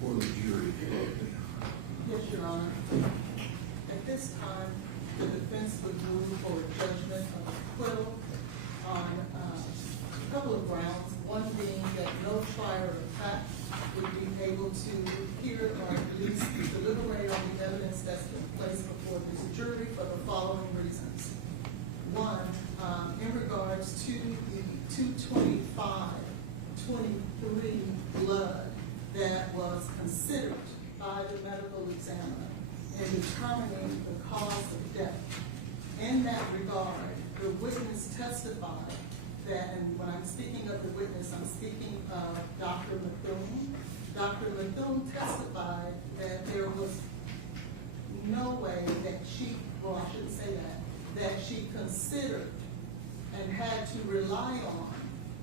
before the jury. Yes, Your Honor. At this time, the defense would move for a judgment of acquittal on a couple of grounds. One being that no trier of fact would be able to hear or at least deliberate on the evidence that's been placed before this jury for the following reasons. One, in regards to the 225-23 blood that was considered by the medical examiner in determining the cause of death. In that regard, the witness testified that, and when I'm speaking of the witness, I'm speaking of Dr. Methune. Dr. Methune testified that there was no way that she, well, I shouldn't say that she considered and had to rely on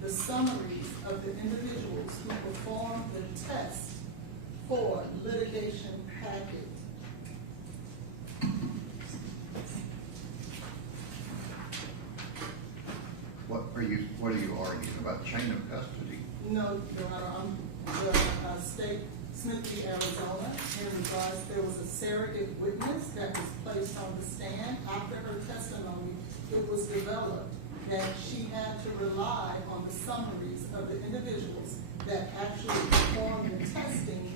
the summaries of the individuals who performed the test for litigation packet. What are you arguing about? Chain of custody? No, Your Honor, the state, Smith v. Arizona, in regards, there was a surrogate witness that was placed on the stand. After her testimony, it was developed that she had to rely on the summaries of the individuals that actually performed the testing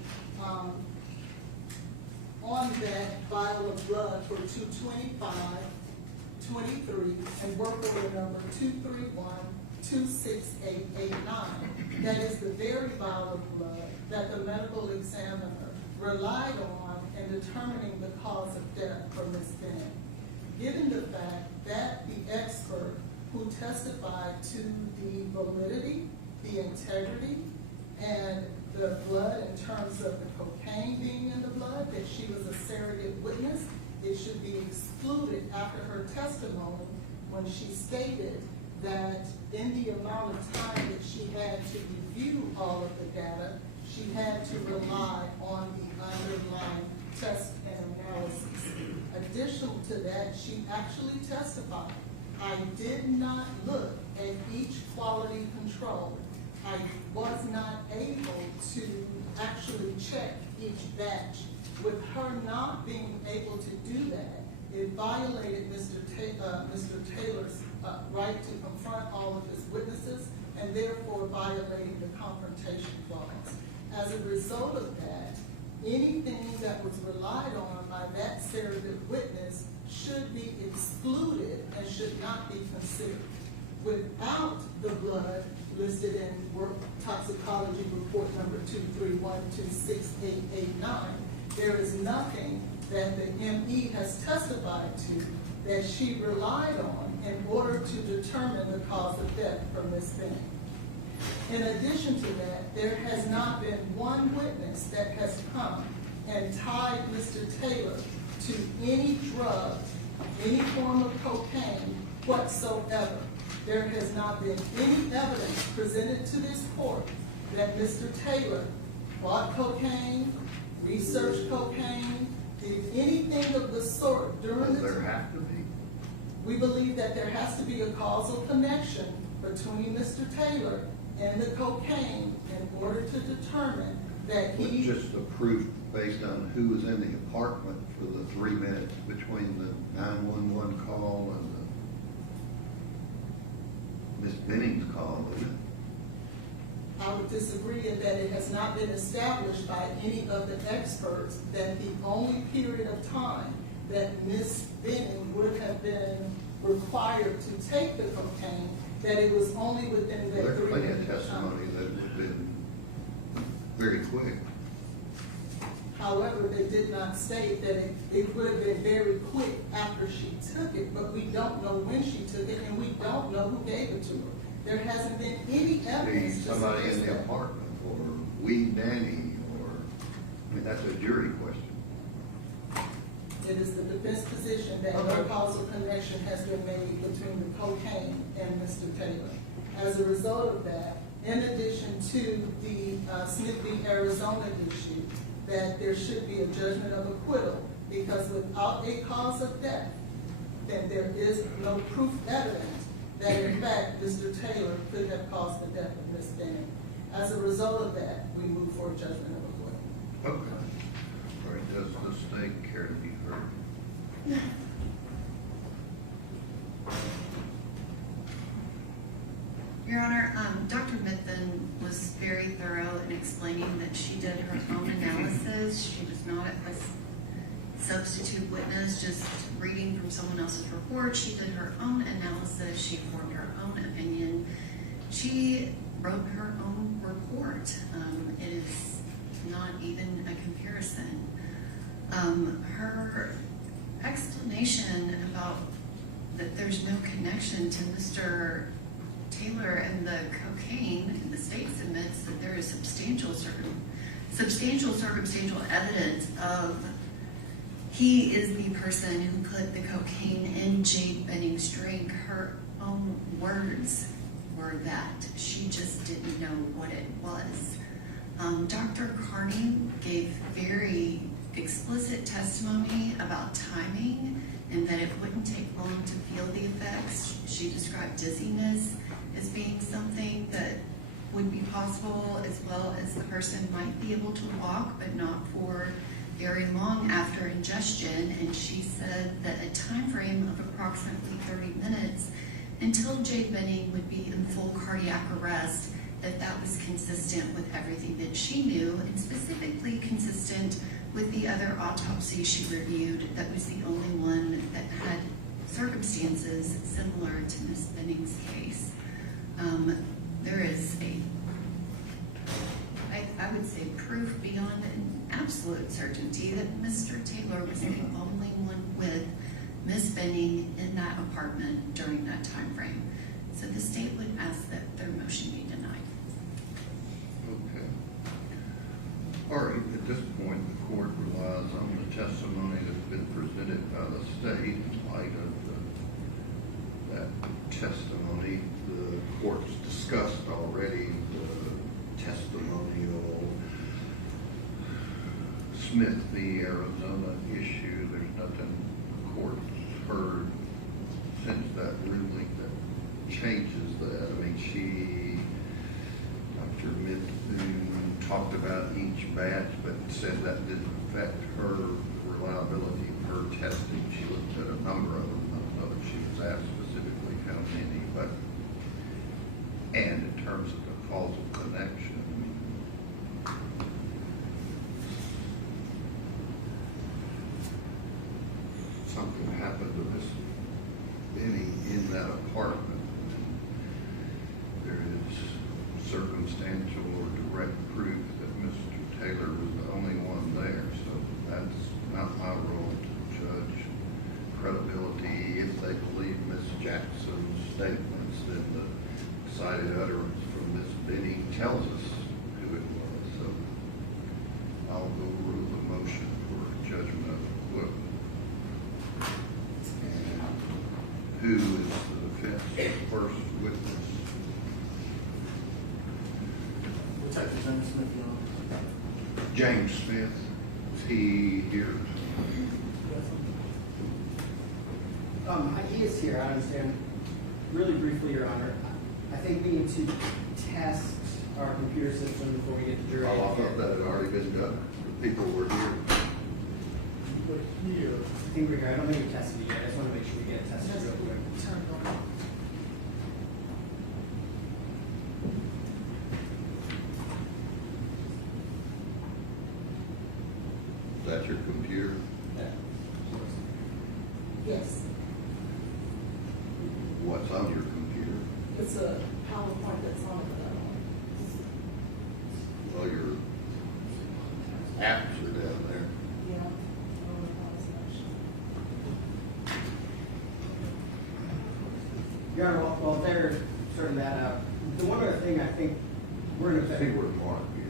on that vial of blood for 225-23 and work order number 231-26889. That is the very vial of blood that the medical examiner relied on in determining the cause of death for Ms. Benning. Given the fact that the expert who testified to the validity, the integrity, and the blood in terms of the cocaine being in the blood, that she was a surrogate witness, it should be excluded after her testimony when she stated that in the amount of time that she had to review all of the data, she had to rely on the underlying test and analysis. Additional to that, she actually testified, I did not look at each quality control. I was not able to actually check each batch. With her not being able to do that, it violated Mr. Taylor's right to confront all of his witnesses and therefore violating the confrontation clause. As a result of that, anything that was relied on by that surrogate witness should be excluded and should not be considered. Without the blood listed in work toxicology report number 231-26889, there is nothing that the ME has testified to that she relied on in order to determine the cause of death for Ms. Benning. In addition to that, there has not been one witness that has come and tied Mr. Taylor to any drug, any form of cocaine whatsoever. There has not been any evidence presented to this court that Mr. Taylor bought cocaine, researched cocaine, did anything of the sort during the time. Does there have to be? We believe that there has to be a causal connection between Mr. Taylor and the cocaine in order to determine that he... Just the proof based on who was in the apartment for the 3 minutes between the 911 call and Ms. Benning's call, wasn't it? I would disagree in that it has not been established by any of the experts that the only period of time that Ms. Benning would have been required to take the cocaine, that it was only within that 3 minutes. There's plenty of testimony that would have been very quick. However, they did not state that it would have been very quick after she took it, but we don't know when she took it, and we don't know who gave it to her. There hasn't been any evidence to Somebody in the that. apartment, or Wee Danny, or, I mean, that's a jury question. It is the defense position that no causal connection has been made between the cocaine and Mr. Taylor. As a result of that, in addition to the Smith v. Arizona issue, that there should be a judgment of acquittal, because without a cause of death, then there is no proof evidence that in fact Mr. Taylor could have caused the death of Ms. Benning. As a result of that, we move for a judgment of acquittal. She did her own analysis. She was not a substitute witness, just reading from someone else's report. She did her own analysis. She formed her own opinion. She wrote her own report. It is not even a comparison. Her explanation about that there's no connection to Mr. Taylor and the cocaine, and the state submits that there is substantial circumstantial evidence of he is the person who put the cocaine in Jade Benning's drink. Her own words were that she just didn't know what it was. Dr. Carney gave very explicit testimony about timing and that it wouldn't take long to feel the effects. She described dizziness as being something that would be possible, as well as the person might be able to walk, but not for very long after ingestion. And she said that a time frame of approximately 30 minutes until Jade Benning would be in full cardiac arrest, that was consistent with everything that she knew, and specifically consistent with the other autopsy she reviewed. That was the only one that had circumstances similar to Miss Benning's case. There is I would say proof beyond an absolute certainty that Mr. Taylor was the only one with Miss Benning in that apartment during that time frame. So the state would ask that their motion be denied. Okay. All right, at this point, the court relies on the testimony that's been presented by the state. In light of that testimony, the court's discussed already the testimonial Smith v. Arizona issue. There's nothing the court's heard since that ruling that changes that. I mean, Dr. Mid-Boone talked about each batch, but said that didn't affect her reliability of her testing. She looked at a number of them. I don't know if she was asked specifically how many, but, and in terms of the causal connection, something happened to Miss Benning in that apartment. There is circumstantial or direct proof that Mr. Taylor was the only one there, so that's not my role to judge credibility. If they believe Miss Jackson's statements, then the cited utterance from Miss Benning tells us who it was. So I'll go rule the motion for judgment of acquittal. And who is the defense first witness? Detective James Smith, Your Honor. James Smith, is he here? He is here, I understand. Really briefly, Your Honor, I think we need to test our computer system before we get the jury. Oh, I thought that had already been done. The people were here. We're here. I think we're here. I don't think we tested it yet. I just want to make sure we get it tested real quick. Turn it on. Is that your computer? Yes, What's on your computer? it's a PowerPoint that's on it. Well, your apps are down there. Yeah. Your Honor, while they're sorting that out, the one other thing I think we're in a I think better, we're marked here.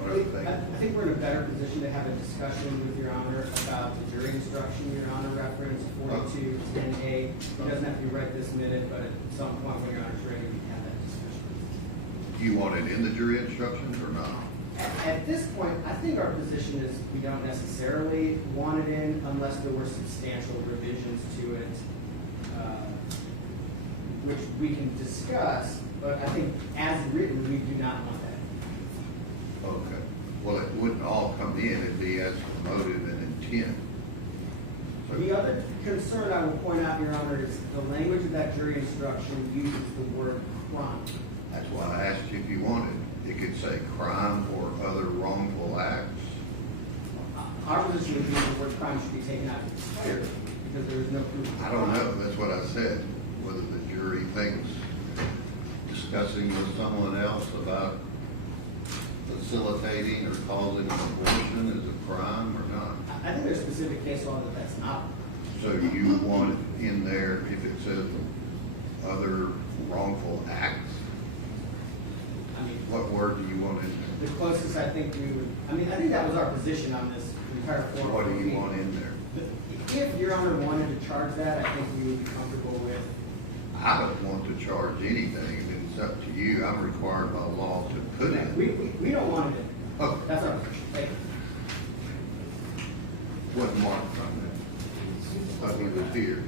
What other thing? I think we're in a better position to have a discussion with Your Honor about the jury instruction, Your Honor, reference 4210A. It doesn't have to be right this minute, but at some point when Your Honor's ready, we can have that discussion. Do you want it in the jury instructions or not? At this point, I think our position is we don't necessarily want it in unless there were substantial revisions to it, which we can discuss, but I think as written, we do not want that. Okay. Well, it wouldn't all come in. It'd be as to motive and intent. So- The other concern I will point out, Your Honor, is the language of that jury instruction uses the word crime. That's why I asked you if you wanted it could say crime or other wrongful acts. Our position would be the word crime should be taken out entirely because there is no proof. of I don't crime. know, that's what I said, whether the jury thinks discussing with someone else about facilitating or causing an abortion is a crime or not. I think there's specific case law that that's not. So you want it in there if it says other wrongful acts? I mean, What word do you want in there? the closest I think we would, I mean, I think that was our position on this entire form. What do you want in there? If Your Honor wanted to charge that, I think we would be comfortable with. I don't want to charge anything. I mean, it's up to you. I'm required by law to put it. We don't want it. Okay. That's our position. Thank you. What mark on that? But he was here.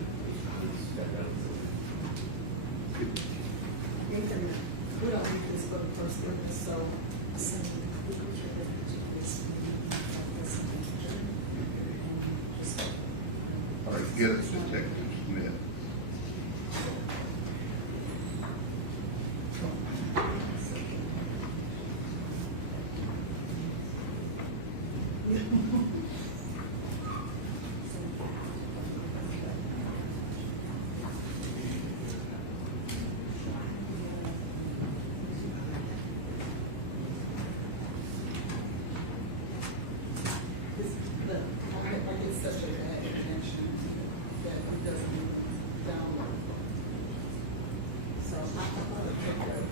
Nathan, we don't need this for the first witness, so. All right, get it, Detective Smith. I get such a bad connection that it doesn't download. So I thought it kept that.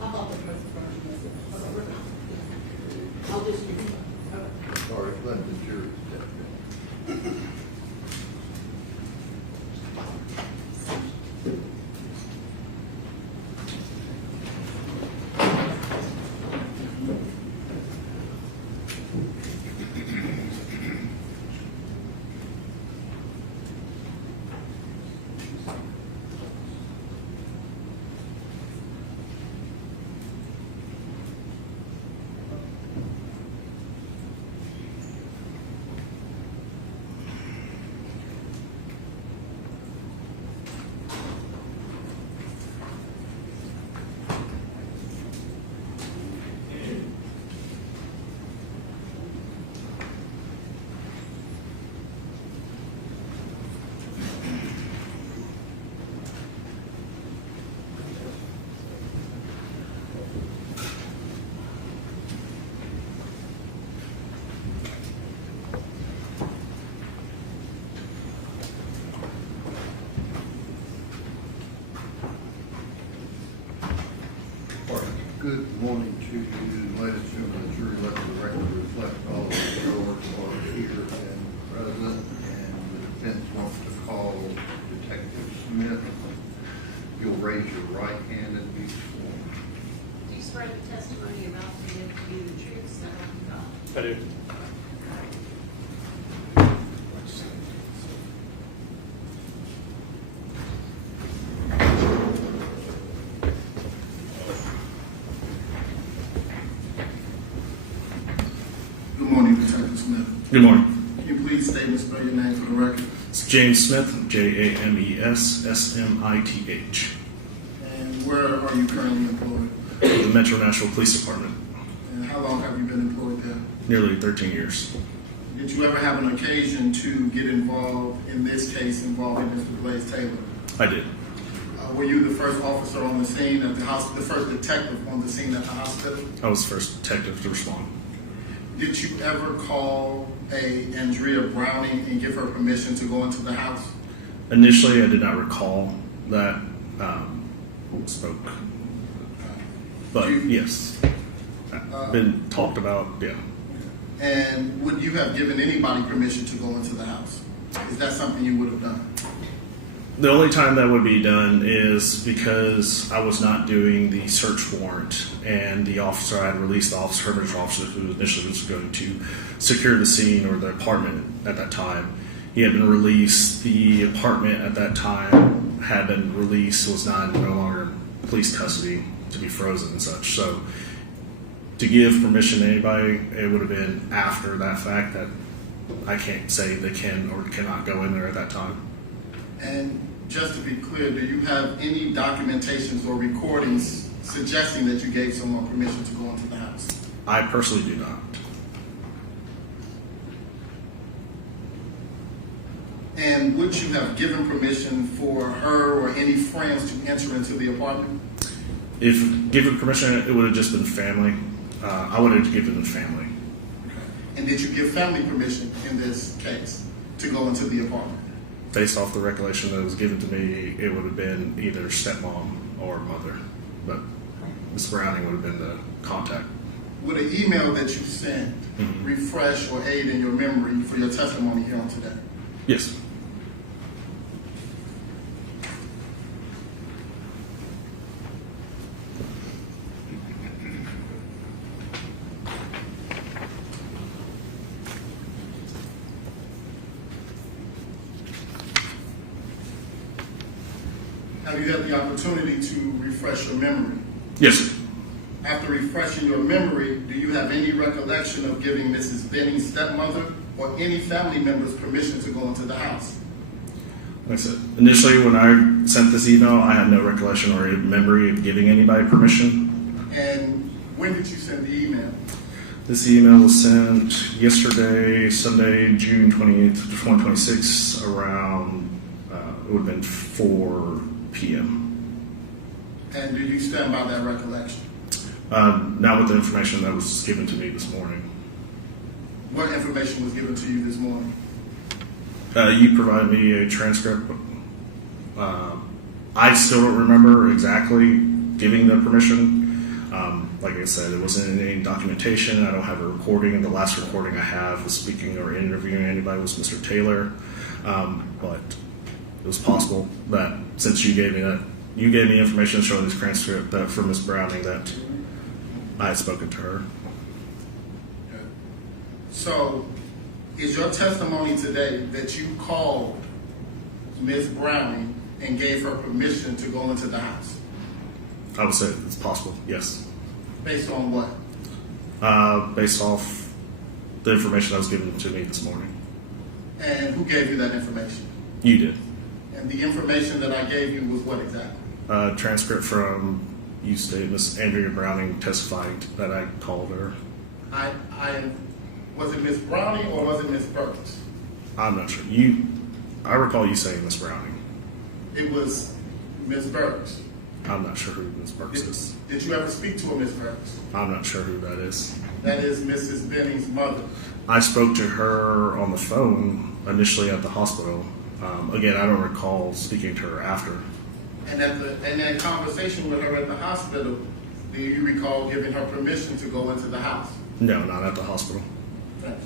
I thought the first version was it. I'll just use it. All right, let the jury step in. Good morning to you, ladies and gentlemen. The jury, let the record reflect all of the jurors are here and present, and the defense wants to call Detective Smith. You'll raise your right hand and be sworn. Do you swear the testimony about the interview the truth, so help you God? I do. Good morning, Detective Smith. Good morning. Can you please state and spell your name for the record? It's James Smith, James Smith. And where are you currently employed? The Metro Nashville Police Department. And how long have you been employed there? Nearly 13 years. Did you ever have an occasion to get involved in this case involving Mr. Blaise Taylor? I did. Were you the first officer on the scene at the hospital, the first detective on the scene at the hospital? I was the first detective to respond. Did you ever call Andrea Browning and give her permission to go into the house? Initially, I did not recall that spoke. But yes, been talked about, yeah. And would you have given anybody permission to go into the house? Is that something you would have done? The only time that would be done is because I was not doing the search warrant, and the officer I had released, the perimeter officer who initially was going to secure the scene or the apartment at that time, he had been released. The apartment at that time had been released, was no longer in police custody to be frozen and such. So to give permission to anybody, it would have been after that fact that I can't say they can or cannot go in there at that time. And just to be clear, do you have any documentations or recordings suggesting that you gave someone permission to go into the house? I personally do not. And would you have given permission for her or any friends to enter into the apartment? If given permission, it would have just been family. I would have given them family. And did you give family permission in this case to go into the apartment? Based off the recollection that was given to me, it would have been either stepmom or mother. But Ms. Browning would have been the contact. Would an email that you sent refresh or aid in your memory for your testimony here on today? Yes. Have you had the opportunity to refresh your memory? Yes, sir. After refreshing your memory, do you have any recollection of giving Mrs. Benning's stepmother or any family members permission to go into the house? Like I said, initially when I sent this email, I had no recollection or memory of giving anybody permission. And when did you send the email? This email was sent yesterday, Sunday, June 28th, 2026, around, it would have been 4 p.m. And do you stand by that recollection? Not with the information that was given to me this morning. What information was given to you this morning? You provided me a transcript. I still don't remember exactly giving the permission. Like I said, it wasn't in any documentation. I don't have a recording. The last recording I have was speaking or interviewing anybody was Mr. Taylor. But it was possible that since you gave me information showing this transcript that from Ms. Browning that I had spoken to her. So, is your testimony today that you called Ms. Browning and gave her permission to go into the house? I would say it's possible, yes. Based on what? Based off the information that was given to me this morning. And who gave you that information? You did. And the information that I gave you was what exactly? Transcript from you stated Miss Andrea Browning testifying that I called her. Was it Miss Browning or was it Miss Burks? I'm not sure. I recall you saying Miss Browning. It was Miss Burks. I'm not sure who Miss Burks is. Did you ever speak to a Miss Burks? I'm not sure who that is. That is Mrs. Benning's mother. I spoke to her on the phone initially at the hospital. Again, I don't recall speaking to her after. And that conversation with her at the hospital, do you recall giving her permission to go into the house? No, not at the hospital. Thank you.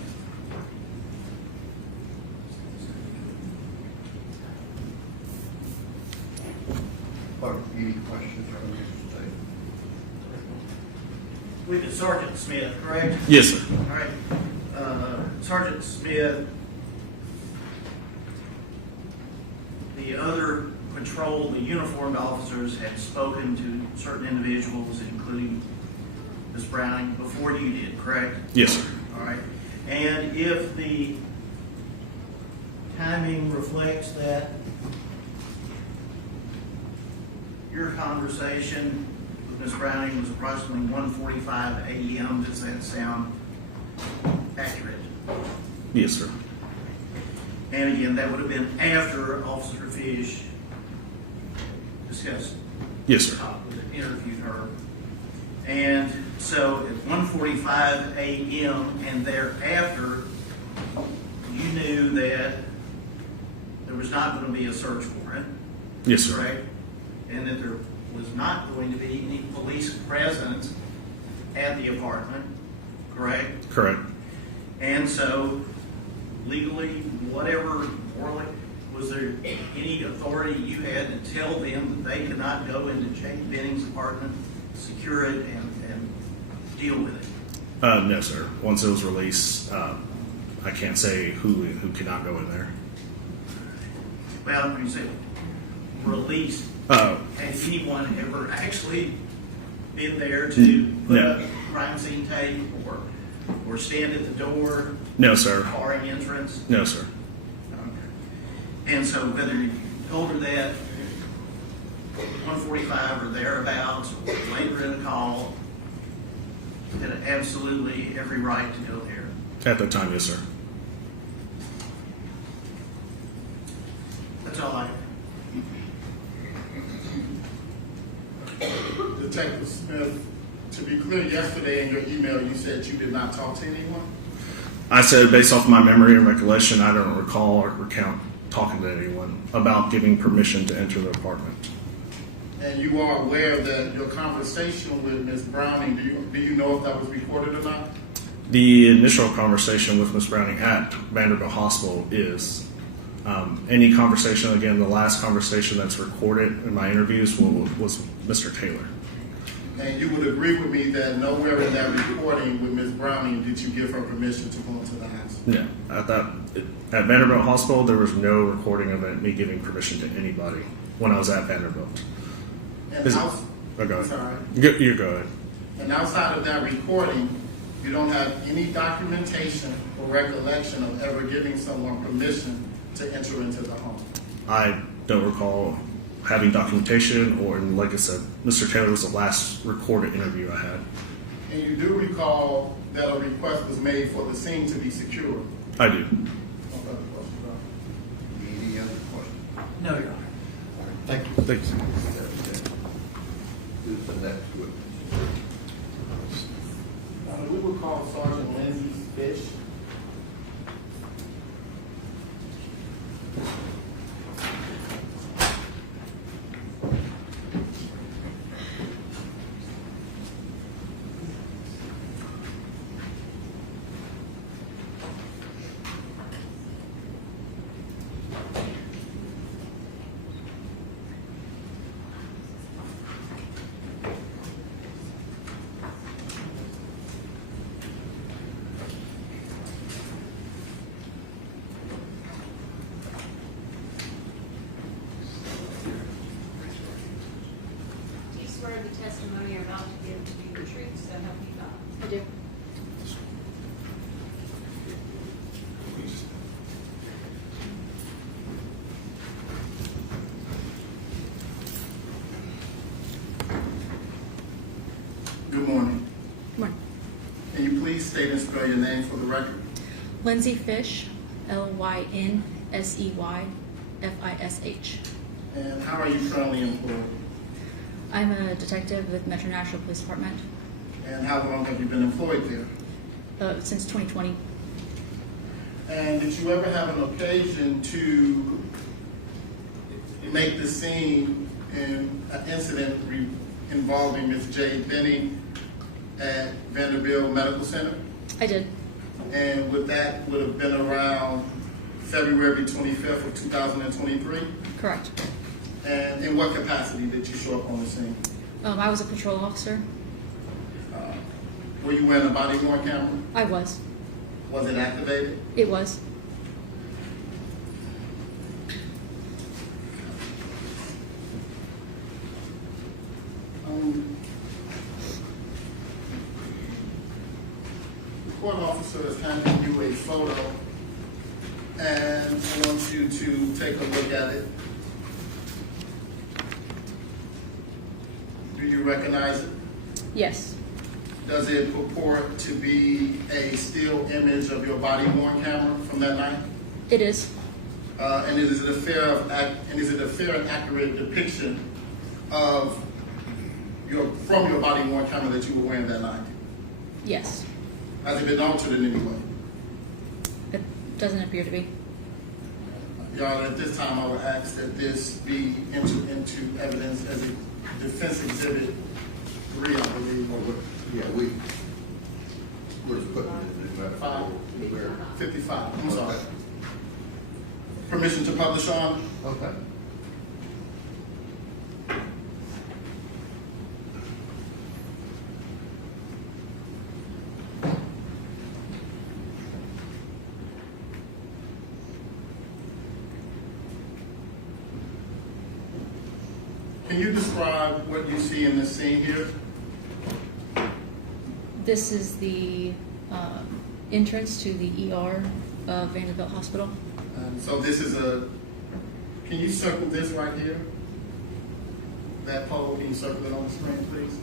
Any questions from Mr. Taylor? We've got Sergeant Smith, correct? Yes, sir. All right. Sergeant Smith, the other patrol, the uniformed officers had spoken to certain individuals, including Ms. Browning, before you did, correct? Yes, sir. All right. And if the timing reflects that your conversation with Ms. Browning was approximately 1:45 a.m., does that sound accurate? Yes, sir. And again, that would have been after Officer Fish discussed, Yes, sir. interviewed her. And so at 1:45 a.m. and thereafter, you knew that there was not going to be a search warrant, Yes, sir. correct? And that there was not going to be any police presence at the apartment, correct? Correct. And so legally, whatever, morally, was there any authority you had to tell them that they could not go into Jade Benning's apartment, secure it, and deal with it? No, sir. Once it was released, I can't say who cannot go in there. Well, when you say released, Oh, has anyone ever actually been there to put No. up crime scene tape or stand at the door, no, sir. barring entrance? No, sir. Okay. And so whether you told her that 1:45 or thereabouts, or later in the call, had absolutely every right to go there. At that time, yes, sir. That's all I have. Detective Smith, to be clear, yesterday in your email, you said you did not talk to anyone? I said, based off my memory and recollection, I don't recall or recount talking to anyone about giving permission to enter the apartment. And you are aware that your conversation with Ms. Browning, do you know if that was recorded or not? The initial conversation with Ms. Browning at Vanderbilt Hospital is. Any conversation, again, the last conversation that's recorded in my interviews was Mr. Taylor. And you would agree with me that nowhere in that recording with Ms. Browning did you give her permission to go into the house? Yeah, at Vanderbilt Hospital, there was no recording of me giving permission to anybody when I was at Vanderbilt. And Go ahead. Sorry. You go ahead. And outside of that recording, you don't have any documentation or recollection of ever giving someone permission to enter into the home? I don't recall having documentation, or, like I said, Mr. Taylor was the last recorded interview I had. And you do recall that a request was made for the scene to be secured? I do. Any other questions? No, Your Honor. All right, thank you. Thanks. Who's the next witness? We will call Sergeant Lindsay Fish. Do you swear the testimony you're about to give to be the truth, so help you God? I do. Good morning. Good morning. Can you please state and spell your name for the record? Lindsay Fish, Lynseyfish. And how are you currently employed? I'm a detective with Metro Nashville Police Department And how long have you been employed there? since 2020. And did you ever have an occasion to make the scene in an incident involving Ms. Jade Benning at Vanderbilt Medical Center? I did. And that would have been around February 25th of 2023? Correct. And in what capacity did you show up on the scene? I was a patrol officer. Were you wearing a body-worn camera? I was. Was it activated? It was. The court officer is handing you a photo, and I want you to take a look at it. Do you recognize it? Yes. Does it purport to be a still image of your body-worn camera from that night? It is. And is it a fair and accurate depiction of from your body-worn camera that you were wearing that night? Yes. Has it been altered in any way? It doesn't appear to be. Your Honor, at this time, I would ask that this be entered into evidence as a defense exhibit 3, I believe. Yeah, we're just putting it in the 55, I'm sorry. Okay. Permission to publish on? Okay. Can you describe what you see in this scene here? This is the entrance to the ER of Vanderbilt Hospital. So this is can you circle this right here? that pole, can you circle it on the screen, please?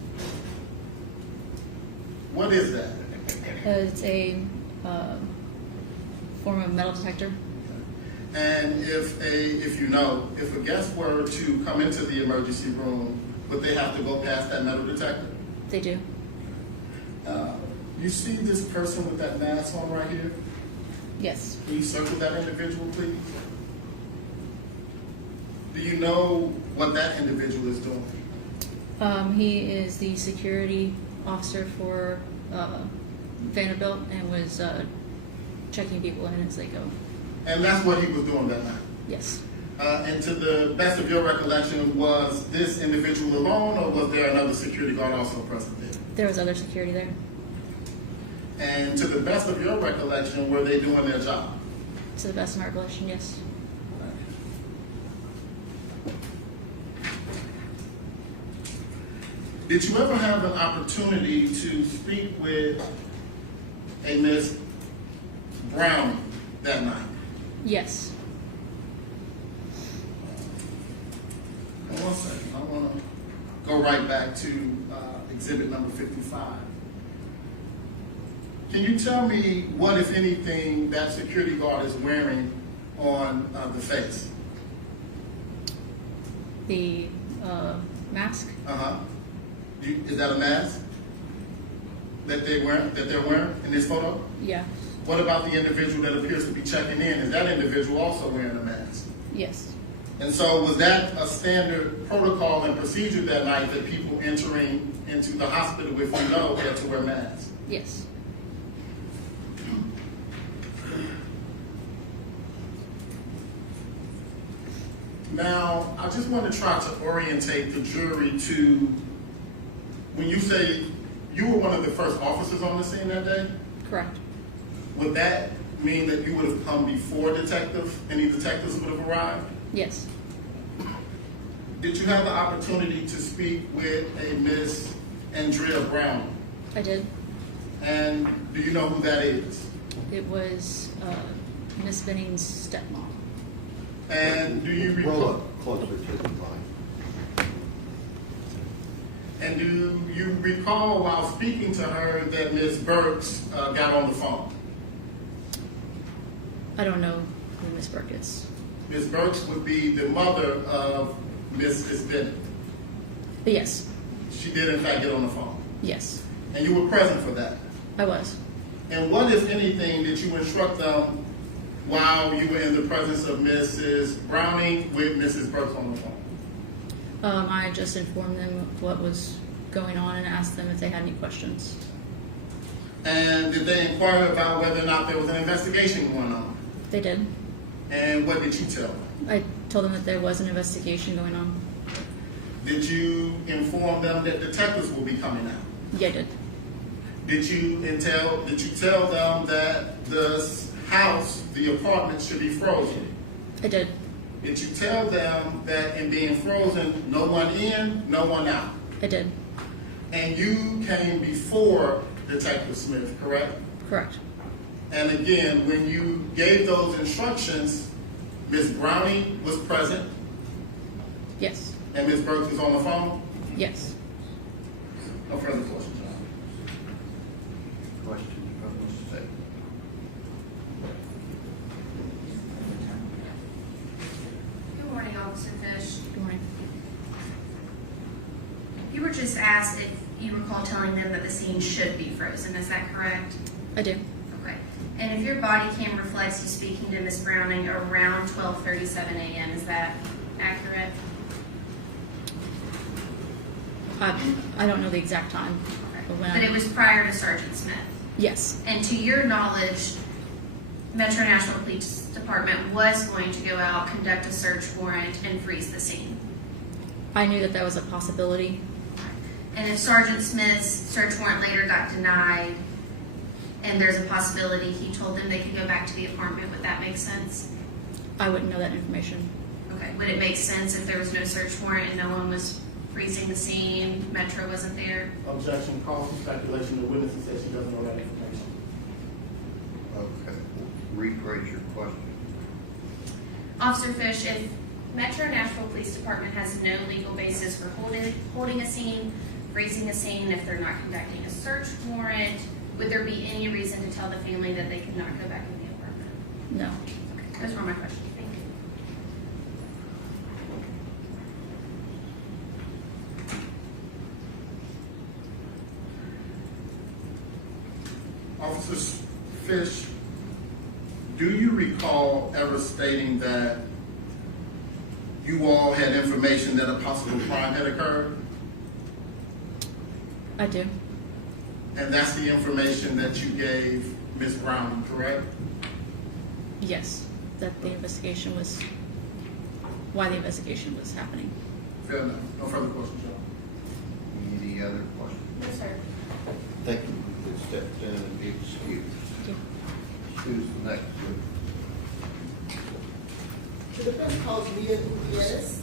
What is that? It's a form of metal detector. And if a guest were to come into the emergency room, would they have to go past that metal detector? They do. You see this person with that mask on right here? Yes. Can you circle that individual, please? Do you know what that individual is doing? He is the security officer for Vanderbilt and was checking people in as they go. And that's what he was doing that night? Yes. And to the best of your recollection, was this individual alone, or was there another security guard also present there? There was other security there. And to the best of your recollection, were they doing their job? To the best of my recollection, yes. Did you ever have an opportunity to speak with a Miss Brown that night? Yes. One second, I want to go right back to exhibit number 55. Can you tell me what, if anything, that security guard is wearing on the face? The mask? Is that a mask that they're wearing in this photo? Yeah. What about the individual that appears to be checking in? Is that individual also wearing a mask? Yes. And so was that a standard protocol and procedure that night that people entering into the hospital with flu had to wear masks? Yes. Now, I just want to try to orientate the jury to, when you say you were one of the first officers on the scene that day, Correct. would that mean that you would have come before any detectives would have arrived? Yes. Did you have the opportunity to speak with a Miss Andrea Brown? I did. And do you know who that is? It was Miss Benning's stepmom. And do you Roll recall? up closer to the mic. And do you recall while speaking to her that Miss Burks got on the phone? I don't know who Miss Burke is. Miss Burks would be the mother of Mrs. Benning. But yes. She did in fact get on the phone. Yes. And you were present for that. I was. And what, if anything, did you instruct them while you were in the presence of Mrs. Browning with Mrs. Burks on the phone? I just informed them of what was going on and asked them if they had any questions. And did they inquire about whether or not there was an investigation going on? They did. And what did you tell them? I told them that there was an investigation going on. Did you inform them that detectives will be coming out? Yeah, I did. Did you tell them that the house, the apartment, should be frozen? I did. Did you tell them that in being frozen, no one in, no one out? I did. And you came before Detective Smith, correct? Correct. And again, when you gave those instructions, Ms. Browning was present Yes. and Ms. Burks was on the phone? Yes. No further questions. Questions from the state? Good morning, Officer Fish. Good morning. You were just asked if you recall telling them that the scene should be frozen. Is that correct? I do. Okay. And if your body cam reflects you speaking to Miss Browning around 12:37 a.m., is that accurate? I don't know the exact time. But when But it was prior to Sergeant Smith. Yes. And to your knowledge, Metro Nashville Police Department was going to go out, conduct a search warrant, and freeze the scene. I knew that that was a possibility. And if Sergeant Smith's search warrant later got denied, and there's a possibility he told them they could go back to the apartment, would that make sense? I wouldn't know that information. Okay, would it make sense if there was no search warrant and no one was freezing the scene, Metro wasn't there? Objection, calls for speculation. The witness says she doesn't know that information. Okay, rephrase your question. Officer Fish, if Metro Nashville Police Department has no legal basis for holding a scene, freezing a scene if they're not conducting a search warrant. Would there be any reason to tell the family that they could not go back in the apartment? No. Okay, those were my questions. Thank you. Officer Fish, do you recall ever stating that you all had information that a possible crime had occurred? I do. And that's the information that you gave Ms. Brown, correct? Yes. That the investigation was, why the investigation was happening. Fair enough. No further questions, John. Any other questions? No, sir. Thank you. You can step down and be excused. Thank you. Who's the next one? The defense calls Leah Gutierrez.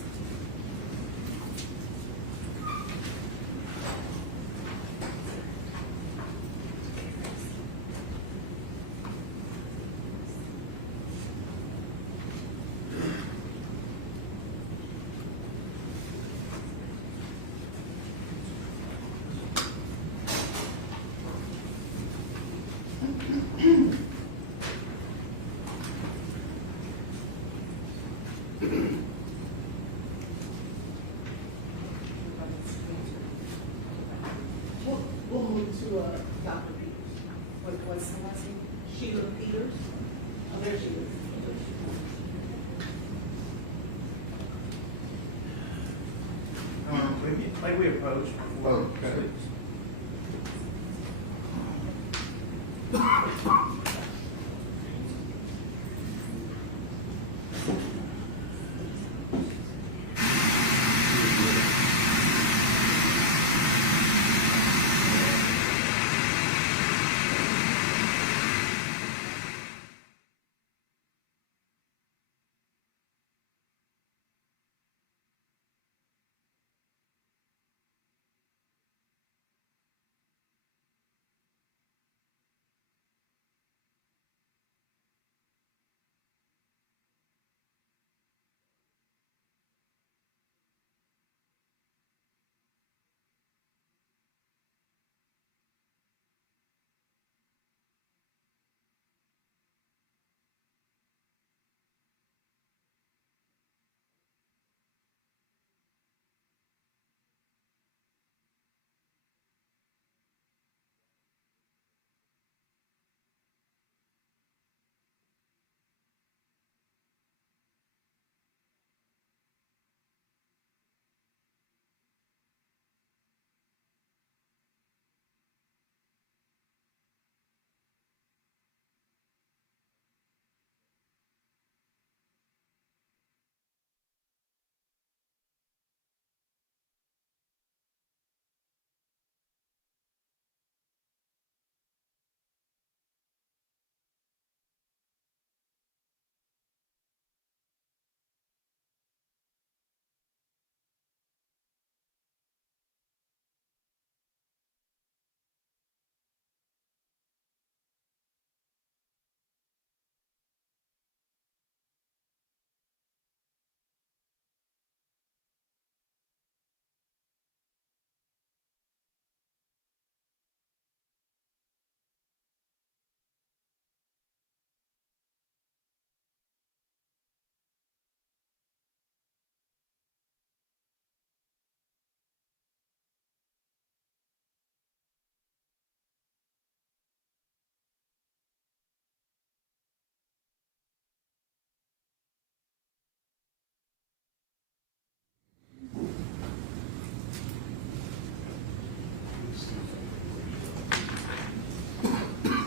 We'll move to Dr. Peters. What's the last name? Sheila Peters. Oh, there she is. Like we approached before. Okay.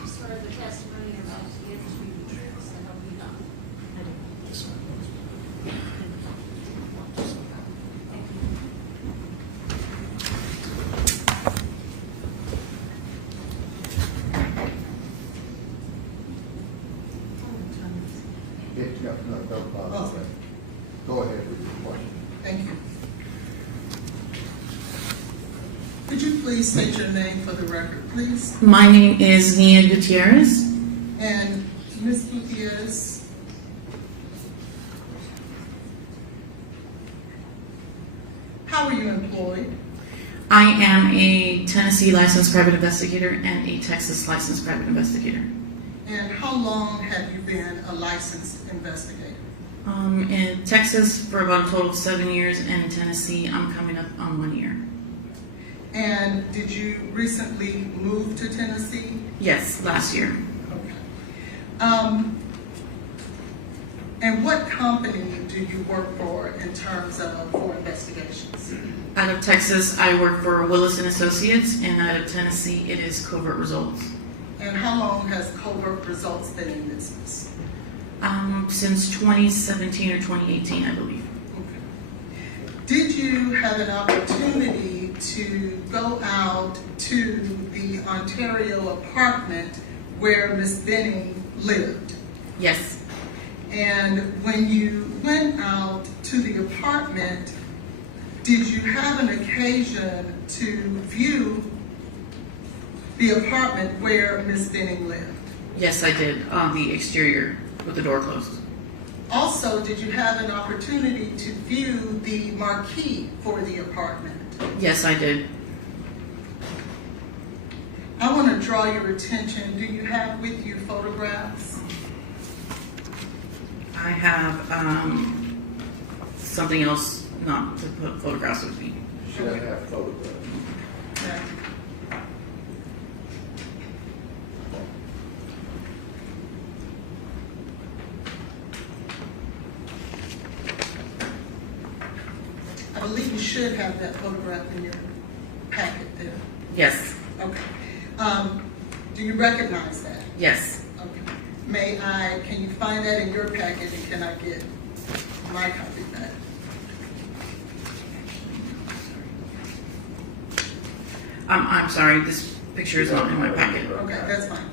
Sort of the testimony about to give to the truths that help you not. No problem. Okay. Go ahead with your question. Thank you. Could you please state your name for the record, please? My name is Nia Gutierrez. And Ms. Gutierrez, How are you employed? I am a Tennessee licensed private investigator and a Texas licensed private investigator. And how long have you been a licensed investigator? In Texas for about a total of 7 years, and in Tennessee, I'm coming up on 1 year. And did you recently move to Tennessee? Yes, last year. Okay. And what company do you work for in terms of for investigations? Out of Texas, I work for Willis & Associates, and out of Tennessee, it is Covert Results. And how long has Covert Results been in business? Since 2017 or 2018, I believe. Okay. Did you have an opportunity to go out to the Ontario apartment where Ms. Benning lived? Yes. And when you went out to the apartment, did you have an occasion to view the apartment where Ms. Benning lived? Yes, I did, on the exterior with the door closed. Also, did you have an opportunity to view the marquee for the apartment? Yes, I did. I want to draw your attention. Do you have with you photographs? I have something else not to put photographs with me. Should I have photographs? Okay. I believe you should have that photograph in your packet there. Yes. Okay. Do you recognize that? Yes. Okay. Can you find that in your packet, and can I get my copy back? I'm sorry, this picture is not in my packet. Okay, that's fine.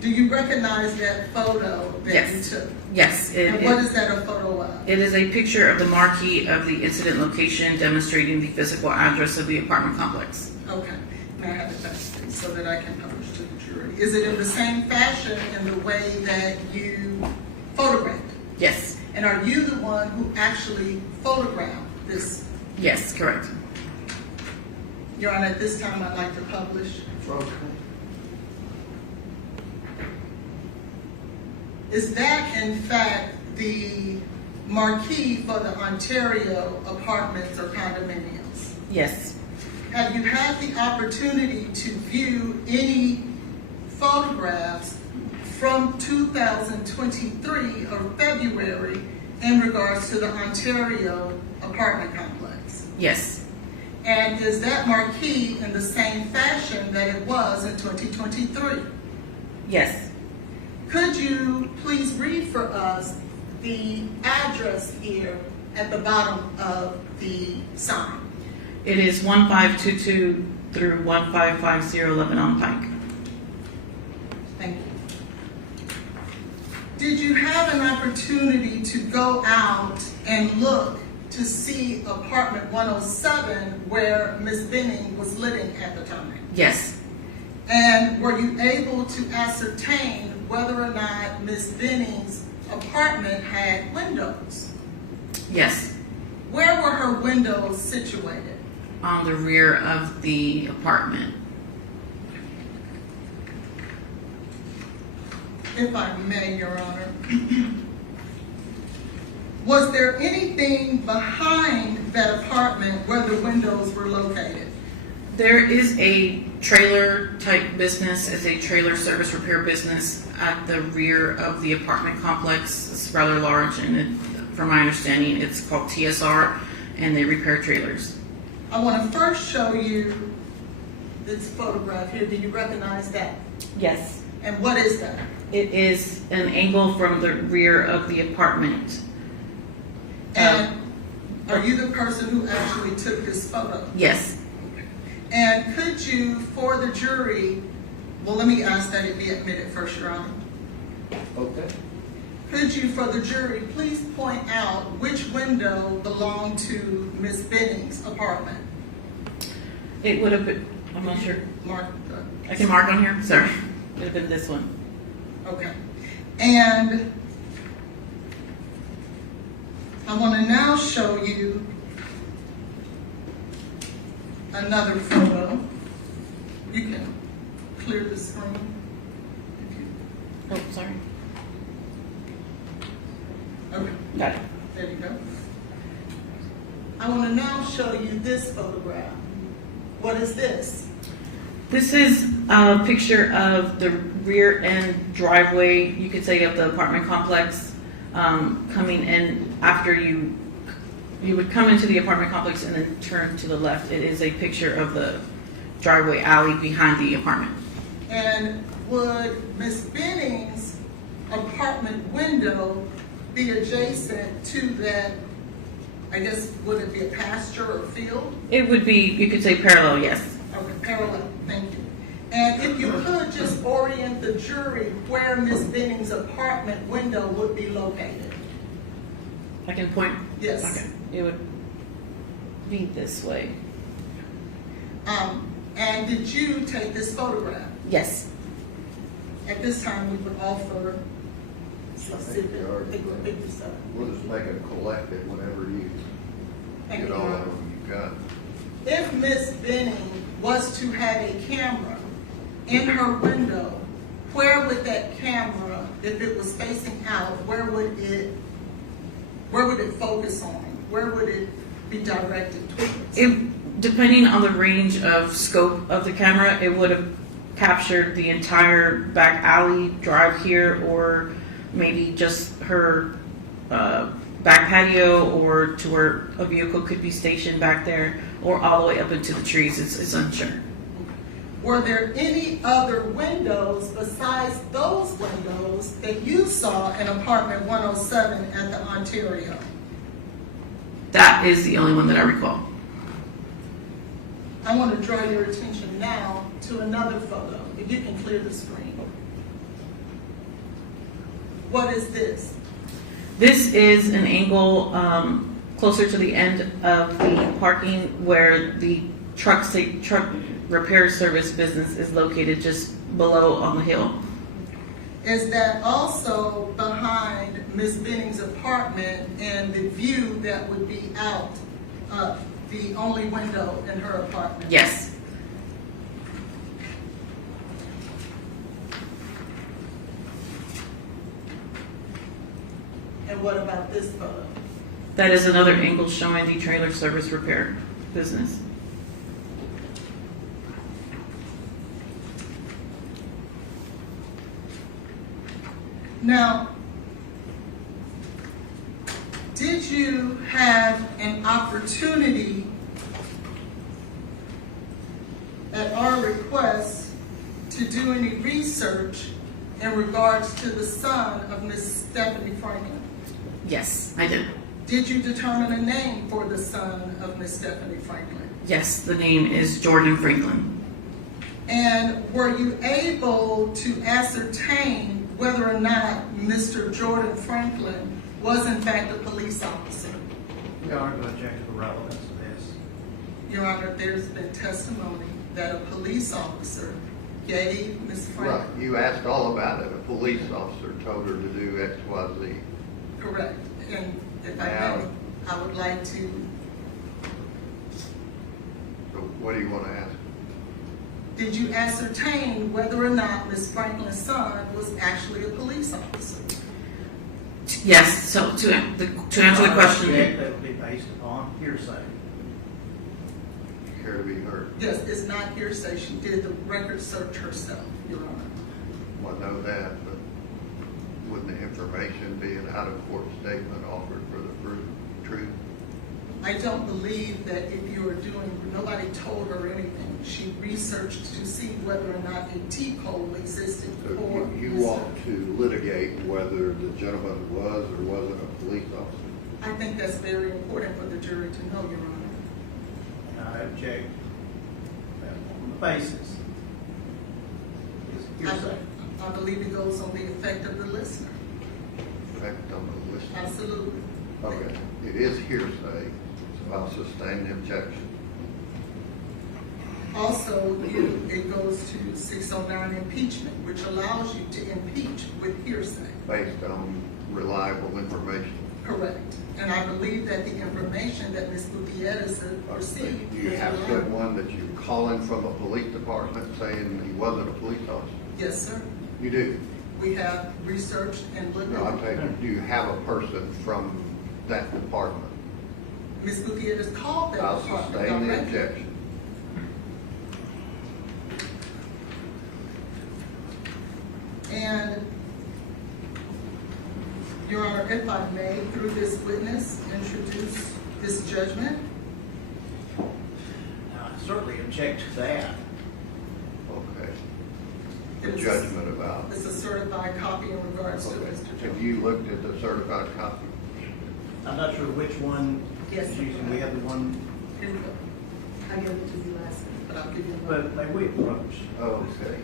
Do you recognize that photo that Yes. you took? Yes. And what is that a photo of? It is a picture of the marquee of the incident location demonstrating the physical address of the apartment complex. Okay. May I have it back, please, so that I can publish to the jury? Is it in the same fashion in the way that you photographed? Yes. And are you the one who actually photographed this? Yes, correct. Your Honor, at this time, I'd like to publish. Okay. Is that, in fact, the marquee for the Ontario apartments or condominiums? Yes. Have you had the opportunity to view any photographs from 2023 or February in regards to the Ontario apartment complex? Yes. And is that marquee in the same fashion that it was in 2023? Yes. Could you please read for us the address here at the bottom of the sign? It is 1522 through 1550 Lebanon Pike. Thank you. Did you have an opportunity to go out and look to see apartment 107 where Ms. Benning was living at the time? Yes. And were you able to ascertain whether or not Ms. Benning's apartment had windows? Yes. Where were her windows situated? On the rear of the apartment. If I may, Your Honor. Was there anything behind that apartment where the windows were located? There is a trailer type business, as a trailer service repair business at the rear of the apartment complex. It's rather large, and from my understanding, it's called TSR, and they repair trailers. I want to first show you this photograph here. Do you recognize that? Yes. And what is that? It is an angle from the rear of the apartment. And are you the person who actually took this photo? Yes. And could you, for the jury, well, let me ask that it be admitted first, Your Honor. Okay. Could you, for the jury, please point out which window belonged to Ms. Benning's apartment? It would have been, I'm not sure. Mark. I can mark on here? Sorry. It would have been this one. Okay. And I want to now show you another photo. You can clear the screen. If you, Oh, sorry. okay, Got it. there you go. I want to now show you this photograph. What is this? This is a picture of the rear end driveway, you could say, of the apartment complex, coming in after you would come into the apartment complex and then turn to the left. It is a picture of the driveway alley behind the apartment. And would Ms. Benning's apartment window be adjacent to that, I guess, would it be a pasture or field? It would be, you could say, parallel, yes. Okay, parallel, thank you. And if you could just orient the jury where Ms. Benning's apartment window would be located. I can point. Yes. Okay. It would be this way. And did you take this photograph? Yes. At this time, we would offer. We'll just make it collective whenever you Thank get you, all Your of Honor. them you got. If Ms. Benning was to have a camera in her window, where would that camera, if it was facing out, where would it focus on? Where would it be directed towards? Depending on the range of scope of the camera, it would have captured the entire back alley drive here, or maybe just her back patio, or to where a vehicle could be stationed back there, or all the way up into the trees. It's unsure. Were there any other windows besides those windows that you saw in apartment 107 at the Ontario? That is the only one that I recall. I want to draw your attention now to another photo, if you can clear the screen. What is this? This is an angle closer to the end of the parking where the truck repair service business is located, just below on the hill. Is that also behind Ms. Benning's apartment and the view that would be out the only window in her apartment? Yes. And what about this photo? That is another angle showing the trailer service repair business. Now, did you have an opportunity at our request to do any research in regards to the son of Ms. Stephanie Franklin? Yes, I did. Did you determine a name for the son of Ms. Stephanie Franklin? Yes, the name is Jordan Franklin. And were you able to ascertain whether or not Mr. Jordan Franklin was in fact a police officer? Your Honor, to object to the relevance of this. Your Honor, there's been testimony that a police officer gave Ms. Franklin. Right, you asked all about it. A police officer told her to do X, Y, Z. Correct. And if I Now- may, I would like to, So what do you want to ask? did you ascertain whether or not Ms. Franklin's son was actually a police officer? Yes, so to answer the question. Object that would be based upon hearsay. Care to be heard? Yes, it's not hearsay. She did the record search herself, Your Honor. Well, I know that, but wouldn't the information be an out-of-court statement offered for the truth? I don't believe that if you are doing, nobody told her anything. She researched to see whether or not a T-code existed So for you Mr. want to litigate whether the gentleman was or wasn't a police officer? I think that's very important for the jury to know, Your Honor. And I object on the basis is hearsay. I believe it goes on the effect of the listener. Effect on the listener? Absolutely. Okay, it is hearsay, so I'll sustain the objection. Also, it goes to 609 impeachment, which allows you to impeach with hearsay. Based on reliable information. Correct. And I believe that the information that Ms. Gutierrez received. Do you have someone that you're calling from a police department saying he wasn't a police officer? Yes, sir. You do? We have researched and looked No, I'm at. saying, do you have a person from that department? Ms. Gutierrez called that I'll department sustain the directly. objection. And, Your Honor, if I may, through this witness, introduce this judgment. Now, I certainly object to that. Okay. The It's- judgment about. It's a certified copy in regards to Okay. Mr. Have Jones. you looked at the certified copy? I'm not sure which one Yes, is sir. using. We have the one, Here you go. I gave it to you last week, but I'll give you one. but like we approach. Okay.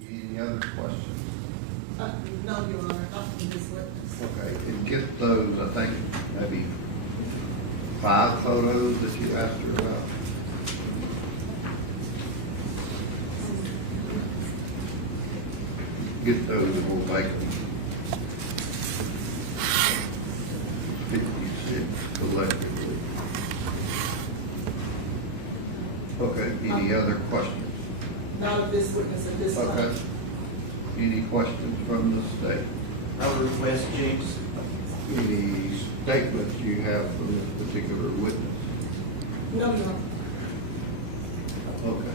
Any other questions? No, Your Honor, not from this witness. Okay, and get those, I think, maybe 5 photos that you asked her about. Get those and we'll make them 56 collectively. Okay, any other questions? Not of this witness at this time. Okay. Any questions from the state? I would request James. Any statements you have from this particular witness? No, Your Honor. Okay.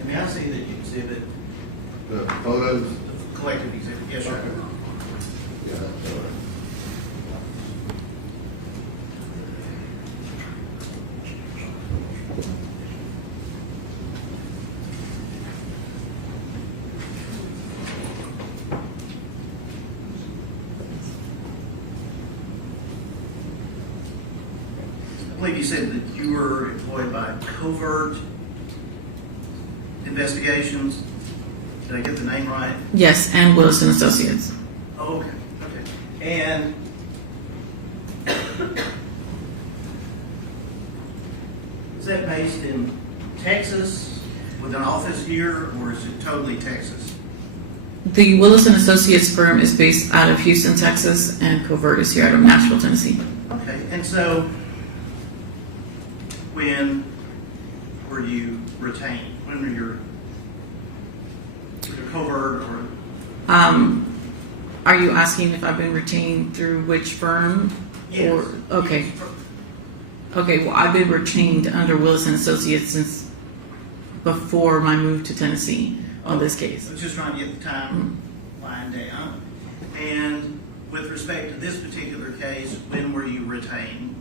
And may I see the exhibit, The photos? the collective exhibit? Yes, sir. Okay. Yeah, that's all right. I believe you said that you were employed by Covert Investigations. Did I get the name right? Yes, and Wilson Associates. Oh, okay, okay. And is that based in Texas with an office here, or is it totally Texas? The Willis and Associates firm is based out of Houston, Texas, and Covert is here out of Nashville, Tennessee. Okay, and so when were you retained? When were your Covert or? Are you asking if I've been retained through which firm? Yes. Or, okay. Okay, well, I've been retained under Willis and Associates since before my move to Tennessee on this case. I was just trying to get the time lined down. And with respect to this particular case, when were you retained?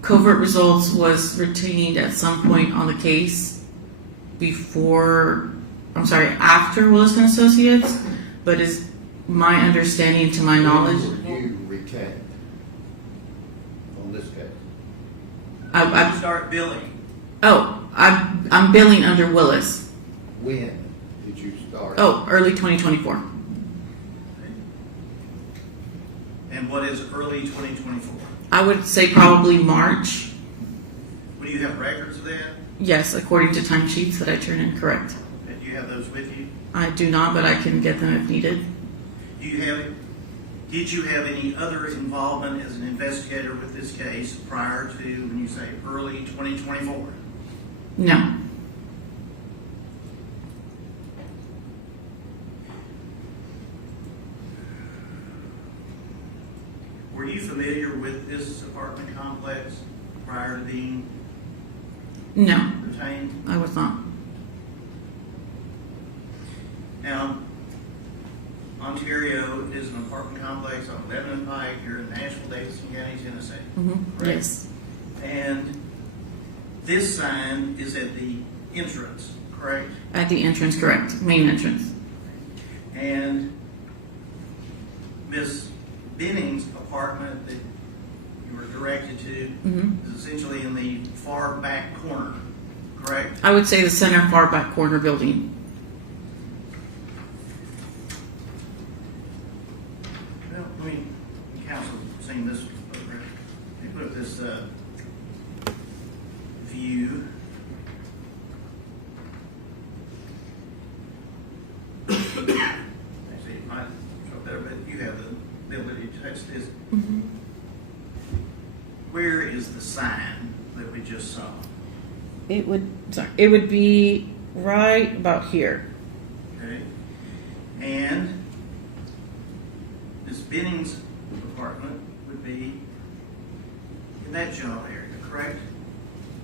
Covert Results was retained at some point on the case after Willis and Associates, but is my understanding, to my knowledge, When were you retained on this case? When did you start billing? I'm billing under Willis. When did you start? Early 2024. And what is early 2024? I would say probably March. Do you have records of that? Yes, according to timesheets that I turn in, correct. Do you have those with you? I do not, but I can get them if needed. Did you have any other involvement as an investigator with this case prior to, when you say early 2024? No. Were you familiar with this apartment complex prior to being No, retained? I was not. Now, Ontario is an apartment complex on Lebanon Pike here in Nashville, Davidson County, Tennessee. Correct? Yes. And this sign is at the entrance, correct? At the entrance, correct. Main entrance. And Miss Benning's apartment that you were directed to is essentially in the far back corner, correct? I would say the center far back corner building. Well, I mean, council's seen this photograph. They put this view. Actually, it might show up there, but you have the ability to touch this. Where is the sign that we just saw? It would be right about here. Okay. And Miss Benning's apartment would be in that general area, correct?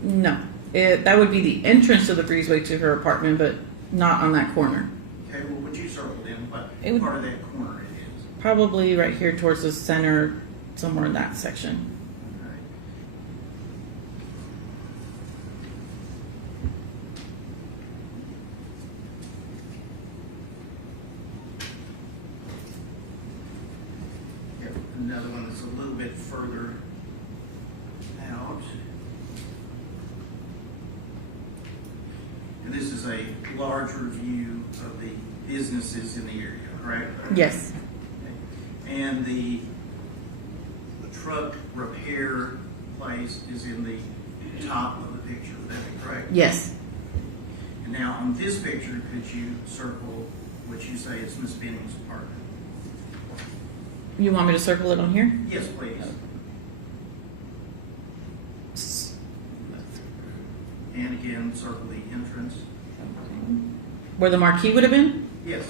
No. That would be the entrance to the breezeway to her apartment, but not on that corner. Okay, well, would you circle in what It would- part of that corner it is? Probably right here towards the center, somewhere in that section. All right. Yep, another one that's a little bit further out. And this is a larger view of the businesses in the area, correct? Yes. And the truck repair place is in the top of the picture, would that be correct? Yes. And now on this picture, could you circle what you say is Miss Benning's apartment? You want me to circle it on here? Yes, please. And again, circle the entrance. Where the marquee would have been? Yes.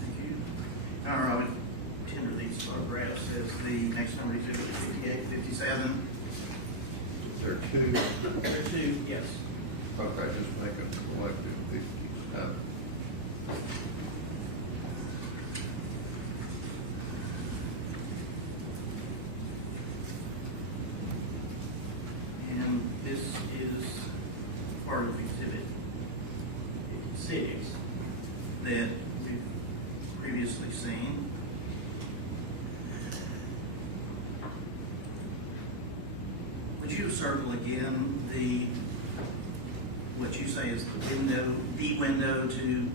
Thank you. All right, I would tender these photographs as the next number, 58, 57. There are two. There are two, yes. Okay, just make a collective 57. And this is part of Exhibit 56 that we've previously seen. Would you circle again what you say is the window to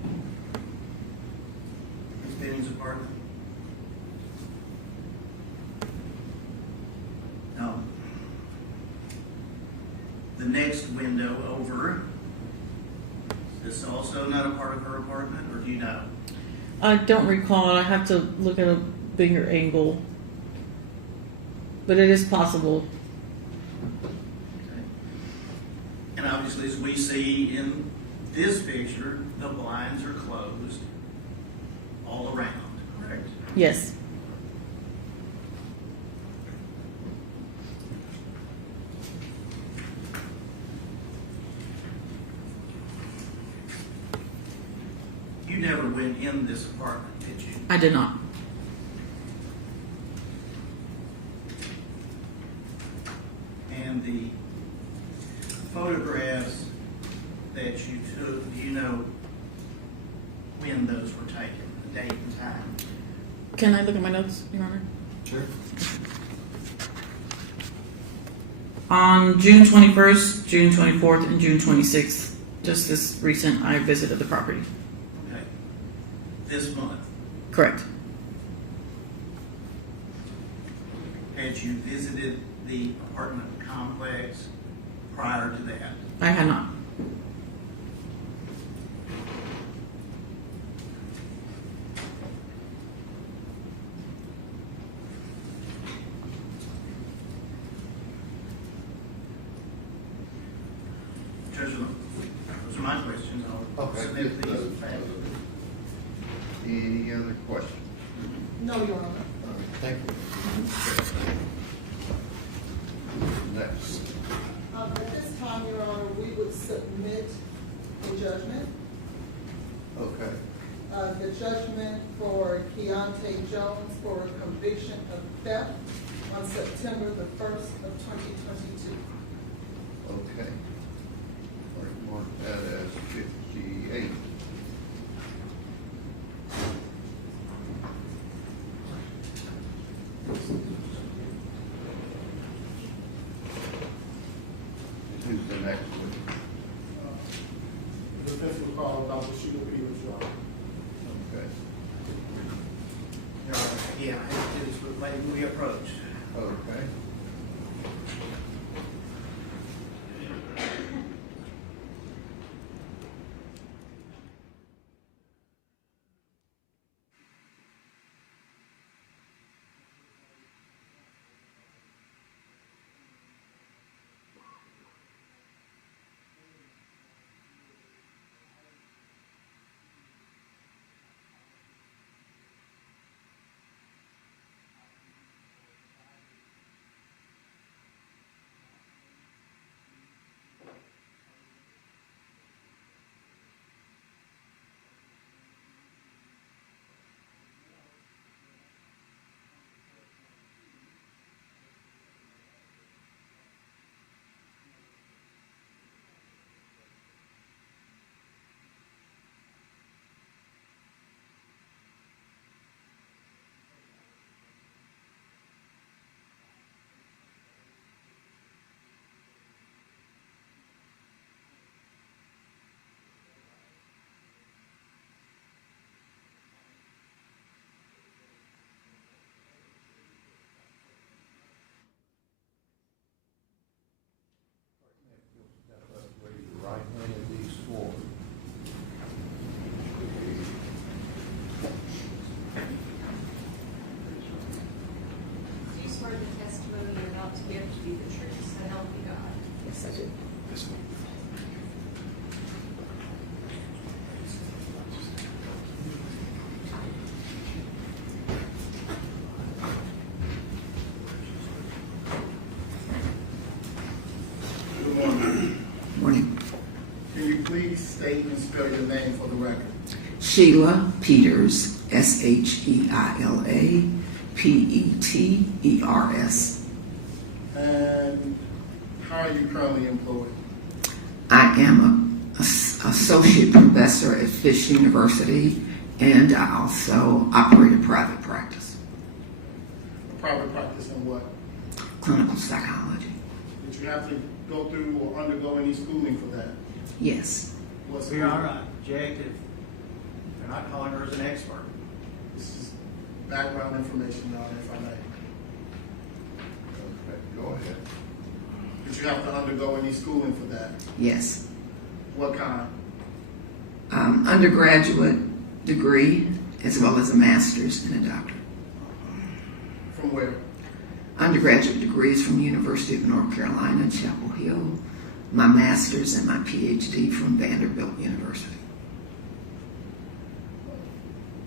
Ms. Benning's apartment? No. next window over, is this also not a part of her apartment, or do you know? I don't recall. I have to look at a bigger angle, but it is possible. Okay. And obviously, as we see in this picture, the blinds are closed all around, correct? Yes. You never went in this apartment, did you? I did not. And the photographs that you took, do you know when those were taken, the date and time? Can I look at my notes, Your Honor? Sure. On June 21st, June 24th, and June 26th, just this recent, I visited the property. Okay. This month, Correct. had you visited the apartment complex prior to that? I had not. Judge, those are my questions. I'll Okay. submit these back. Any other questions? No, Your Honor. Thank you. Next. At this time, Your Honor, we would submit a judgment. Okay. The judgment for Keontae Jones for conviction of theft on September the 1st of 2022. Okay. Mark that as 58. Who's the next one? The defense will call Dr. Sheila Peters, Your Honor. Okay. Your Honor, again, I have to do this with lady we approach. Okay. Raise your right hand and be sworn. Do you swear the testimony you're about to give to be the truth, so help you God? Yes, I do. This one. Good morning. Morning. Can you please state and spell your name for the record? Sheila Peters, Sheila Peters. And how are you currently employed? I am an associate professor at Fish University, and I also operate a private practice, A private practice in what? clinical psychology. Did you have to go through or undergo any schooling for that? Yes. What We school? are objective. They're not calling her as an expert. This is background information, Your Honor, if I may. Okay, go ahead. Did you have to undergo any schooling for that? Yes. What kind? Undergraduate degree as well as a master's and a doctorate. From where? Undergraduate degrees from University of North Carolina, Chapel Hill. My master's and my PhD from Vanderbilt University.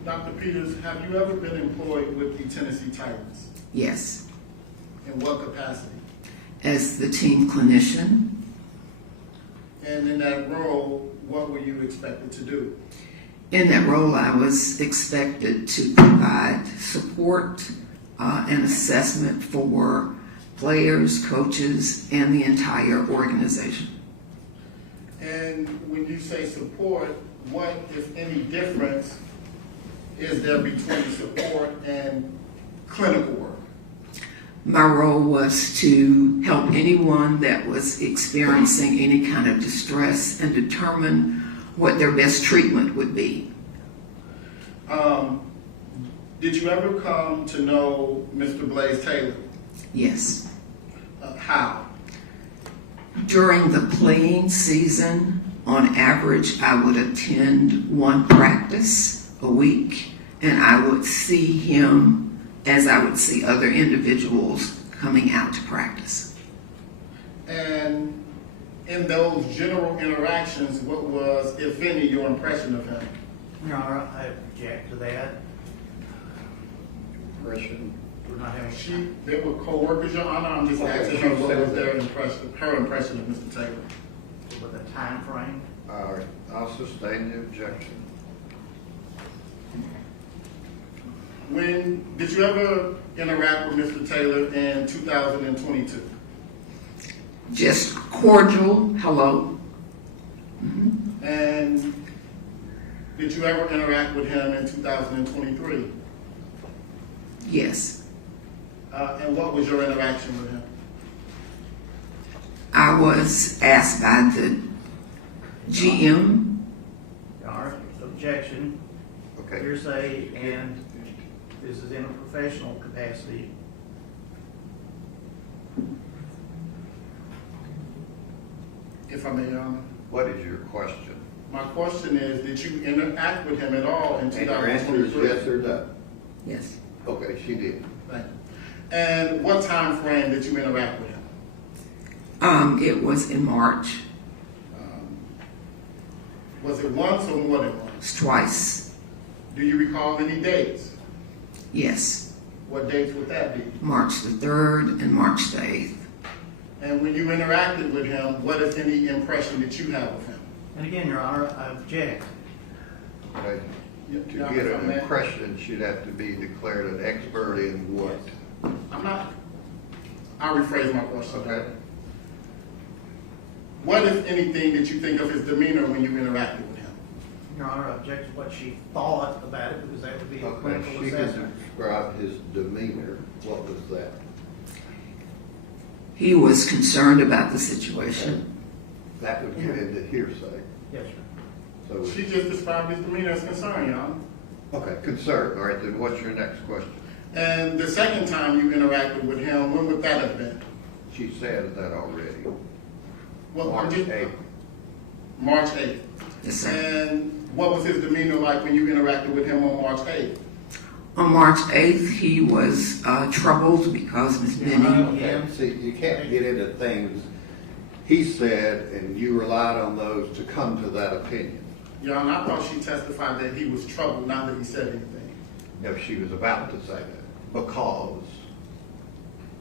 Dr. Peters, have you ever been employed with the Tennessee Titans? Yes. In what capacity? As the team clinician. And in that role, what were you expected to do? In that role, I was expected to provide support and assessment for players, coaches, and the entire organization. And when you say support, what, if any, difference is there between support and clinical work? My role was to help anyone that was experiencing any kind of distress and determine what their best treatment would be. Did you ever come to know Mr. Blaise Taylor? Yes. How? During the playing season, on average, I would attend one practice a week, and I would see him as I would see other individuals coming out to practice. And in those general interactions, what was, if any, your impression of him? Your Honor, I object to that. Impression. We're not having. They were co-workers, Your Honor. I'm just asking her what was their impression, her impression of Mr. Taylor. With a time frame. All right, I'll sustain the objection. When did you ever interact with Mr. Taylor in 2022? Just cordial hello. And did you ever interact with him in 2023? Yes. And what was your interaction with him? I was asked by the GM. Your Honor, objection. Okay. Hearsay, and this is in a professional capacity. If I may, Your Honor. What is your question? My question is, did you interact with him at all in And your answer is 2023? yes or no? Yes. Okay, she did. Thank you. And what time frame did you interact with him? It was in March. Was it once or more than once? It's twice. Do you recall any dates? Yes. What dates would that be? March the 3rd and March the 8th. And when you interacted with him, what, if any, impression did you have of him? And again, Your Honor, I object. Okay. To Your get Honor, if I an may. impression, she'd have to be declared an expert in what? I'm not. I'll rephrase my question. Okay. What, if anything, did you think of his demeanor when you interacted with him? Your Honor, I object to what she thought about it, because that would be a Okay, clinical she assessment. can describe his demeanor. What was that? He was concerned about the situation. That would get into hearsay. Yes, sir. So, She just described his demeanor as concern, Your Honor. okay, concern. All right, then what's your next question? And the second time you interacted with him, when would that have been? She said that already. Well, March just- 8th. March 8th. Yes, sir. And what was his demeanor like when you interacted with him on March 8th? On March 8th, he was troubled because Ms. Benning. Okay, see, you can't get into things he said, and you relied on those to come to that opinion. Your Honor, I thought she testified that he was troubled, not that he said anything. No, she was about to say that because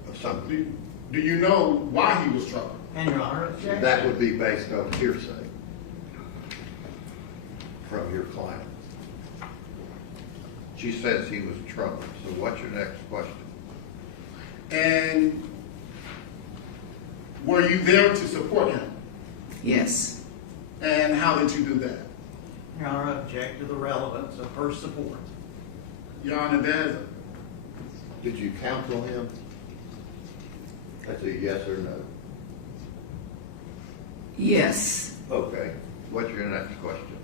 of something. Do you know why he was troubled? And Your Honor, objection. That would be based on hearsay from your client. She says he was troubled, so what's your next question? And were you there to support him? Yes. And how did you do that? Your Honor, I object to the relevance of her support. Your Honor, Did you counsel him? That's a yes or no. Yes. Okay, what's your next question?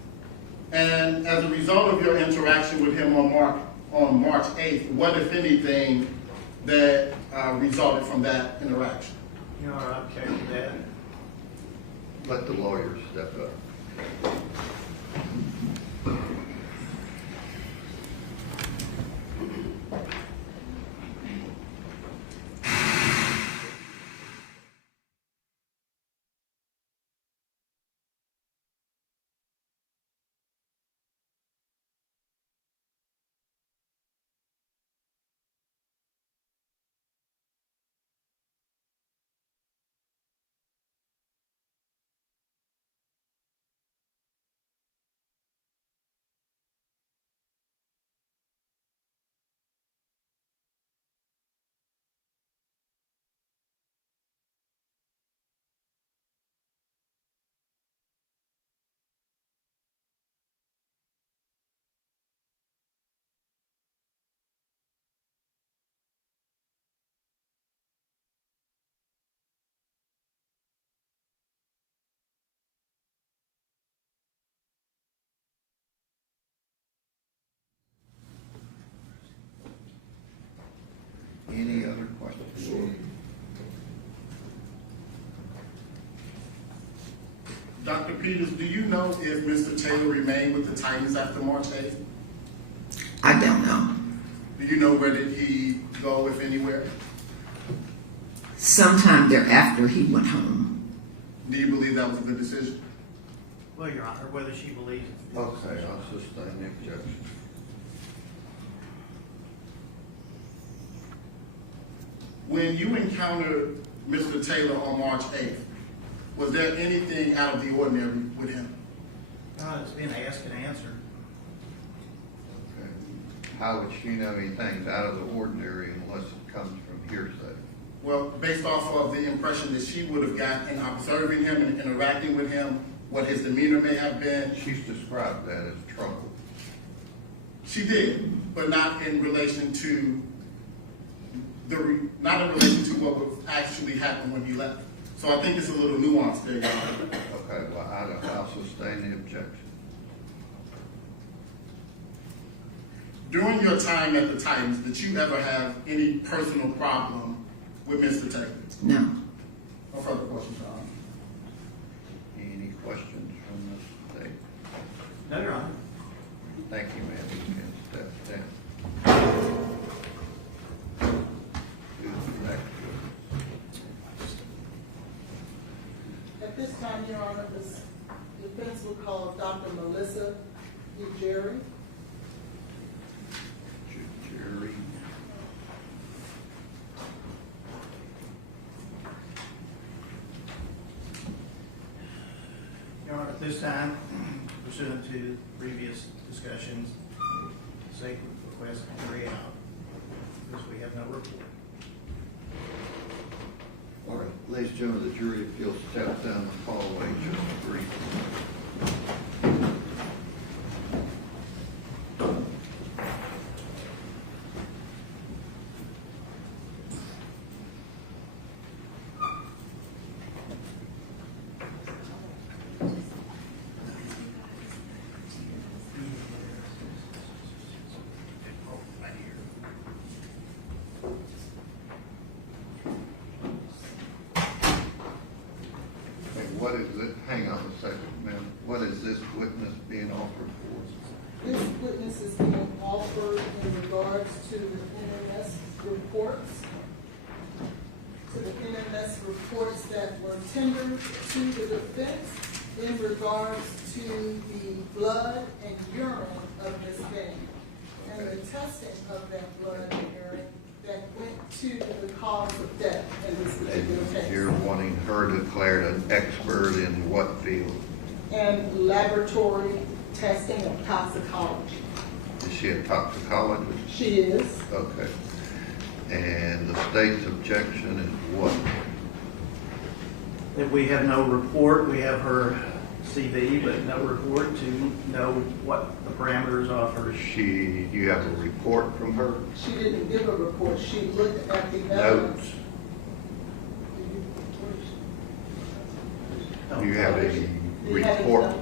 and as a result of your interaction with him on March 8th, what, if anything, that resulted from that interaction? Your Honor, I object to that. Let the lawyer step up. Any other questions? Dr. Peters, do you know if Mr. Taylor remained with the Titans after March 8th? I don't know. Do you know where did he go, if anywhere? Sometime thereafter, he went home. Do you believe that was a good decision? Well, Your Honor, whether she believes it. Okay, I'll sustain the objection. When you encountered Mr. Taylor on March 8th, was there anything out of the ordinary with him? It's been asked and answered. Okay. How would she know anything's out of the ordinary unless it comes from hearsay? Well, based off of the impression that she would have gotten in observing him and interacting with him, what his demeanor may have been. She's described that as trouble. She did, but not in relation to what would actually happen when he left. So I think it's a little nuanced there, Your Honor. Okay, well, I'll sustain the objection. During your time at the Titans, did you ever have any personal problem with Mr. Taylor? No. No further questions, Your Honor. Any questions from the state? No, Your Honor. Thank you, ma'am. You can step down. Who's the next witness? At this time, Your Honor, the defense will call Dr. Melissa Jerry. Jerry. Your Honor, at this time, pursuant to previous discussions, state request to carry out, because we have no report. All right, ladies and gentlemen, the jury appeals step down the hallway just briefly. What is it? Hang on a second, ma'am. What is this witness being offered for? This witness is being offered in regards to the NMS reports, that were tendered to the defense in regards to the blood and urine of Ms. Benning, and the testing of that blood and urine that went to the cause of death in this particular And case. you're wanting her declared an expert in what field? And laboratory testing of toxicology. Is she a toxicologist? She is. Okay. And the state's objection is what? That we have no report, we have her CV, but no report to know what the parameters of her. You have a report from her? She didn't give a report. She looked at the evidence. Notes? Do you have any Do you have any report?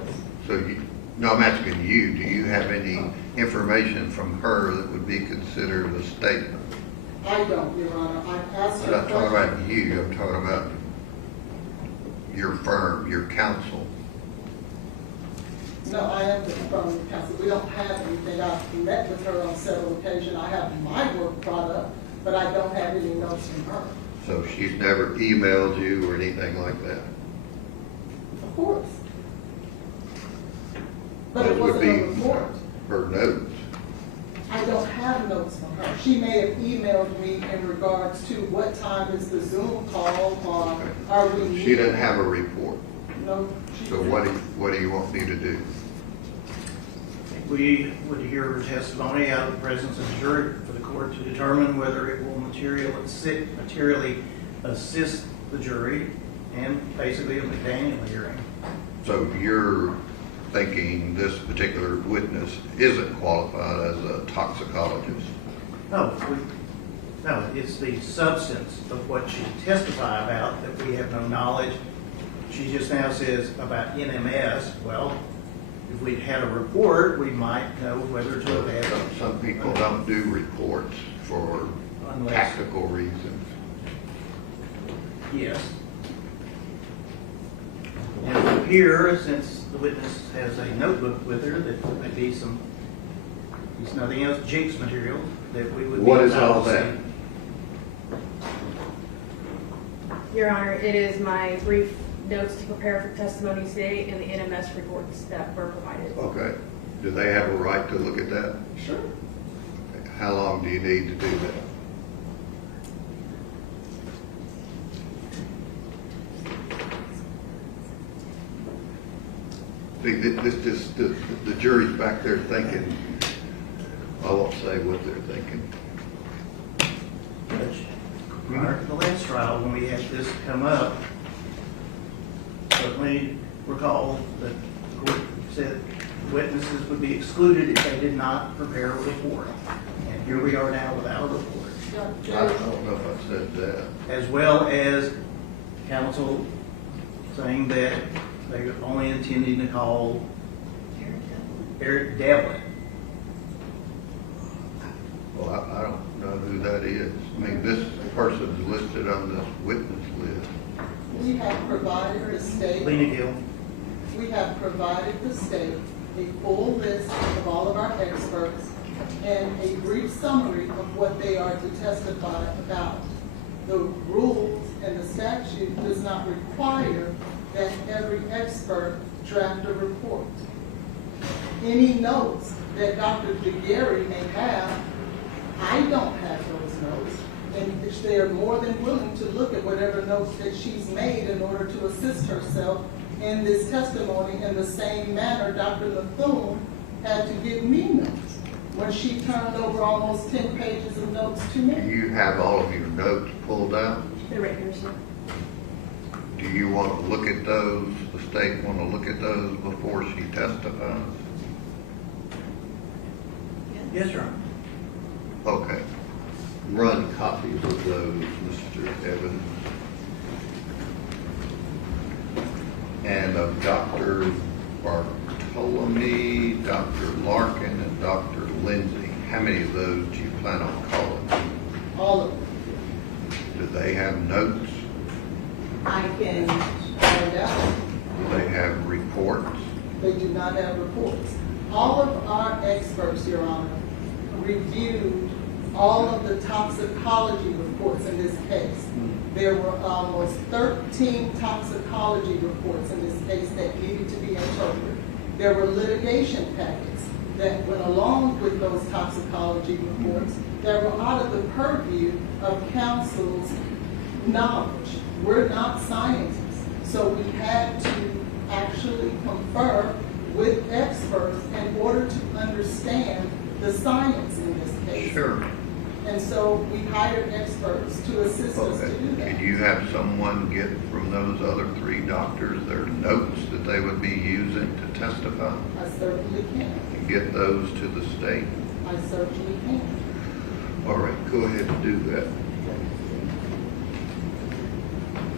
notes? No, I'm asking you, do you have any information from her that would be considered a statement? I don't, Your Honor. I asked I'm her. not talking about you, I'm talking about your firm, your counsel? No, I am the firm counsel. We don't have anything. I've met with her on several occasions. I have my work product, but I don't have any notes from her. So she's never emailed you or anything like that? Of course. But Those it would wasn't a be report. her notes. I don't have notes from her. She may have emailed me in regards to what time is the Zoom call, or are we? She didn't have a report. No. she So didn't. what do you want me to do? We would hear her testimony out of the presence of the jury for the court to determine whether it will materially assist the jury and basically a McDaniel hearing. So you're thinking this particular witness isn't qualified as a toxicologist? No, it's the substance of what she testified about that we have no knowledge. She just now says about NMS. Well, if we'd had a report, we might know whether to have had a... Some people don't do reports for Unless- tactical reasons. Yes. And it would appear, since the witness has a notebook with her, that there may be some, if nothing else, jinx material that we would... What is all that? Your Honor, it is my brief notes to prepare for testimony today and the NMS reports that were provided. Okay. Do they have a right to look at that? Sure. How long do you need to do that? See, this just, the jury's back there thinking, I won't say what they're thinking. Judge, prior to the last trial, when we had this come up, certainly recall that the court said witnesses would be excluded if they did not prepare a report. And here we are now without a report. I don't know if I said that. As well as counsel saying that they were only intending to call Eric Devlin. Well, I don't know who that is. I mean, this person's listed on this witness list. We have provided the state. Lena Gill. We have provided the state a full list of all of our experts and a brief summary of what they are to testify about. The rules and the statute does not require that every expert draft a report. Any notes that Dr. DeGarry may have, I don't have those notes. And they are more than willing to look at whatever notes that she's made in order to assist herself in this testimony in the same manner Dr. Bethune had to give me notes when she turned over almost 10 pages of notes to Do me. you have all of your notes pulled out? They're right here, sir. Do you want to look at those, the state want to look at those before she testifies? Yes, Your Honor. Okay. Run copies of those, Mr. Evans. And of Dr. Bartolome, Dr. Larkin, and Dr. Lindsay. How many of those do you plan on calling? All of them. Do they have notes? I can find out. Do they have reports? They do not have reports. All of our experts, Your Honor, reviewed all of the toxicology reports in this case. There were almost 13 toxicology reports in this case that needed to be interpreted. There were litigation packets that went along with those toxicology reports that were out of the purview of counsel's knowledge. We're not scientists, so we had to actually confer with experts in order to understand the science in this case. Sure. And so we hired experts to assist us to Okay. do that. Could you have someone get from those other three doctors their notes that they would be using to testify? I certainly can. And get those to the state? I certainly can. All right, go ahead and do that.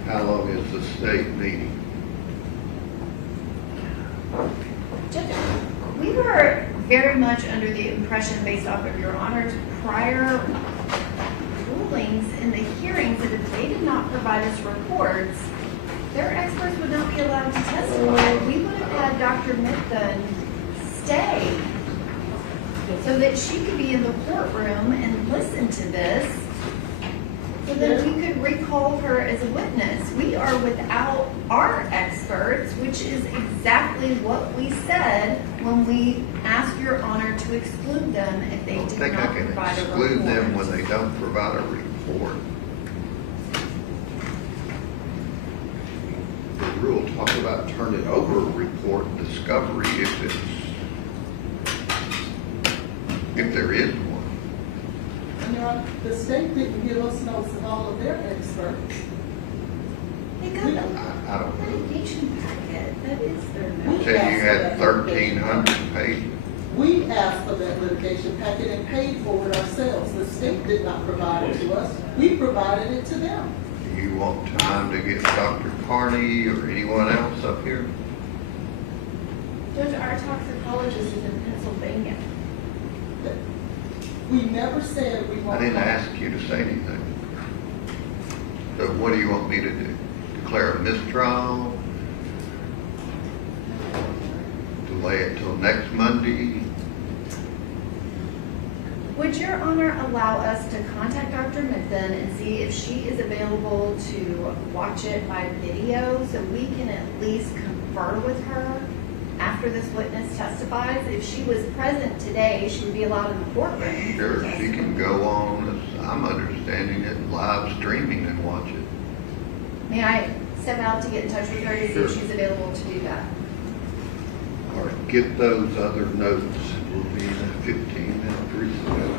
How long is the state meeting? We were very much under the impression, based off of Your Honor's prior rulings in the hearings, that if they did not provide us reports, their experts would testified, we would have had Dr. Mithun stay so that she could be in the courtroom and listen to this, so that we could recall her as a witness. We are without our experts, which is exactly what we said when we asked Your Honor to exclude them if they I don't did think I not can provide a report. exclude them when they don't provide a report. The rule talks about turning over a report and discovery if there is one. And Your Honor, the state didn't give us notes of all of their experts. They got the I don't know. litigation packet, that is their We note. Say you had asked for that 1,300 pages. We asked for that litigation packet and paid for it ourselves. The state did not provide it to us. We provided it to them. Do you want time to get Dr. Carney or anyone else up here? Judge, our toxicologist is in Pennsylvania. We never said we I want. didn't ask you to say anything. So what do you want me to do? Declare a mistrial? Delay it till next Monday? Would Your Honor allow us to contact Dr. Mithun and see if she is available to watch it by video so we can at least confer with her after this witness testifies? If she was present today, she would be allowed in the courtroom. Sure, she can go on, as I'm understanding it, live streaming and watch it. May I step out to get in touch with her to see if Sure. she's available to do that? Or get those other notes. We'll be in a 15-minute recess.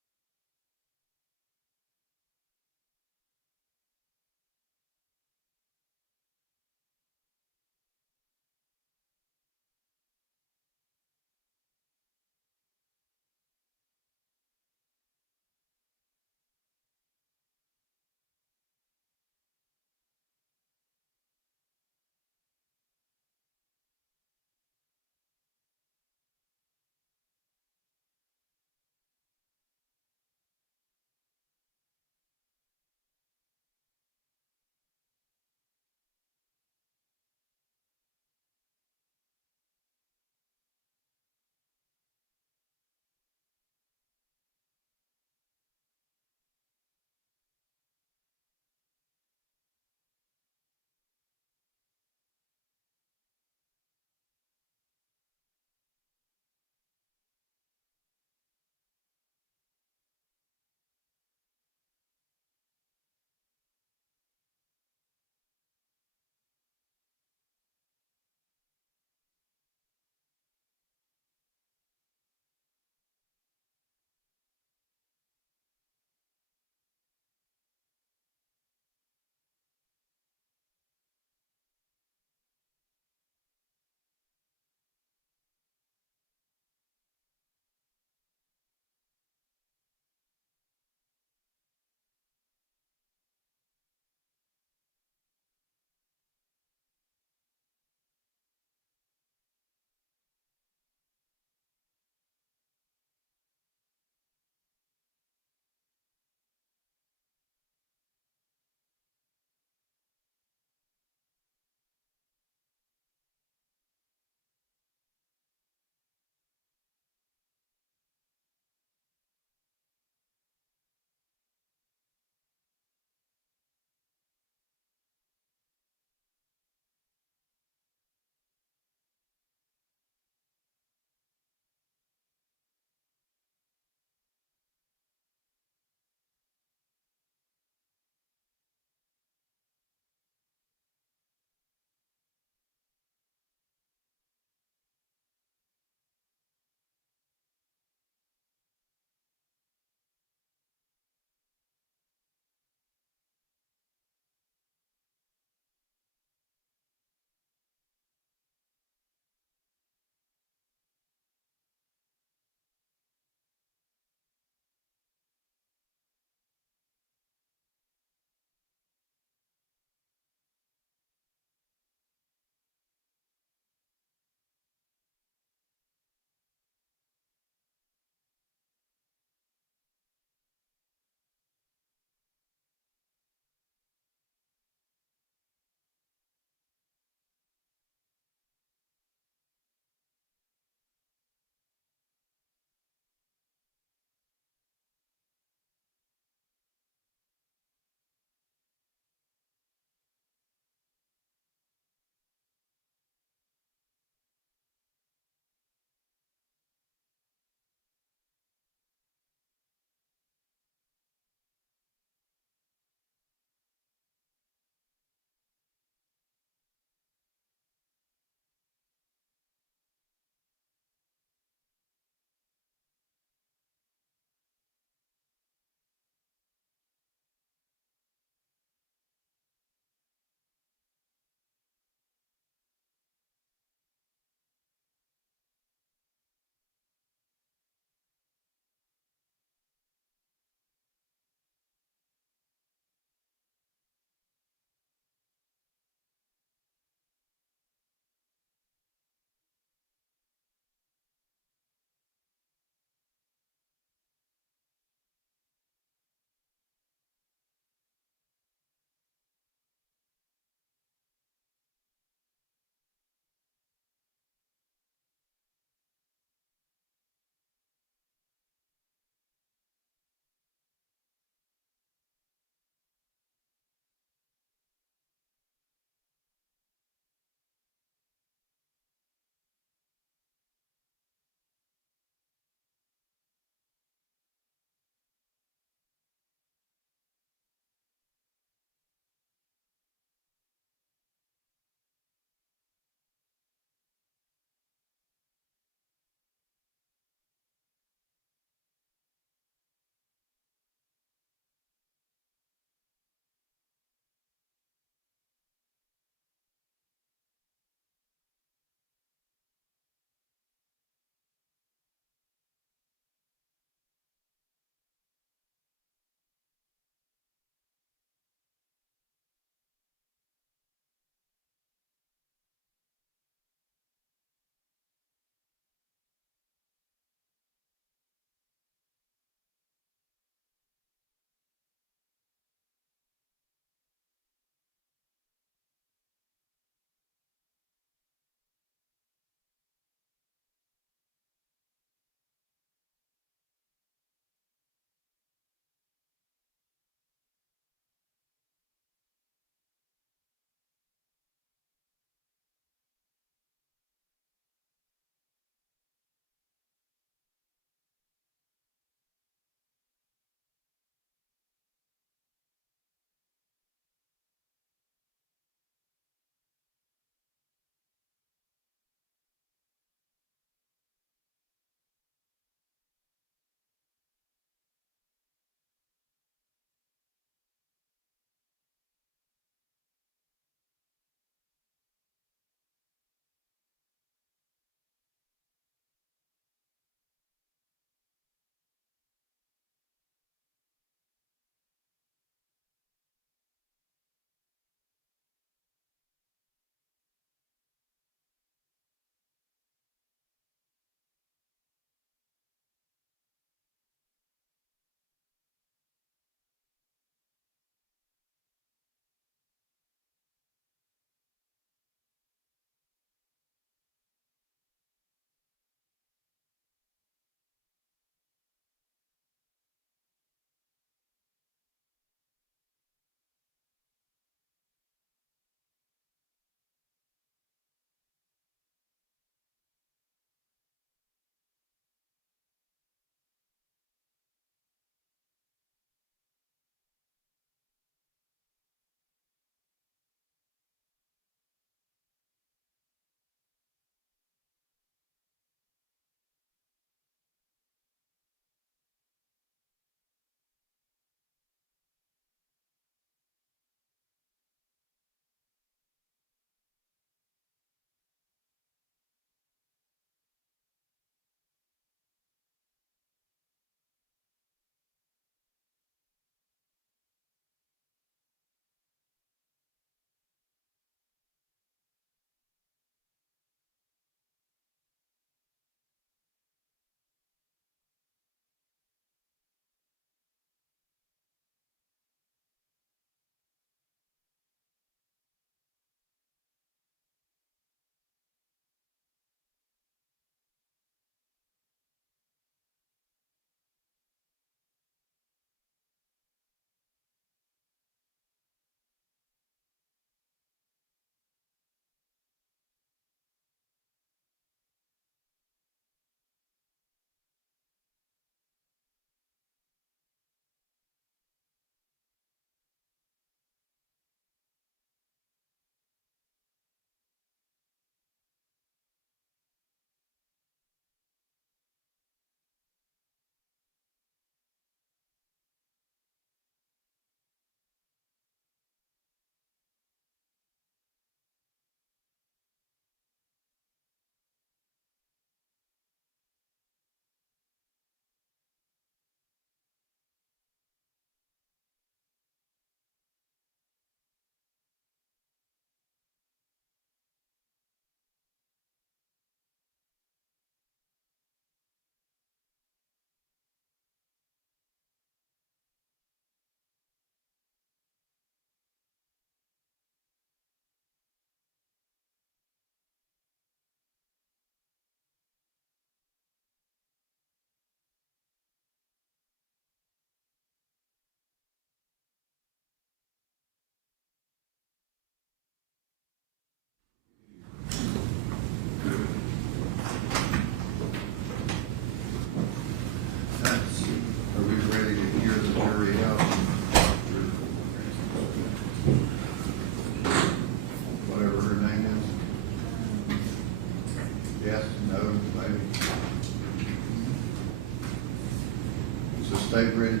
say, Bridget?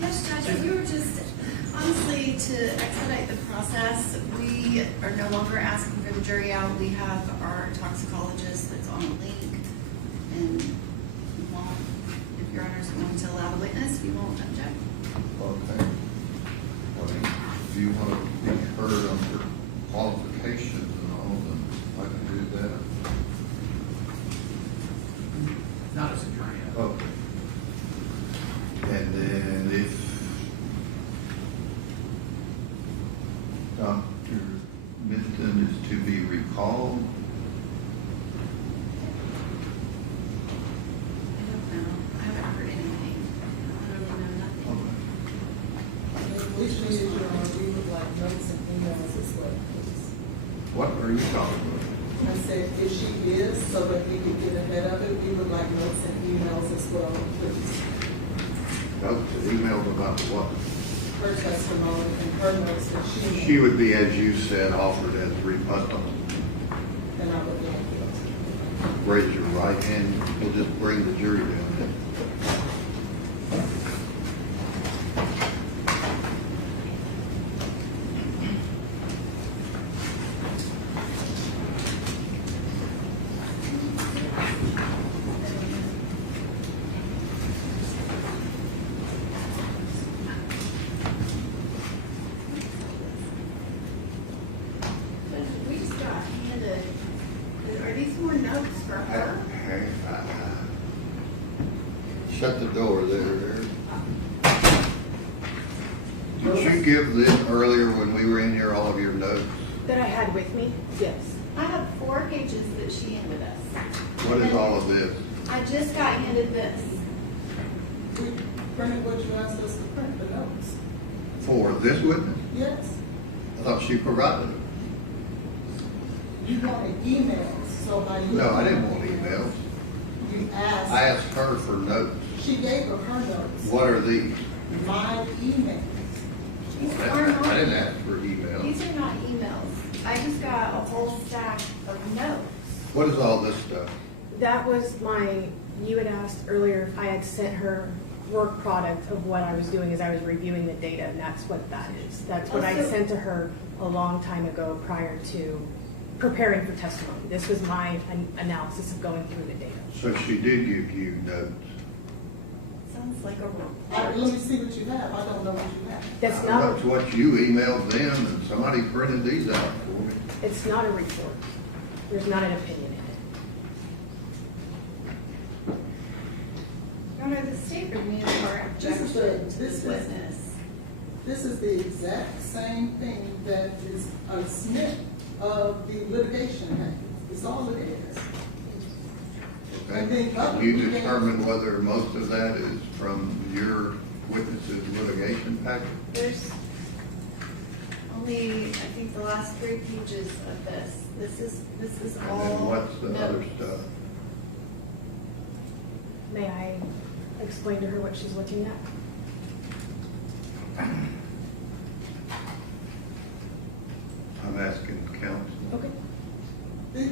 Yes, Judge, we were just, honestly, to expedite the process, we are no longer asking for the jury out. We have our toxicologist that's on a link, and we won't, if your honors are going to allow the witness, we won't object. Okay. Well, if you want to be heard under qualifications and all, then I can do that. Not as a attorney. Okay. And then if Dr. Minton is to be recalled, I don't know, I haven't heard anything. I don't know nothing. Which means, Your Honor, we would like notes and emails as well, please. what are you talking about? I said, if she is, so that we can get ahead of it, we would like notes and emails as well, please. Notes, emails about what? Her testimony and her notes that she made. She would be, as you said, offered as rebuttal. And I would like those. Raise your right hand, we'll just bring the jury down. We just got handed, are these more notes for her? Shut the door there. Did you give them earlier when we were in here all of your notes? That I had with me? Yes. I have 4 pages that she handed us. What is all of this? I just got handed this. We printed what you asked us to print, the notes. For this witness? Yes. I thought she provided it. You wanted emails, so by you. No, I didn't want emails. You asked. I asked her for notes. She gave her notes. What are these? My emails. These are not. I didn't ask for emails. These are not emails. I just got a whole stack of notes. What is all this stuff? That was you had asked earlier if I had sent her work product of what I was doing as I was reviewing the data, and that's what that is. That's what I sent to her a long time ago prior to preparing for testimony. This was my analysis of going through the data. So she did give you notes. Sounds like a report. Let me see what you have. I don't know what you have. That's not, That's what you emailed them, and somebody printed these out for me. it's not a report. There's not an opinion in it. Your Honor, the state removed our objection to this witness. This is the exact same thing that is a snip of the litigation package. It's all it is. And Okay. then Can you determine whether most of that is from your witness's litigation package? There's only, I think, the last 3 pages of this. This is And all then what's the other notes. stuff? May I explain to her what she's looking at? I'm asking counsel. Okay. If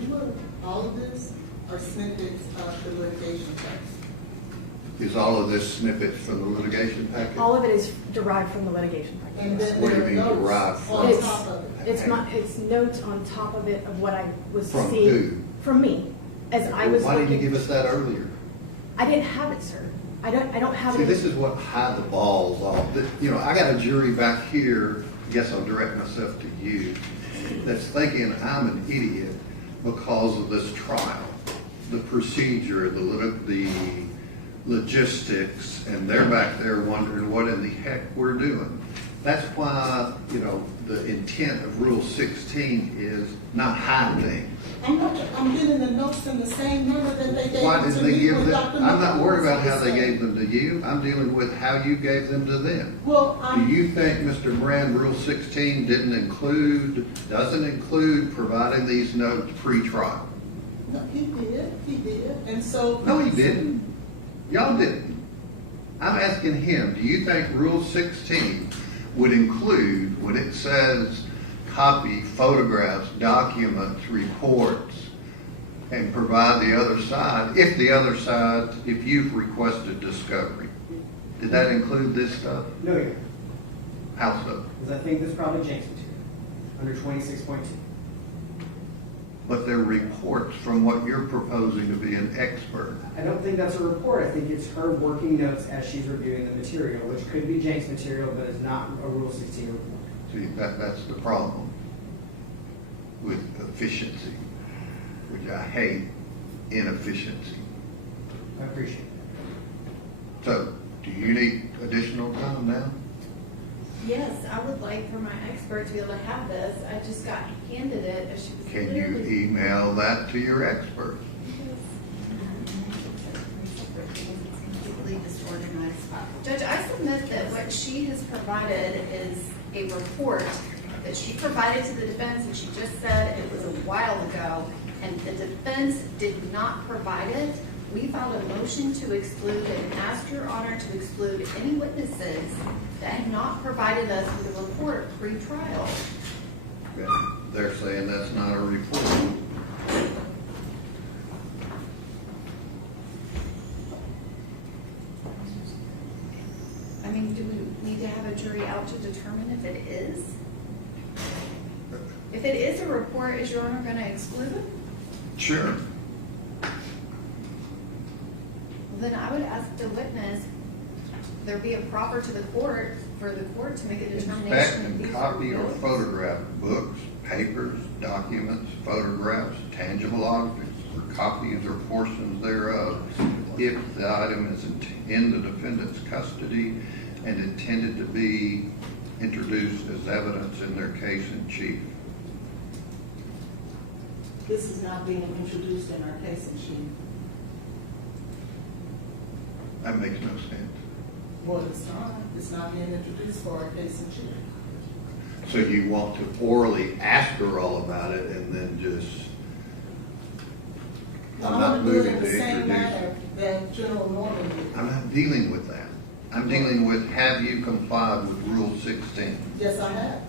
you look, all of this are snippets of the litigation package. Is all of this snippets from the litigation package? All of it is derived from the litigation And package. then What do you there are mean notes derived from? on top of it. It's notes on top of it of what I was From seeing. who? From me, as I was Why didn't you looking. give us that earlier? I didn't have it, sir. I don't have See, it. this is what hide the balls off. You know, I got a jury back here, I guess I'll direct myself to you, that's thinking I'm an idiot because of this trial, the procedure, the logistics, and they're back there wondering what in the heck we're doing. That's why, you know, the intent of Rule 16 is not hide things. I'm getting the notes in the same number that they gave Why to didn't they me give with them? Dr. I'm not worried about how they Nichols. gave them to you. I'm dealing with how you gave them to them. Well, Do you think, Mr. Brand, Rule 16 doesn't include providing these notes pre-trial? No, he did, and so. No, he didn't. Y'all didn't. I'm asking him, do you think Rule 16 would include, when it says copy, photographs, documents, reports, and provide the other side, if you've requested discovery? Did that include this stuff? No, Your Honor, How so? because I think this is probably Jake's material, under 26.2. But they're reports from what you're proposing to be an expert. I don't think that's a report. I think it's her working notes as she's reviewing the material, which could be Jake's material, but is not a Rule 16 report. See, that's the problem with efficiency, which I hate inefficiency. I appreciate that. So, do you need additional time now? Yes, I would like for my expert to be able to have this. I just got handed it as she was. Can you email that to your expert? It's completely disorganized. Judge, I submit that what she has provided is a report that she provided to the defense, and she just said it was a while ago, and the defense did not provide it. We filed a motion to exclude it and asked Your Honor to exclude any witnesses that had not provided us with a report pre-trial. Okay. They're saying that's not a report. I mean, do we need to have a jury out to determine if it is? If it is a report, is Your Honor going to exclude it? Sure. Then I would ask the witness, there be a proffer to the court for the court to make a Inspect determination. and if copy these or are real. photograph books, papers, documents, photographs, tangible objects, or copies or portions thereof, if the item is in the defendant's custody and intended to be introduced as evidence in their case in chief. This is not being introduced in our case in chief. That makes no sense. Well, it's not being introduced for our case in chief. So you want to orally ask her all about it and then just, I'm not I'm going to do it moving in to the same introduce manner it. that General Norman did. I'm not dealing with that. I'm dealing with, have you complied with Rule 16? Yes, I have.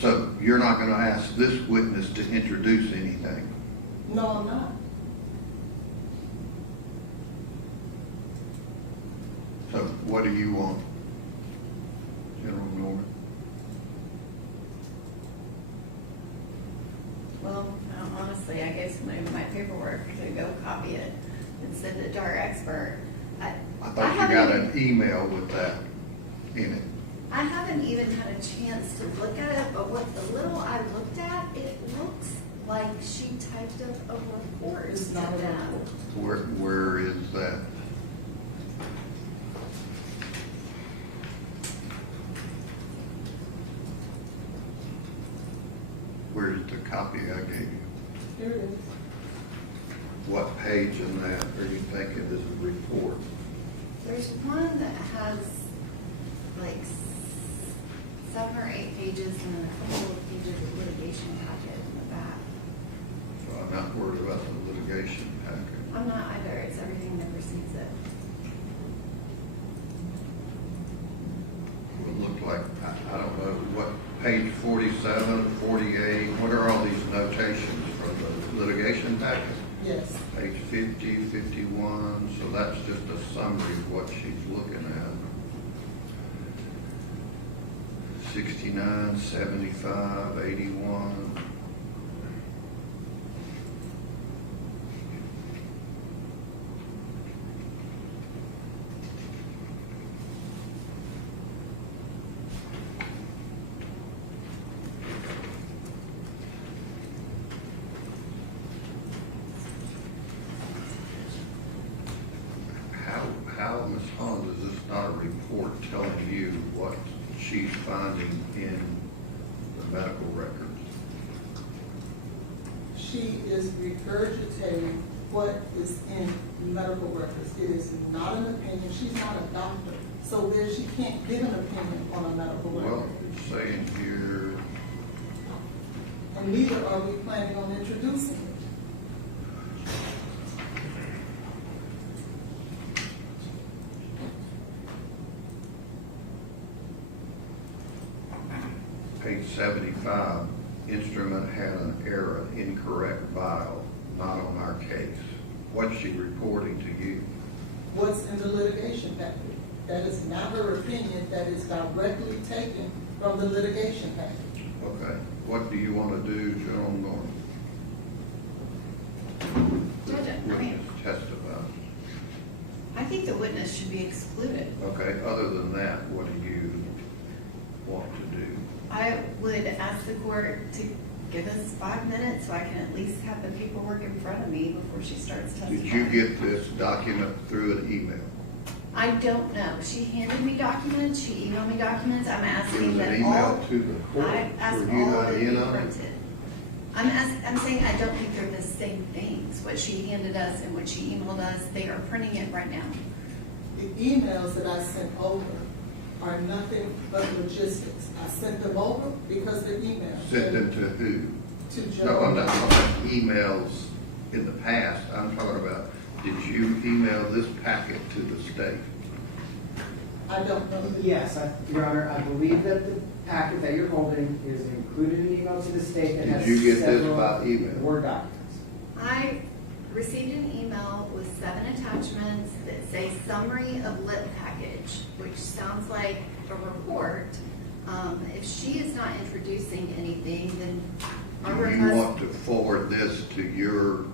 So you're not going to ask this witness to introduce anything? No, I'm not. So what do you want, General Norman? Well, honestly, I gave somebody my paperwork to go copy it and send it to our expert. I thought you got haven't an email with that in it. I haven't even had a chance to look at it, but what the little I looked at, it looks like she typed up a report It's to not a them. report. Where is that? Where's the copy I gave you? Here it is. What page in that are you thinking is a report? There's one that has like 7 or 8 pages and then a couple of pages of litigation packet in the back. So I'm not worried about the litigation packet. I'm not either, it's everything that precedes it. It would look like, I don't know, what, page 47, 48, what are all these notations from the litigation packet? Yes. Page 50, 51, so that's just a summary of what she's looking at. 69, 75, 81. How, Ms. Hans, is this not a report telling you what she's finding in the medical records? She is regurgitating what is in medical records. It is not an opinion. She's not a doctor. So there, she can't give an opinion on a medical record. Well, it's saying here, And neither are we planning on introducing it. page 75, instrument had an error, incorrect vial, not on our case. What's she reporting to you? What's in the litigation packet. That is not her opinion, that is directly taken from the litigation packet. Okay, what do you want to do, Joan Norton? Judge, I mean- Witness testify. I think the witness should be excluded. Okay, other than that, what do you want to do? I would ask the court to give us 5 minutes so I can at least have the paperwork in front of me before she starts testifying. Did you get this document through an email? I don't know. She handed me documents, she emailed me documents. I'm It asking was that an all. email to the court? I asked Were you all not of it to in be on it? printed. I'm saying I don't think they're the same things. What she handed us and what she emailed us, they are printing it right now. The emails that I sent over are nothing but logistics. I sent them over because they're emails. Sent them to who? To Joe. No, I'm not talking about emails in the past. I'm talking about, did you email this packet to the state? I don't know. Yes, Your Honor, I believe that the packet that you're holding is included in the email to the state that Did has you get this several by email? Word documents. I received an email with 7 attachments that say summary of lit package, which sounds like a report. If she is not introducing anything, then our Do you request. want to forward this to your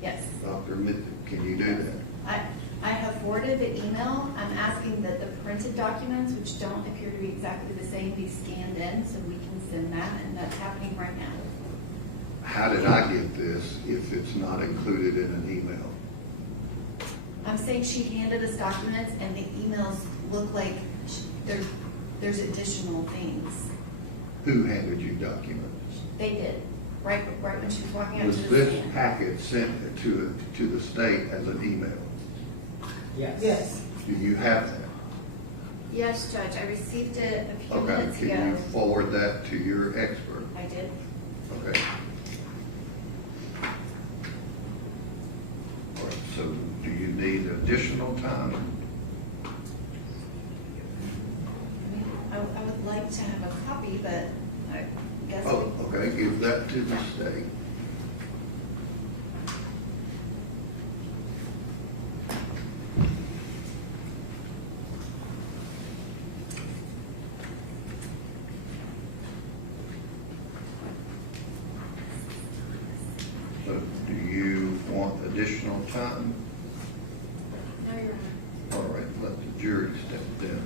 Yes. Dr. Mitchell? Can you do that? I have forwarded the email. I'm asking that the printed documents, which don't appear to be exactly the same, be scanned in so we can send that, and that's happening right now. How did I get this if it's not included in an email? I'm saying she handed us documents and the emails look like there's additional things. Who handed you documents? They did, right when she was walking out to Was the this stand. packet sent to the state as an email? Yes. Yes. Do you have that? Yes, Judge, I received it a few Okay, minutes can ago. you forward that to your expert? I did. Okay. All right, so do you need additional time? I would like to have a copy, but I guess. Oh, okay, give that to the state. So do you want additional time? No, Your Honor. All right, let the jury step down.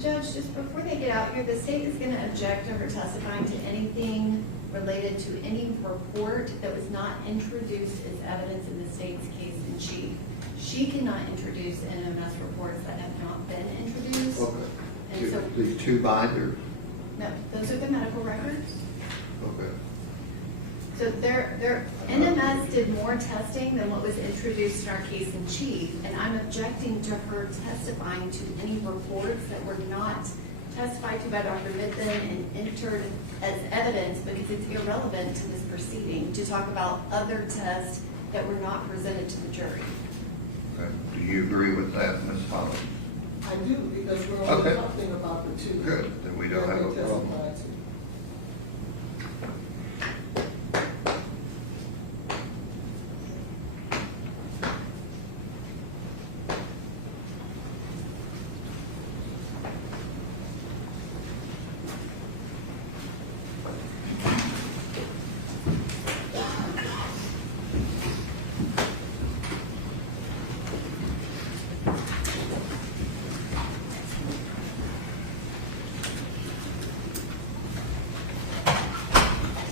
Judge, just before they get out here, the state is going to object to her testifying to anything related to any report that was not introduced as evidence in the state's case in chief. She cannot introduce NMS reports that have not been introduced. Okay. And so, These two binders? no, those are the medical records. Okay. So NMS did more testing than what was introduced in our case in chief, and I'm objecting to her testifying to any reports that were not testified to by Dr. Mitten and entered as evidence because it's irrelevant to this proceeding to talk about other tests that were not presented to the jury. Okay. Do you agree with that, Ms. Holland? I do, because we're only Okay. talking about the two. Good, then we don't have a that they problem. testified to.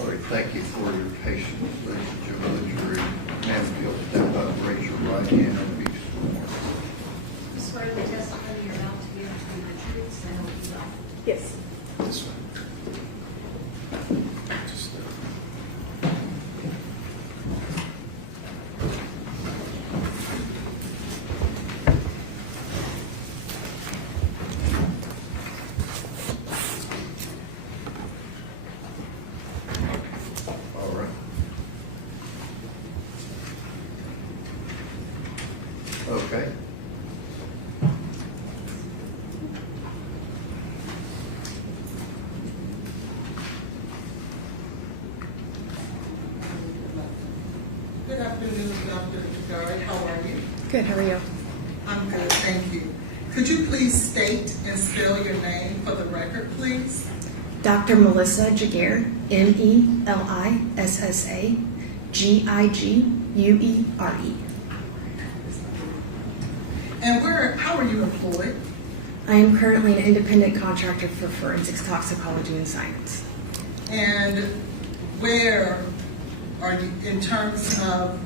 All right, thank you for your patience, ladies and gentlemen. The jury, ma'am, if you'll step up, raise your right hand and be sworn. You swear to the testimony you're to help you out. Yes. This way. Just, All right. Okay. Good afternoon, Dr. Jagari. How are you? Good, how are you? I'm good, thank you. Could you please state and spell your name for the record, please? Dr. Melissa Jagger, Melissa Giguere. And how are you employed? I am currently an independent contractor for forensics toxicology and science. And where are you in terms of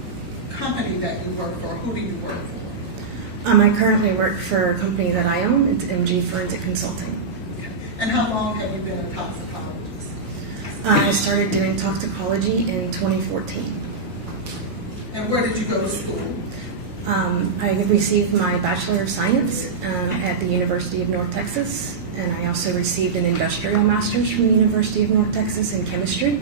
company that you work for? Who do you work for? I currently work for a company that I own. It's MG Forensic Consulting. And how long have you been a toxicologist? I started doing toxicology in 2014. And where did you go to school? I received my Bachelor of Science at the University of North Texas, and I also received an Industrial Master's from the University of North Texas in Chemistry.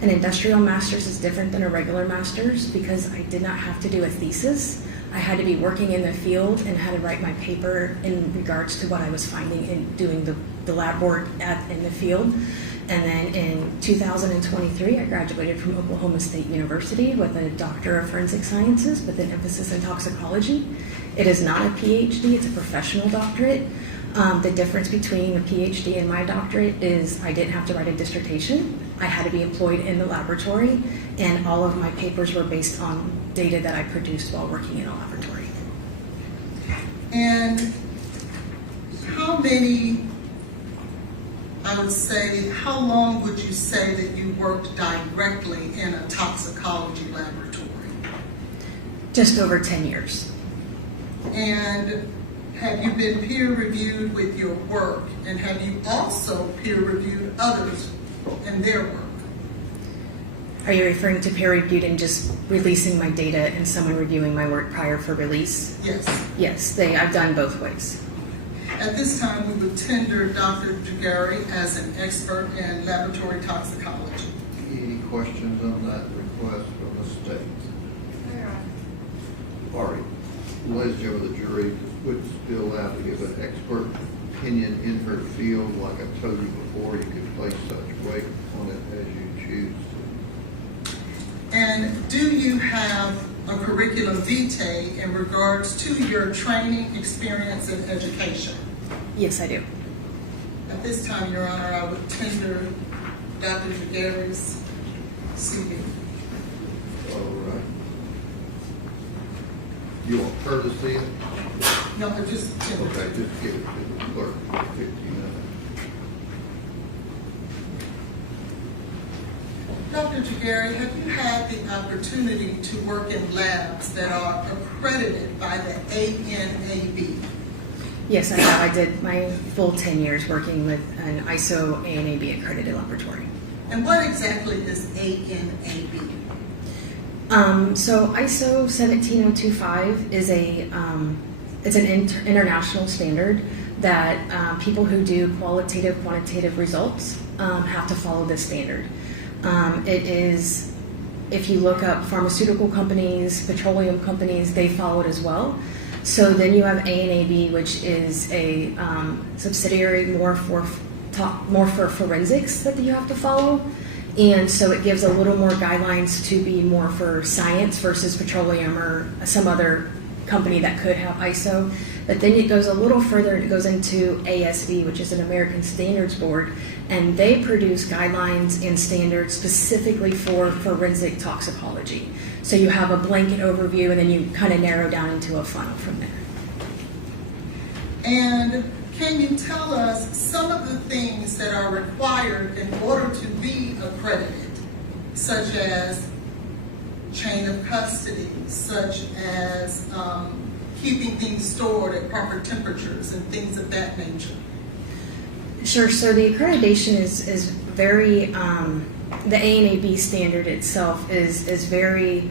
An Industrial Master's is different than a regular Master's because I did not have to do a thesis. I had to be working in the field and had to write my paper in regards to what I was finding and doing the lab work in the field. And then in 2023, I graduated from Oklahoma State University with a Doctor of Forensic Sciences with an emphasis in toxicology. It is not a PhD, it's a professional doctorate. The difference between a PhD and my doctorate is I didn't have to write a dissertation. I had to be employed in the laboratory, and all of my papers were based on data that I produced while working in a laboratory. And how long would you say that you worked directly in a toxicology laboratory? Just over 10 years. And have you been peer reviewed with your work? And have you also peer reviewed others and their work? Are you referring to peer reviewed and just releasing my data and someone reviewing my work prior for release? Yes. Yes, I've done both ways. At this time, we would tender Dr. Jagari as an expert in laboratory toxicology. Any questions on that request from the state? All right. Ladies and gentlemen, the jury would be allowed to give an expert opinion in her field. Like I told you before, you could place such weight on it as you choose to. And do you have a curriculum vitae in regards to your training, experience, and education? Yes, I do. At this time, Your Honor, I would tender Dr. Jagari's CV. All right. You want her to see it? No, I just tender Okay, it. just give it to the clerk for 15 minutes. Dr. Jagari, have you had the opportunity to work in labs that are accredited by the ANAB? Yes, I have. I did my full 10 years working with an ISO ANAB accredited laboratory. And what exactly is ANAB? So ISO 17025 is it's an international standard that people who do qualitative, quantitative results have to follow this standard. It is, if you look up pharmaceutical companies, petroleum companies, they follow it as well. So then you have ANAB, which is a subsidiary more for forensics that you have to follow. And so it gives a little more guidelines to be more for science versus petroleum or some other company that could have ISO. But then it goes a little further and it goes into ASV, which is an American Standards Board, and they produce guidelines and standards specifically for forensic toxicology. So you have a blanket overview and then you kind of narrow down into a funnel from there. And can you tell us some of the things that are required in order to be accredited, such as chain of custody, such as keeping things stored at proper temperatures and things of that nature? Sure. So the accreditation is very, the ANAB standard itself is very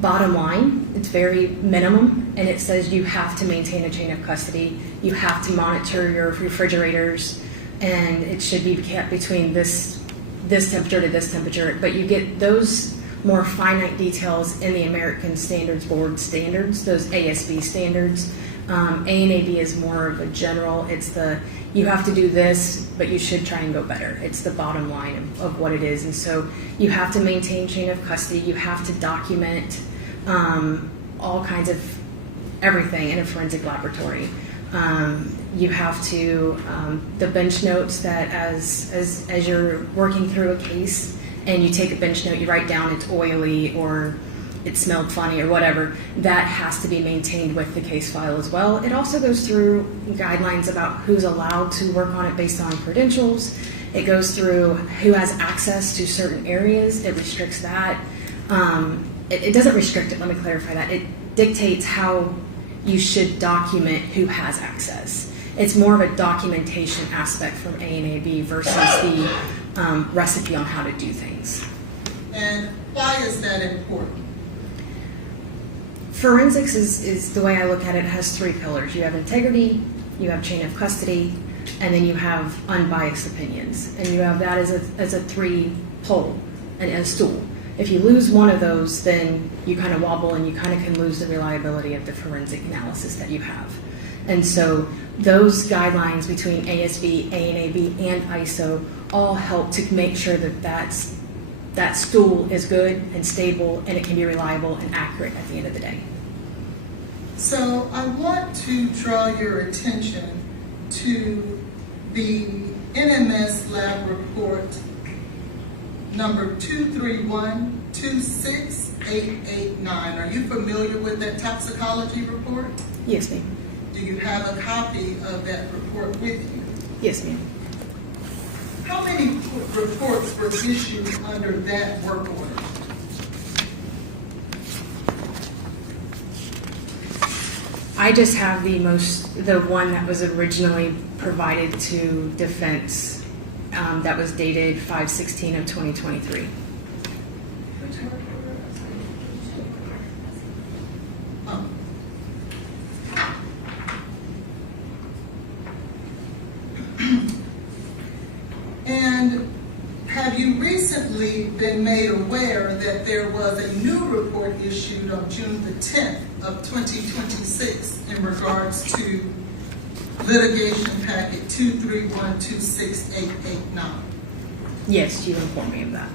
bottom line. It's very minimum, and it says you have to maintain a chain of custody. You have to monitor your refrigerators, and it should be kept between this temperature to this temperature. But you get those more finite details in the American Standards Board standards, those ASB standards. ANAB is more of a general. It's you have to do this, but you should try and go better. It's the bottom line of what it is. And so you have to maintain chain of custody. You have to document all kinds of everything in a forensic laboratory. You have to, the bench notes that as you're working through a case and you take a bench note, you write down it's oily or it smelled funny or whatever, that has to be maintained with the case file as well. It also goes through guidelines about who's allowed to work on it based on credentials. It goes through who has access to certain areas. It restricts that. It doesn't restrict it, let me clarify that. It dictates how you should document who has access. It's more of a documentation aspect from ANAB versus the recipe on how to do things. And why is that important? Forensics is the way I look at it, has three pillars. You have integrity, you have chain of custody, and then you have unbiased opinions. And you have that as a three pole and a stool. If you lose one of those, then you kind of wobble and you kind of can lose the reliability of the forensic analysis that you have. And so those guidelines between ASB, ANAB, and ISO all help to make sure that stool is good and stable and it can be reliable and accurate at the end of the day. So I want to draw your attention to the NMS lab report number 231-26889. Are you familiar with that toxicology report? Yes, ma'am. Do you have a copy of that report with you? Yes, ma'am. How many reports were issued under that work order? I just have the one that was originally provided to defense that was dated 5/16 of 2023. And have you recently been made aware that there was a new report issued on June the 10th of 2026 in regards to litigation packet 231-26889? Yes, you informed me of that.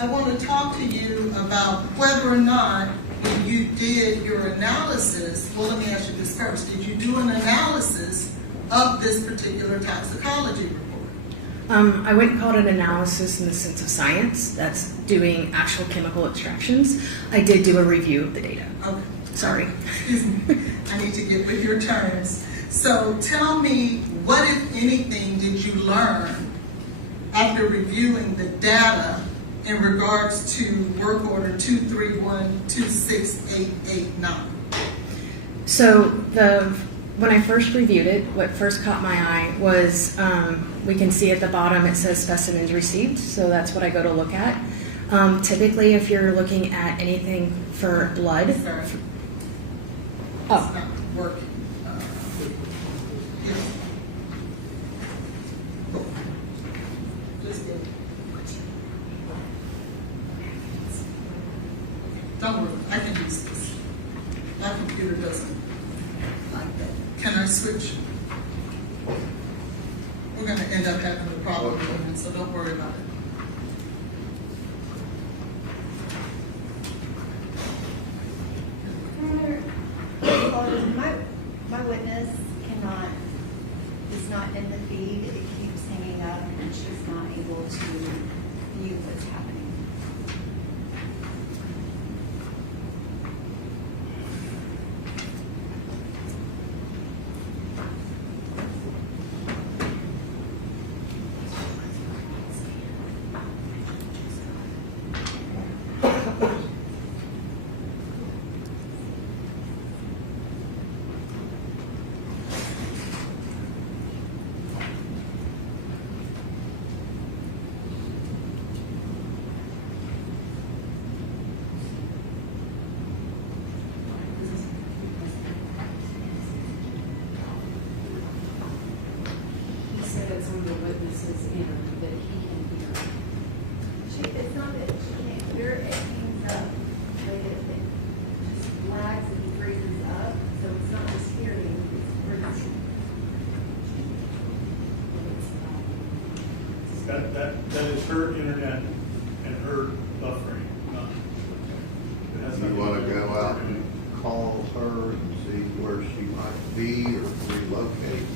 I want to talk to you about whether or not when you did your analysis, well, let me ask you this first. Did you do an analysis of this particular toxicology report? I wouldn't call it an analysis in the sense of science. That's doing actual chemical extractions. I did do a review of the data. Okay. Sorry. Excuse me. I need to get with your terms. So tell me, what, if anything, did you learn after reviewing the data in regards to work order 231-26889? So when I first reviewed it, what first caught my eye was we can see at the bottom it says specimens received, so that's what I go to look at. Typically, if you're looking at anything for blood, Sorry. oh, It's not working. Just get it. Don't worry, I can use this. My computer doesn't like that. Can I switch? We're going to end up having a problem with it, so don't worry about it. My witness is not in the feed. It keeps hanging up and she's not able to view what's happening. some of the witnesses in that he can hear. It's not that she can't hear it, it hangs up. Like it just lags and freezes up, so it's not just hearing, it's freezing. That is her internet and her buffering, not. It has You nothing want do to go with out internet. and call her and see where she might be or relocate?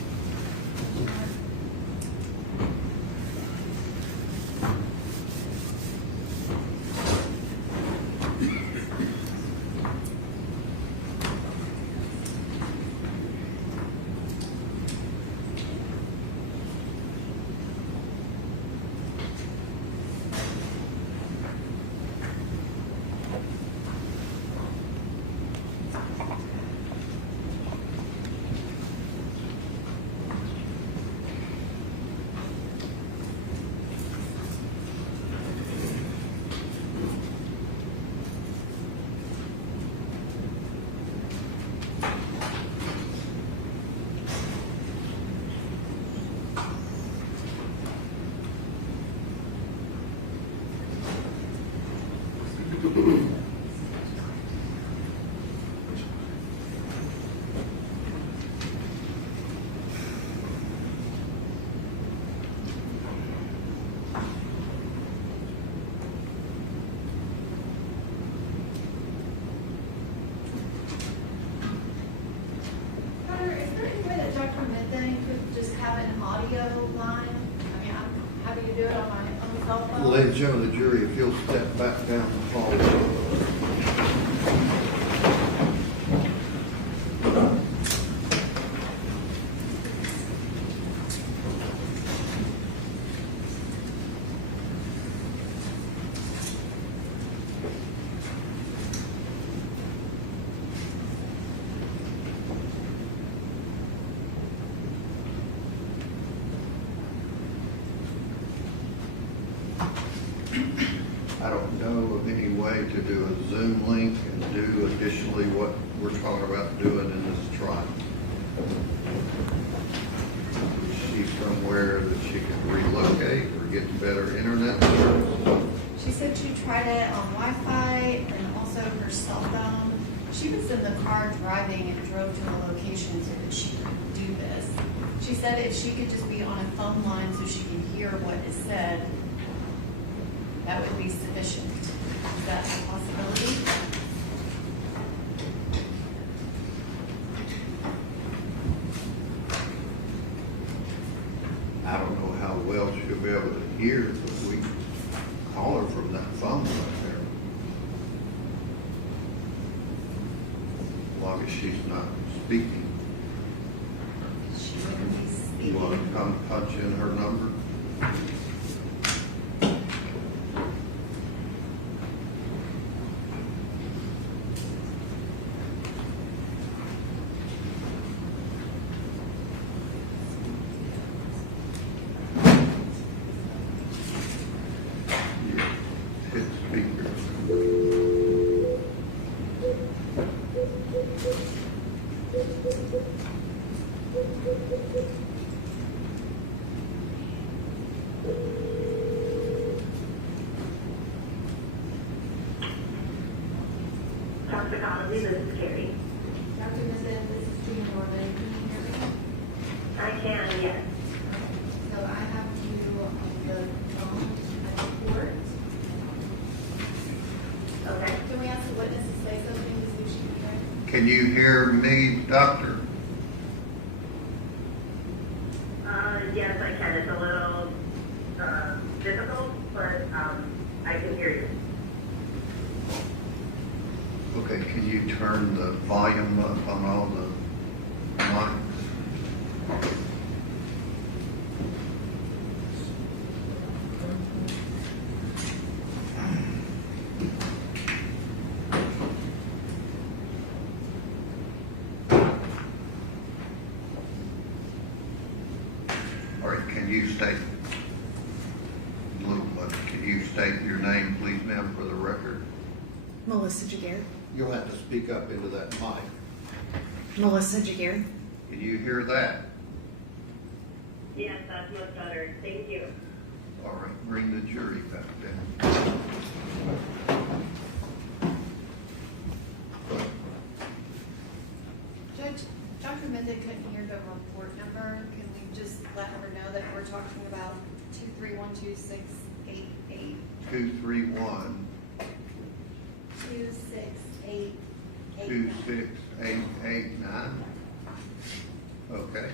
Connor, is there any way that Dr. Midday could just have an audio line? I mean, I'm happy to do it on my own cell phone. Ladies and gentlemen of the jury, if you'll step back down the hall. I don't know of any way to do a Zoom link and do additionally what we're talking about doing in this trial. Is she somewhere that she can relocate or get better internet service? She said she tried it on Wi-Fi and also her cell phone. She was in the car driving and drove to a location so that she could do this. She said if she could just be on a phone line so she can hear what is said, that would be sufficient. Is that a possibility? I don't know how well she'll be able to hear, but we can call her from that phone right there. As long as she's not speaking. She wouldn't be You speaking. want to come punch in her number? Hit speaker. Toxicology, this is Carrie. Dr. Mizzen, this is Jean Norman. Can you hear me? I can, yes. So I have you on the phone at the court. Okay. Can we ask the witness to say something to see if she can hear? Can you hear me, doctor? Yes, I can. It's a little difficult, but I can hear you. Okay, can you turn the volume up on all the mics? All right, can you state, can you state your name, please, ma'am, for the record? Melissa Jaguar. You'll have to speak up into that mic. Melissa Jaguar. Can you hear that? Yes, that's much better. Thank you. All right, bring the jury back then. Judge, Dr. Mendon couldn't hear the report number. Can we just let her know that we're talking about 2312688? 231 26889. 26889. Okay.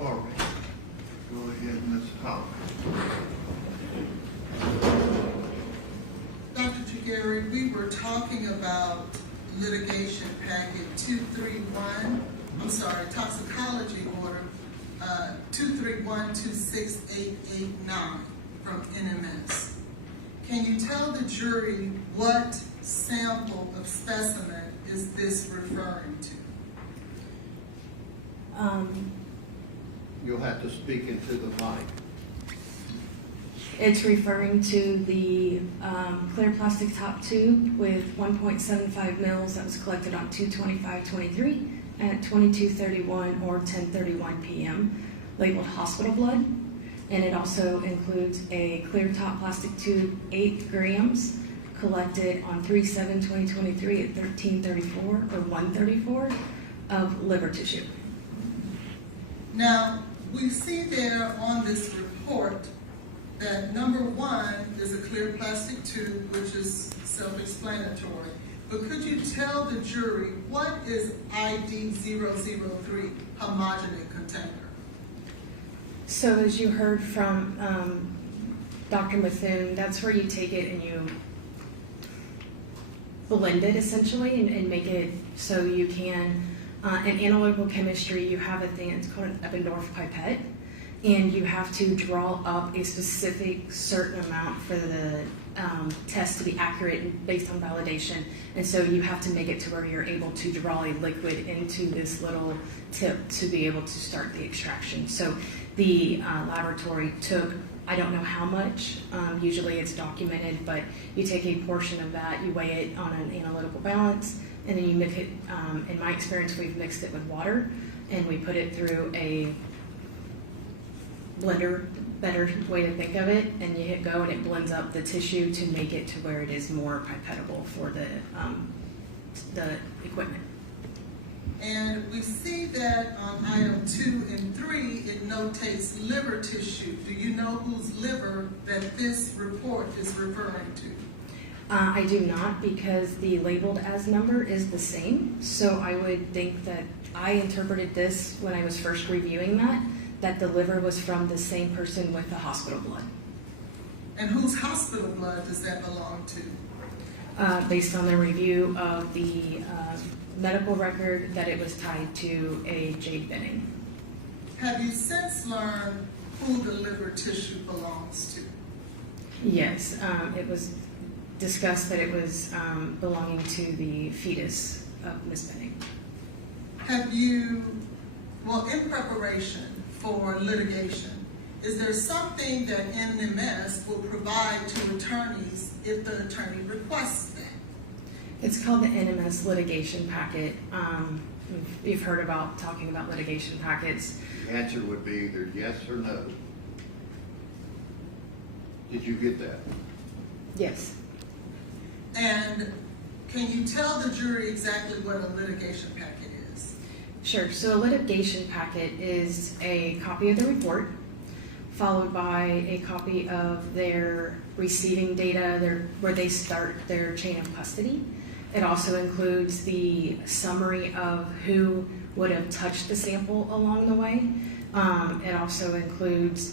All right. Go ahead, Ms. Collins. Dr. Jageri, we were talking about litigation packet toxicology order 231-26889 from NMS. Can you tell the jury what sample of specimen is this referring to? You'll have to speak into the mic. It's referring to the clear plastic top tube with 1.75 mils that was collected on 2/25/23 at 22:31 or 10:31 p.m. labeled hospital blood. And it also includes a clear top plastic tube, 8 grams, collected on 3/7/2023 at 13:34 or 1:34 of liver tissue. Now, we see there on this report that number 1 is a clear plastic tube, which is self-explanatory. But could you tell the jury what is ID 003, homogeneous container? So as you heard from Dr. Methune, that's where you take it and you blend it essentially and make it so you can, in analytical chemistry, you have a thing, it's called an Eppendorf pipette, and you have to draw up a specific certain amount for the test to be accurate and based on validation. And so you have to make it to where you're able to draw a liquid into this little tip to be able to start the extraction. So the laboratory took, I don't know how much, usually it's documented, but you take a portion of that, you weigh it on an analytical balance, and then you mix it, in my experience, we've mixed it with water, and we put it through a blender, better way to think of it, and you hit go and it blends up the tissue to make it to where it is more pipettable for the equipment. And we see that on item 2 and 3, it notates liver tissue. Do you know whose liver that this report is referring to? I do not, because the labeled as number is the same. So I would think that I interpreted this when I was first reviewing that the liver was from the same person with the hospital blood. And whose hospital blood does that belong to? Based on the review of the medical record, that it was tied to a Jade Benning. Have you since learned who the liver tissue belongs to? Yes, it was discussed that it was belonging to the fetus of Ms. Benning. Have you, well, in preparation for litigation, is there something that NMS will provide to attorneys if the attorney requests that? It's called the NMS litigation packet. You've heard about talking about litigation packets. The answer would be either yes or no. Did you get that? Yes. And can you tell the jury exactly what a litigation packet is? Sure. So a litigation packet is a copy of the report, followed by a copy of their receiving data, where they start their chain of custody. It also includes the summary of who would have touched the sample along the way. It also includes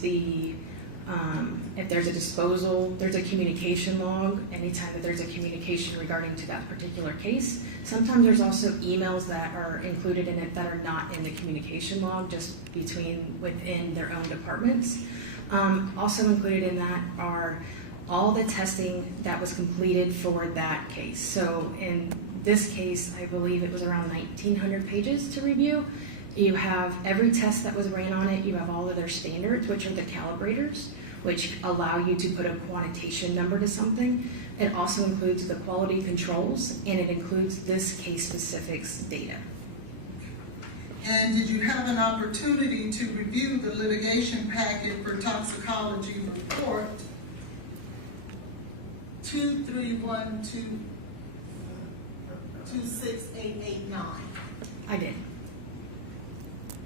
if there's a disposal, there's a communication log, anytime that there's a communication regarding to that particular case. Sometimes there's also emails that are included in it that are not in the communication log, just within their own departments. Also included in that are all the testing that was completed for that case. So in this case, I believe it was around 1,900 pages to review. You have every test that was ran on it. You have all of their standards, which are the calibrators, which allow you to put a quantitation number to something. It also includes the quality controls, and it includes this case specifics data. And did you have an opportunity to review the litigation packet for toxicology report 231226889? I did.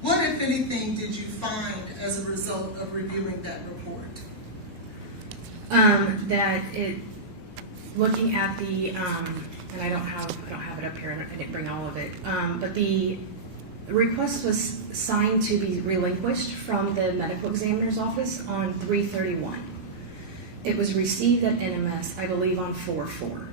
What, if anything, did you find as a result of reviewing that report? Looking at the, and I don't have it up here, I didn't bring all of it, but the request was signed to be relinquished from the medical examiner's office on 3/31. It was received at NMS, I believe, on 4/4.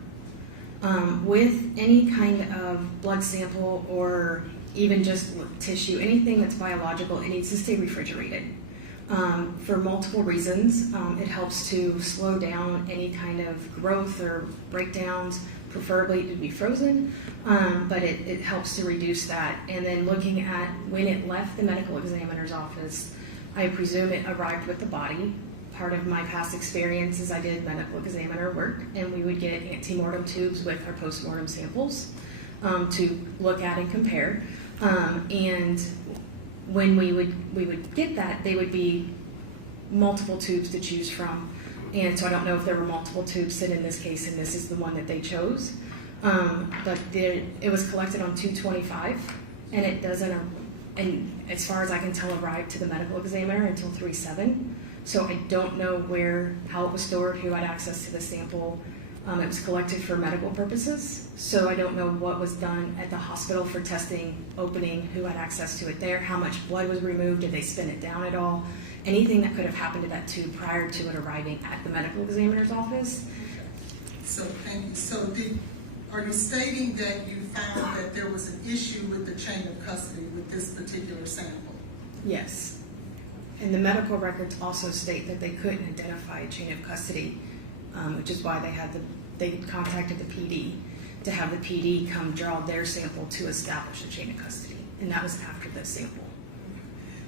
With any kind of blood sample or even just tissue, anything that's biological, it needs to stay refrigerated. For multiple reasons. It helps to slow down any kind of growth or breakdowns, preferably to be frozen, but it helps to reduce that. And then looking at when it left the medical examiner's office, I presume it arrived with the body. Part of my past experience is I did medical examiner work, and we would get antemortem tubes with our postmortem samples to look at and compare. And when we would get that, they would be multiple tubes to choose from. And so I don't know if there were multiple tubes in this case, and this is the one that they chose. But it was collected on 2/25, and it doesn't, and as far as I can tell, arrived to the medical examiner until 3/7. So I don't know how it was stored, who had access to the sample. It was collected for medical purposes, so I don't know what was done at the hospital for testing, opening, who had access to it there, how much blood was removed, did they spin it down at all, anything that could have happened to that tube prior to it arriving at the medical examiner's office. So thank you. So are you stating that you found that there was an issue with the chain of custody with this particular sample? Yes. And the medical records also state that they couldn't identify a chain of custody, which is why they contacted the PD to have the PD come draw their sample to establish a chain of custody. And that was after the sample.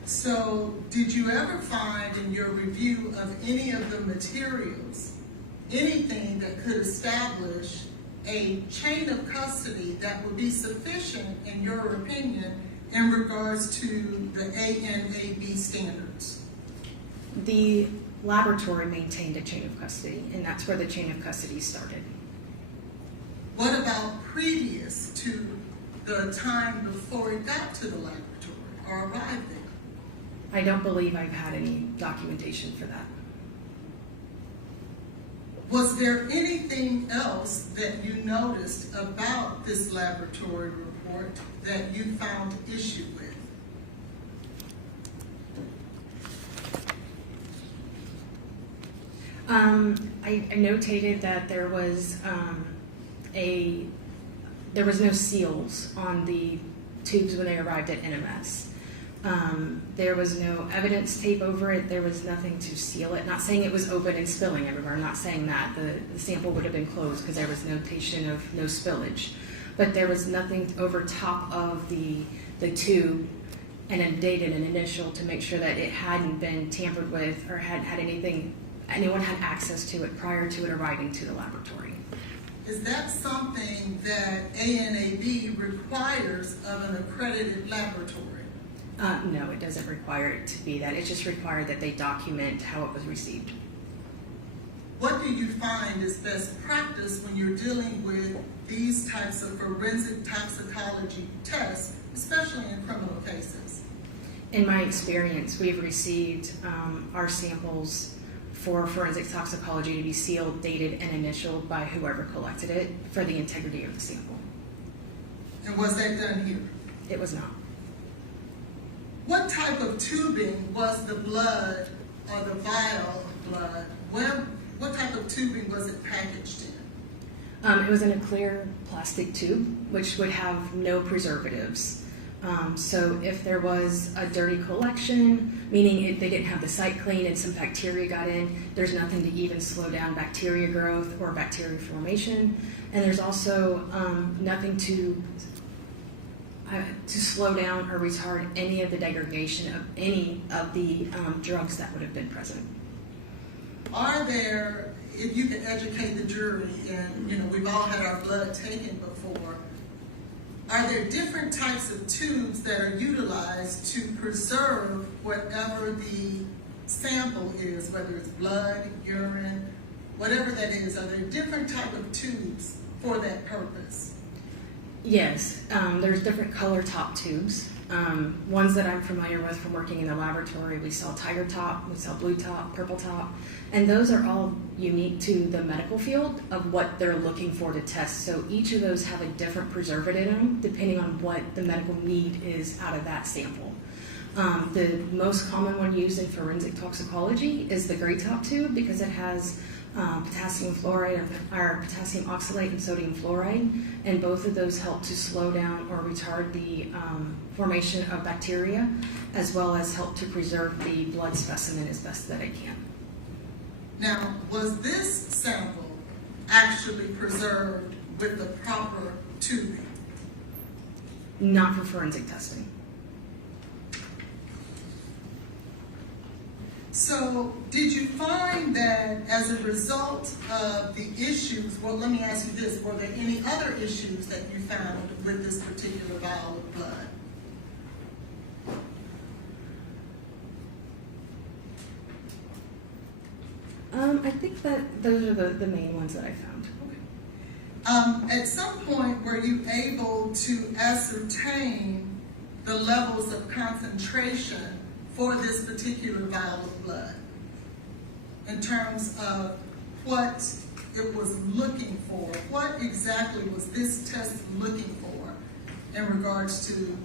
So did you ever find in your review of any of the materials anything that could establish a chain of custody that would be sufficient, in your opinion, in regards to the ANAB standards? The laboratory maintained a chain of custody, and that's where the chain of custody started. What about previous to the time before it got to the laboratory or arrived there? I don't believe I've had any documentation for that. Was there anything else that you noticed about this laboratory report that you found issue with? I notated that there was no seals on the tubes when they arrived at NMS. There was no evidence tape over it. There was nothing to seal it. Not saying it was open and spilling everywhere. I'm not saying that. The sample would have been closed because there was notation of no spillage. But there was nothing over top of the tube and a date and an initial to make sure that it hadn't been tampered with or anyone had access to it prior to it arriving to the laboratory. Is that something that ANAB requires of an accredited laboratory? No, it doesn't require it to be that. It's just required that they document how it was received. What what do you find is best practice when you're dealing with these types of forensic toxicology tests, especially in criminal cases? In my experience, we've received our samples for forensic toxicology to be sealed, dated, and initialed by whoever collected it for the integrity of the sample. And was that done here? It was not. What type of tubing was the blood or the vial of blood? What type of tubing was it packaged in? It was in a clear plastic tube, which would have no preservatives. So if there was a dirty collection, meaning they didn't have the site clean and some bacteria got in, there's nothing to even slow down bacteria growth or bacteria formation. And there's also nothing to slow down or retard any of the degradation of any of the drugs that would have been present. Are there, if you can educate the jury, and we've all had our blood taken before, are there different types of tubes that are utilized to preserve whatever the sample is, whether it's blood, urine, whatever that is? Are there different type of tubes for that purpose? Yes, there's different color top tubes. Ones that I'm familiar with from working in the laboratory, we saw tiger top, we saw blue top, purple top, and those are all unique to the medical field of what they're looking for to test. So each of those have a different preservative in them depending on what the medical need is out of that sample. The most common one used in forensic toxicology is the gray top tube because it has potassium fluoride or potassium oxalate and sodium fluoride, and both of those help to slow down or retard the formation of bacteria, as well as help to preserve the blood specimen as best that it can. Now, was this sample actually preserved with the proper tubing? Not for forensic testing. So, did you find that as a result of the issues, well, let me ask you this, were there any other issues that you found with this particular vial of blood? I think that those are the main ones that I found. At some point, were you able to ascertain the levels of concentration for this particular vial of blood in terms of what it was looking for? What exactly was this test looking for in regards to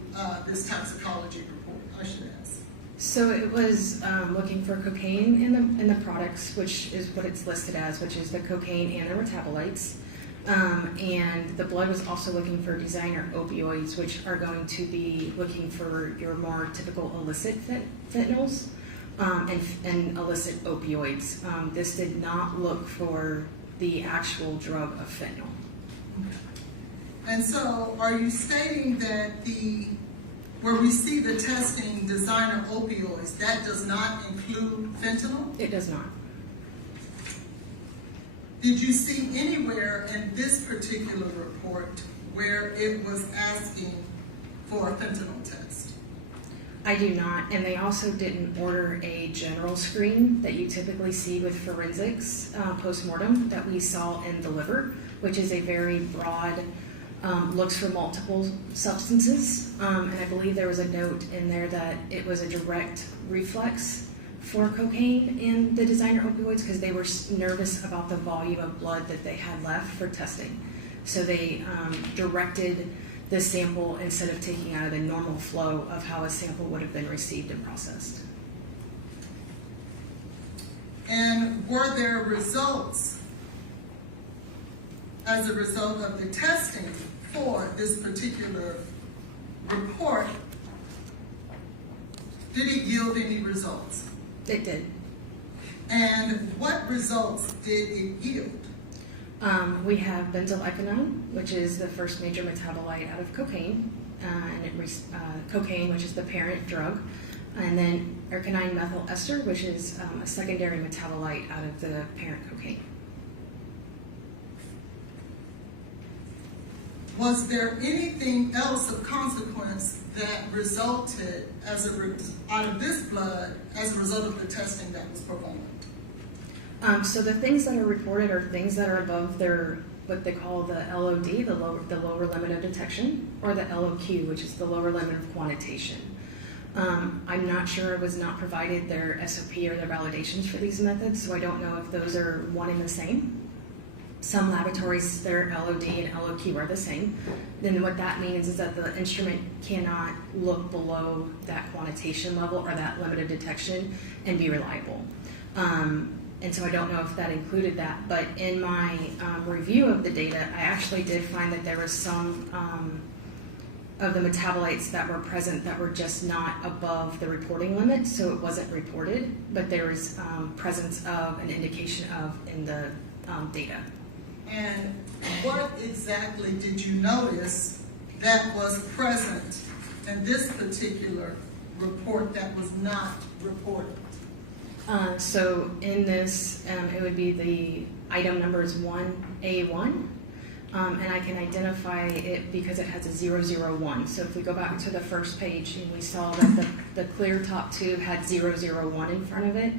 this toxicology report, I should ask? So it was looking for cocaine in the products, which is what it's listed as, which is the cocaine and the metabolites. And the blood was also looking for designer opioids, which are going to be looking for your more typical illicit fentanyls and illicit opioids. This did not look for the actual drug of fentanyl. And so are you stating that where we see the testing designer opioids, that does not include fentanyl? It does not. Did you see anywhere in this particular report where it was asking for a fentanyl test? I do not, and they also didn't order a general screen that you typically see with forensics post-mortem that we saw in the liver, which is a very broad, looks for multiple substances, and I believe there was a note in there that it was a direct reflex for cocaine in the designer opioids because they were nervous about the volume of blood that they had left for testing. So they directed the sample instead of taking out of the normal flow of how a sample would have been received and processed. And were there results as a result of the testing for this particular report? Did it yield any results? It did. And what results did it yield? We have benzoylecgonine, which is the first major metabolite out of cocaine, and cocaine, which is the parent drug, and then ergonine methyl ester, which is a secondary metabolite out of the parent cocaine. Was there anything else of consequence that resulted out of this blood as a result of the testing that was performed? So the things that are reported are things that are above their, what they call the LOD, the lower limit of detection, or the LOQ, which is the lower limit of quantitation. I'm not sure, I was not provided their SOP or their validations for these methods, so I don't know if those are one and the same. Some laboratories, their LOD and LOQ are the same. Then what that means is that the instrument cannot look below that quantitation level or that limit of detection and be reliable. And so I don't know if that included that, but in my review of the data, I actually did find that there was some of the metabolites that were present that were just not above the reporting limit, so it wasn't reported, but there was presence of an indication of in the data. And what exactly did you notice that was present in this particular report that was not reported? So in this, it would be the item number is 1A1, and I can identify it because it has a 001. So if we go back to the first page and we saw that the clear top tube had 001 in front of it,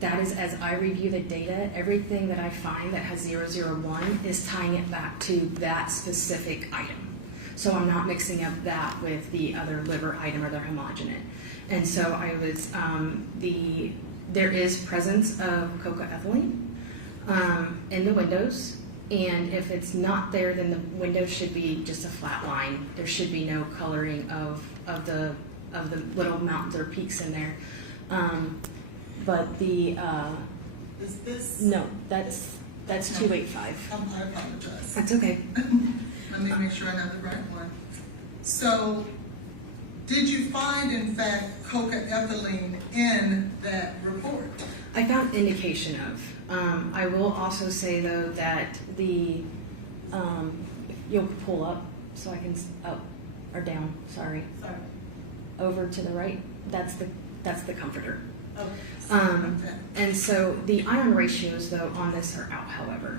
that is, as I review the data, everything that I find that has 001 is tying it back to that specific item. So I'm not mixing up that with the other liver item or their homogenate. And so I was, there is presence of coca-ethylene in the windows, and if it's not there, then the window should be just a flat line. There should be no coloring of the little mountains or peaks in there. But the is this? No, that's 285. I apologize. That's okay. Let me make sure I have the right one. So, did you find, in fact, coca-ethylene in that report? I found indication of. I will also say though that the you'll pull up so I can up or down. Sorry. Over to the right. That's the comforter. Okay. And so the ion ratios though on this are out, however.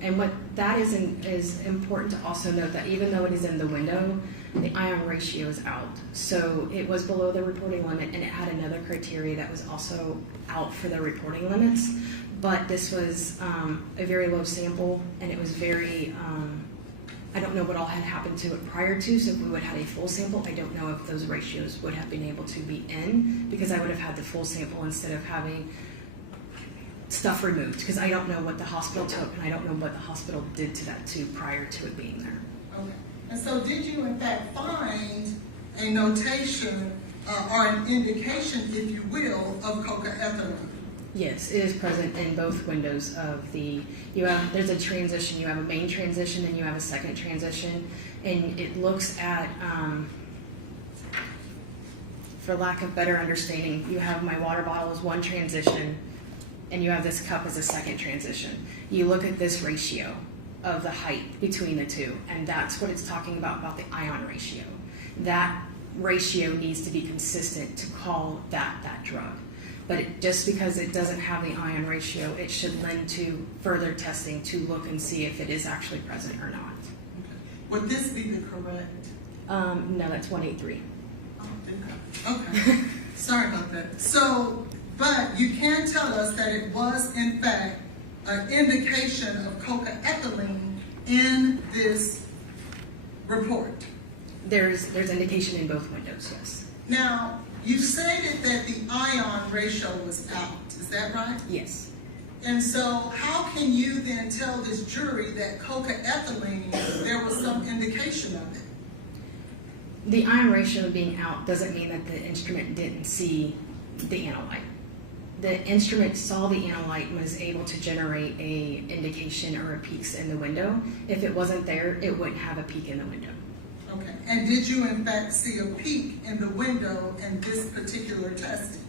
And what that is important to also note that even though it is in the window, the ion ratio is out. So it was below the reporting limit, and it had another criteria that was also out for the reporting limits. But this was a very low sample, and it was very, I don't know what all had happened to it prior to, so if we would have had a full sample, I don't know if those ratios would have been able to be in, because I would have had the full sample instead of having stuff removed, because I don't know what the hospital took, and I don't know what the hospital did to that tube prior to it being there. Okay. And so did you in fact find a notation or an indication, if you will, of coca-ethylene? Yes, it is present in both windows of the, there's a transition, you have a main transition and you have a second transition, and it looks at, for lack of better understanding, you have my water bottle as one transition, and you have this cup as a second transition. You look at this ratio of the height between the two, and that's what it's talking about the ion ratio. That ratio needs to be consistent to call that drug. But just because it doesn't have the ion ratio, it should lend to further testing to look and see if it is actually present or not. Okay. Would this be the correct? No, that's 183. Oh, okay. Sorry about that. So, but you can tell us that it was in fact an indication of coca-ethylene in this report. There's indication in both windows, yes. Now, you stated that the ion ratio was out, is that right? Yes. And so how can you then tell this jury that coca-ethylene, there was some indication of it? The ion ratio being out doesn't mean that the instrument didn't see the analyte. The instrument saw the analyte and was able to generate a indication or a peaks in the window. If it wasn't there, it wouldn't have a peak in the window. Okay, and did you in fact see a peak in the window in this particular testing?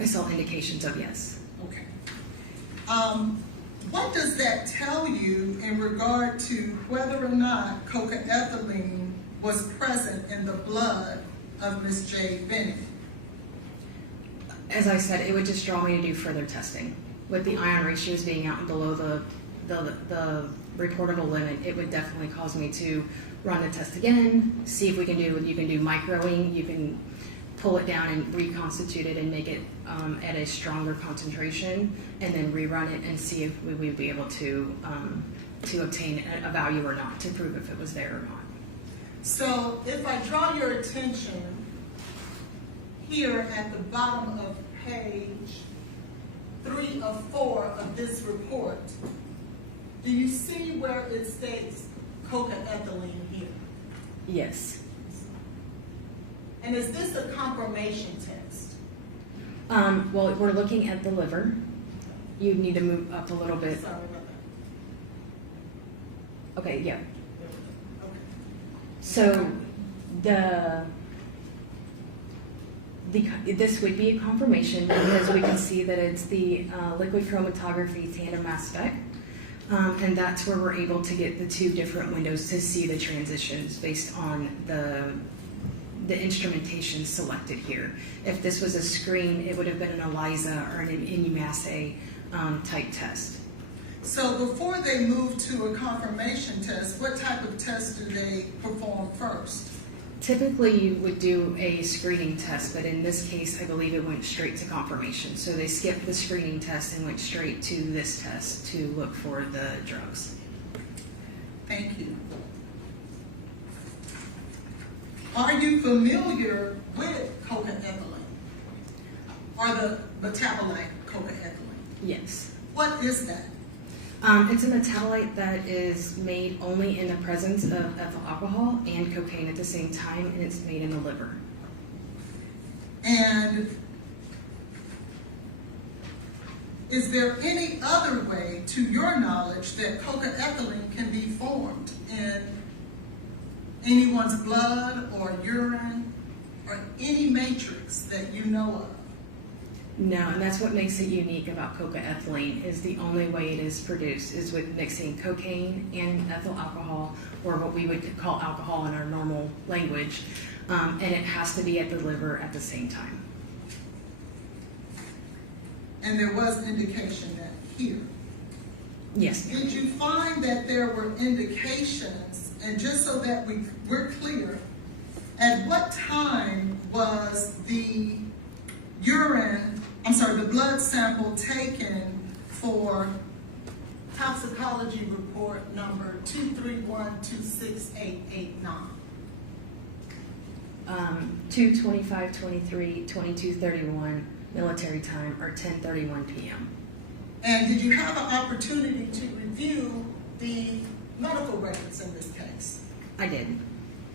I saw indications of yes. Okay. What does that tell you in regard to whether or not coca-ethylene was present in the blood of Ms. Jade Benning? As I said, it would just draw me to do further testing. With the ion ratios being out and below the reportable limit, it would definitely cause me to run the test again, see if we can do, you can do microing, you can pull it down and reconstitute it and make it at a stronger concentration, and then rerun it and see if we would be able to obtain a value or not, to prove if it was there or not. So if I draw your attention here at the bottom of page 3 of 4 of this report, do you see where it states cocaethylene here? Yes. And is this a confirmation test? Well, we're looking at the liver. You need to move up a little bit. Sorry about that. Okay, yeah. Okay. So this would be a confirmation because we can see that it's the liquid chromatography tandem mass spec, and that's where we're able to get the 2 different windows to see the transitions based on the instrumentation selected here. If this was a screen, it would have been an ELISA or an immunoassay type test. So before they move to a confirmation test, what type of test do they perform first? Typically, you would do a screening test, but in this case, I believe it went straight to confirmation. So they skipped the screening test and went straight to this test to look for the drugs. Thank you. Are you familiar with cocaethylene or the metabolite cocaethylene? Yes. What is that? It's a metabolite that is made only in the presence of ethyl alcohol and cocaine at the same time, and it's made in the liver. And is there any other way, to your knowledge, that cocaethylene can be formed in anyone's blood or urine or any matrix that you know of? No, and that's what makes it unique about cocaethylene, is the only way it is produced is with mixing cocaine and ethyl alcohol, or what we would call alcohol in our normal language, and it has to be at the liver at the same time. And there was indication that here. Yes, ma'am. Did you find that there were indications, and just so that we're clear, at what time was the blood sample taken for toxicology report number 231-26889? 2:25:23, 22:31 military time, or 10:31 p.m. And did you have an opportunity to review the medical records in this case? I did.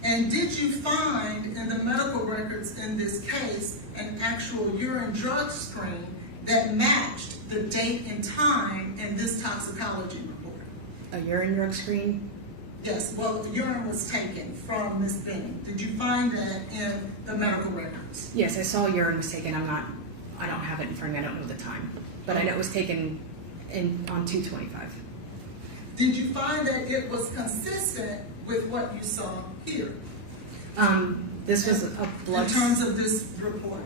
And did you find in the medical records in this case an actual urine drug screen that matched the date and time in this toxicology report? A urine drug screen? Yes, well, urine was taken from Ms. Benning. Did you find that in the medical records? Yes, I saw urine was taken. I don't have it in front of me. I don't know the time, but I know it was taken on 2:25. Did you find that it was consistent with what you saw here? This was a blood. In terms of this report?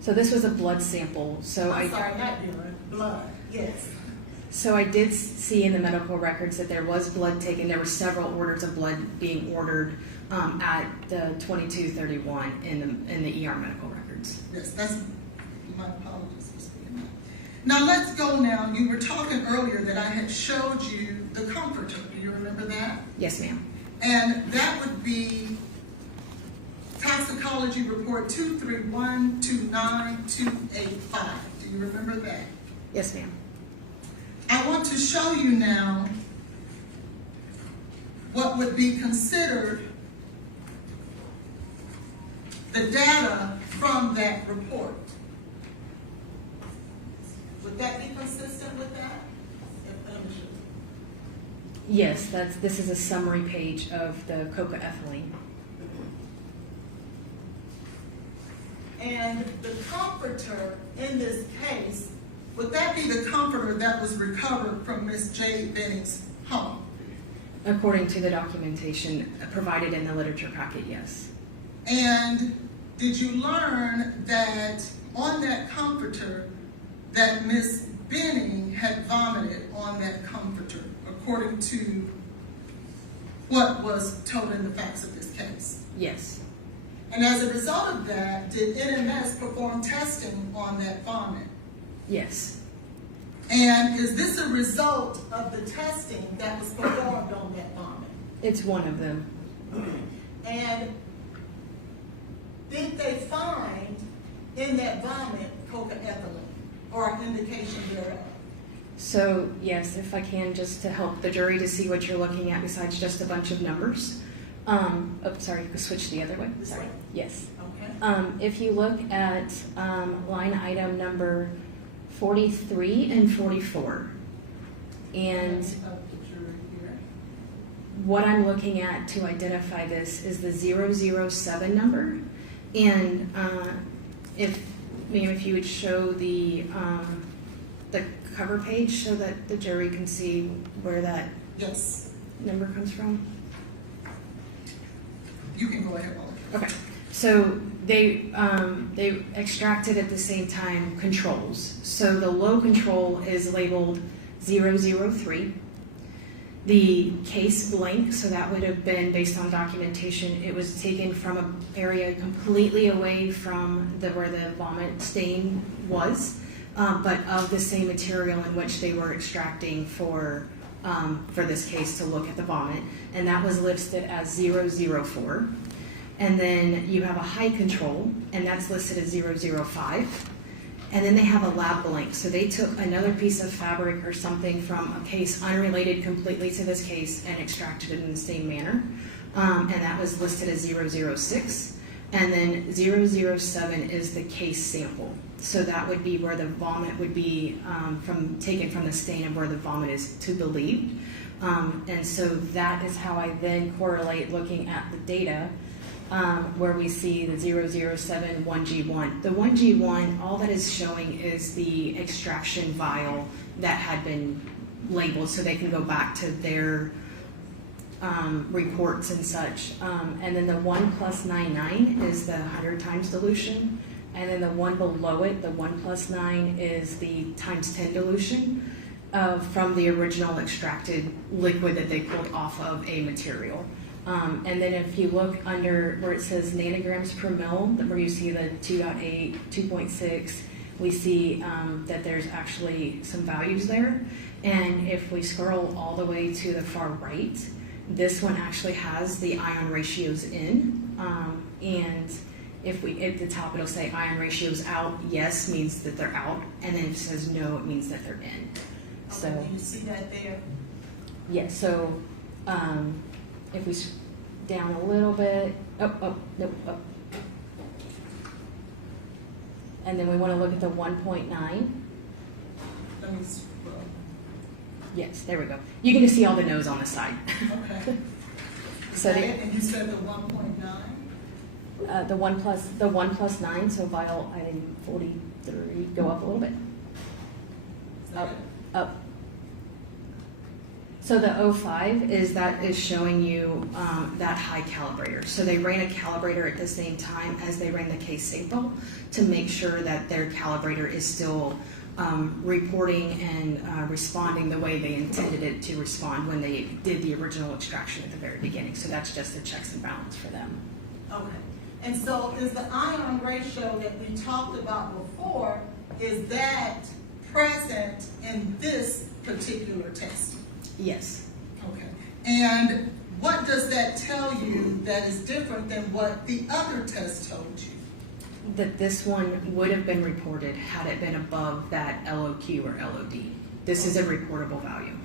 So this was a blood sample. I'm sorry, not urine, blood, yes. So I did see in the medical records that there was blood taken. There were several orders of blood being ordered at the 22:31 in the ER medical records. Yes, that's my apologies for speaking that. Now let's go now. You were talking earlier that I had showed you the comforter. Do you remember that? Yes, ma'am. And that would be toxicology report 231-29285. Do you remember that? Yes, ma'am. I want to show you now what would be considered the data from that report. Would that be consistent with that? Yes, this is a summary page of the cocaethylene. And the comforter in this case, would that be the comforter that was recovered from Ms. Jade Benning's home? According to the documentation provided in the literature packet, yes. And did you learn that on that comforter that Ms. Benning had vomited on that comforter, according to what was told in the facts of this case? Yes. And as a result of that, did NMS perform testing on that vomit? Yes. And is this a result of the testing that was performed on that vomit? It's one of them. And did they find in that vomit cocaethylene or an indication thereof? So yes, if I can, just to help the jury to see what you're looking at besides just a bunch of numbers. Sorry, you could switch the other way. Sorry. Yes. Okay. If you look at line item number 43 and 44, and what I'm looking at to identify this is the 007 number, and if you would show the cover page so that the jury can see where that number comes from. You can go ahead, Molly. Okay, so they extracted at the same time controls. So the low control is labeled 003. The case blank, so that would have been based on documentation. It was taken from an area completely away from where the vomit stain was, but of the same material in which they were extracting for this case to look at the vomit, and that was listed as 004. And then you have a high control, and that's listed as 005. And then they have a lab blank. So they took another piece of fabric or something from a case unrelated completely to this case and extracted it in the same manner. And that was listed as 006. And then 007 is the case sample. So that would be where the vomit would be taken from the stain of where the vomit is to believed. And so that is how I then correlate looking at the data where we see the 007 1G1. The 1G1, all that is showing is the extraction vial that had been labeled so they can go back to their reports and such. And then the 1+99 is the 100 times dilution. And then the one below it, the 1+9, is the ×10 dilution from the original extracted liquid that they pulled off of a material. And then if you look under where it says nanograms per mil, where you see the 2.8, 2.6, we see that there's actually some values there. And if we scroll all the way to the far right, this one actually has the ion ratios in. And if we at the top, it'll say ion ratios out. Yes means that they're out, and then if it says no, it means that they're in. So do you see that there? yes. So if we down a little bit, up, and then we want to look at the 1.9. Let me scroll. Yes, there we go. You can just see all the no's on the side. Okay. So And you said the 1.9? The 1+9, so vial item 43, go up a little bit. Up. So the 05 is showing you that high calibrator. So they ran a calibrator at the same time as they ran the case sample to make sure that their calibrator is still reporting and responding the way they intended it to respond when they did the original extraction at the very beginning. So that's just the checks and balance for them. Okay. And so is the ion ratio that we talked about before, is that present in this particular test? Yes. Okay. And what does that tell you that is different than what the other test told you? That this one would have been reported had it been above that LOQ or LOD. This is a reportable value.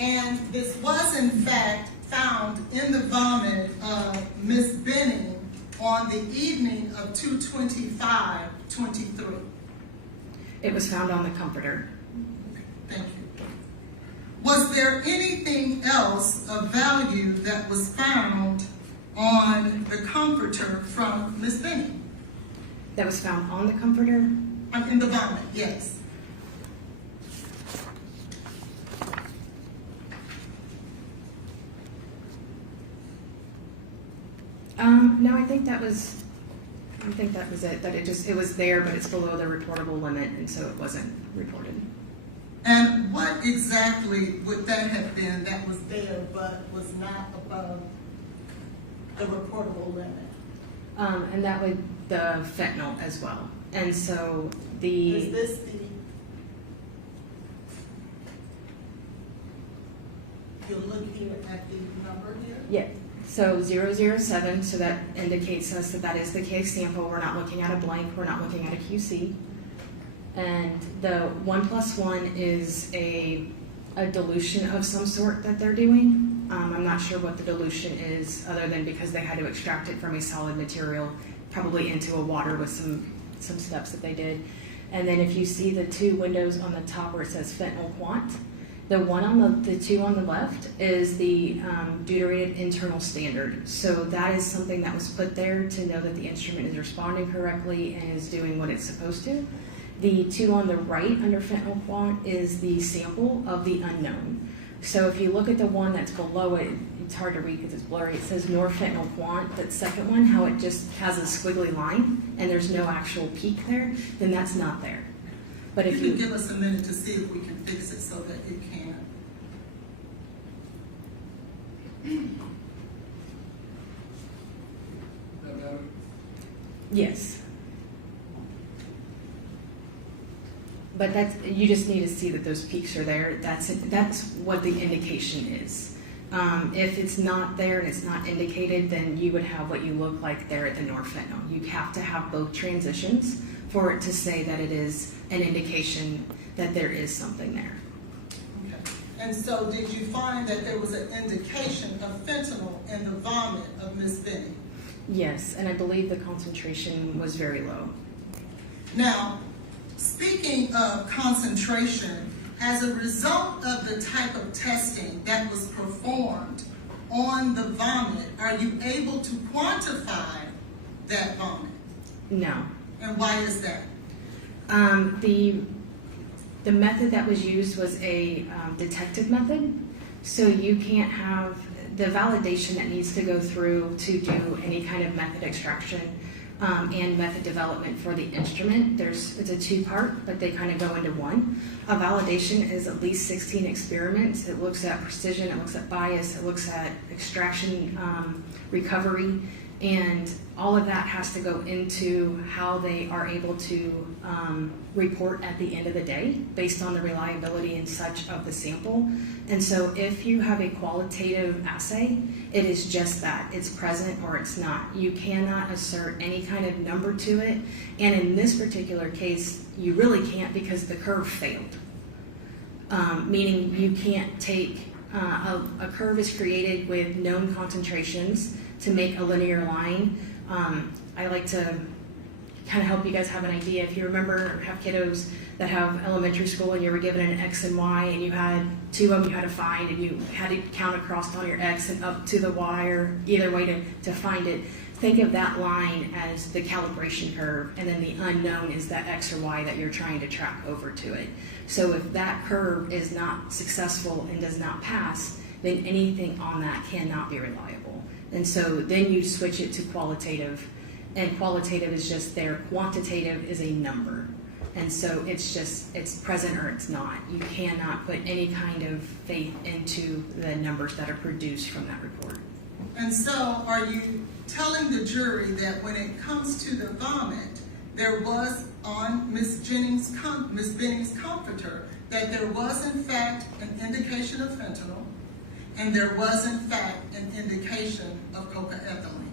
And this was in fact found in the vomit of Miss Benning on the evening of 2/25/23. It was found on the comforter. Thank you. Was there anything else of value that was found on the comforter from Miss Benning? That was found on the comforter? In the vomit, yes. No, I think that was it. That it was there, but it's below the reportable limit, and so it wasn't reported. And what exactly would that have been that was there but was not above the reportable limit? And that would the fentanyl as well. And so Is this you're looking at the number here? yeah. So 007, so that indicates us that that is the case sample. We're not looking at a blank. We're not looking at a QC. And the 1+1 is a dilution of some sort that they're doing. I'm not sure what the dilution is, other than because they had to extract it from a solid material, probably into a water with some steps that they did. And then if you see the two windows on the top where it says fentanyl quant, the one on the two on the left is the deuterated internal standard. So that is something that was put there to know that the instrument is responding correctly and is doing what it's supposed to. The two on the right under fentanyl quant is the sample of the unknown. So if you look at the one that's below it, it's hard to read because it's blurry. It says norfentanyl quant. That second one, how it just has a squiggly line and there's no actual peak there, then that's not there. But if you can give us a minute to see if we can fix it so that it can. Yes. But that's, you just need to see that those peaks are there. That's what the indication is. If it's not there and it's not indicated, then you would have what you look like there at the norfentanyl. You have to have both transitions for it to say that it is an indication that there is something there. Okay. And so did you find that there was an indication of fentanyl in the vomit of Ms. Benning? Yes, and I believe the concentration was very low. Now, speaking of concentration, as a result of the type of testing that was performed on the vomit, are you able to quantify that vomit? No. And why is that? The method that was used was a detective method, so you can't have the validation that needs to go through to do any kind of method extraction and method development for the instrument. It's a two-part, but they kind of go into one. A validation is at least 16 experiments. It looks at precision, it looks at bias, it looks at extraction, recovery, and all of that has to go into how they are able to report at the end of the day based on the reliability and such of the sample. And so if you have a qualitative assay, it is just that. It's present or it's not. You cannot assert any kind of number to it. And in this particular case, you really can't because the curve failed. Meaning you can't take, a curve is created with known concentrations to make a linear line. I like to kind of help you guys have an idea. If you remember, have kiddos that have elementary school and you were given an X and Y and you had two of them you had to find and you had to count across on your X and up to the Y or either way to find it. Think of that line as the calibration curve, and then the unknown is that X or Y that you're trying to track over to it. So if that curve is not successful and does not pass, then anything on that cannot be reliable. And so then you switch it to qualitative, and qualitative is just there. Quantitative is a number. And so it's present or it's not. You cannot put any kind of faith into the numbers that are produced from that report. And so are you telling the jury that when it comes to the vomit, there was on Ms. Benning's comforter that there was in fact an indication of fentanyl, and there was in fact an indication of cocaethylene?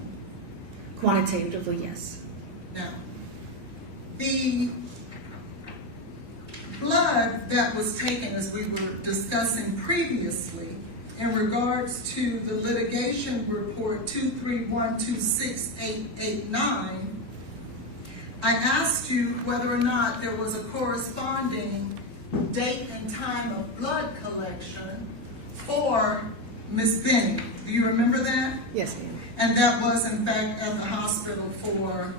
Quantitatively, yes. Now, the blood that was taken, as we were discussing previously, in regards to the litigation report 231268889, I asked you whether or not there was a corresponding date and time of blood collection for Ms. Benning. Do you remember that? Yes, ma'am. And that was, in fact, at the hospital for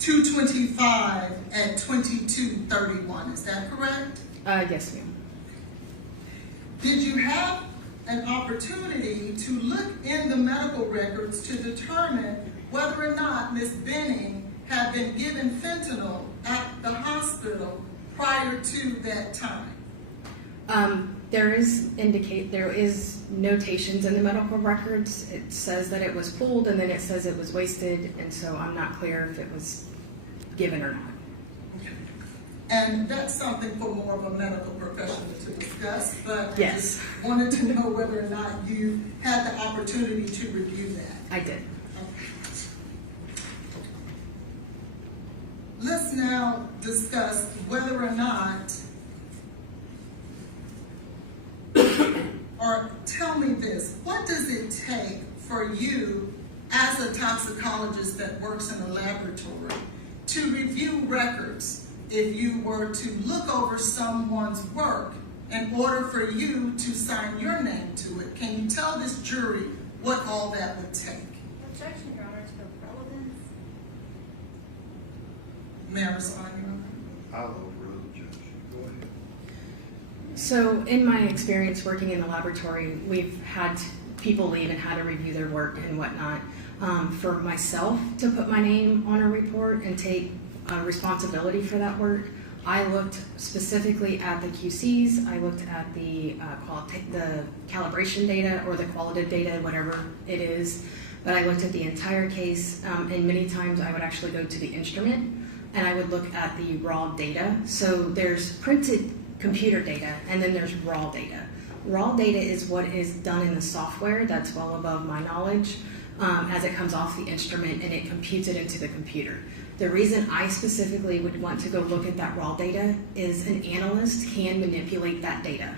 225 at 2231. Is that correct? Yes, ma'am. Did you have an opportunity to look in the medical records to determine whether or not Ms. Benning had been given fentanyl at the hospital prior to that time? There is notations in the medical records. It says that it was pulled, and then it says it was wasted, and so I'm not clear if it was given or not. And that's something for more of a medical professional to discuss, but Yes. I just wanted to know whether or not you had the opportunity to review that. I did. Let's now discuss whether or not, or tell me this, what does it take for you as a toxicologist that works in a laboratory to review records if you were to look over someone's work in order for you to sign your name to it? Can you tell this jury what all that would take? Objection, Your Honor, to relevance. May I respond, Your Honor? I'll overrule the judge. Go ahead. So in my experience working in the laboratory, we've had people leave and had to review their work and whatnot. For myself to put my name on a report and take responsibility for that work, I looked specifically at the QCs. I looked at the calibration data or the qualitative data, whatever it is. But I looked at the entire case, and many times I would actually go to the instrument and I would look at the raw data. So there's printed computer data and then there's raw data. Raw data is what is done in the software. That's well above my knowledge as it comes off the instrument and it computes it into the computer. The reason I specifically would want to go look at that raw data is an analyst can manipulate that data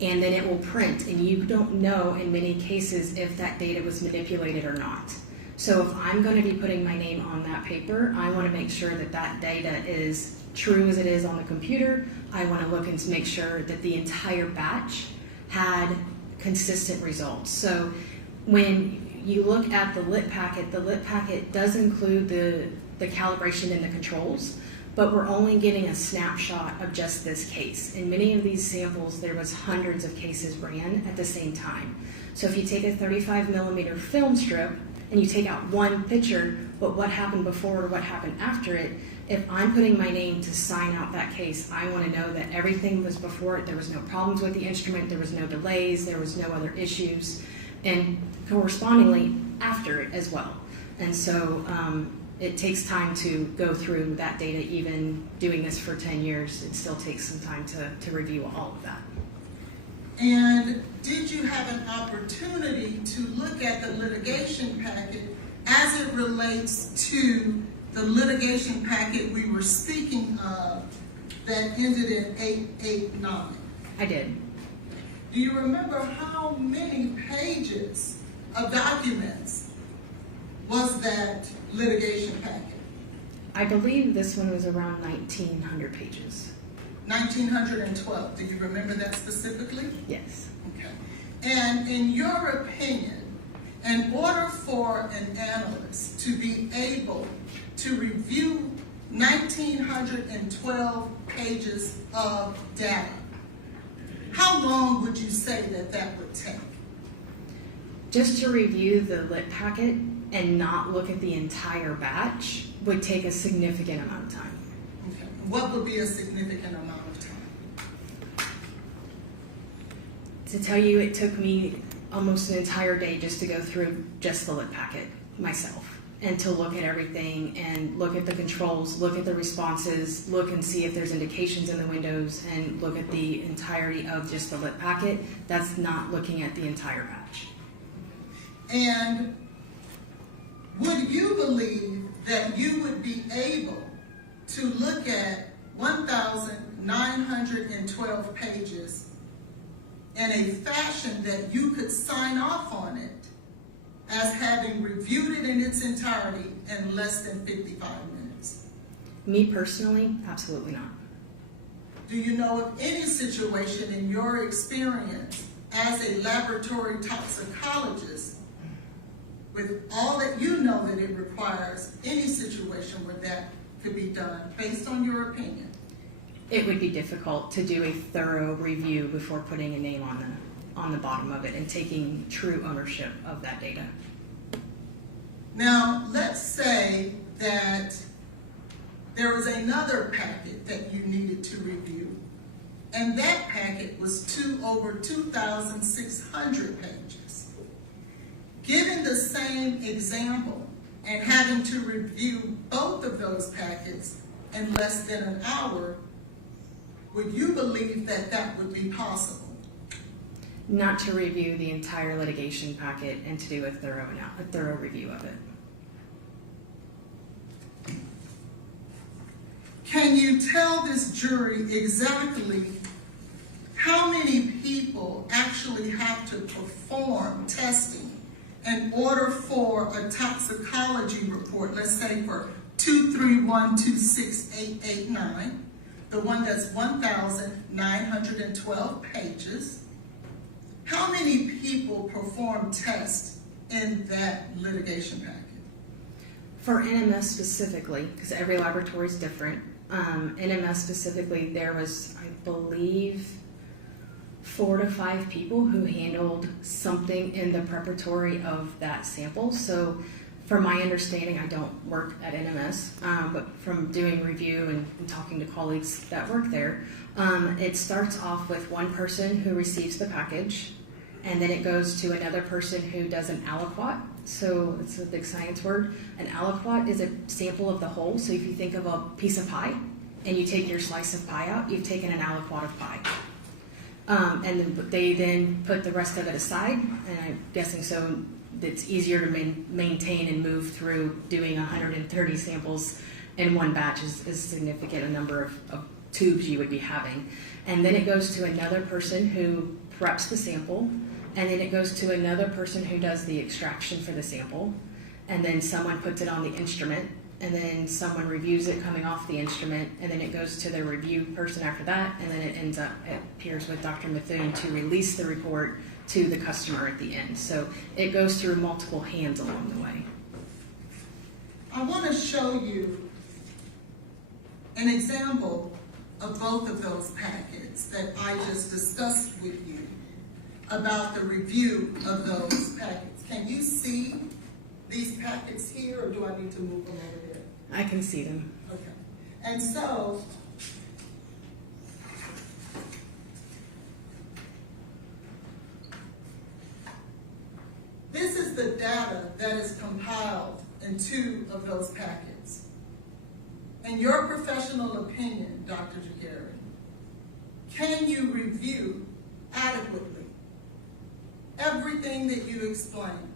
and then it will print, and you don't know in many cases if that data was manipulated or not. So if I'm going to be putting my name on that paper, I want to make sure that that data is true as it is on the computer. I want to look and make sure that the entire batch had consistent results. So when you look at the lit packet does include the calibration and the controls, but we're only getting a snapshot of just this case. In many of these samples, there was hundreds of cases ran at the same time. So if you take a 35 millimeter film strip and you take out one picture, but what happened before or what happened after it, if I'm putting my name to sign out that case, I want to know that everything was before it, there was no problems with the instrument, there was no delays, there was no other issues, and correspondingly after it as well. And so it takes time to go through that data. Even doing this for 10 years, it still takes some time to review all of that. And did you have an opportunity to look at the litigation packet as it relates to the litigation packet we were speaking of that ended in 889? I did. Do you remember how many pages of documents was that litigation packet? I believe this one was around 1,900 pages. 1,912. Do you remember that specifically? Yes. Okay. And in your opinion, in order for an analyst to be able to review 1,912 pages of data, how long would you say that would take? Just to review the lit packet and not look at the entire batch would take a significant amount of time. Okay. What would be a significant amount of time? To tell you, it took me almost an entire day just to go through just the lit packet myself and to look at everything and look at the controls, look at the responses, look and see if there's indications in the windows, and look at the entirety of just the lit packet. That's not looking at the entire batch. And would you believe that you would be able to look at 1,912 pages in a fashion that you could sign off on it as having reviewed it in its entirety in less than 55 minutes? Me personally, absolutely not. Do you know of any situation in your experience as a laboratory toxicologist, with all that you know that it requires, any situation where that could be done based on your opinion? It would be difficult to do a thorough review before putting a name on the bottom of it and taking true ownership of that data. Now, let's say that there was another packet that you needed to review, And that packet was over 2,600 pages. Given the same example and having to review both of those packets in less than an hour, would you believe that that would be possible? Not to review the entire litigation packet and to do a thorough review of it. Can you tell this jury exactly how many people actually have to perform testing in order for a toxicology report, let's say for 231-26889, the one that's 1,912 pages, how many people perform tests in that litigation packet? For NMS specifically, because every laboratory is different, NMS specifically, there was, I believe, 4 to 5 people who handled something in the preparatory of that sample. So from my understanding, I don't work at NMS, but from doing review and talking to colleagues that work there, it starts off with one person who receives the package, and then it goes to another person who does an aliquot. So it's a big science word. An aliquot is a sample of the whole. So if you think of a piece of pie and you take your slice of pie out, you've taken an aliquot of pie. And then they then put the rest of it aside, and I'm guessing so it's easier to maintain and move through. Doing 130 samples in one batch is significant a number of tubes you would be having. And then it goes to another person who preps the sample, and then it goes to another person who does the extraction for the sample, and then someone puts it on the instrument, and then someone reviews it coming off the instrument, and then it goes to the review person after that, and then it appears with Dr. Methune to release the report to the customer at the end. So it goes through multiple hands along the way. I want to show you an example of both of those packets that I just discussed with you about the review of those packets. Can you see these packets here, or do I need to move them over here? I can see them. Okay. And so, this is the data that is compiled in 2 of those packets. In your professional opinion, Dr. Jagari, can you review adequately everything that you explained?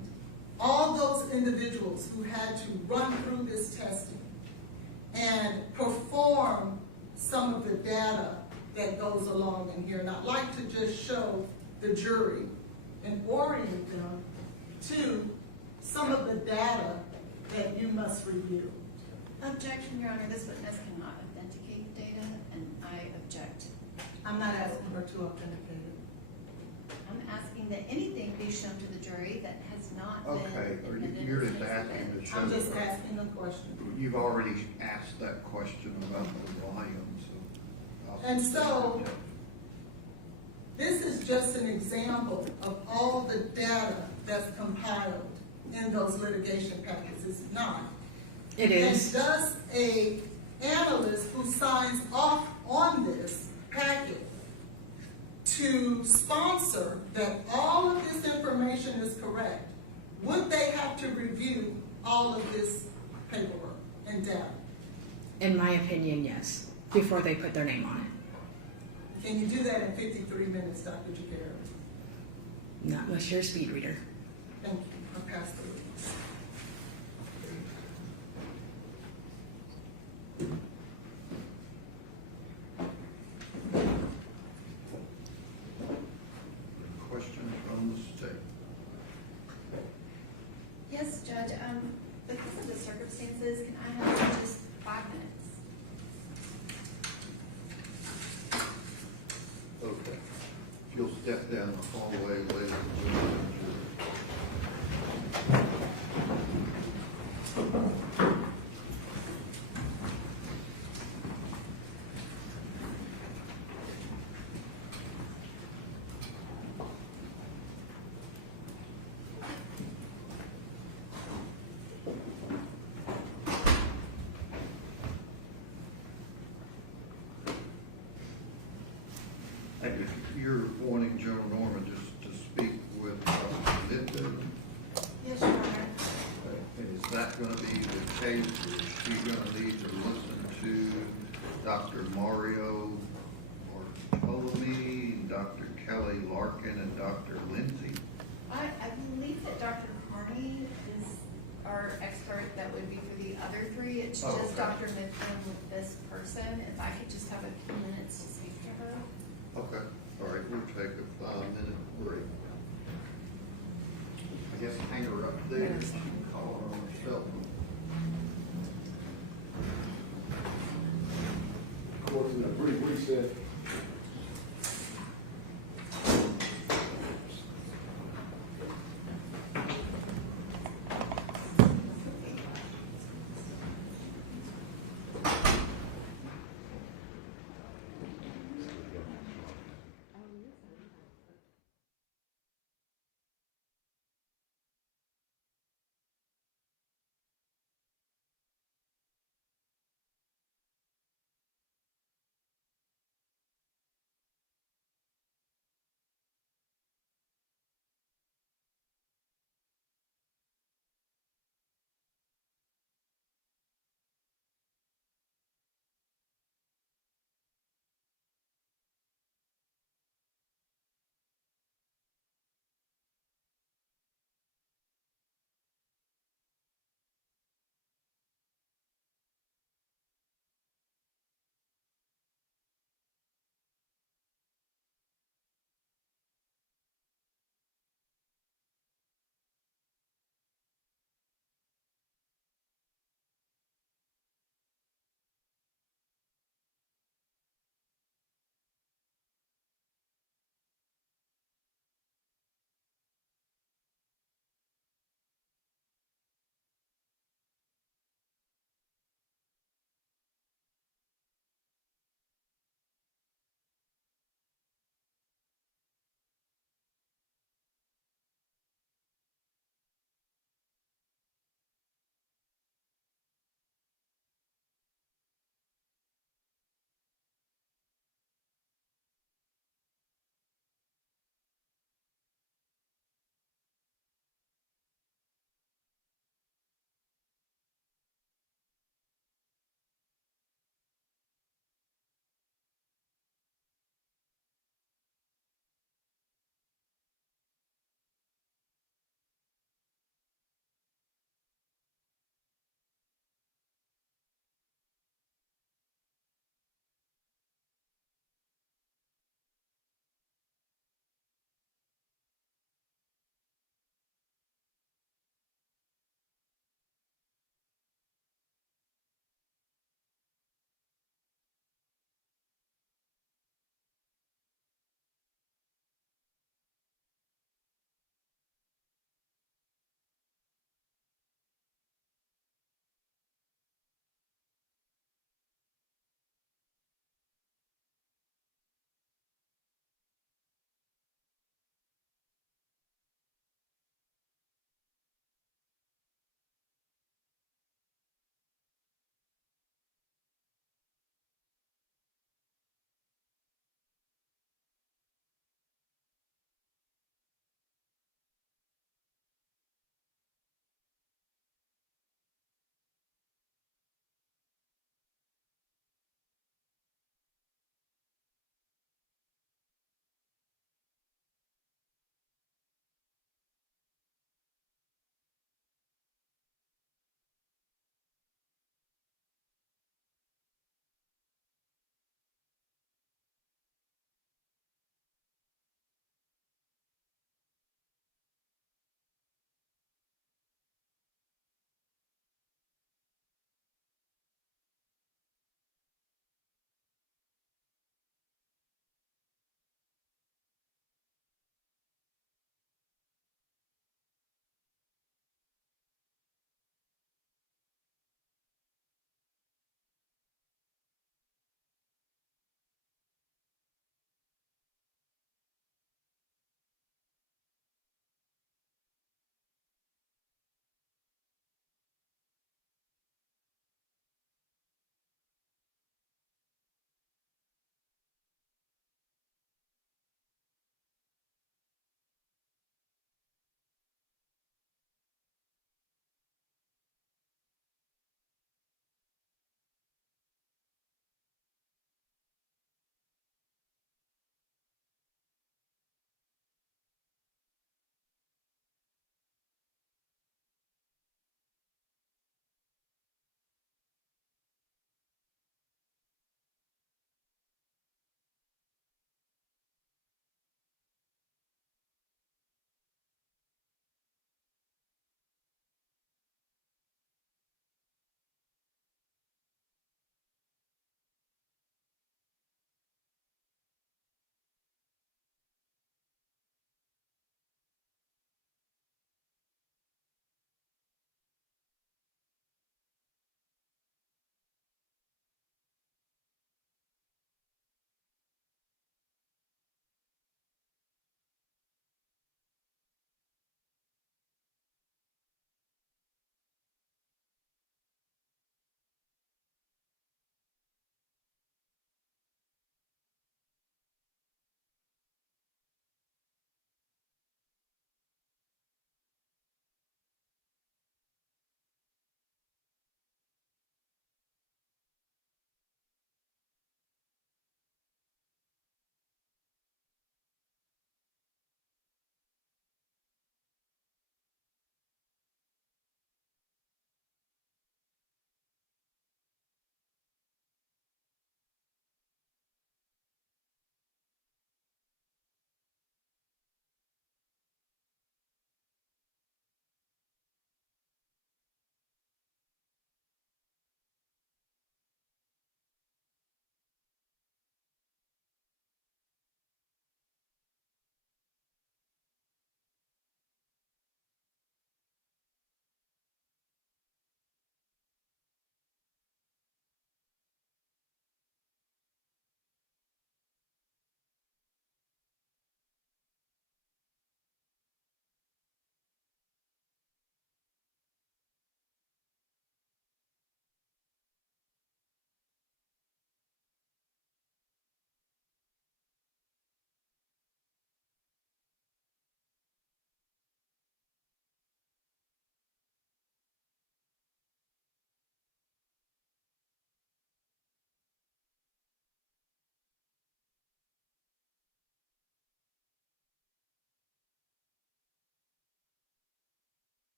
All those individuals who had to run through this testing and perform some of the data that goes along in here. And I'd like to just show the jury and orient them to some of the data that you must review. Objection, Your Honor. This witness cannot authenticate data, and I object. I'm not asking her to authenticate it. I'm asking that anything be shown to the jury that has not Okay, been admitted. you're just asking to show. I'm just asking a question. You've already asked that question about the volume, so. And so, this is just an example of all the data that's compiled in those litigation packets. It's not. It is. And does a analyst who signs off on this packet to sponsor that all of this information is correct, would they have to review all of this paperwork and data? In my opinion, yes, before they put their name on it. Can you do that in 53 minutes, Dr. Jagari? Not unless you're a speed reader. Thank you. I'll pass the witness. Questions from the state? Yes, Judge. Because of the circumstances, can I have just 5 minutes? Okay. If you'll step down the hallway, ladies and gentlemen. case, is she gonna need to listen to Dr. Mario Bartolome, Dr. Kelly Larkin, and Dr. Lindsay? I believe that Dr. Carney is our expert that would be for the other three. It's Oh, just okay. Dr. Midland with this person. If I could just have a few minutes to speak to her. Okay, all right, we'll take a 5-minute break. I guess hang her up there, she can call her on her cell phone. Court's in a brief recess.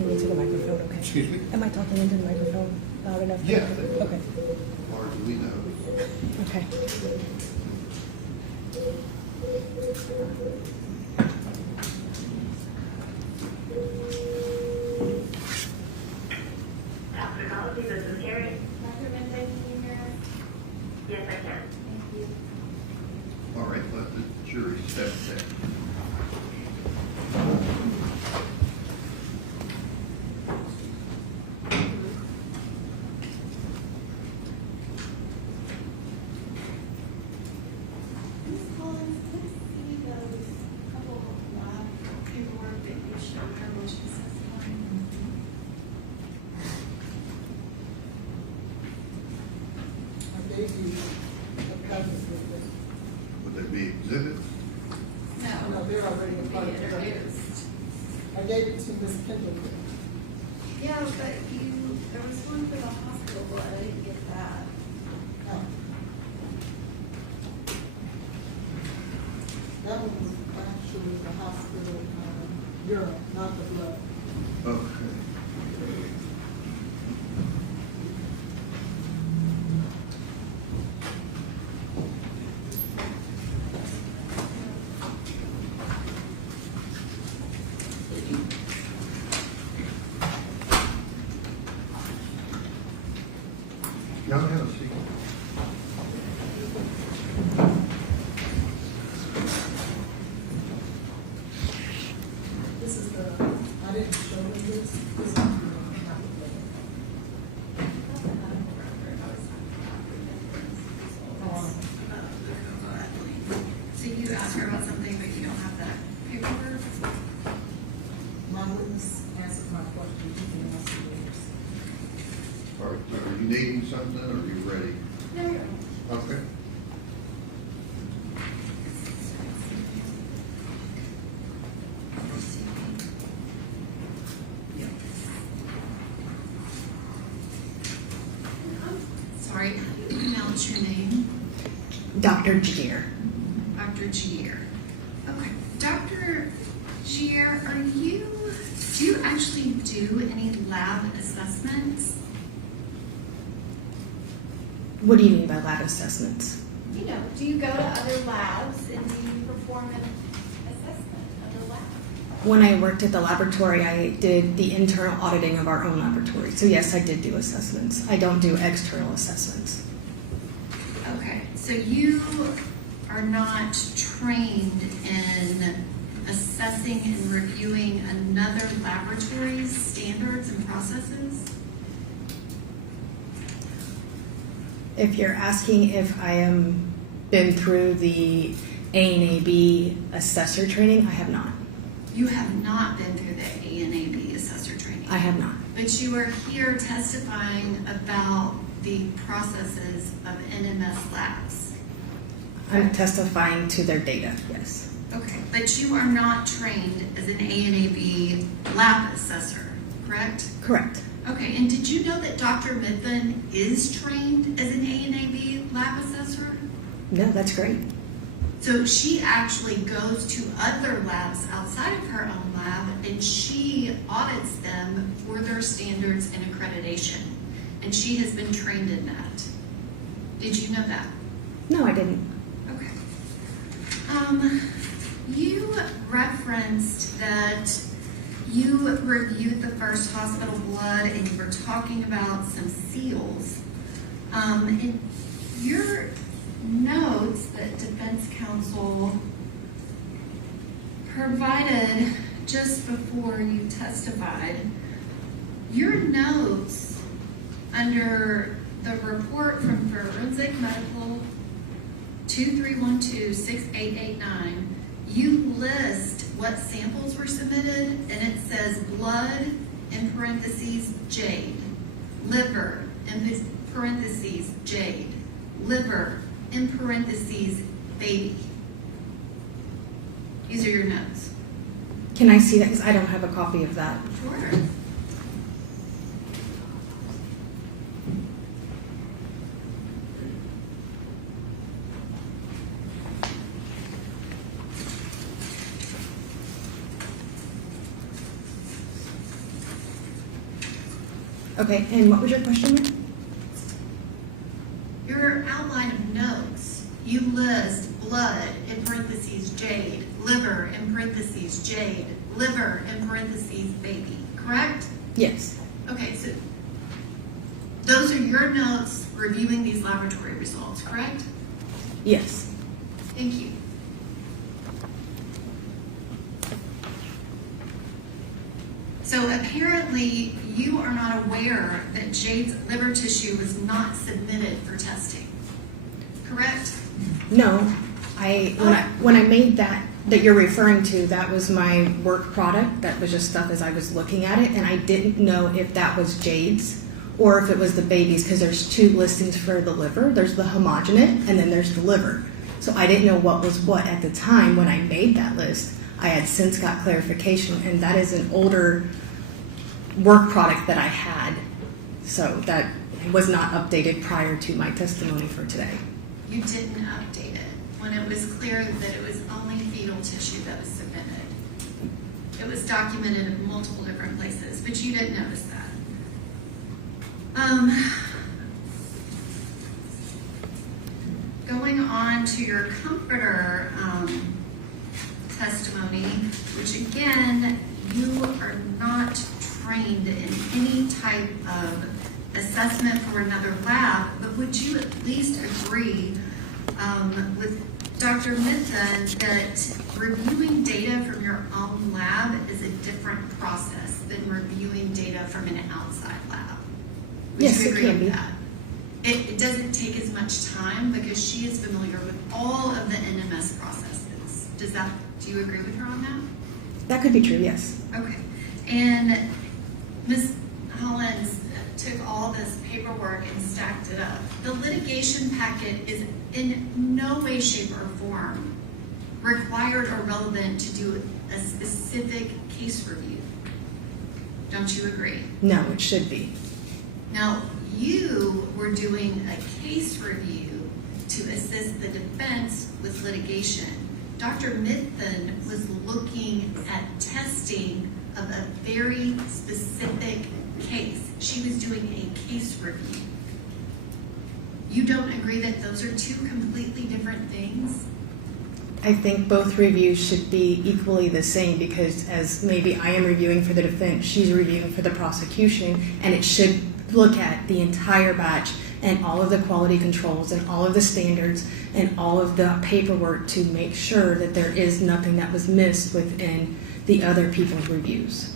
talking into the microphone, okay? Excuse me? Am I talking into the microphone loud enough? Yeah. Okay, As far as we know. okay. Toxicology, this is Carrie. Dr. Benson, can you hear us? Yes, I can. Thank you. All right, let the jury step there. Ms. Collins, let's see those couple of lab paperwork that you showed her when she was testifying. I gave you the copies of this. Would they be exhibits? No, they're already a part of the record. Introduced. I gave it to Ms. Pendleton. Yeah, but there was one for the hospital blood, I didn't get that. Oh. That one was actually the hospital, urine, not the blood. Okay. Y'all have a seat. This is the, I didn't show them this. This is the So you asked her about something, but you don't have that paperwork? My witness answered my question, you can answer yours. Are you needing something, or are you ready? No, you're Okay. sorry, pronounce your name. Dr. Jadir. Dr. Gier. Okay, Dr. Gier, do you actually do any lab assessments? What do you mean by lab assessments? You know, do you go to other labs and do you perform an assessment of the lab? When I worked at the laboratory, I did the internal auditing of our own laboratory. So yes, I did do assessments. I don't do external assessments. Okay, so you are not trained in assessing and reviewing another laboratory's standards and processes? If you're asking if I am been through the A&AB assessor training, I have not. You have not been through the A&AB assessor training. I have not. But you are here testifying about the processes of NMS labs. I'm testifying to their data, yes. Okay, but you are not trained as an A&AB lab assessor, correct? Correct. Okay, and did you know that Dr. Mithun is trained as an A&AB lab assessor? No, that's great. So she actually goes to other labs outside of her own lab and she audits them for their standards and accreditation. And she has been trained in that. Did you know that? No, I didn't. Okay. You referenced that you reviewed the first hospital blood and you were talking about some seals. In your notes that defense counsel provided just before you testified, your notes under the report from Forensic Medical 2312-6889, you list what samples were submitted, and it says blood, in parentheses, Jade, liver, in parentheses, Jade, liver, in parentheses, baby. These are your notes. Can I see that? Because I don't have a copy of that. Sure. Okay, and what was your question, ma'am? Your outline of notes, you list blood in parentheses Jade, liver in parentheses Jade, liver in parentheses baby, correct? Yes. Okay, so those are your notes reviewing these laboratory results, correct? Yes. Thank you. So apparently you are not aware that Jade's liver tissue was not submitted for testing, correct? No, when I made that you're referring to, that was my work product. That was just stuff as I was looking at it, and I didn't know if that was Jade's or if it was the baby's, because there's two listings for the liver. There's the homogenate, and then there's the liver. So I didn't know what was what at the time when I made that list. I had since got clarification, and that is an older work product that I had, so that was not updated prior to my testimony for today. You didn't update it when it was clear that it was only fetal tissue that was submitted. It was documented in multiple different places, but you didn't notice that. Going on to your comforter testimony, which again, you are not trained in any type of assessment for another lab, but would you at least agree with Dr. Mithun that reviewing data from your own lab is a different process than reviewing data from an outside lab? Would Yes, you it agree can with be. that? It doesn't take as much time because she is familiar with all of the NMS processes. Do you agree with her on that? That could be true, yes. Okay. And Ms. Hollins took all this paperwork and stacked it up. The litigation packet is in no way, shape, or form required or relevant to do a specific case review. Don't you agree? No, it should be. Now, you were doing a case review to assist the defense with litigation. Dr. Mithun was looking at testing of a very specific case. She was doing a case review. You don't agree that those are two completely different things? I think both reviews should be equally the same, because as maybe I am reviewing for the defense, she's reviewing for the prosecution, and it should look at the entire batch and all of the quality controls and all of the standards and all of the paperwork to make sure that there is nothing that was missed within the other people's reviews.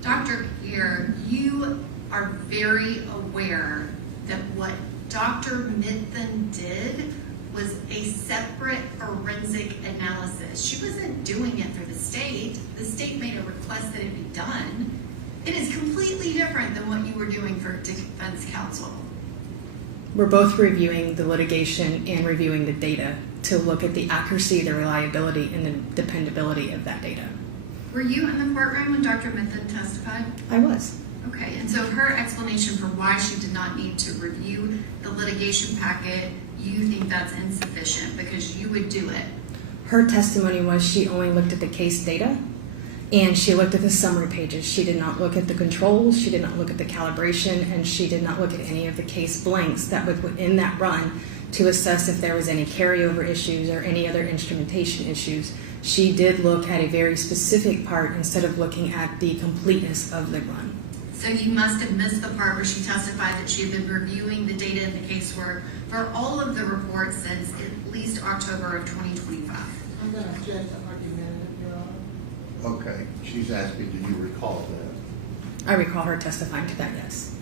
Dr. Gear, you are very aware that what Dr. Mithun did was a separate forensic analysis. She wasn't doing it for the state. The state made a request that it be done. It is completely different than what you were doing for defense counsel. We're both reviewing the litigation and reviewing the data to look at the accuracy, the reliability, and the dependability of that data. Were you in the courtroom when Dr. Mithun testified? I was. Okay, and so her explanation for why she did not need to review the litigation packet, you think that's insufficient because you would do it? Her testimony was she only looked at the case data and she looked at the summary pages. She did not look at the controls, she did not look at the calibration, and she did not look at any of the case blanks that was within that run to assess if there was any carryover issues or any other instrumentation issues. She did look at a very specific part instead of looking at the completeness of the run. So you must have missed the part where she testified that she had been reviewing the data in the casework for all of the reports since at least October of 2025. I'm going to object to argument, Your Honor. Okay, she's asking, do you recall that? I recall her testifying to that, yes.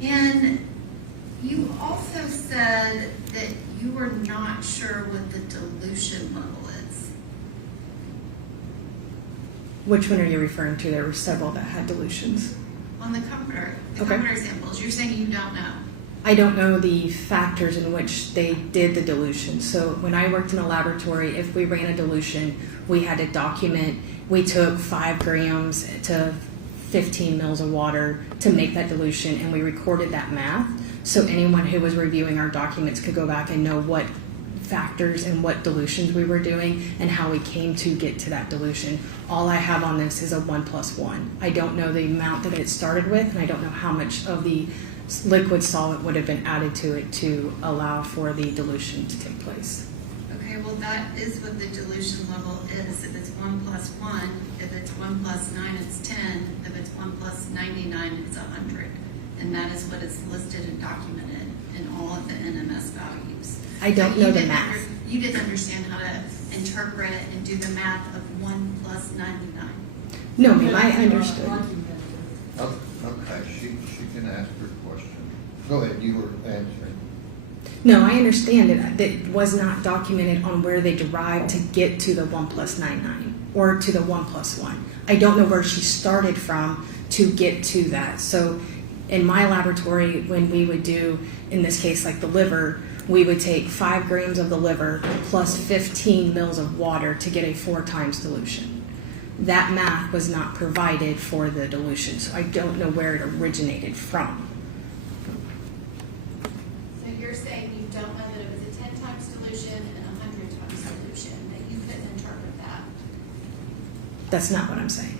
And you also said that you were not sure what the dilution level is. Which one are you referring to? There were several that had dilutions. On the comforter samples, you're saying you don't know. I don't know the factors in which they did the dilution. So when I worked in a laboratory, if we ran a dilution, we had to document, we took 5 grams to 15 mils of water to make that dilution, and we recorded that math. So anyone who was reviewing our documents could go back and know what factors and what dilutions we were doing and how we came to get to that dilution. All I have on this is a 1+1. I don't know the amount that it started with, and I don't know how much of the liquid solvent would have been added to it to allow for the dilution to take place. Okay, well, that is what the dilution level is. If it's 1+1, if it's 1+9, it's 10. If it's 1+99, it's 100. And that is what is listed and documented in all of the NMS values. I don't So know the math. You didn't understand how to interpret and do the math of 1+99. No, ma'am, I understood. Okay, she can ask her question. Go ahead, you were answering. No, I understand it. It was not documented on where they derived to get to the 1+99 or to the 1+1. I don't know where she started from to get to that. So in my laboratory, when we would do, in this case, like the liver, we would take 5 grams of the liver plus 15 mils of water to get a 4 times dilution. That math was not provided for the dilution, so I don't know where it originated from. So you're saying you don't know that it was a 10 times dilution and a 100 times dilution, that you couldn't interpret that? That's not what I'm saying.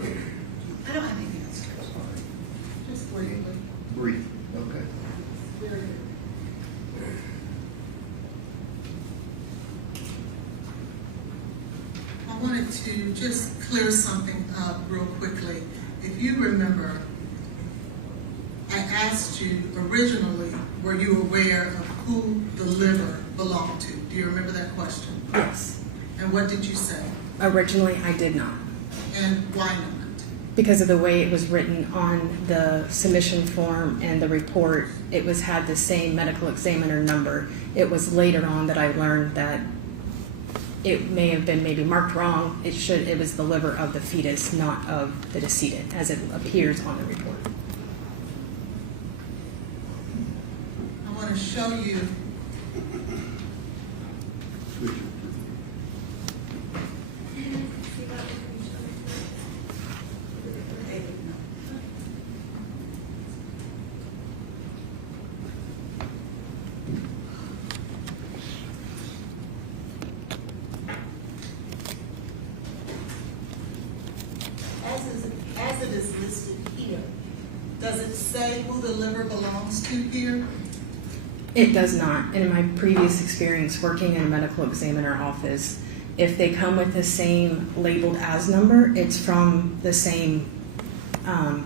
I don't have anything else. Just briefly. Brief, okay. Very good. I wanted to just clear something up real quickly. If you remember, I asked you originally, were you aware of who the liver belonged to? Do you remember that question? Yes. And what did you say? Originally, I did not. And why not? Because of the way it was written on the submission form and the report, it was had the same medical examiner number. It was later on that I learned that it may have been maybe marked wrong. It was the liver of the fetus, not of the decedent, as it appears on the report. I want to show you as it is listed here. Does it say who the liver belongs to here? It does not. In my previous experience working in a medical examiner office, if they come with the same labeled as number, it's from the same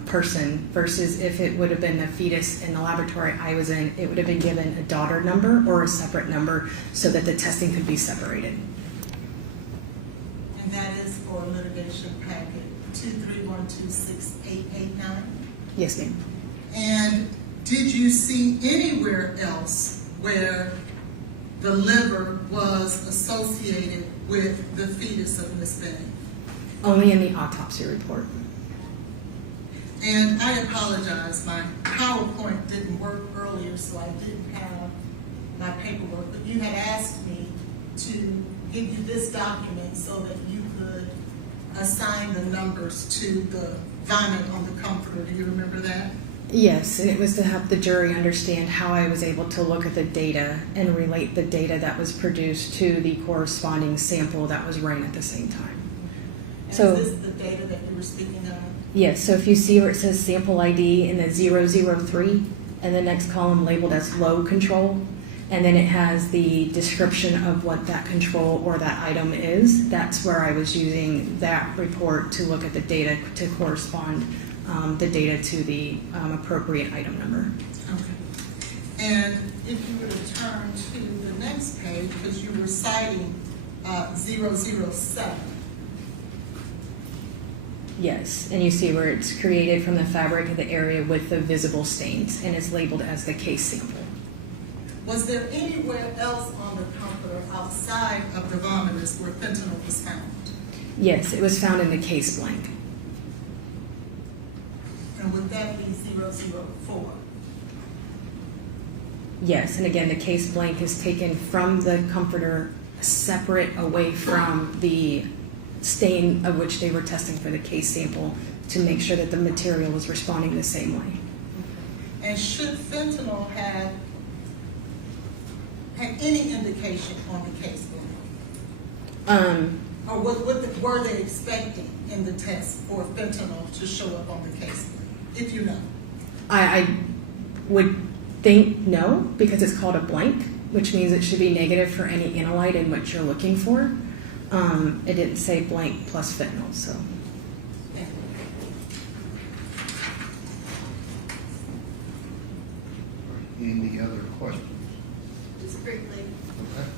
person, versus if it would have been the fetus in the laboratory I was in, it would have been given a daughter number or a separate number so that the testing could be separated. And that is for litigation packet 231268889. Yes, ma'am. And did you see anywhere else where the liver was associated with the fetus of Miss Benning? Only in the autopsy report. And I apologize, my PowerPoint didn't work earlier, so I didn't have my paperwork, but you had asked me to give you this document so that you could assign the numbers to the vomit on the comforter. Do you remember that? Yes, and it was to help the jury understand how I was able to look at the data and relate the data that was produced to the corresponding sample that was ran at the same time. And So, is this the data that you were speaking of? yes, so if you see where it says sample ID in the 003 and the next column labeled as low control, and then it has the description of what that control or that item is, that's where I was using that report to look at the data to correspond the data to the appropriate item number. Okay. And if you were to turn to the next page, because you were citing 007. Yes, and you see where it's created from the fabric of the area with the visible stains, and it's labeled as the case sample. Was there anywhere else on the comforter outside of the vomiters where fentanyl was found? Yes, it was found in the case blank. And would that be 004? Yes, and again, the case blank is taken from the comforter, separate away from the stain of which they were testing for the case sample to make sure that the material was responding the same way. And should fentanyl have any indication on the case or were they expecting in the test for fentanyl to show up on the case, if you know? I would think no, because it's called a blank, which means it should be negative for any analyte in what you're looking for. It didn't say blank plus fentanyl, so. Any other questions? Just briefly. Okay.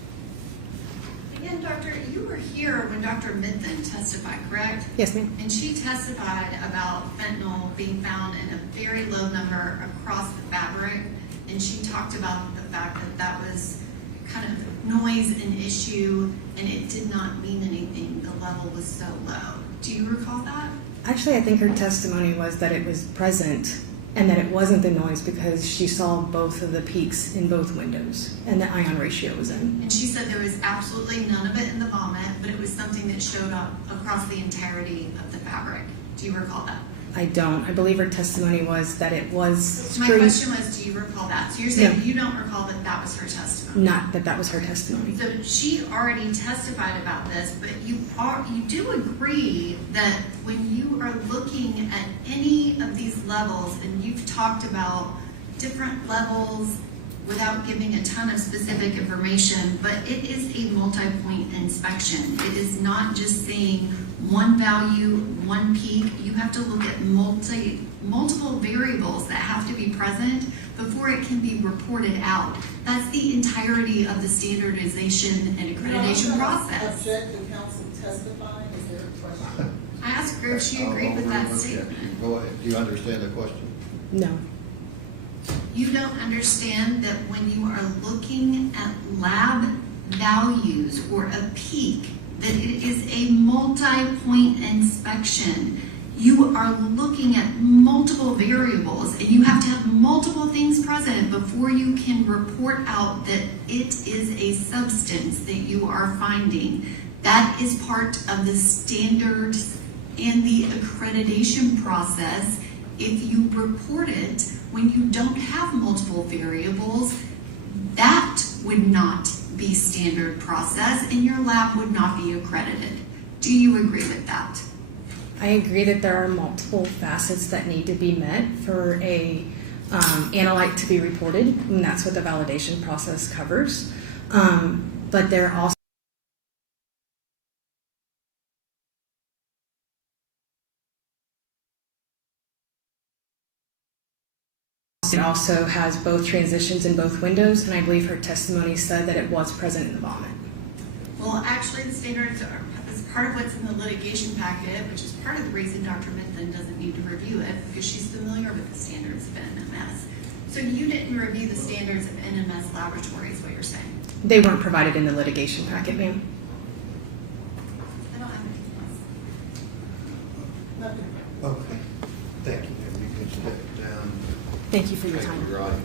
Again, Doctor, you were here when Dr. Mitten testified, correct? Yes, ma'am. And she testified about fentanyl being found in a very low number across the fabric, and she talked about the fact that that was kind of noise an issue, and it did not mean anything. The level was so low. Do you recall that? Actually, I think her testimony was that it was present and that it wasn't the noise because she saw both of the peaks in both windows and the ion ratio was in. And she said there was absolutely none of it in the vomit, but it was something that showed up across the entirety of the fabric. Do you recall that? I don't. I believe her testimony was that it was My question was, do you recall that? So you're saying No. you don't recall that that was her testimony? Not that that was her testimony. So she already testified about this, but you do agree that when you are looking at any of these levels, and you've talked about different levels without giving a ton of specific information, but it is a multi-point inspection. It is not just saying one value, one peak. You have to look at multiple variables that have to be present before it can be reported out. That's the entirety of the standardization and accreditation process. Object to counsel testifying, is there a question? I asked her if she agreed with that Okay. statement. Go ahead. Do you understand the question? No. You don't understand that when you are looking at lab values or a peak, that it is a multi-point inspection. You are looking at multiple variables and you have to have multiple things present before you can report out that it is a substance that you are finding. That is part of the standards and the accreditation process. If you report it when you don't have multiple variables, that would not be standard process and your lab would not be accredited. Do you agree with that? I agree that there are multiple facets that need to be met for a analyte to be reported, and that's what the validation process covers. But there also it also has both transitions in both windows, and I believe her testimony said that it was present in the vomit. Well, actually, the standards are part of what's in the litigation packet, which is part of the reason Dr. Minthen doesn't need to review it, because she's familiar with the standards of NMS. So you didn't review the standards of NMS laboratories, what you're saying? They weren't provided in the litigation packet, ma'am. I don't have anything else. Nothing. Okay. Thank you, ma'am. You can step down. Thank you for your time. Thank you, Roddy.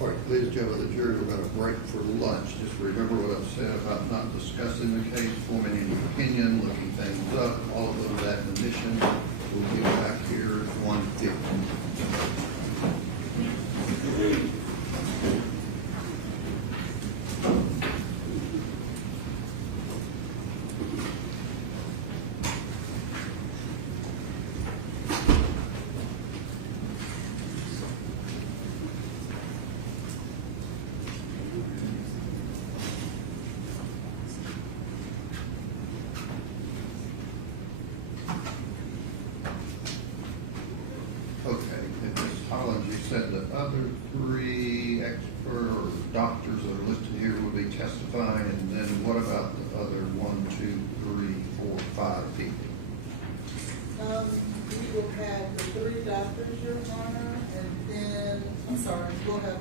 All right, ladies and gentlemen, the jury, we're going to break for lunch. Just remember what I've said about not discussing the case, forming any opinion, looking things up, all of those admonitions. We'll be back here at 1:50. Okay, and Ms. Holland, you said the other three expert or doctors that are listed here will be testifying, and then what about the other 1, 2, 3, 4, 5 people? We will have the 3 doctors, Your Honor, and then, I'm sorry, we'll have,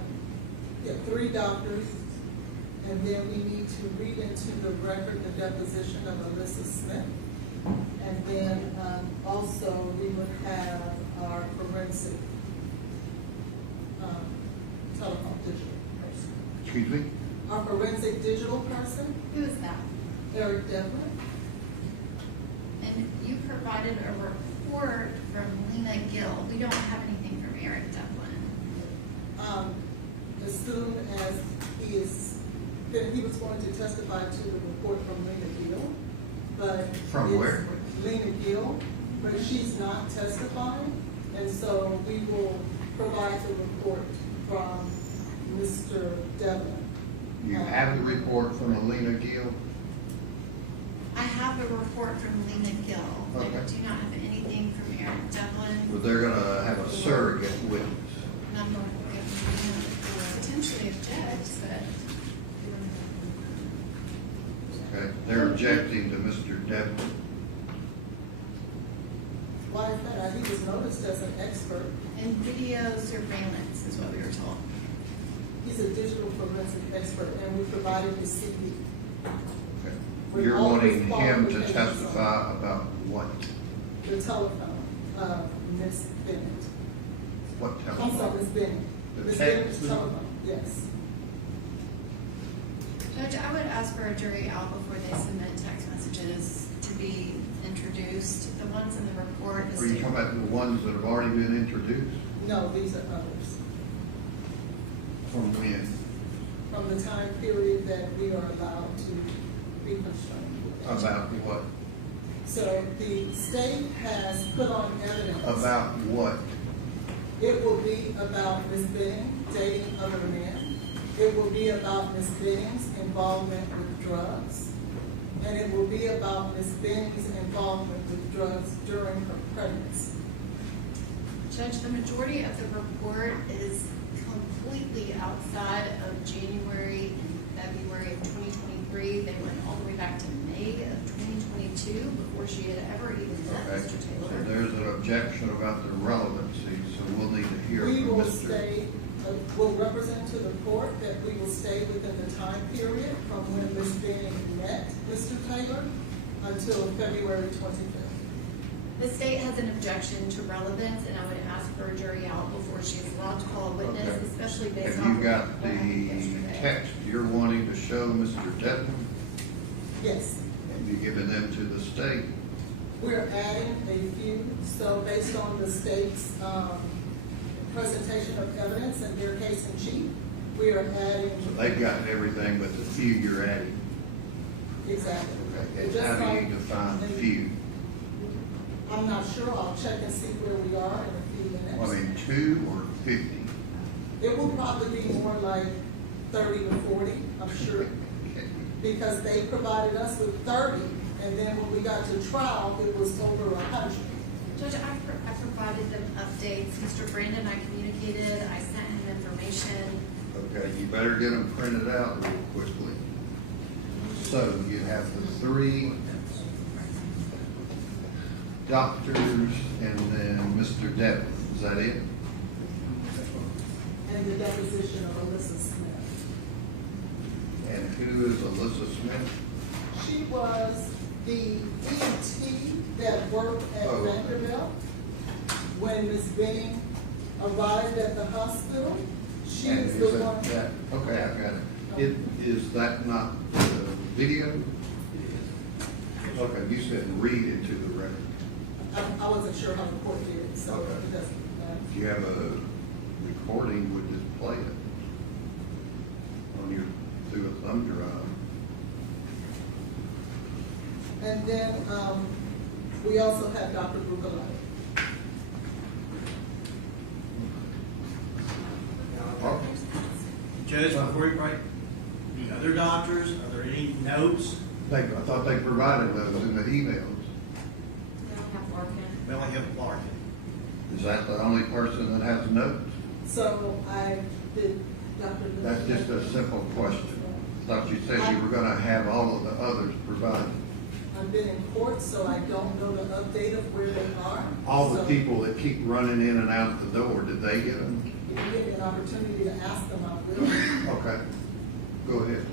3 doctors, And then we need to read into the record the deposition of Alyssa Smith. And then also we would have our forensic telephone digital person. Excuse me? Our forensic digital person, Who is that? Eric Devlin. And you provided a report from Lena Gill. We don't have anything from Eric Devlin. As soon as he was going to testify to the report from Lena Gill, but. From where? Lena Gill, but she's not testifying, and so we will provide the report from Mr. Devlin. You have the report from Alina Gill? I have a report from Lena Gill. I Okay. do not have anything from Eric Devlin. Well, they're gonna have a surrogate witness. And I'm going to potentially object, but Okay, they're objecting to Mr. Devlin. Why is that? He was noticed as an expert. in video surveillance is what we were told. He's a digital forensic expert, and we provided his CV. Okay. You're wanting him to testify about what? The telephone, Miss Bennett. What I'm telephone? sorry, Miss Bennett. The Miss text? Bennett's telephone, yes. Judge, I would ask for a jury out before they submit text messages to be introduced. The ones in the report. Are you talking about the ones that have already been introduced? No, these are others. From when? From the time period that we are allowed to be constrained. About what? So the state has put on evidence. About what? It will be about Ms. Benning dating other men. It will be about Ms. Benning's involvement with drugs. And it will be about Ms. Benning's involvement with drugs during her pregnancy. Judge, the majority of the report is completely outside of January and February of 2023. They went all the way back to May of 2022 before she had ever even met Okay, Mr. so Taylor. there's an objection about the relevancy, so we'll need to hear We from will Mr. stay, will represent to the court that we will stay within the time period from when Ms. Benning met Mr. Taylor until February 25th. The state has an objection to relevance, and I would ask for a jury out before she is allowed to call a witness, Okay. especially based Have on you got what happened the yesterday. text you're wanting to show Mr. Devlin? Yes. Have you given them to the state? We're adding a few, so based on the state's presentation of evidence and their case in chief, we are adding. So they've got everything but the few you're adding. Exactly. Okay, and Just how do like- you define few? I'm not sure, I'll check and see where we are in a few minutes. I mean, 2 or 50? It will probably be more like 30 to 40, I'm sure, because they provided us with 30, and then when we got to trial, it was over 100. Judge, I provided them updates. Mr. Brandon, I communicated, I sent him information. Okay, you better get them printed out real quickly. So you have the 3 doctors and then Mr. Devlin, is that it? And the deposition of Alyssa Smith. And who is Alyssa Smith? She was the EMT that worked at Oh, okay. Vanderbilt when Ms. Benning arrived at the hospital. She And is the is one. that- Okay, I got it. Is that not the video? Okay, you said read into the record. I wasn't sure how the court did it, so Okay. it doesn't matter. If you have a recording, would just play it on your, through a thumb drive. And then, we also have Dr. Bucalotti. Judge, before you write, the other doctors, are there any notes? I thought they provided those in the emails. We only have Larkin. Is that the only person that has notes? So I did, Dr. That's just a simple question. Thought you said you were gonna have all of the others provided. I've been in court, so I don't know the update of where they are. All the So people that keep running in and out the door, did they get them? if you give me an opportunity to ask them, I will. Okay, go ahead.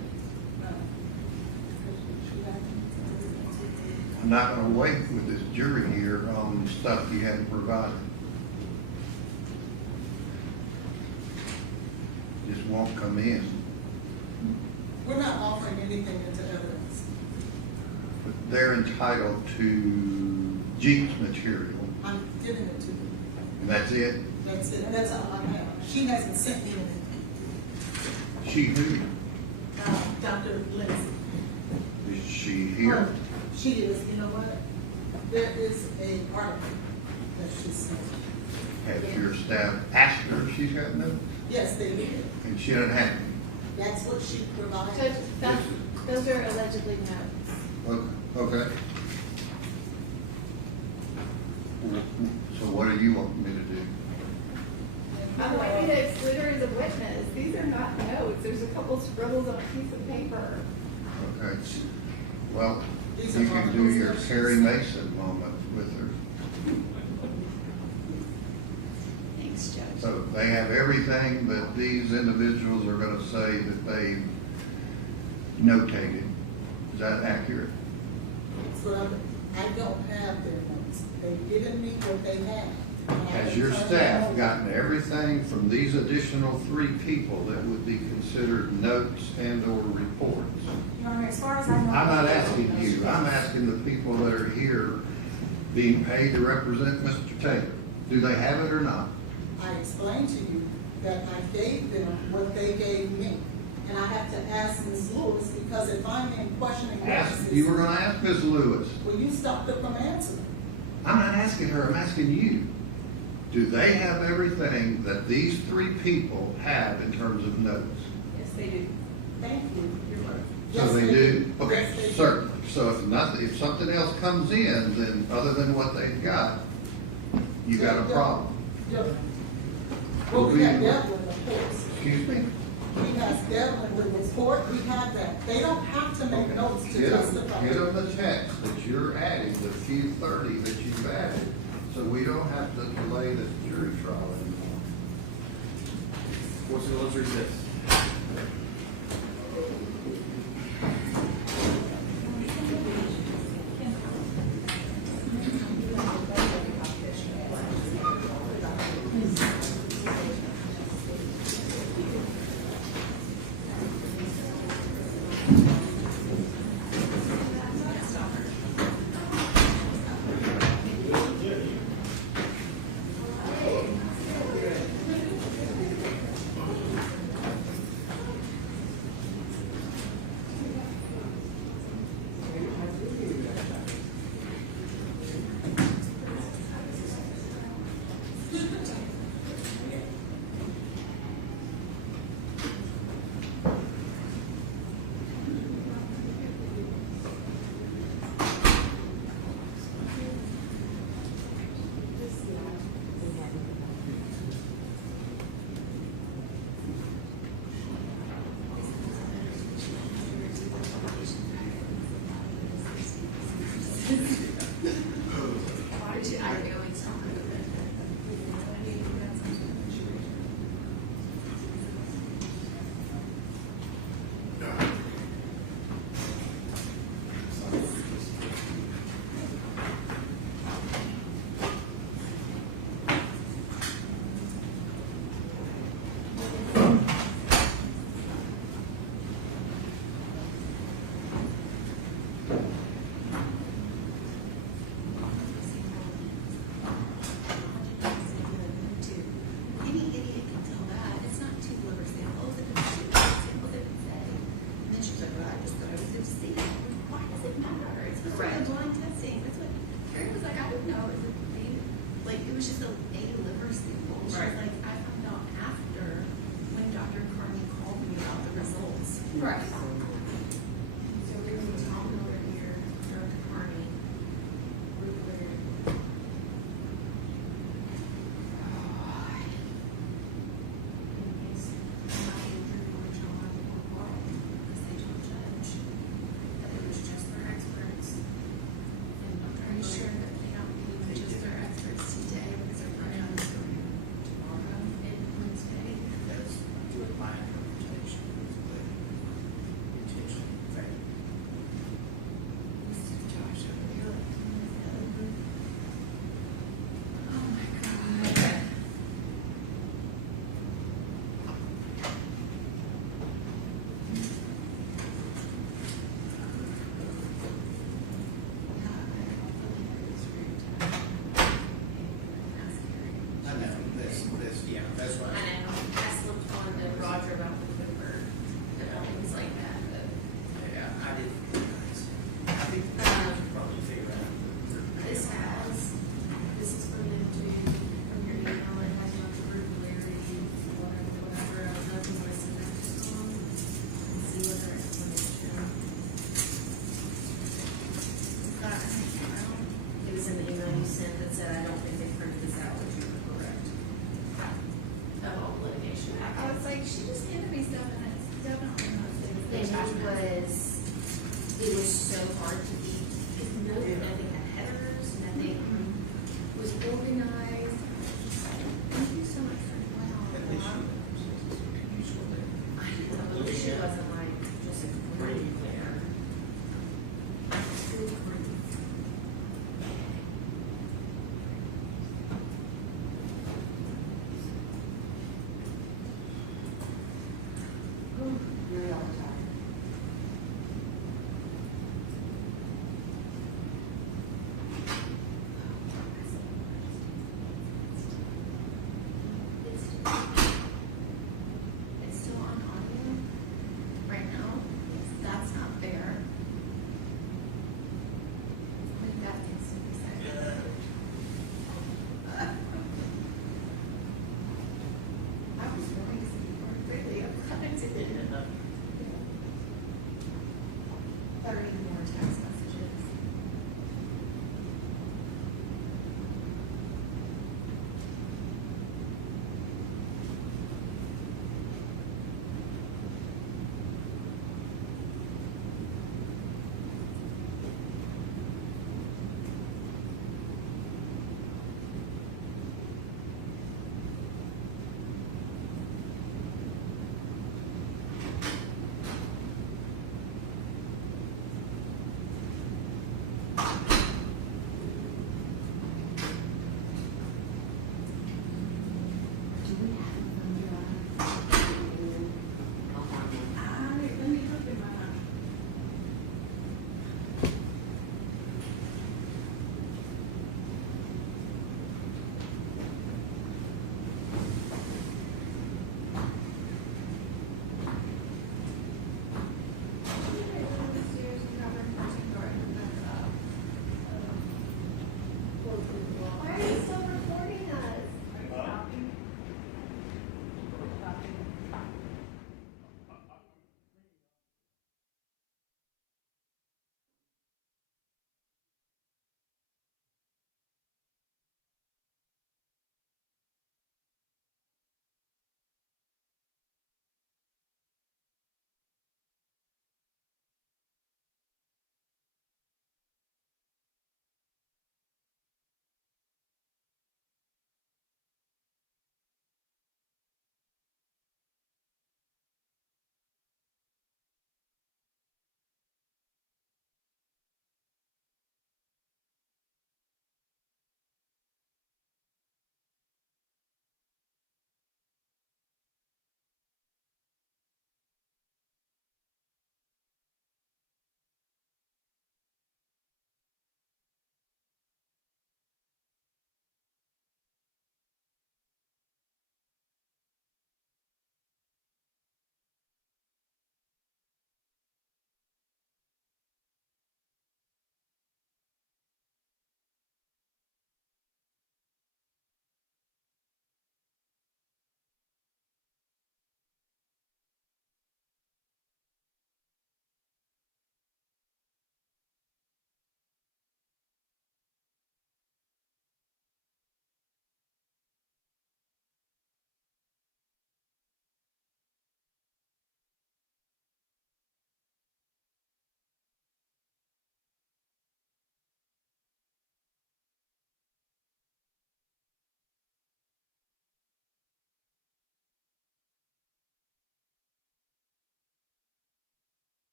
not gonna wait with this jury here on stuff you hadn't provided. Just won't come in. We're not offering anything into evidence. But they're entitled to Jeep's material, I'm giving it to you. and that's it? That's it. That's all I have. She hasn't sent me anything. She who? Dr. Lindsay. Is she here? She is, you know what? There is a article that she sent. Has your staff asked her if she's got notes? Yes, they did. And she doesn't have any? That's what she provided. Judge, those are allegedly notes. Okay. So what do you want me to do? I want you to exclude her as a witness. These are not notes. There's a couple scribbles on a piece of paper. Okay. Well, you can do your Perry Mason moment with her. Thanks, Judge. So they have everything that these individuals are gonna say that they notated. Is that accurate? So I don't have their notes. They've given me what they have. Has your staff gotten everything from these additional 3 people that would be considered notes and or reports? Your Honor, as far as I know. I'm not asking you, I'm asking the people that are here being paid to represent Mr. Taylor. Do they have it or not? I explained to you that I gave them what they gave me. And I have to ask Ms. Lewis, because if I'm in questioning witnesses. You were gonna ask Ms. Lewis. Will you stop her from answering? I'm not asking her, I'm asking you. Do they have everything that these 3 people have in terms of notes? Yes, they do. Thank you. You're right. So Yes, they do? Yes, Okay, they do. certainly. So if something else comes in, then other than what they've got, you got a problem. Yeah. Well, we have Devlin, of course. Excuse me? We have Devlin with report, we have that. They don't have to make notes to Get justify. them the text that you're adding, the few 30 that you've added, so we don't have to delay the jury trial anymore. Let's recess. Right. So there's a Tom over here. it was so hard to beat, because nothing had headers, nothing was organized. Thank you so much for, wow. I know, at least she wasn't like just great there. Really all the time. It's still on audio right now. That's not fair. I think that needs to be said. I was going to say more quickly. I'm glad I didn't. 30 more text messages.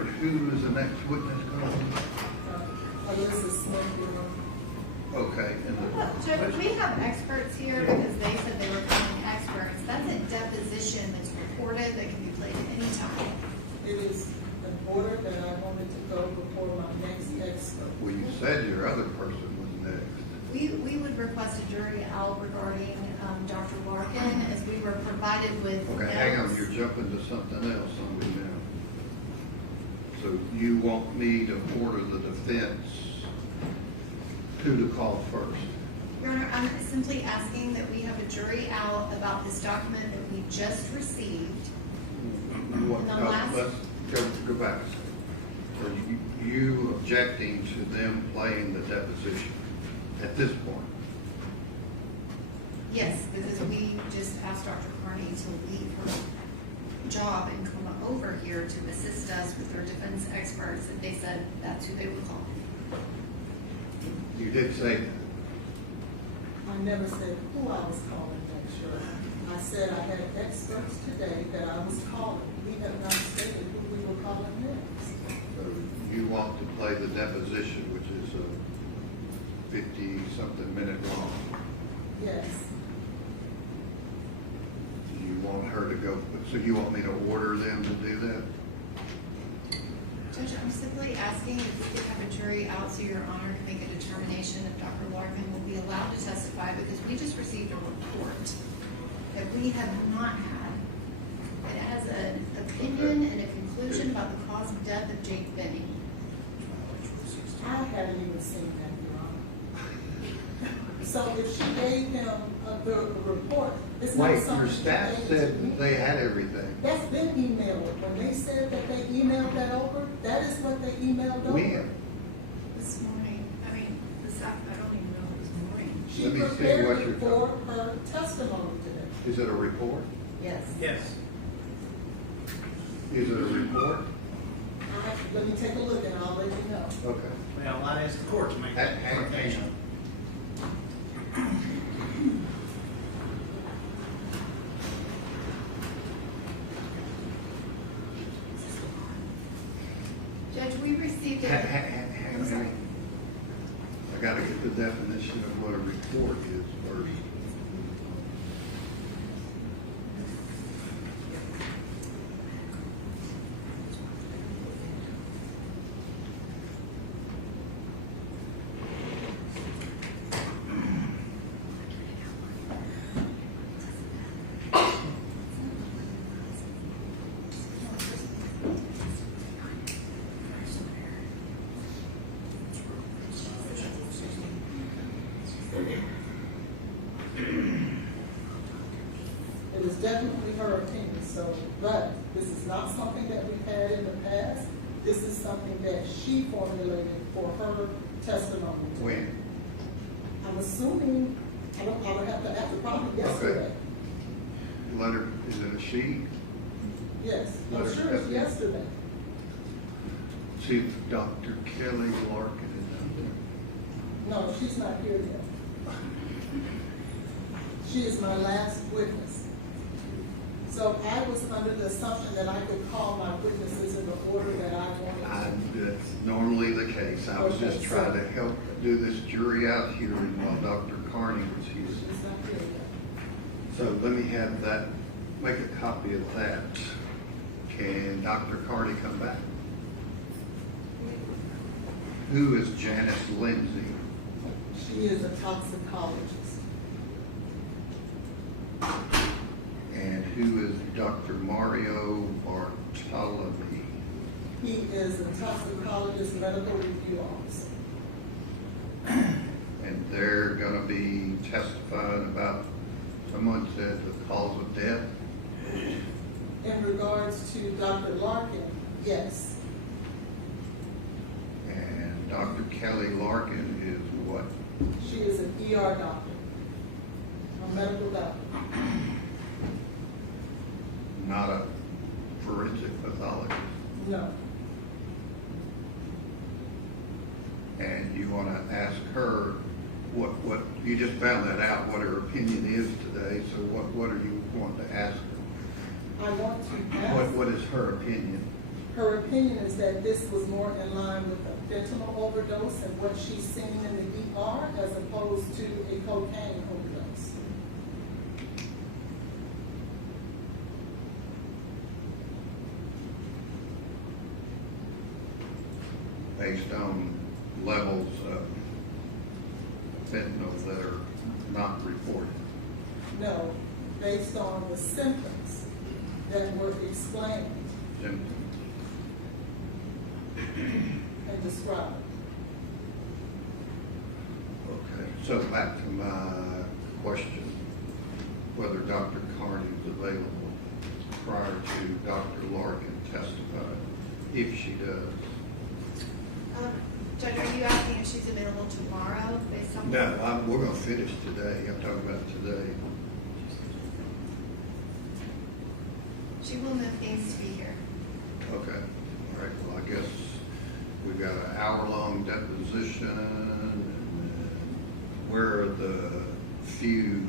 expert, who is the next witness going? Elizabeth Smith. Okay, and Judge, we have experts here because they said they were calling experts. That's a deposition that's recorded that can be played at any time. It is an order that I wanted to go before my next expert. well, you said your other person was next. We would request a jury out regarding Dr. Larkin as we were provided with. Okay, hang on, notes. you're jumping to something else on me now. So you want me to order the defense who to call first? Your Honor, I'm simply asking that we have a jury out about this document that we just received. What, And the last- let's go back a second. So you objecting to them playing the deposition at this point? Yes, because we just asked Dr. Carney to leave her job and come over here to assist us with their defense experts, and they said that's who they would call. You did say that. I never said who I was calling that jury. I said I had experts today that I was calling. We have not stated who we were calling next. So you want to play the deposition, which is a 50-something minute long. Yes. You want her to go, so you want me to order them to do that? Judge, I'm simply asking if we could have a jury out so Your Honor can make a determination if Dr. Larkin will be allowed to testify, because we just received a report that we have not had. It has an opinion and a conclusion about the cause of death of Jade Benning. I haven't even seen that, Your Honor. So if she gave him the report, it's not Wait, something. your staff she gave said to me. that they had everything. That's been emailed. When they said that they emailed that over, that is what they emailed over. When? This morning, I mean, this afternoon, I don't even know if it was morning. She Let me see what prepared you're it for her testimony today. Is it a report? Yes. Yes. Is it a report? Let me take a look and I'll let you know. Okay. Well, I'd ask the court to make that Hang determination. on. Judge, we received Hang it. I'm on. sorry. I gotta get the definition of what a report is first. It is definitely her opinion, so, but this is not something that we've had in the past. This is something that she formulated for her testimony. When? I'm assuming, I would have to ask the probably yesterday. Letter, is it a she? Yes, I'm Letter sure it's to- yesterday. See if Dr. Kelly Larkin is out there. No, she's not here yet. She is my last witness. So I was under the assumption that I could call my witnesses in the order that I wanted to. That's normally the case. I was just Okay, trying so- to help do this jury out here while Dr. Carney was here. She's not here yet. So let me have that, make a copy of that. Can Dr. Carney come back? Who is Janice Lindsay? She is a toxicologist. And who is Dr. Mario Bartolome? He is a toxicologist, medical review officer. And they're gonna be testifying about, someone said the cause of death? In regards to Dr. Larkin, yes. And Dr. Kelly Larkin is what? She is an ER doctor, a medical doctor. Not a forensic pathologist. No. And you want to ask her what, you just found that out, what her opinion is today, so what are you wanting to ask her? I want to ask. What is her opinion? Her opinion is that this was more in line with a fentanyl overdose and what she's seen in the ER as opposed to a cocaine overdose. Based on levels of fentanyl that are not reported. No, based on the symptoms that were explained Symptoms. and described. Okay, so back to my question, whether Dr. Carney was available prior to Dr. Larkin testifying, if she does. Judge, are you asking if she's available tomorrow based on? No, we're gonna finish today. I'm talking about today. She will move things to be here. Okay, all right, well, I guess we've got an hour-long deposition, and where are the few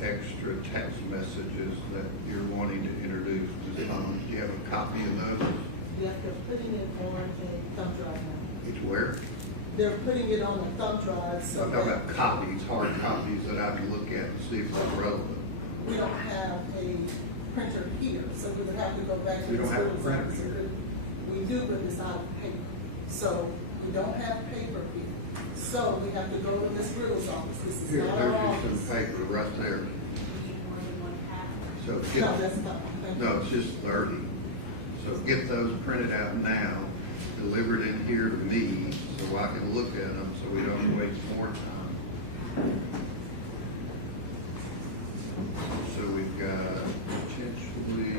extra text messages that you're wanting to introduce? Do you have a copy of those? Yes, they're putting it on a thumb drive now. It's where? They're putting it on a thumb drive so I'm talking about copies, hard copies that I can look at and see if they're relevant. we don't have a printer here, so we would have to go back to We the don't have a school's printer office. here. We do, but it's out of paper. So we don't have paper here. So we have to go to Ms. Riddle's office. This is Here, not our there's office. some paper right there. So No, get, that's not. Thank you. no, it's just 30. So get those printed out now, delivered in here to me, so I can look at them, so we don't waste more time. So we've got potentially,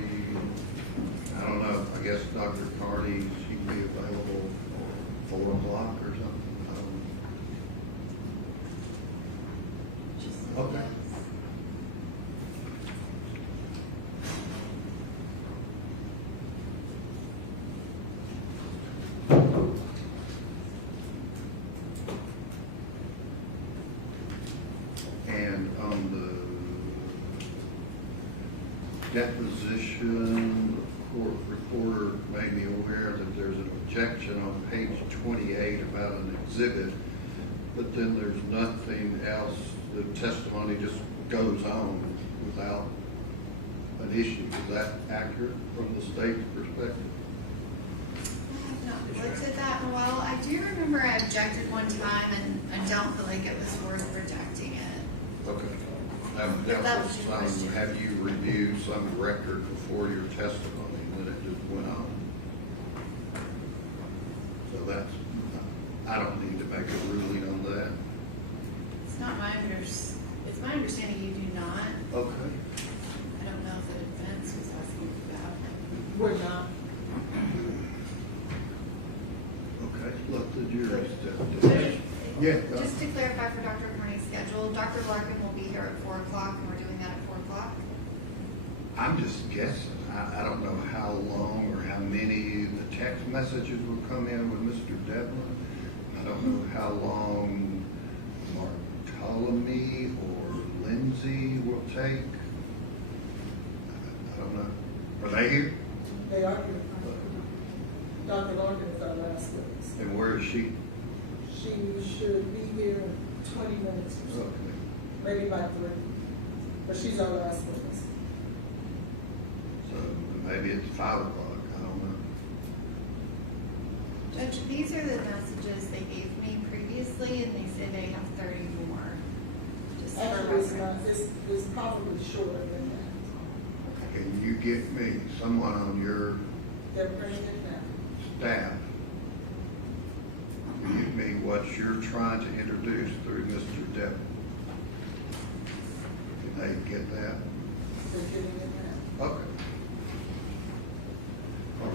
I don't know, I guess Dr. Carney, she can be available for 4 o'clock or something. Okay. And on the deposition, the court reporter made me aware that there's an objection on page 28 about an exhibit, but then there's nothing else. The testimony just goes on without an issue. Is that accurate from the state's perspective? I've not looked at that in a while. I do remember I objected one time and I don't feel like it was worth rejecting it. Okay. That was your Some, question. have you reviewed some record before your testimony that it just went on? So that's, I don't need to make a ruling on that. It's not my it's my understanding you do not. Okay. I don't know if the defense was asking about it. We're not. Okay, let the jury step. Yeah. Just to clarify for Dr. Carney's schedule, Dr. Larkin will be here at 4 o'clock and we're doing that at 4 o'clock. I'm just guessing. I don't know how long or how many the text messages will come in with Mr. Devlin. I don't know how long Bartholomew or Lindsay will take. I don't know. Are they here? They are here. Dr. Larkin is our last witness. And where is she? She should be here in 20 minutes or so, Okay. maybe by 3. But she's our last witness. So maybe it's 5 o'clock. I don't know. Judge, these are the messages they gave me previously and they say they have 30 more. Just for Actually, it's not, reference. it's probably shorter than that. Can you get me someone on your They're bringing it now. staff to give me what you're trying to introduce through Mr. Devlin? Can they get that? They're getting it now. Okay.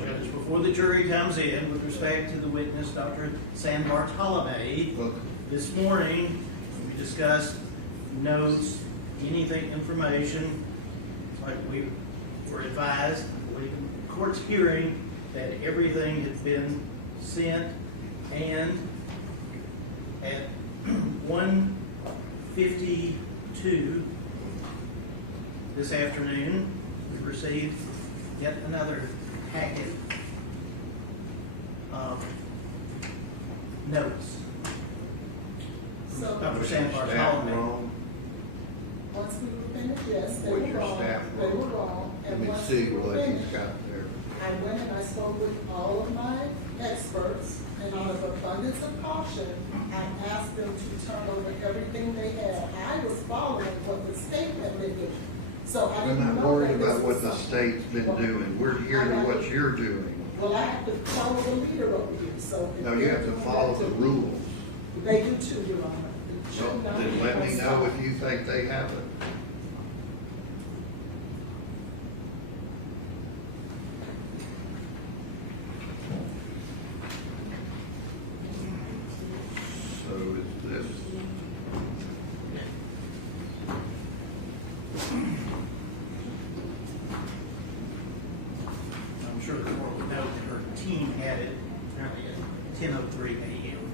Judge, before the jury comes in, with respect to the witness, Dr. San Bartolome, this morning, we discussed notes, anything, information, like we were advised, the court's hearing, that everything had been sent, and at 1:52 this afternoon, we received yet another packet of notes. So- Dr. Sam Staff Bartholomew. wrong. Once we were finished, yes, they Was were your wrong. staff They were wrong? wrong. Let And me once see we were what he's finished, got there. I went and I spoke with all of my experts, and out of abundance of caution, I asked them to turn over everything they had. I was following what the state had been doing. So I We're didn't not know worried that this about what was the something. state's been doing. We're here to what you're doing. Well, I have to follow the leader over here, so. if No, you they're have to doing follow that the to me, rules. They do too, Your Honor. It should Well, not then be let on me know stop. if you think they haven't. So is this, I'm sure the court would note that her team had it apparently at 10:03 a.m.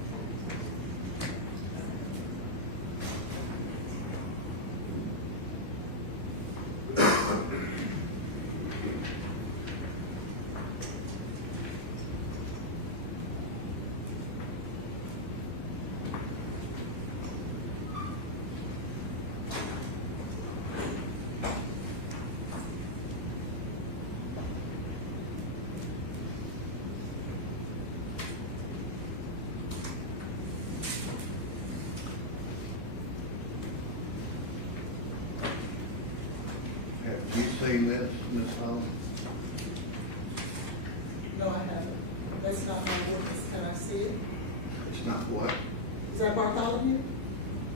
have you seen this, Ms. Holland? No, I haven't. That's not my witness. Can I see it? It's not what? Is that Bartholomew?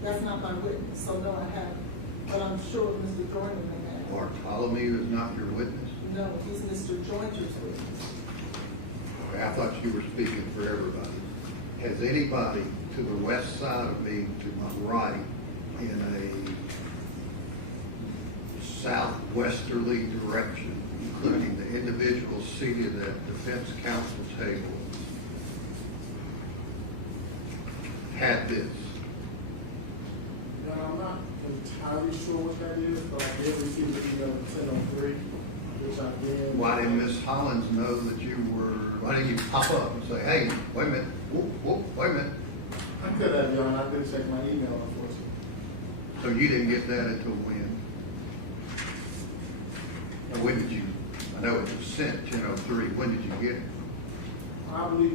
That's not my witness, so no, I haven't. But I'm sure Mr. Joyner may have. Bartholomew is not your witness? No, he's Mr. Joyner's witness. Okay, I thought you were speaking for everybody. Has anybody to the west side of me, to my right, in a southwesterly direction, including the individuals seated at defense counsel table, had this? No, I'm not entirely sure what that is, but I did receive the email at 10:03, which I did. Why didn't Ms. Hollins know that you were, why didn't you pop up and say, hey, wait a minute, whoop, whoop, wait a minute? I could have, Your Honor. I didn't check my email, unfortunately. So you didn't get that until when? Or when did you, I know it was sent 10:03, when did you get it? Probably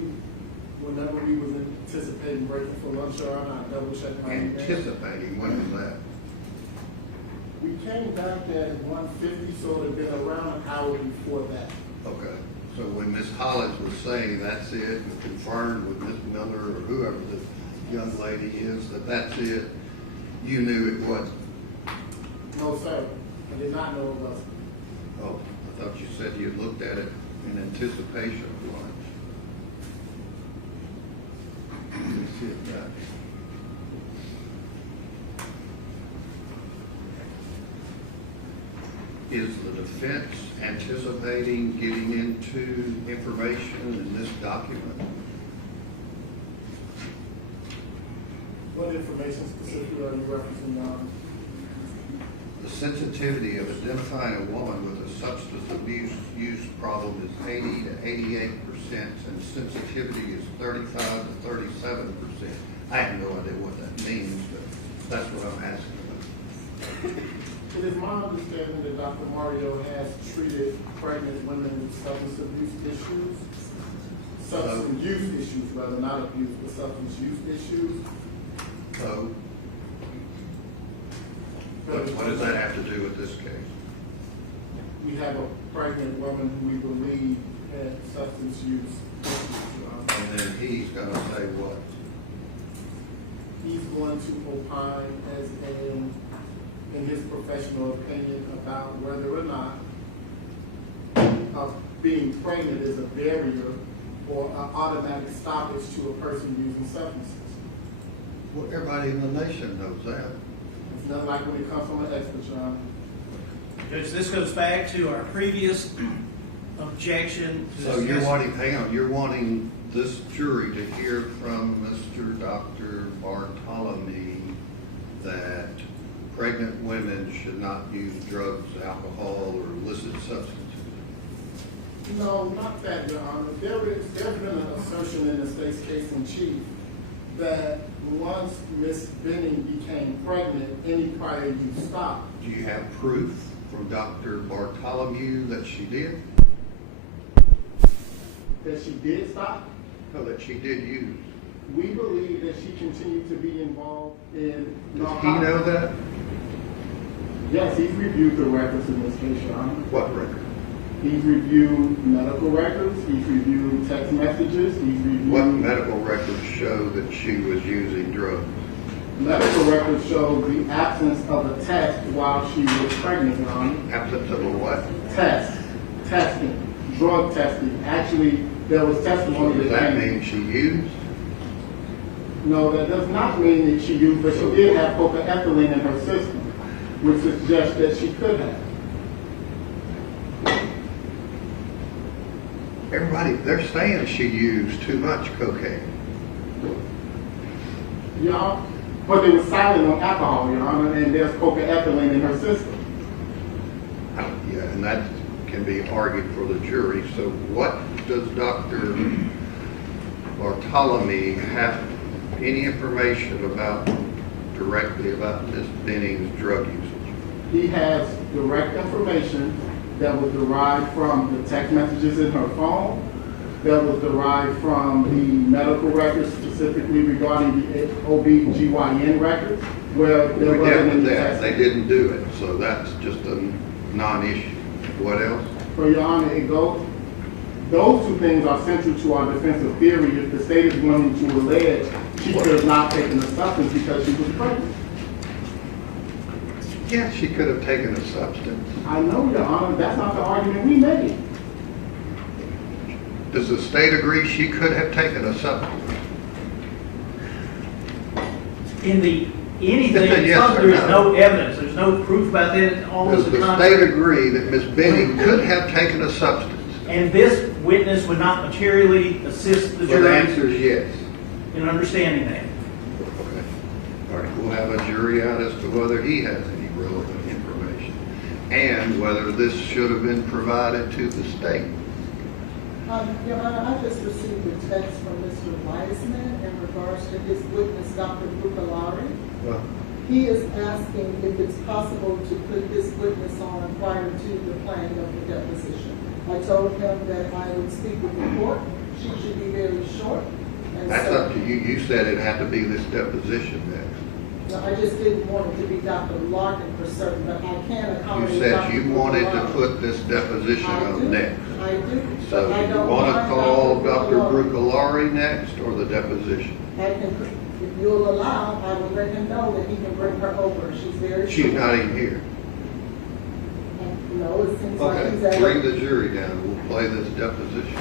whenever we was anticipating breaking for lunch, Your Honor, I double checked my email. Anticipating, when was that? We came back at 1:50, so it had been around an hour before that. Okay, so when Ms. Hollins was saying that's it, and confirmed with Ms. Miller or whoever the young lady is, that that's it, you knew it wasn't? No, sir. I did not know it was. Oh, I thought you said you had looked at it in anticipation of lunch. Let me see if that. Is the defense anticipating getting into information in this document? What information specifically are you referencing, Your Honor? The sensitivity of identifying a woman with a substance abuse use problem is 80 to 88%, and sensitivity is 35 to 37%. I have no idea what that means, but that's what I'm asking about. It is my understanding that Dr. Mario has treated pregnant women with substance abuse issues. Substance use issues, rather, not abuse, but substance use issues. So, what does that have to do with this case? We have a pregnant woman who we believe had substance use issues, Your Honor. And then he's gonna say what? He's going to opine as in his professional opinion about whether or not being pregnant is a barrier or an automatic stoppage to a person using substances. Well, everybody in the nation knows that. It's not like when it comes from an expert, Your Honor. Judge, this goes back to our previous objection. to So you're discuss- wanting, hang on, you're wanting this jury to hear from Mr. Dr. Bartholomew that pregnant women should not use drugs, alcohol, or illicit substances. No, not that, Your Honor. There's been an assertion in the state's case in chief that once Ms. Benning became pregnant, any prior use stopped. Do you have proof from Dr. Bartholomew that she did? That she did stop? No, that she did use. We believe that she continued to be involved in Does he know that? Yes, he's reviewed the records in this case, Your Honor. What record? He's reviewed medical records, he's reviewed text messages, he's reviewed... What medical records show that she was using drugs? Medical records show the absence of a test while she was pregnant, Your Honor. Absence of a what? Testing, drug testing. Actually, there was testimony Does that mean she used? No, that does not mean that she used, but she did have cocaethylene in her system, which suggests that she could have. Everybody, they're saying she used too much cocaine. Yeah, but they were silent on alcohol, Your Honor, and there's cocaethylene in her system. Yeah, and that can be argued for the jury. So what does Dr. Bartholomew have any information directly about Ms. Benning's drug usage? He has direct information that was derived from the text messages in her phone, that was derived from the medical records, specifically regarding the OB/GYN records, where there wasn't any testing. They didn't do it, so that's just a non-issue. What else? For Your Honor, those two things are central to our defensive theory. If the state is willing to allege she could have not taken the substance because she was pregnant. Yeah, she could have taken a substance. I know, Your Honor, that's not the argument we made. Does the state agree she could have taken a substance? In the anything, Yes there's no? no evidence, there's no proof about that. All Does of the state agree that Ms. Benning could have taken a substance? And this witness would not materially assist the Well, jury the answer is yes. in understanding that. Okay. All right, we'll have a jury out as to whether he has any relevant information and whether this should have been provided to the state. Your Honor, I just received a text from Mr. Wiseman in regards to his witness, Dr. Bucalari. Well, He is asking if it's possible to put this witness on prior to the planning of the deposition. I told him that I would speak with the court. She should be very short. And that's so, up to you. You said it had to be this deposition next. I just didn't want it to be Dr. Larkin for certain, but I can accommodate You said Dr. you wanted to Bucalari. put this deposition on next. I do. So but I you don't want to mind call Dr. Bucalari. Brucolari next or the deposition? I can, if you'll allow, I will let him know that he can bring her over. She's very She's short. not even here. No, it seems like he's Okay, at. bring the jury down. We'll play this deposition.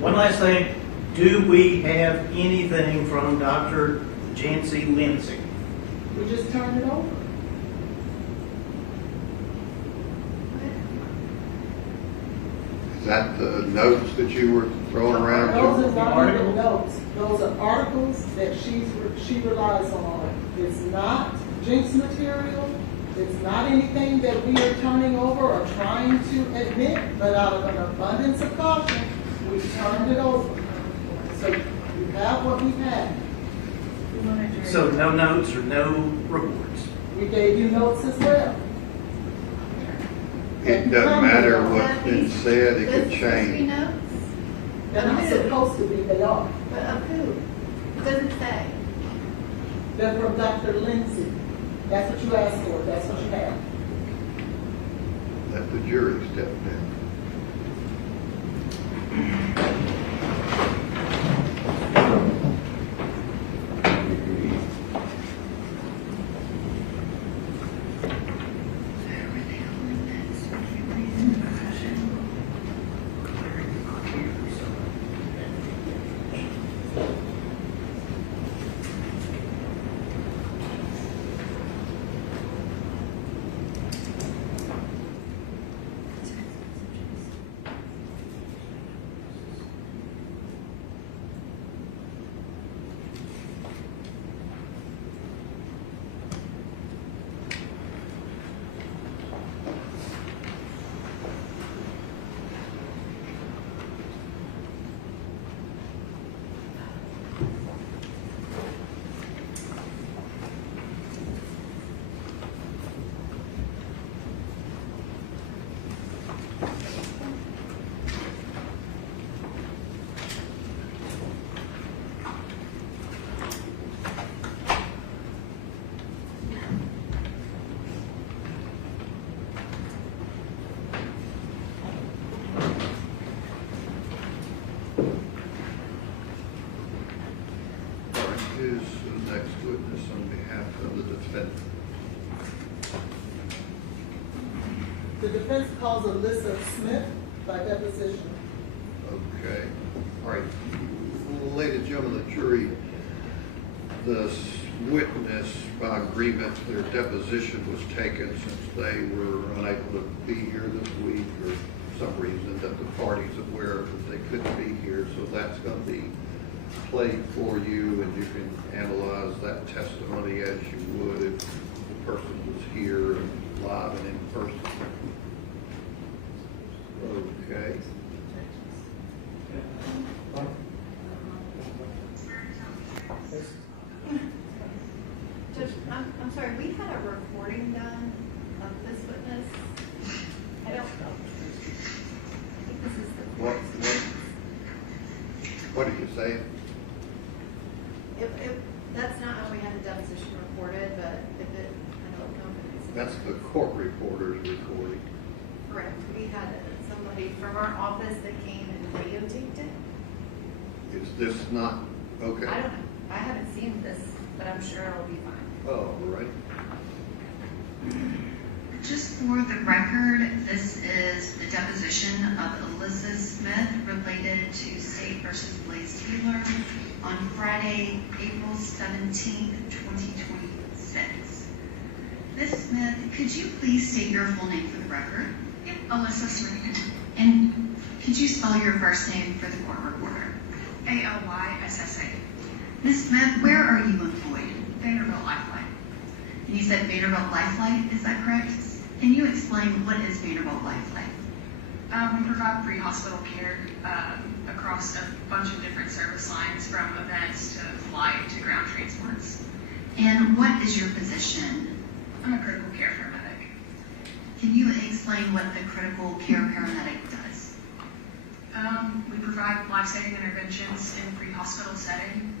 One last thing, do we have anything from Dr. Jancy Lindsay? We just turned it over. Is that the notes that you were throwing around? Those are to? not even notes. Those are articles that she relies on. It's not jinx material. It's not anything that we are turning over or trying to admit, but out of an abundance of caution, we turned it over. So you have what we have. So no notes or no reports? We gave you notes as well. It doesn't matter what's been said, it could change. They're not supposed to be, they are. But of who? What does it say? They're from Dr. Lindsay. That's what you asked for, that's what you have. Let the jury step down. is the next witness on behalf of the defendant? The defense calls Alyssa Smith by deposition. Okay. All right. Ladies and gentlemen of the jury, the witness, by agreement, their deposition was taken since they were unable to be here this week or some reason that the party's aware that they couldn't be here. So that's going to be played for you, and you can analyze that testimony as you would if the person was here and live and in person. Okay. Judge, I'm sorry, we had a recording done of this witness. I don't know. I think this is the What did you say? That's not how we had the deposition recorded, but if it, I don't know if it's. That's the court reporter's recording. Correct. We had somebody from our office that came and videotaped it. Is this not, okay? I don't know. I haven't seen this, but I'm sure it'll be fine. Oh, all right. Just for the record, this is the deposition of Alyssa Smith related to State versus Blaise Taylor on Friday, April 17th, 2026. Ms. Smith, could you please state your full name for the record? Yep, Alyssa Smith. And could you spell your first name for the court reporter? ALYSSA. Ms. Smith, where are you employed? Vanderbilt Lifeline. And you said Vanderbilt Lifeline, is that correct? Can you explain what is Vanderbilt Lifeline? We provide pre-hospital care across a bunch of different service lines, from events to flight to ground transports. And what is your position? I'm a critical care paramedic. Can you explain what the critical care paramedic does? We provide life-saving interventions in pre-hospital setting.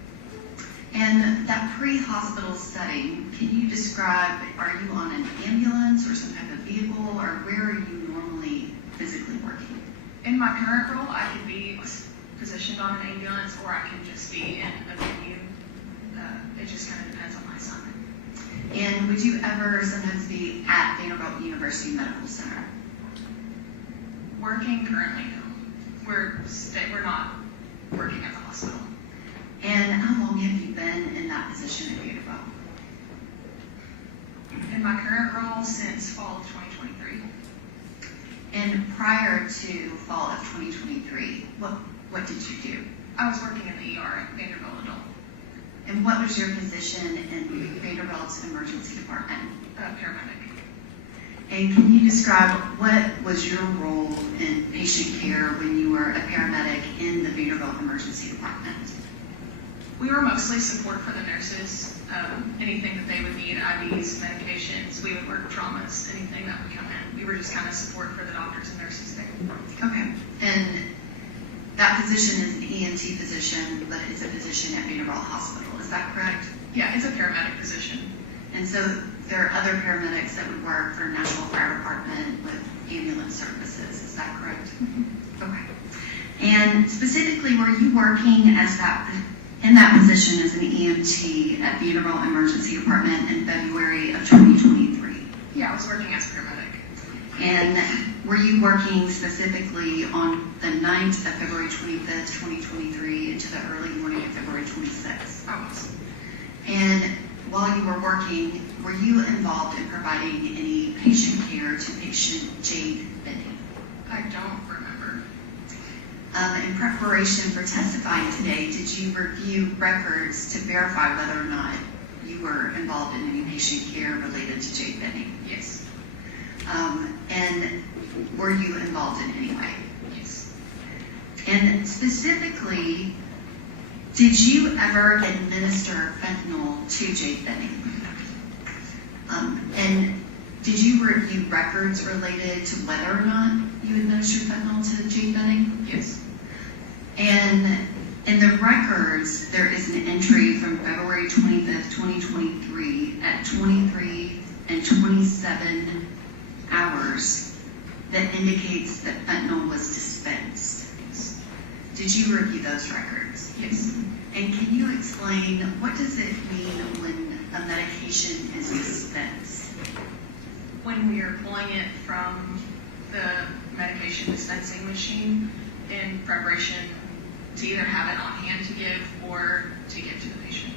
And that pre-hospital setting, can you describe, are you on an ambulance or some type of vehicle, or where are you normally physically working? In my current role, I could be positioned on an ambulance, or I can just be in a venue. It just kind of depends on my assignment. And would you ever sometimes be at Vanderbilt University Medical Center? Working currently, no. We're not working at the hospital. And how long have you been in that position at Vanderbilt? In my current role since fall of 2023. And prior to fall of 2023, what did you do? I was working in the ER at Vanderbilt Adult. And what was your position in Vanderbilt's emergency department? Paramedic. And can you describe what was your role in patient care when you were a paramedic in the Vanderbilt emergency department? We were mostly support for the nurses. Anything that they would need, IVs, medications, we would work traumas, anything that would come in. We were just kind of support for the doctors and nurses there. Okay. And that position is an EMT position, but it's a position at Vanderbilt Hospital. Is that correct? Yeah, it's a paramedic position. And so there are other paramedics that would work for Nashville Fire Department with ambulance services. Is that correct? Mm-hmm. Okay. And specifically, were you working as in that position as an EMT at Vanderbilt Emergency Department in February of 2023? Yeah, I was working as a paramedic. And were you working specifically on the night of February 25th, 2023 into the early morning of February 26th? I was. And while you were working, were you involved in providing any patient care to patient Jade Benning? I don't remember. In preparation for testifying today, did you review records to verify whether or not you were involved in any patient care related to Jade Benning? Yes. And were you involved in any way? Yes. And specifically, did you ever administer fentanyl to Jade Benning? And did you review records related to whether or not you administered fentanyl to Jade Benning? Yes. And in the records, there is an entry from February 25th, 2023 at 23 and 27 hours that indicates that fentanyl was dispensed. Did you review those records? Yes. And can you explain explain, what does it mean when a medication is dispensed? When we are pulling it from the medication dispensing machine in preparation to either have it on hand to give or to give to the patient.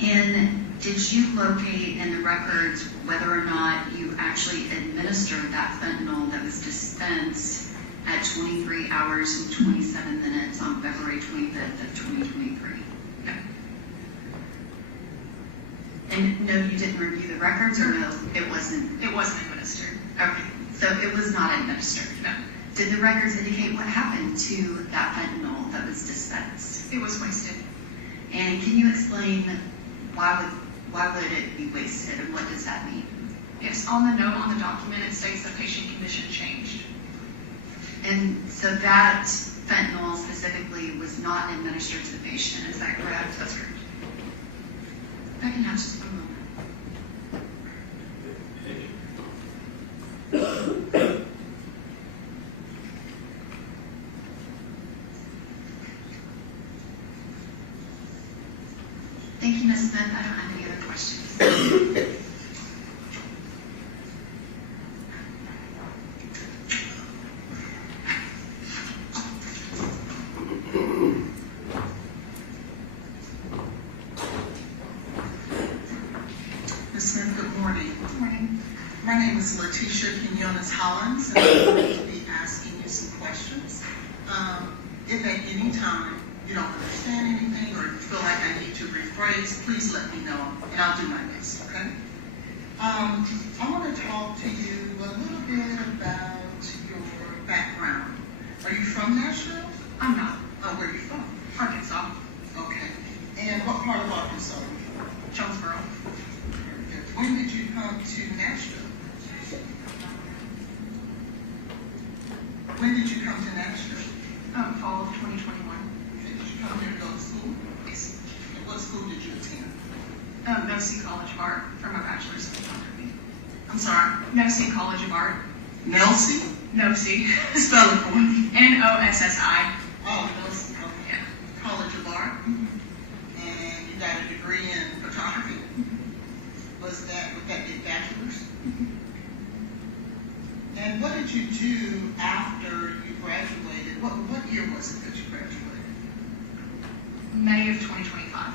And did you locate in the records whether or not you actually administered that fentanyl that was dispensed at 23 hours and 27 minutes on February 25th of 2023? No. And no, you didn't review the records, or no, it wasn't? It wasn't administered. Okay, so it was not administered? No. Did the records indicate what happened to that fentanyl that was dispensed? It was wasted. And can you explain why would it be wasted, and what does that mean? Yes, on the note on the document, it states the patient condition changed. And so that fentanyl specifically was not administered to the patient, is that correct? That's correct. If I can have just one moment. Thank you, Ms. Smith. I don't have any other questions. Ms. Smith, good morning. Good morning. My name is Letitia Quinones Hollins, and I'm going to be asking you some questions. If at any time you don't understand anything or you feel like I need to rephrase, please let me know, and I'll do my best, okay? I want to talk to you a little bit about your background. Are you from Nashville? I'm not. Oh, where are you from? Arkansas. Okay. And what part of Arkansas are you from? Jonesboro. When did you come to Nashville? When did you come to Nashville? Fall of 2021. Okay, did you come here to go to school? Yes. And what school did you attend? Nosy College of Art for my bachelor's in photography. I'm sorry? Nosy College of Art. Nosy? Nosy. Spell it for me. N-O-S-S-I. Oh, Nosy. Okay. Yeah. College of Art. And you got a degree in photography. Would that be bachelor's? And what did you do after you graduated? What year was it that you graduated? May of 2025.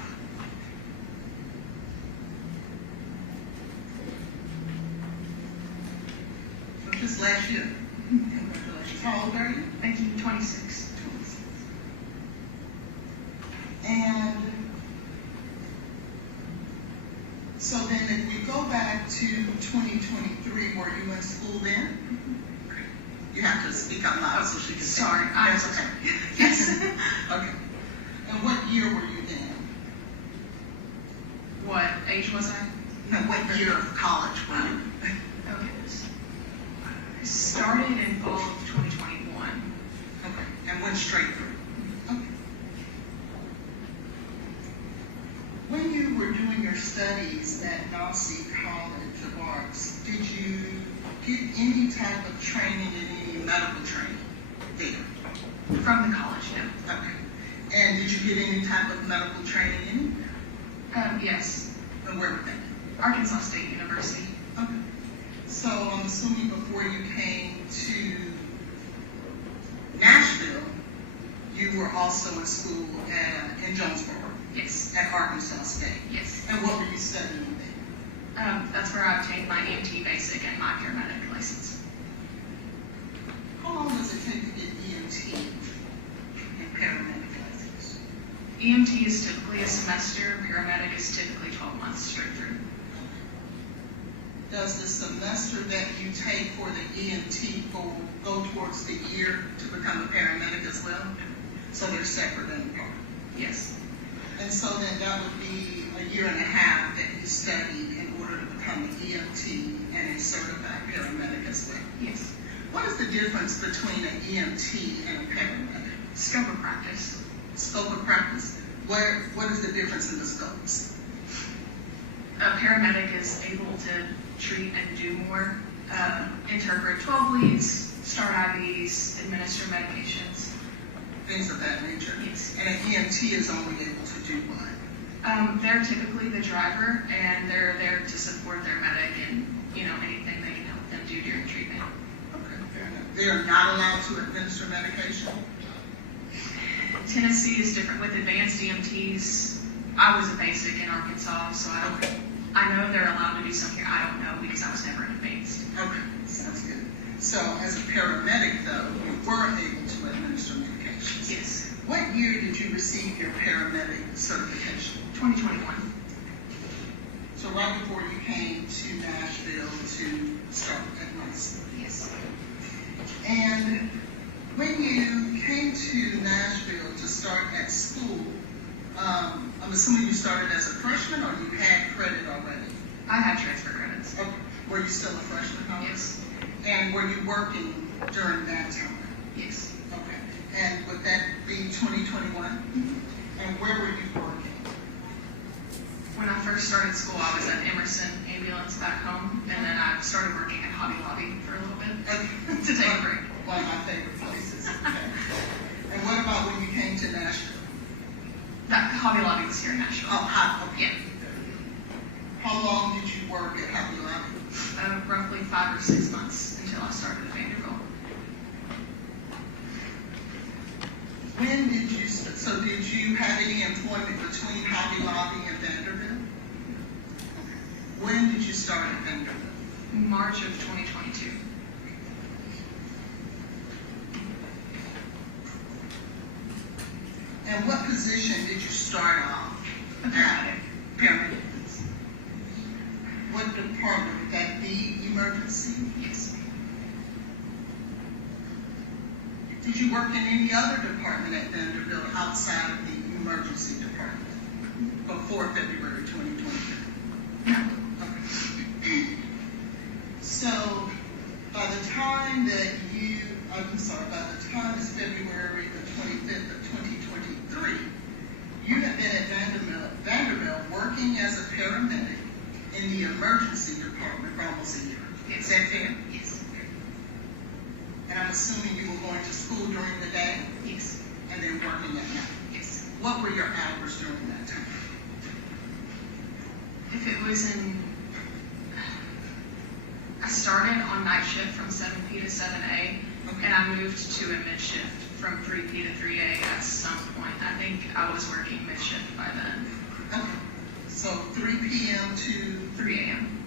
So just last year. Congratulations. How old are you? Thank you. 26. And so then if we go back to 2023, were you in school then? You have to speak out loud so she can see. Sorry. That's okay. Yes. Okay. And what year were you then? What age was I? No, what year of college were you? Okay. I started in fall of 2021. Okay. And went straight through. Okay. When you were doing your studies at Nosy College of Arts, did you get any type of training in any medical training there? From the college, no. Okay. And did you get any type of medical training anywhere? Yes. And where was that? Arkansas State University. Okay. So I'm assuming before you came to Nashville, you were also in school in Jonesboro. Yes. At Arkansas State. Yes. And what were you studying there? That's where I obtained my EMT basic and my paramedic license. How long does it take to get EMT and paramedic license? EMT is typically a semester, paramedic is typically 12 months straight through. Does the semester that you take for the EMT go towards the year to become a paramedic as well? So they're separate and apart? Yes. And so then that would be a year and a half that you studied in order to become an EMT and a certified paramedic as well? Yes. What is the difference between an EMT and a paramedic? Scope of practice. Scope of practice. What is the difference in the scopes? A paramedic is able to treat and do more, interpret 12 leads, start IVs, administer medications. things of that nature. Yes. And an EMT is only able to do what? They're typically the driver, and they're there to support their medic and, anything they can help them do during treatment. Okay, fair enough. They are not allowed to administer medication? Tennessee is different with advanced EMTs. I was a basic in Arkansas, so I know they're allowed to do some here. I don't know because I was never an advanced. Okay, sounds good. So as a paramedic, though, you were able to administer medications? Yes. What year did you receive your paramedic certification? 2021. So right before you came to Nashville to start at Nashville? Yes. And when you came to Nashville to start at school, I'm assuming you started as a freshman or you had credit already? I had transfer credits. Okay. Were you still a freshman? Yes. And were you working during that time? Yes. Okay. And would that be 2021? Mm-hmm. And where were you working? When I first started school, I was at Emerson Ambulance back home, and then I started working at Hobby Lobby for a little bit to take a break. One of my favorite places. Okay. And what about when you came to Nashville? That Hobby Lobby was here in Nashville. Oh, okay. Yeah. How long did you work at Hobby Lobby? Roughly 5 or 6 months until I started at Vanderbilt. When did you, so did you have any employment between Hobby Lobby and Vanderbilt? When did you start at Vanderbilt? March of 2022. And what position did you start off? A paramedic. Paramedic. What department? Would that be emergency? Yes. Did you work in any other department at Vanderbilt outside of the emergency department before February 2023? No. Okay. So by the time that by the time it's February the 25th of 2023, you have been at Vanderbilt working as a paramedic in the emergency department for almost a year. Is that fair? Yes. And I'm assuming you were going to school during the day? Yes. And then working at night? Yes. What were your hours during that time? If it was I started on night shift from 7P to 7A, and I moved to a mid shift from 3P to 3A at some point. I think I was working mid shift by then. Okay. So 3 p.m. to 3 a.m.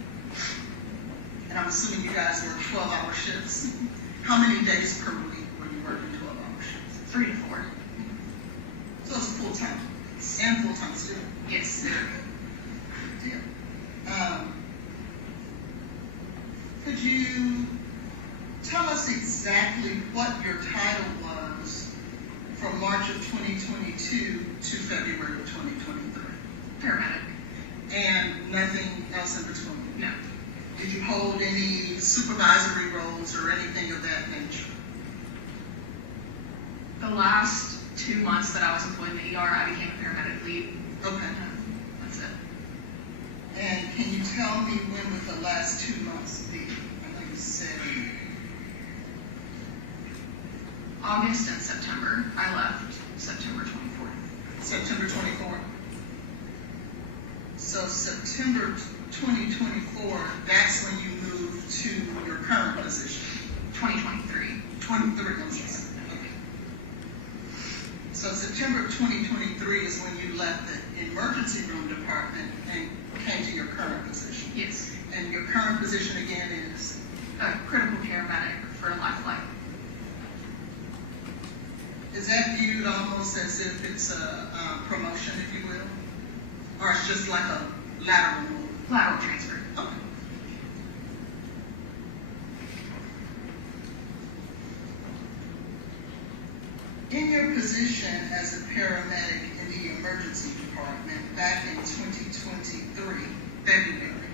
And I'm assuming you guys work 12-hour shifts. How many days per week were you working 12-hour shifts? 3 to 4. So it's full-time and full-time student. Yes. Good deal. Could you tell us exactly what your title was from March of 2022 to February of 2023? Paramedic. And nothing else in between? No. Did you hold any supervisory roles or anything of that nature? The last 2 months that I was employed in the ER, I became a paramedic lead. Okay. That's it. And can you tell me when would the last 2 months be? I know you said August and September. I left September 24th. September 24th. So September 2024, that's when you moved to your current position? 2023. 23, I'm sorry. Okay. So September of 2023 is when you left the emergency room department and came to your current position? Yes. And your current position again is? Critical care medic for Life Flight. Is that viewed almost as if it's a promotion, if you will? Or it's just like a lateral move? Lateral transfer. Okay. In your position as a paramedic in the emergency department back in 2023, February,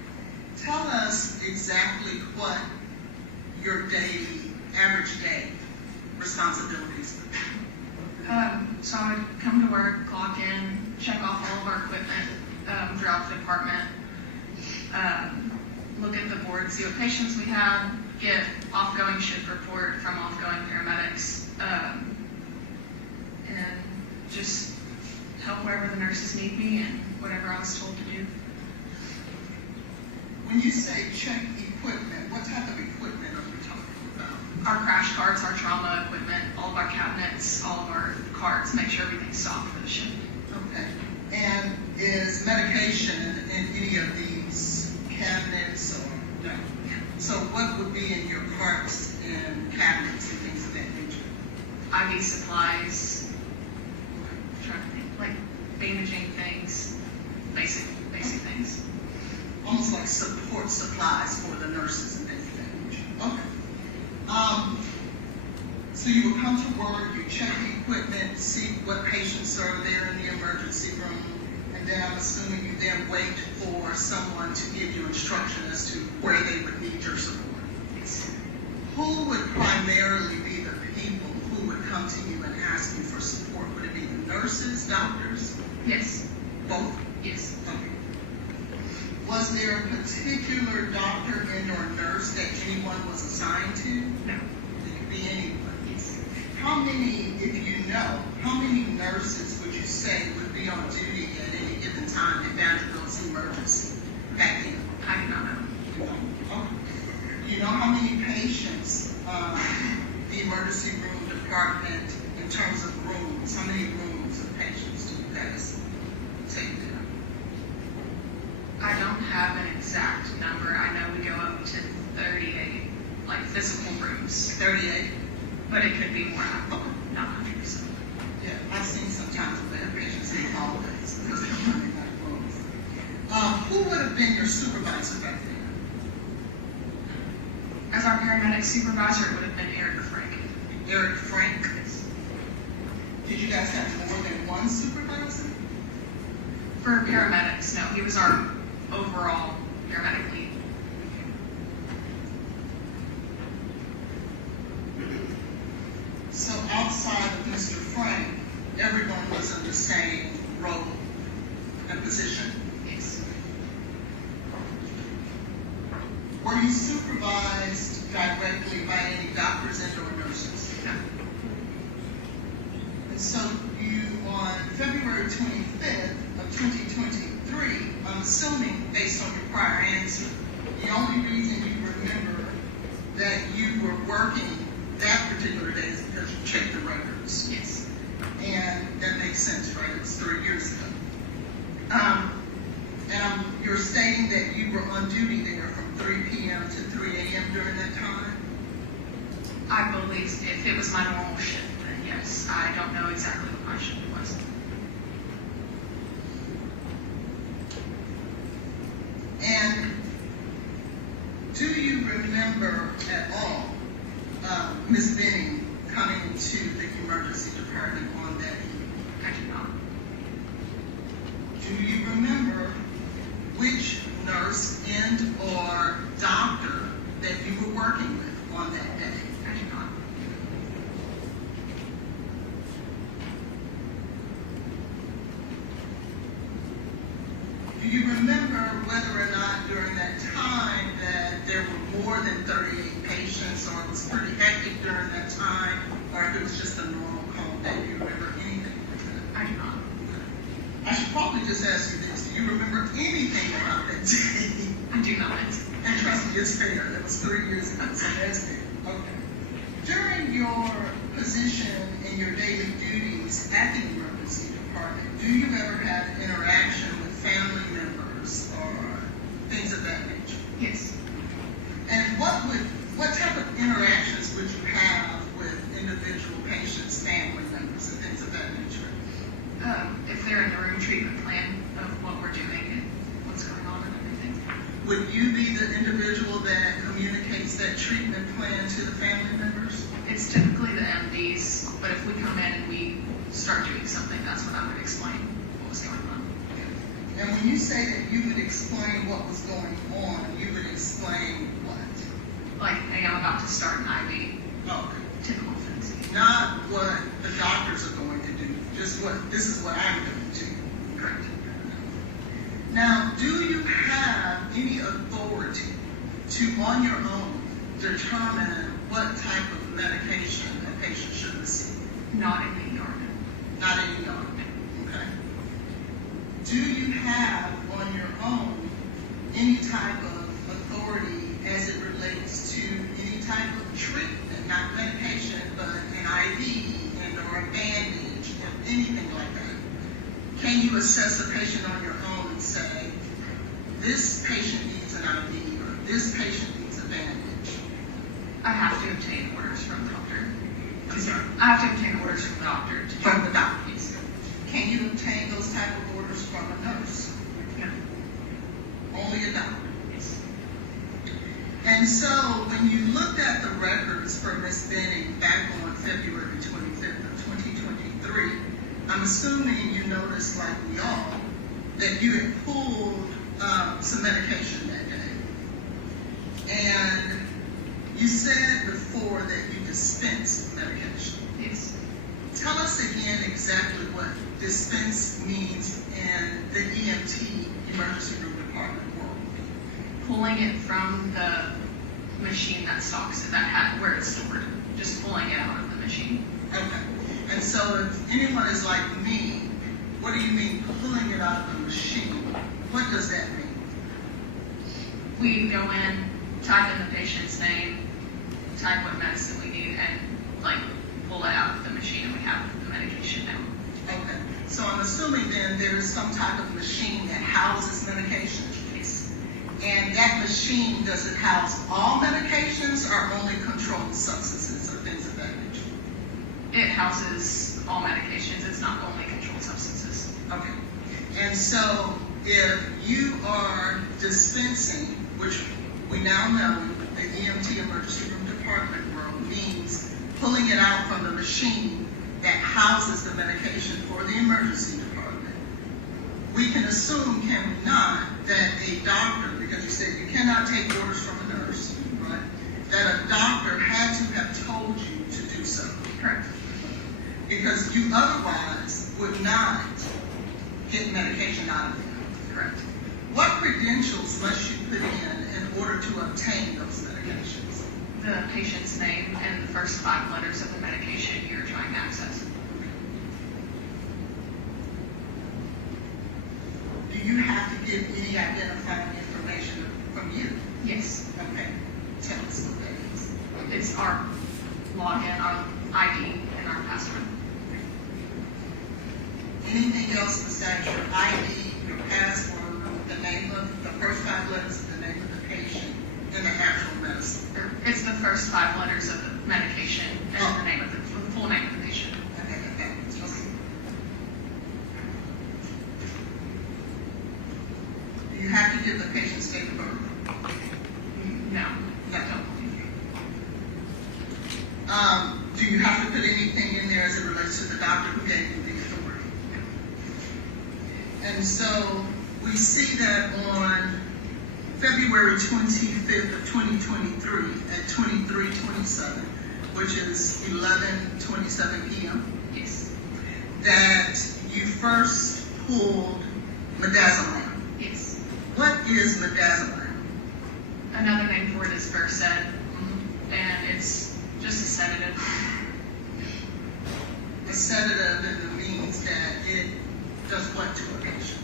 tell us exactly what your average day responsibilities would be. So I would come to work, clock in, check off all of our equipment throughout the department, look at the board, see what patients we had, get offgoing shift report from offgoing paramedics, and just help wherever the nurses need me and whatever I was told to do. When you say check equipment, what type of equipment are we talking about? Our crash carts, our trauma equipment, all of our cabinets, all of our carts, make sure everything's stocked for the shift. Okay. And is medication in any of these cabinets or no? So what would be in your carts and cabinets and things of that nature? IV supplies, I'm trying to think, like bandaging things, basic things. Almost like support supplies for the nurses and things of that nature. Okay. So you would come to work, you check the equipment, see what patients are there in the emergency room, and then I'm assuming you then wait for someone to give you instruction as to where they would need your support. Yes. Who would primarily be the people who would come to you and ask you for support? Would it be the nurses, doctors? Yes. Both? Yes. Okay. Was there a particular doctor and or nurse that anyone was assigned to? No. It could be anyone. Yes. How many, if you know, how many nurses would you say would be on duty at any given time at Vanderbilt's emergency back then? I do not know. You don't? Okay. Do you know how many patients the emergency room department, in terms of rooms, how many rooms of patients do you guys take care of? I don't have an exact number. I know we go up to 38, like physical rooms. 38? But it could be more. Not 100%. Yeah, I've seen sometimes where they have patients in the hallways because they don't have enough rooms. Who would have been your supervisor back then? As our paramedic supervisor, it would have been Eric Frank. Eric Frank? Yes. Did you guys have more than one supervisor? For paramedics, no. He was our overall paramedic lead. So outside of Mr. Frank, everyone was in the same role and position? Yes. Were you supervised directly by any doctors and or nurses? No. And so you, on February 25th of 2023, I'm assuming based on your prior answer, the only reason you remember that you were working that particular day is because you checked the records. Yes. And that makes sense, right? It was 3 years ago. And you're stating that you were on duty there from 3 p.m. to 3 a.m. during that time? I believe if it was my normal shift, then yes. I don't know exactly what my shift was. And do you remember at all Ms. Benning coming to the emergency department on that evening? I do not. Do you remember which nurse and or doctor that you were working with on that day? I do not. Do you remember whether or not during that time that there were more than 38 patients, or it was pretty hectic during that time, or if it was just a normal calm day? Do you remember anything like that? I do not. I should probably just ask you this. Do you remember anything about that day? I do not. And trust me, it's fair. That was 3 years ago, so that's fair. Okay. During your position and your daily duties at the emergency department, do you ever have interaction with family members or things of that nature? Yes. And what type of interactions would you have with individual patients, family members, and things of that nature? If they're in the room, treatment plan of what we're doing and what's going on and everything. Would you be the individual that communicates that treatment plan to the family members? It's typically the MDs, but if we come in and we start doing something, that's when I would explain what was going on. And when you say that you would explain what was going on, you would explain what? Like, hey, I'm about to start an IV. Okay. Typical things. Not what the doctors are going to do, just this is what I'm doing to you. Correct. Now, do you have any authority to, on your own, determine what type of medication a patient should receive? Not in the ER. not any yard, okay? Do you have on your own any type of authority as it relates to any type of treatment, not medication, but an IV and or a bandage or anything like that? Can you assess a patient on your own and say, this patient needs an IV or this patient needs a bandage? I have to obtain orders from the doctor. I'm sorry? I have to obtain orders from the doctor. From the doctor? Yes. Can you obtain those type of orders from a nurse? No. Only a doctor? Yes. And so when you looked at the records for Ms. Benning back on February 25th of 2023, I'm assuming you noticed, like we all, that you had pulled some medication that day. And you said before that you dispensed medication. Yes. Tell us again exactly what dispense means in the EMT emergency room department world. Pulling it from the machine that stocks it, where it's stored. Just pulling it out of the machine. Okay. And so if anyone is like me, what do you mean pulling it out of the machine? What does that mean? We go in, type in the patient's name, type what medicine we need, and pull it out of the machine, and we have the medication now. Okay. So I'm assuming then there is some type of machine that houses medication. Yes. And that machine, does it house all medications or only controlled substances or things of that nature? It houses all medications. It's not only controlled substances. Okay. And so if you are dispensing, which we now know the EMT emergency room department world means pulling it out from the machine that houses the medication for the emergency department, we can assume, can we not, that a doctor, because you said you cannot take orders from a nurse, right, that a doctor had to have told you to do so. Correct. Because you otherwise would not get medication out of them. Correct. What credentials must you put in order to obtain those medications? The patient's name and the first 5 letters of the medication you're trying to access. Do you have to give any identifying information from you? Yes. Okay. Tell us what that is. It's our login, our ID, and our password. Anything else besides your ID, your password, the name of the first 5 letters of the name of the patient, and the actual medicine? It's the first 5 letters of the medication and the name of the full name of the patient. Okay. Do you have to give the patient's date of birth? No. Do you have to put anything in there as it relates to the doctor who gave you the authority? And so we see that on February 25th of 2023 at 23:27, which is 11:27 p.m. Yes. That you first pulled midazolam. Yes. What is midazolam? Another name for it is Versed, and it's just a sedative. A sedative means that it does what to a patient?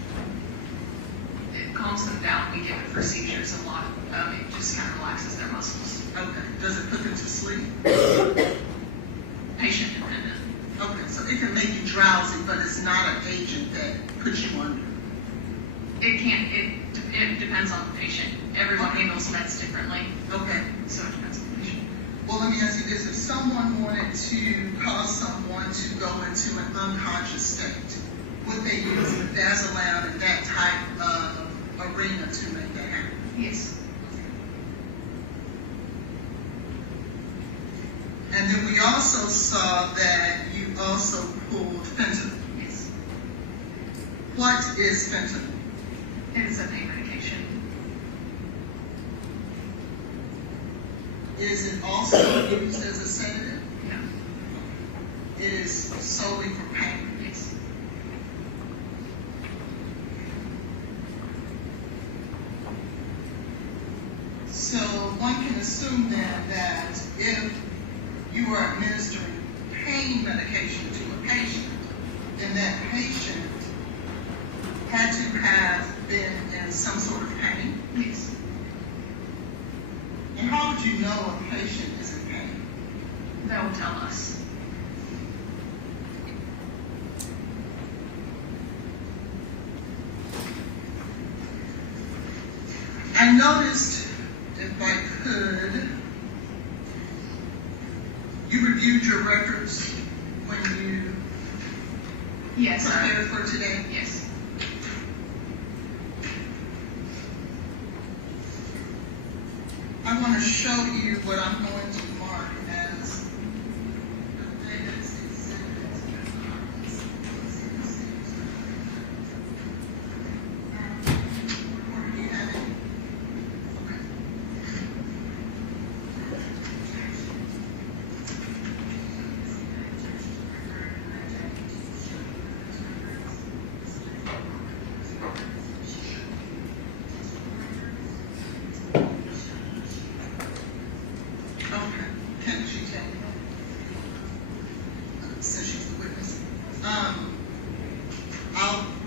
It calms them down. We give it for seizures a lot. It just kind of relaxes their muscles. Okay. Does it put them to sleep? Patient dependent. Okay, so it can make you drowsy, but it's not an agent that puts you under. It can't. It depends on the patient. Everyone handles meds differently. Okay. So it depends on the patient. Well, let me ask you this. If someone wanted to cause someone to go into an unconscious state, would they use midazolam in that type of arena to make that happen? Yes. And then we also saw that you also pulled fentanyl. Yes. What is fentanyl? It is a pain medication. Is it also used as a sedative? No. It is solely for pain. Yes. So one can assume then that if you are administering pain medication to a patient, and that patient had to have been in some sort of pain? Yes. And how would you know a patient is in pain? That will tell us. I noticed, if I could, you reviewed your records when you prepared for today? Yes. I want to show you what I'm going to mark as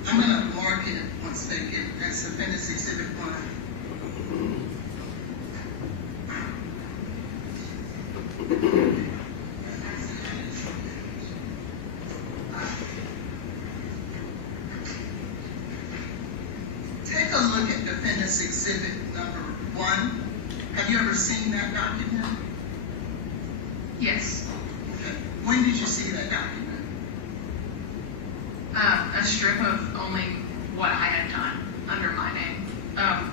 I'm going to mark it once they get as Appendix Exhibit 1. Take a look at Appendix Exhibit number 1. Have you ever seen that document? Yes. Okay. When did you see that document? A strip of only what I had done under my name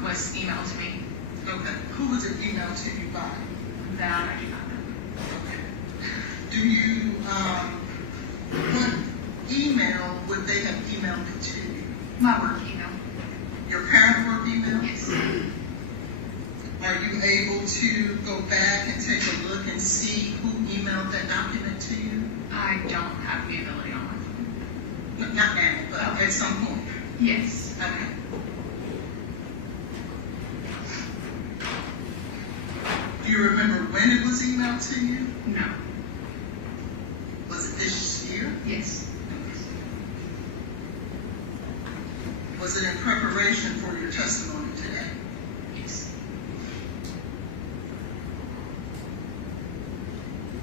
was emailed to me. Okay. Who was it emailed to you by? That I do not know. Okay. Do you, what email would they have emailed it to you? My work email. Your parent work email? Yes. Are you able to go back and take a look and see who emailed that document to you? I don't have the ability on my phone. Not now, but at some point. Yes. Okay. Do you remember when it was emailed to you? No. Was it this year? Yes. Was it in preparation for your testimony today? Yes.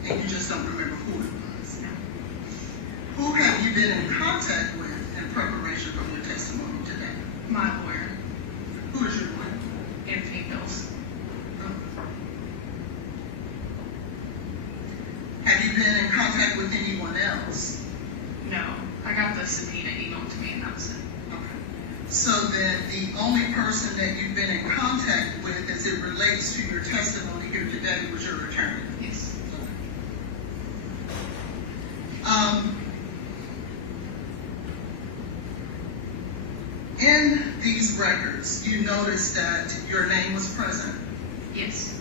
And you just don't remember who it was? No. Who have you been in contact with in preparation for your testimony today? My lawyer. Who is your lawyer? Anthony Bills. Have you been in contact with anyone else? No. I got the subpoena emailed to me and that was it. Okay. So then the only person that you've been in contact with as it relates to your testimony here today was your attorney? Yes. In these records, you notice that your name was present. Yes.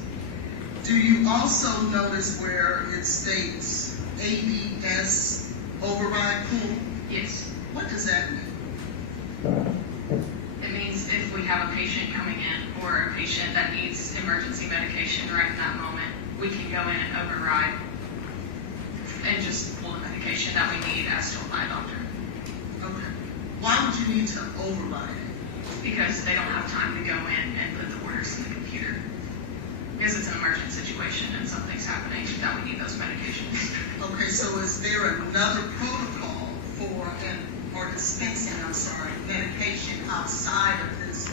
Do you also notice where it states ABS override pool? Yes. What does that mean? It means if we have a patient coming in or a patient that needs emergency medication right in that moment, we can go in and override and just pull the medication that we need as told by a doctor. Okay. Why would you need to override it? Because they don't have time to go in and put the orders in the computer. Because it's an emergent situation and something's happening that we need those medications. Okay, so is there another protocol for or dispensing, medication outside of this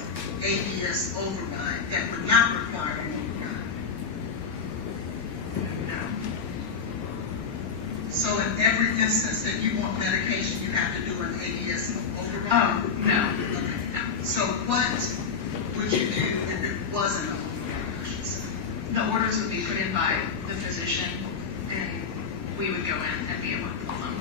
ABS override that would not require an override? No. So in every instance that you want medication, you have to do an ABS override? Oh, no. Okay. No. So what would you do if it wasn't an override, I should say? The orders would be put in by the physician and we would go in and be able to pull them.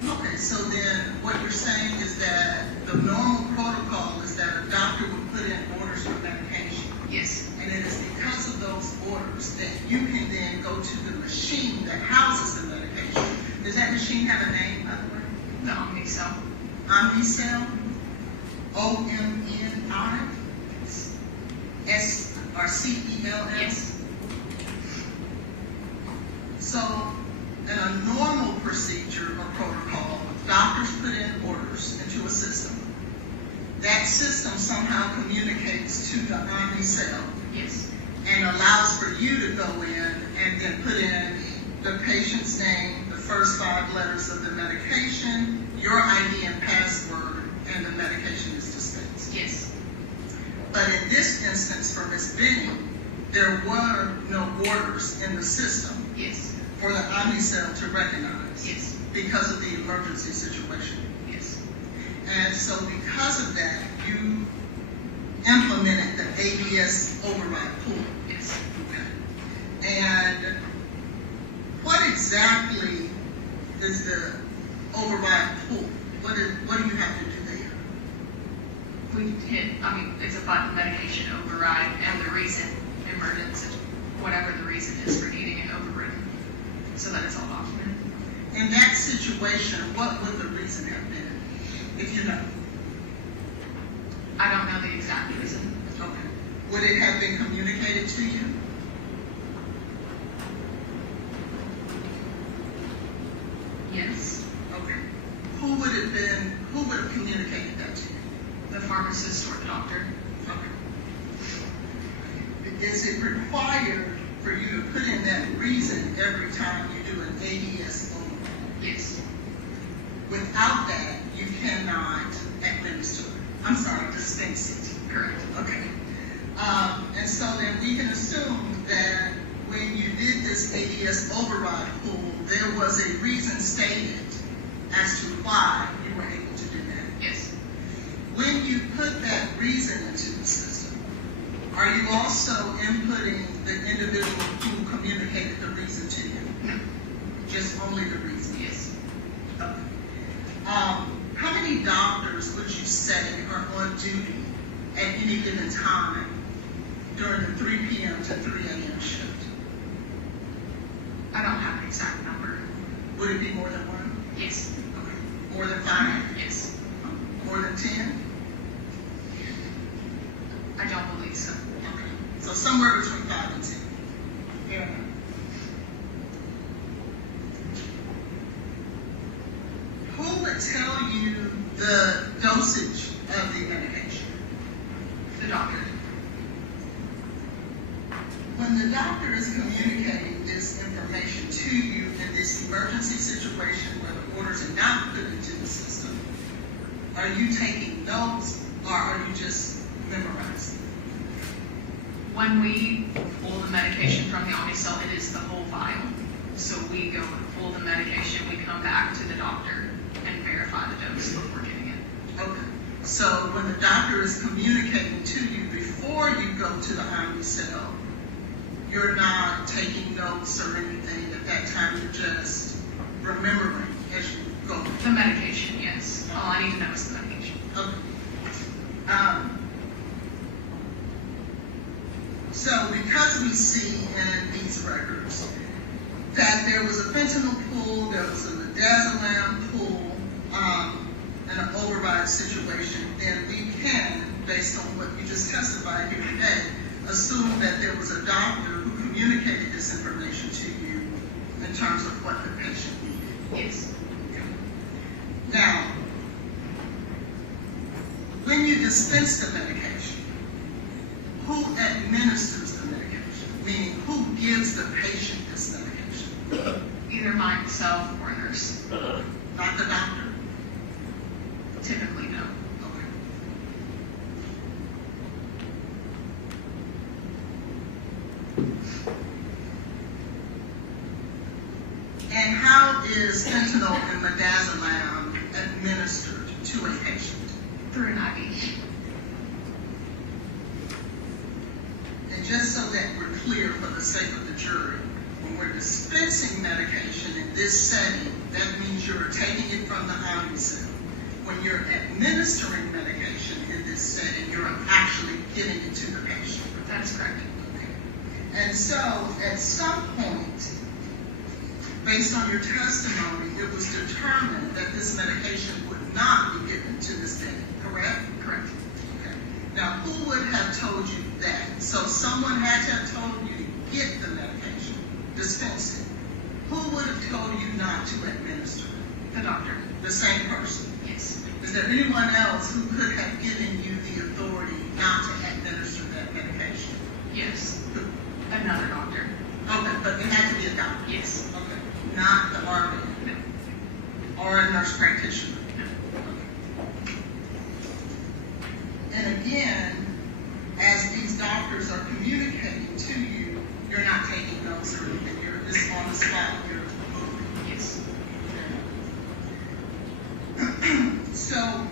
Okay, so then what you're saying is that the normal protocol is that a doctor would put in orders for medication. Yes. And it is because of those orders that you can then go to the machine that houses the medication. Does that machine have a name, by the way? The Omnicell. Omnicell? O-M-N-I? S-R-C-E-L-L? Yes. So, in a normal procedure or protocol, doctors put into a system. That system somehow communicates to the Omni cell. Yes. And allows for you to go in and then put in the patient's name, the first 5 letters of the medication, your ID and password, and the medication is dispensed. Yes. But in this instance for Ms. Benning, there were no orders in the system. Yes. For the Omni cell to recognize. Yes. Because of the emergency situation. Yes. And so because of that, you implemented the ABS override pool. Yes. Okay. And what exactly is the override pool? What do you have to do there? We hit, it's a button, medication override, and the reason, emergency, whatever the reason is for needing it overridden, so that it's all documented. In that situation, what would the reason have been, if you know? I don't know the exact reason. Okay. Would it have been communicated to you? Yes. Okay. Who would have communicated that to you? The pharmacist or the doctor. Okay. Is it required for you to put in that reason every time you do an ABS override? Yes. Without that, you cannot administer it. I'm sorry, dispense it. Correct. Okay. And so then we can assume that when you did this ABS override pool, there was a reason stated as to why you were able to do that. Yes. When you put that reason into the system, are you also inputting the individual who communicated the reason to you? No. Just only the reason? Yes. Okay. How many doctors would you say are on duty at any given time during the 3 p.m. to 3 a.m. shift? I don't have an exact number. Would it be more than 1? Yes. Okay. More than 5? Yes. More than 10? I don't believe so. Okay. So somewhere between 5 and 10. Fair enough. Who would tell you the dosage of the medication? The doctor. When the doctor is communicating this information to you in this emergency situation where the orders are not put into the system, are you taking notes or are you just memorizing? When we pull the medication from the Omnicell, it is the whole vial. So we go and pull the medication, we come back to the doctor and verify the dose before giving it. Okay. So when the doctor is communicating to you before you go to the Omnicell, you're not taking notes or anything at that time, you're just remembering as you go. The medication, yes. All I need to know is the medication. Okay. So because we see in these records that there was a fentanyl pool, there was a midazolam pool, and an override situation, then we can, based on what you just testified here today, assume that there was a doctor who communicated this information to you in terms of what the patient needed. Yes. Okay. Now, when you dispense the medication, who administers the medication? Meaning, who gives the patient this medication? Either myself or a nurse. Not the doctor? Typically, no. Okay. And how is fentanyl and midazolam administered to a patient? Through an IV. And just so that we're clear for the sake of the jury, when we're dispensing medication in this setting, that means you're taking it from the Omnicell. When you're administering medication in this setting, you're actually giving it to the patient. That is correct. Okay. And so, at some point, based on your testimony, it was determined that this medication would not be given to Ms. Benning, correct? Correct. Okay. Now, who would have told you that? So someone had to have told you to get the medication, dispense it. Who would have told you not to administer it? The doctor. The same person. Yes. The Is there anyone else who could have given you the authority not to administer that medication? Yes. Another doctor. Okay, but it had to be a doctor? Yes. Okay, not the RN? No. Or a nurse practitioner? No. And again, as these doctors are communicating to you, you're not taking notes or anything, you're just on the spot, you're moving. Yes. So,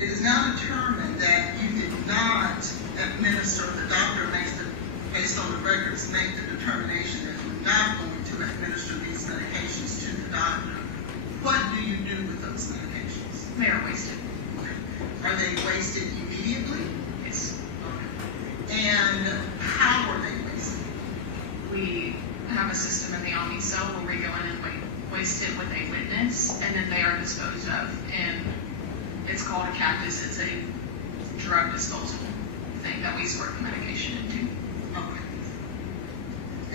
it is now determined that you did not administer, the doctor makes the, based on the records, make the determination that you're not going to administer these medications to the doctor. What do you do with those medications? They are wasted. Are they wasted immediately? Yes. And how are they wasted? We have a system in the Omni cell where we go in and waste it with a witness, and then they are disposed of. And it's called a cactus. It's a drug disposal thing that we sort the medication into. Okay.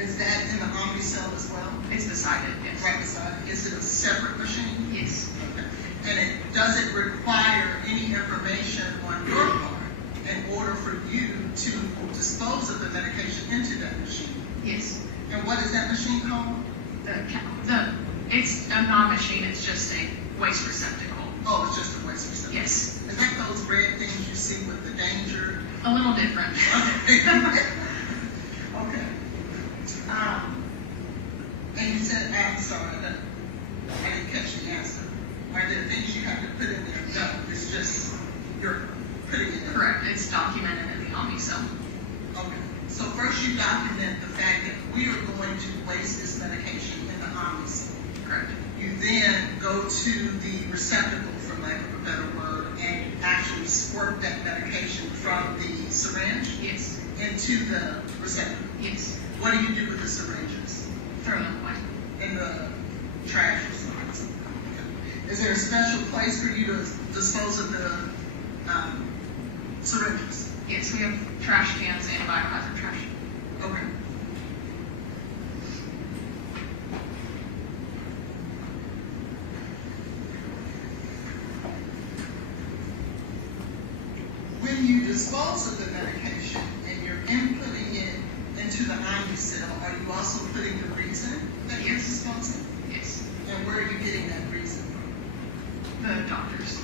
Is that in the Omni cell as well? It's beside it, yes. Right beside it. Is it a separate machine? Yes. Okay. And does it require any information on your part in order for you to dispose of the medication into that machine? Yes. And what is that machine called? It's a non-machine. It's just a waste receptacle. Oh, it's just a waste receptacle. Yes. Is that those red things you see with the danger? A little different. Okay. Okay. And you said, I'm sorry, I didn't catch the answer. Are there things you have to put in there? No, it's just you're putting it in. Correct. It's documented in the Omni cell. Okay. So first you document the fact that we are going to waste this medication in the Omni cell. Correct. You then go to the receptacle, for lack of a better word, and actually squirt that medication from the syringe into the receptacle. Yes. What do you do with the syringes? Throw them away. In the trash or something. Okay. Is there a special place for you to dispose of the syringes? Yes, we have trash cans and biohazard trash. Okay. When you dispose of the medication and you're inputting it into the Omni cell, are you also putting the reason that you're disposing? Yes. And where are you getting that reason from? The doctors.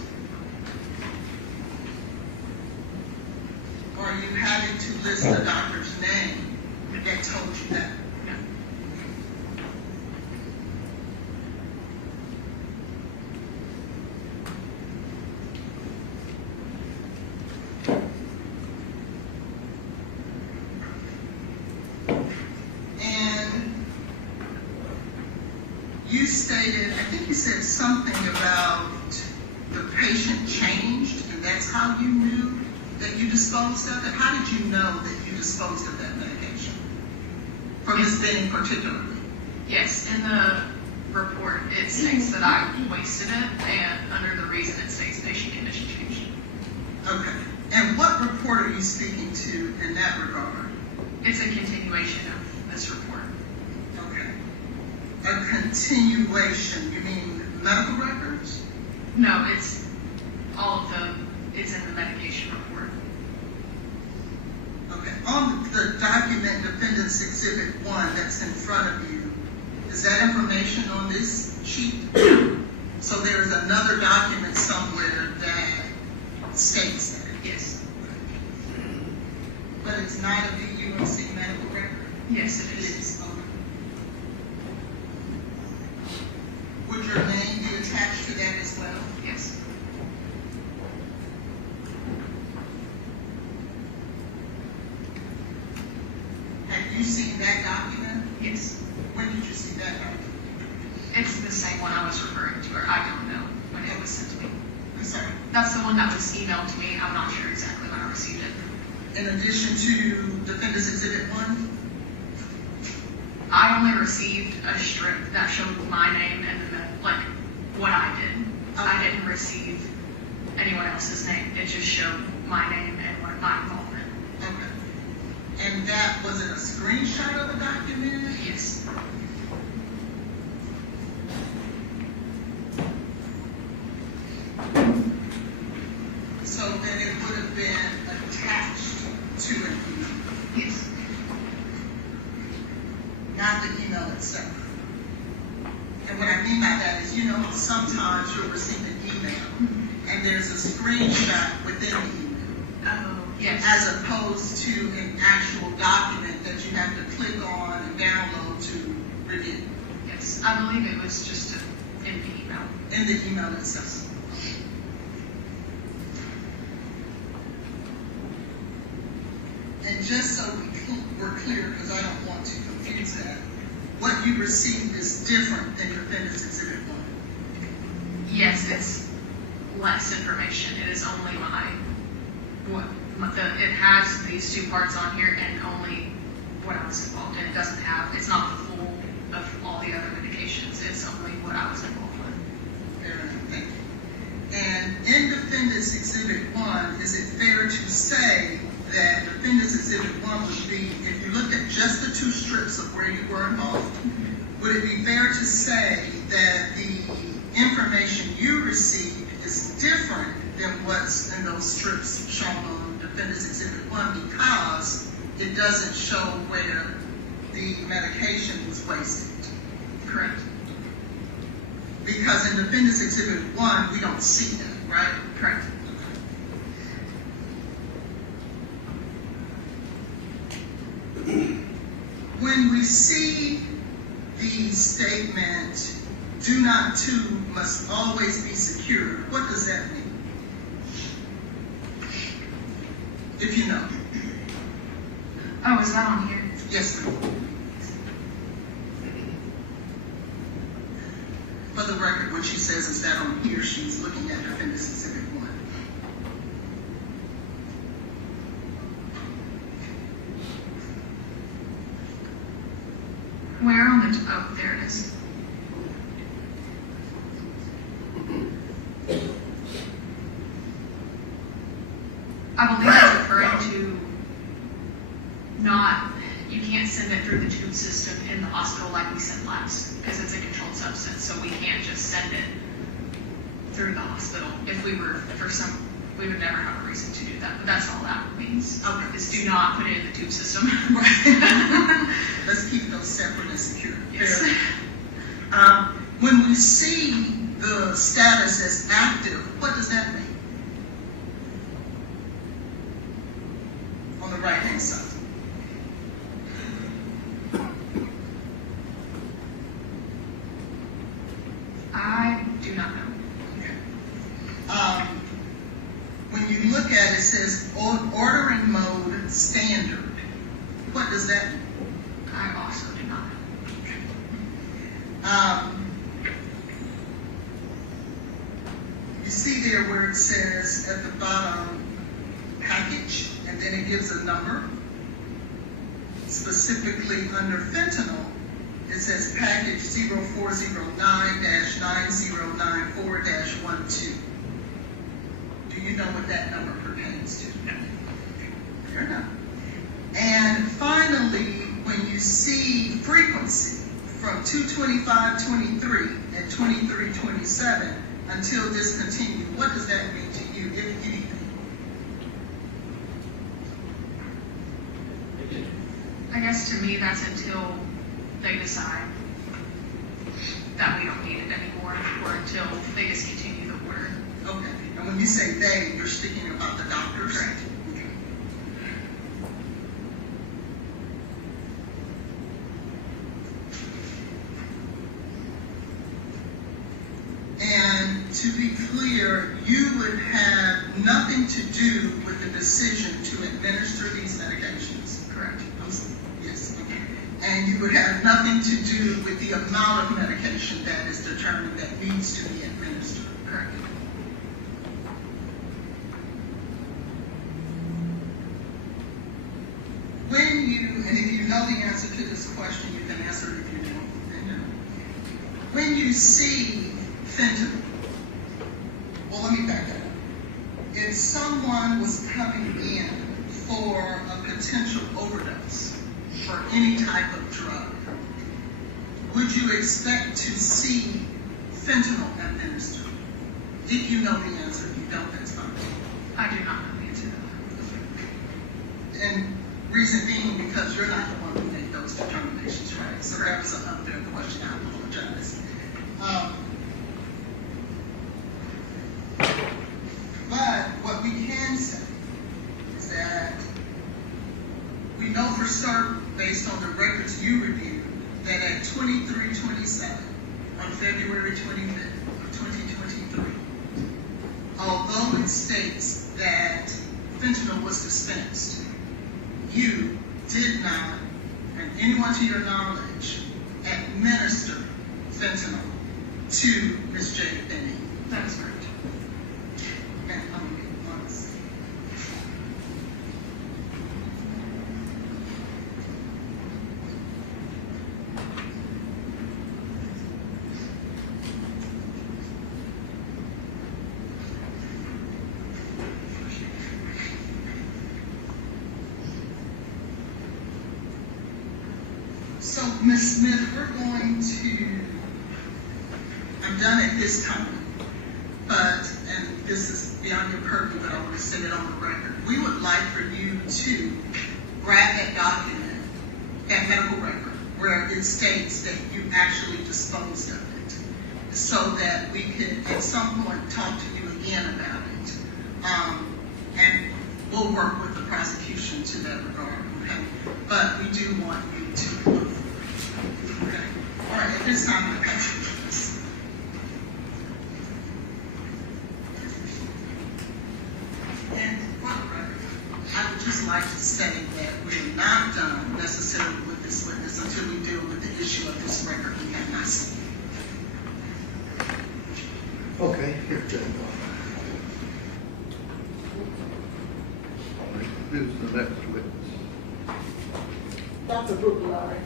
Are you having to list the doctor's name that told you that? No. And you stated, I think you said something about the patient changed, and that's how you knew that you disposed of it. How did you know that you disposed of that medication? For Ms. Benning particularly? Yes, in the report it states that I wasted it, and under the reason it states patient condition changed. Okay. And what report are you speaking to in that regard? It's a continuation of this report. Okay. A continuation, you mean medical records? No, it's all of it's in the medication report. Okay. On the document Defendant's Exhibit 1 that's in front of you, is that information on this sheet? So there's another document somewhere that states that? Yes. But it's not a BUMC medical record? Yes, it is. Okay. Would your name be attached to that as well? Yes. Have you seen that document? Yes. When did you see that document? It's the same one I was referring to, or I don't know when it was sent to me. I'm sorry? That's the one that was emailed to me. I'm not sure exactly when I received it. In addition to Defendant's Exhibit 1? I only received a strip that showed my name and like what I did. I didn't receive anyone else's name. It just showed my name and what my involvement. Okay. And that, was it a screenshot of a document? Yes. to an email. Yes. Not the email itself. And what I mean by that is, sometimes you'll receive an email and there's a screenshot within the email. Oh, yes. As opposed to an actual document that you have to click on and download to review. Yes, I believe it was just an empty email. In the email itself. And just so we're clear, because I don't want to confuse that, what you received is different than Defendant's Exhibit 1. Yes, it's less information. It is only it has these two parts on here and only what I was involved in. It doesn't have, it's not the full of all the other medications. It's only what I was involved with. Fair enough, thank you. And in Defendant's Exhibit 1, is it fair to say that Defendant's Exhibit 1 would be, if you look at just the two strips of where you were involved, would it be fair to say that the information you received is different than what's in those strips shown on Defendant's Exhibit 1 because it doesn't show where the medication was wasted? Correct. Because in Defendant's Exhibit 1, we don't see that, right? Correct. When we see the statement, "Do not tube must always be secured," what does that mean? If you know. Oh, is that on here? Yes, ma'am. For the record, what she says is that on here, she's looking at Defendant's Exhibit 1. Where on the, oh, there it is. I believe it's referring to not, you can't send it through the tube system in the hospital like we sent labs, because it's a controlled substance, so we can't just send it through the hospital. If we were, we would never have a reason to do that, but that's all that means. Okay. Is do not put it in the tube system. Let's keep those separate and secure. Yes. When we see the status as active, what does that mean? On the right-hand side. I do not know. Okay. When you look at it, it says ordering mode standard. What does that mean? I also do not know. You see there where it says at the bottom package, and then it gives a number. Specifically under fentanyl, it says package 0409-9094-12. Do you know what that number pertains to? No. Fair enough. And finally, when you see frequency from 225.23 and 23.27 until discontinued, what does that mean to you, if anything? I guess to me that's until they decide that we don't need it anymore, or until they discontinue the order. Okay. And when you say they, you're speaking about the doctors? Correct. Okay. And to be clear, you would have nothing to do with the decision to administer these medications? Correct. Yes, okay. And you would have nothing to do with the amount of medication that is determined that needs to be administered? Correct. When you, and if you know the answer to this question, you can answer it if you don't. When you see fentanyl, well, let me back that up. If someone was coming in for a potential overdose for any type of drug, would you expect to see fentanyl administered? If you know the answer, if you don't, that's fine. I do not know the answer to And reason being, because you're not the one who made those determinations, right? So that was an unfair question, I apologize. But what we can say is that we know for certain, based on the records you reviewed, that at 23:27, on February 25th of 2023, although it states that fentanyl was dispensed, you did not, and anyone to your knowledge, administer fentanyl to Ms. Jade Benning. That is correct. And I'm going to be honest. So, Ms. Smith, we're going to, I'm done at this time, but, and this is beyond your purview, but I want to say it on the record. We would like for you to grab that document, that medical record, where it states that you actually disposed of it, so that we could at some point talk to you again about it. And we'll work with the prosecution to that regard, okay? But we do want you to look. Okay. All right, at this time, I'm pass you this. And for the record, I would just like to say that we're not done necessarily with this witness until we deal with the issue of this record we have not seen. Okay, here, Jay. Who's the next witness? Dr. Brooklyn.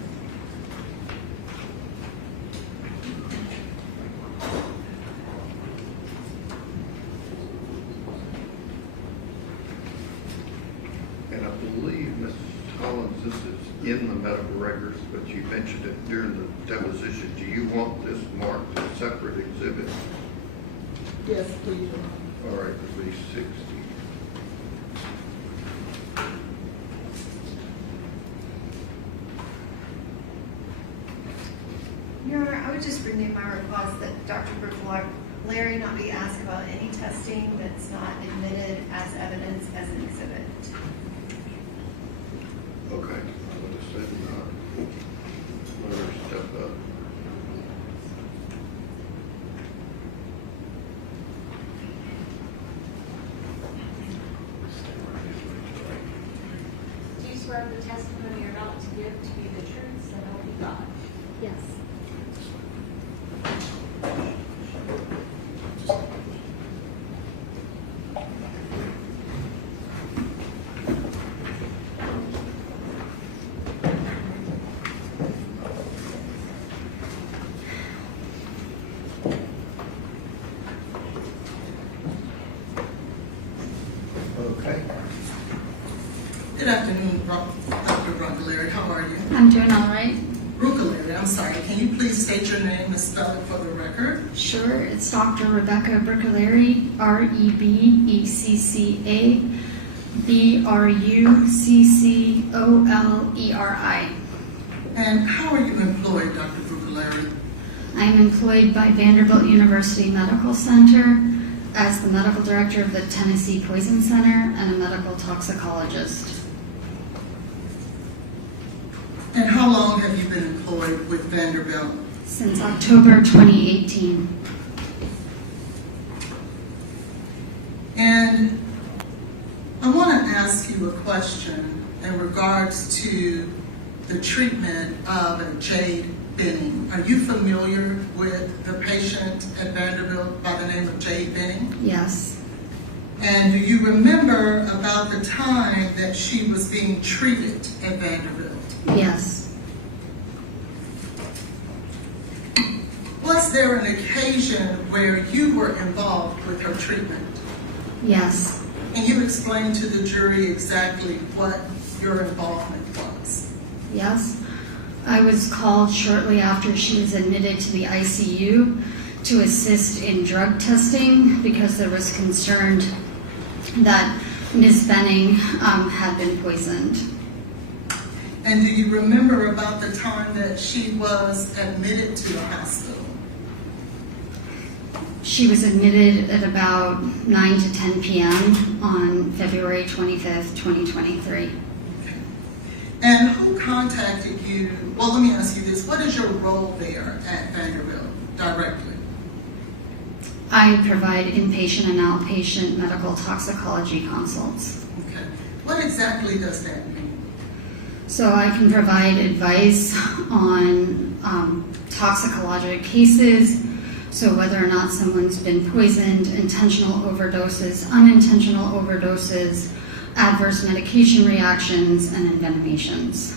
And I believe, Mrs. Collins, this is in the medical records, but you mentioned it during the deposition. Do you want this marked as a separate exhibit? Yes, please. All right, 360. Your Honor, I would just renew my request that Dr. Larry not be asked about any testing that's not admitted as evidence as an exhibit. Okay, I would have said not. Let her step up. Do you swear the testimony you're about to give to be the truth, so help you God? Yes. Okay. Good afternoon, Dr. Brooklyn. How are you? I'm doing all right. Brooklyn, I'm sorry. Can you please state your name and spell it for the record? Sure, it's Dr. Rebecca Briccoleri, REBECCA BRUCCOLERI. And how are you employed, Dr. Brooklyn? I am employed by Vanderbilt University Medical Center as the medical director of the Tennessee Poison Center and a medical toxicologist. And how long have you been employed with Vanderbilt? Since October 2018. And I want to ask you a question in regards to the treatment of Jade Benning. Are you familiar with the patient at Vanderbilt by the name of Jade Benning? Yes. And do you remember about the time that she was being treated at Vanderbilt? Yes. Was there an occasion where you were involved with her treatment? Yes. Can you explain to the jury exactly what your involvement was? Yes. I was called shortly after she was admitted to the ICU to assist in drug testing because there was concern that Ms. Benning had been poisoned. And do you remember about the time that she was admitted to the hospital? She was admitted at about 9 to 10 p.m. on February 25th, 2023. And who contacted you? Well, let me ask you this. What is your role there at Vanderbilt directly? I provide inpatient and outpatient medical toxicology consults. Okay. What exactly does that mean? So I can provide advice on toxicologic cases, so whether or not someone's been poisoned, intentional overdoses, unintentional overdoses, adverse medication reactions, and envenomations.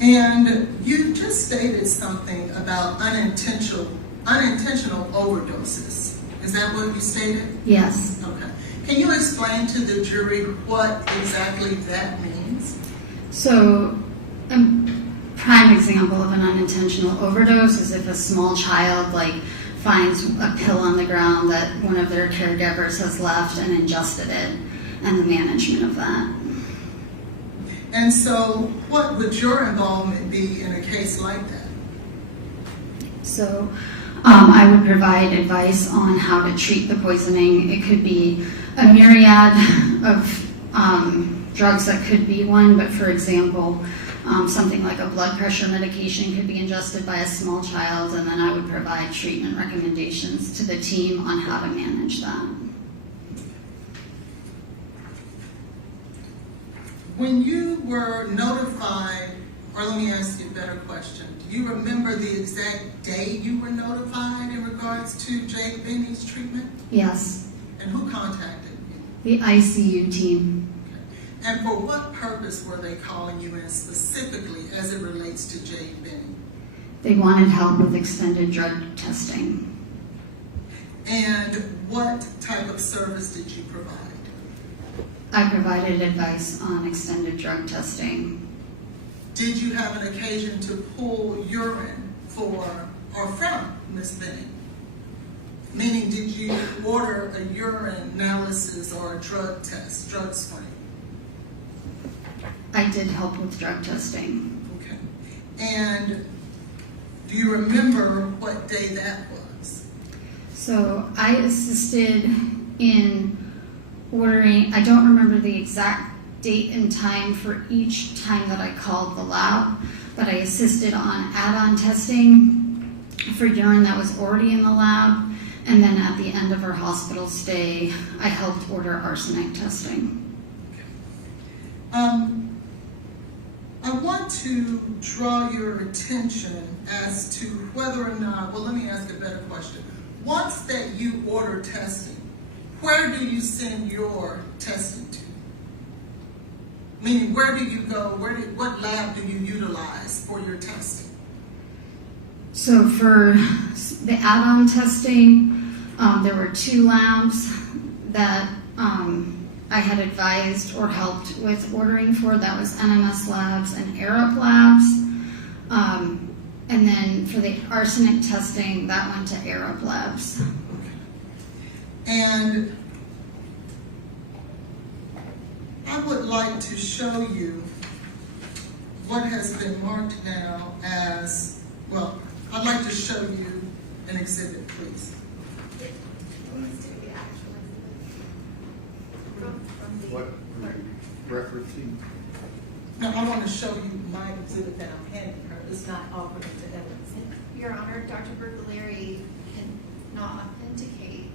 And you just stated something about unintentional overdoses. Is that what you stated? Yes. Okay. Can you explain to the jury what exactly that means? So a prime example of an unintentional overdose is if a small child finds a pill on the ground that one of their caregivers has left and ingested it, and the management of that. And so what would your involvement be in a case like that? So I would provide advice on how to treat the poisoning. It could be a myriad of drugs that could be one, but for example, something like a blood pressure medication could be ingested by a small child, and then I would provide treatment recommendations to the team on how to manage that. When you were notified, or let me ask you a better question, do you remember the exact day you were notified in regards to Jade Benning's treatment? Yes. And who contacted you? The ICU team. Okay. And for what purpose were they calling you in specifically as it relates to Jade Benning? They wanted help with extended drug testing. And what type of service did you provide? I provided advice on extended drug testing. Did you have an occasion to pull urine for or from Ms. Benning? Meaning, did you order a urine analysis or a drug test, drug screen? I did help with drug testing. Okay. And do you remember what day that was? So I assisted in ordering, I don't remember the exact date and time for each time that I called the lab, but I assisted on add-on testing for urine that was already in the lab, and then at the end of her hospital stay, I helped order arsenic testing. I want to draw your attention as to whether or not, well, let me ask a better question. Once that you order testing, where do you send your testing to? Meaning, where do you go? What lab do you utilize for your testing? So for the add-on testing, there were 2 labs that I had advised or helped with ordering for. That was NMS Labs and Arup Labs. And then for the arsenic testing, that went to Arup Labs. And I would like to show you what has been marked now as, well, I'd like to show you an exhibit, please. What are you referencing? No, I want to show you my exhibit that I'm handing her. It's not offered to evidence. Your Honor, Dr. Bergaleri cannot authenticate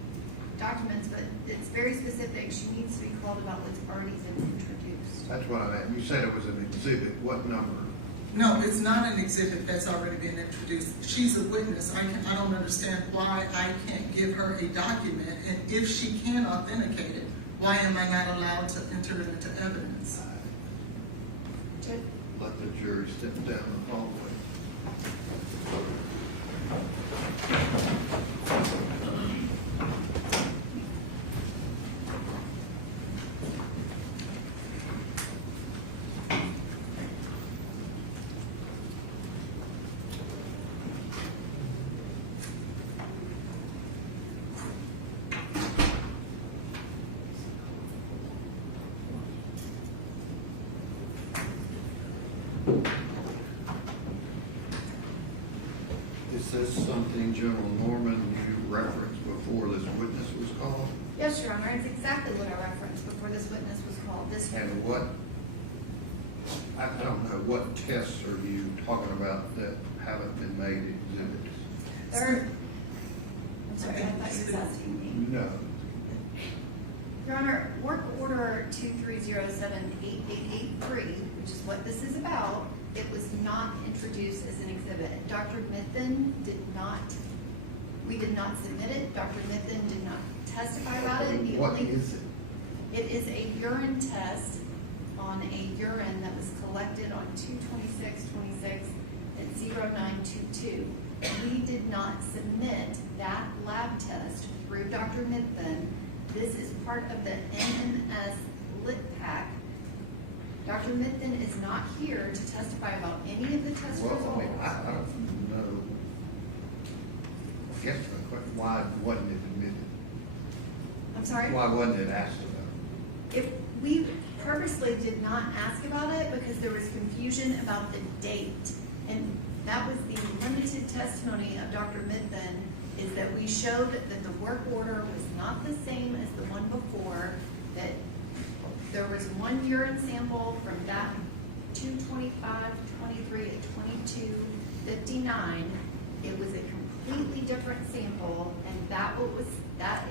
documents, but it's very specific. She needs to be called about what's already been introduced. That's what I meant. You said it was an exhibit. What number? No, it's not an exhibit that's already been introduced. She's a witness. I don't understand why I can't give her a document, and if she can authenticate it, why am I not allowed to enter it into evidence? Let the jury step down the hallway. General Norman you referenced before this witness was called? Yes, Your Honor, it's exactly what I referenced before this witness was called. And what, I don't know, what tests are you talking about that haven't been made exhibits? I'm sorry, I thought you were asking me. No. Your Honor, work order 23078883, which is what this is about, it was not introduced as an exhibit. Dr. Mithen we did not submit it. Dr. Mithen did not testify about it. What is it? It is a urine test on a urine that was collected on 2/26/26 at 0922. We did not submit that lab test through Dr. Mithen. This is part of the NMS lit pack. Dr. Mithen is not here to testify about any of the test results. I don't know. I guess the question, why wasn't it admitted? I'm sorry? Why wasn't it asked about? We purposely did not ask about it because there was confusion about the date. And that was the limited testimony of Dr. Mithen, is that we showed that the work order was not the same as the one before, that there was one urine sample from that 2/25/23 at 22:59. It was a completely different sample, and that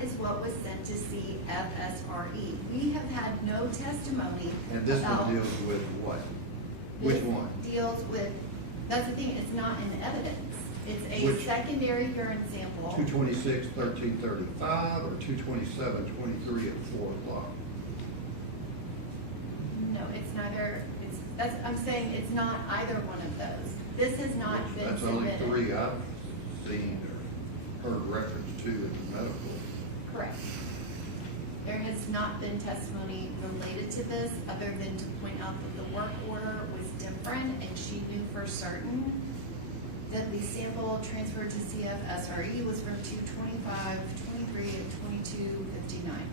is what was sent to CFSRE. We have had no testimony And this about. one deals with what? Which one? Deals with, that's the thing, it's not in evidence. It's a Which? Secondary urine sample. 2/26/1335 or 2/27/23 at 4 o'clock? No, it's neither, I'm saying it's not either one of those. This has not been That's only submitted. 3 I've seen or heard reference to in the medical. Correct. There has not been testimony related to this, other than to point out that the work order was different, and she knew for certain that the sample transferred to CFSRE was from 2/25/23 at 22:59.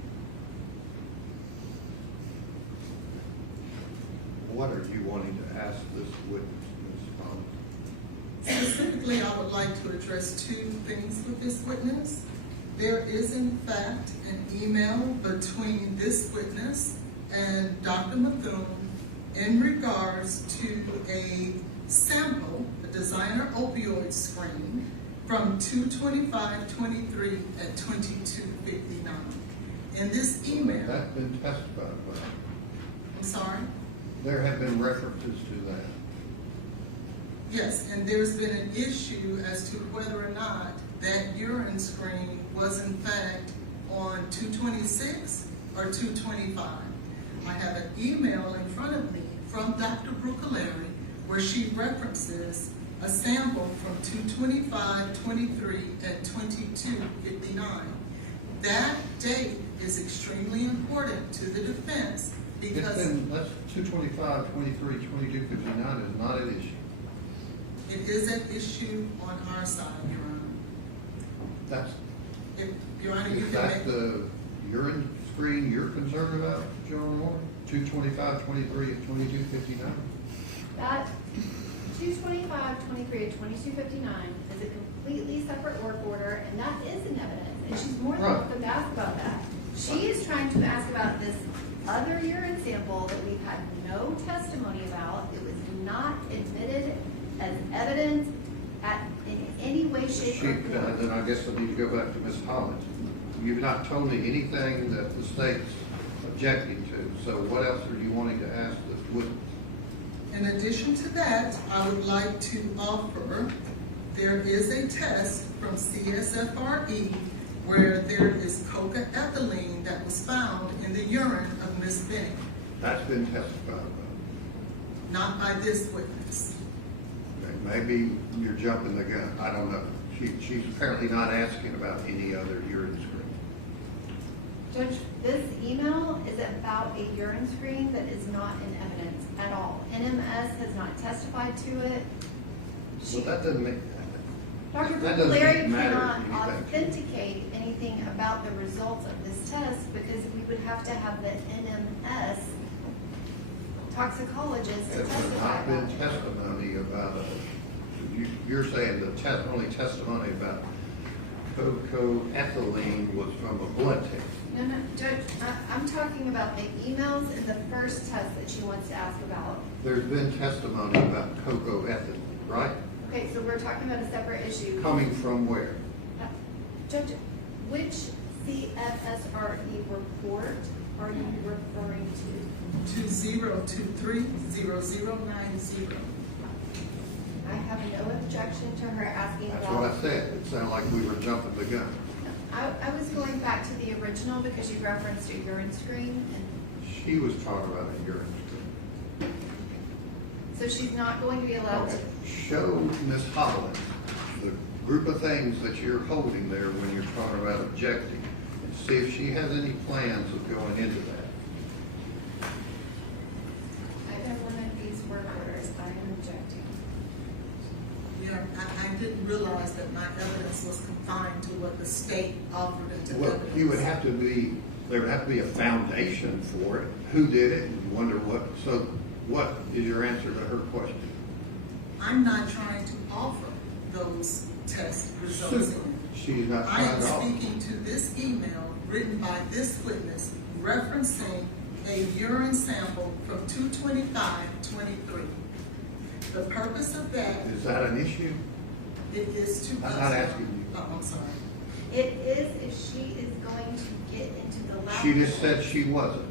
What are you wanting to ask this witness, Ms. Bond? Specifically, I would like to address 2 things with this witness. There is in fact an email between this witness and Dr. Methune in regards to a sample, a designer opioid screen from 2/25/23 at 22:59. In this email. That's been testified about. I'm sorry? There have been references to that. Yes, and there's been an issue as to whether or not that urine screen was in fact on 2/26 or 2/25. I have an email in front of me from Dr. Brucaleri where she references a sample from 2/25/23 at 22:59. That date is extremely important to the defense because That's 2/25/23, 22:59 is not an issue. it is an issue on our side, Your Honor. Your Honor, you Is can that make. the urine screen you're concerned about, General Moore? 2/25/23 at 22:59? That 2/25/23 at 22:59 is a completely separate work order, and that is in evidence, and she's more than Right. welcome to ask about that. She is trying to ask about this other urine sample that we've had no testimony about. It was not admitted as evidence in any way, shape, or form. Then I guess I need to go back to Ms. Hollins. You've not told me anything that the state's objecting to, so what else are you wanting to ask this witness? In addition to that, I would like to offer, there is a test from CSFRE where there is coca-ethylene that was found in the urine of Ms. Benning. That's been testified about. Not by this witness. Okay, maybe you're jumping the gun, I don't know. She's apparently not asking about any other urine screen. Judge, this email is about a urine screen that is not in evidence at all. NMS has not testified to it. Well, that doesn't make, Dr. that doesn't Larry matter cannot anything. authenticate anything about the results of this test because we would have to have the NMS toxicologist to There has testify not been about it. testimony about, you're saying the only testimony about cocoethylene was from a blood test. No, no, Judge, I'm talking about the emails and the first test that she wants to ask about. There's been testimony about cocoethylene, right? Okay, so we're talking about a separate issue. Coming from where? Judge, which CFSRE report are you referring to? 2023-0090. I have no objection to her asking That's about. what I said. It sounded like we were jumping the gun. I was going back to the original because you referenced a urine screen, and She was talking about a urine screen. so she's not going to be allowed to. Okay. Show Ms. Holland the group of things that you're holding there when you're talking about objecting, and see if she has any plans of going into that. I have one of these work orders. I am objecting. Yeah, I didn't realize that my evidence was confined to what the state offered into Well, evidence. you would have to be, there would have to be a foundation for it. Who did it, and you wonder what, so what is your answer to her question? I'm not trying to offer those test results. Super. She's not I trying am to offer. speaking to this email written by this witness referencing a urine sample from 2/25/23. The purpose of that, Is that an issue? it is to. I'm not asking you. Oh, I'm sorry. It is if she is going to get into the lab. She just said she wasn't.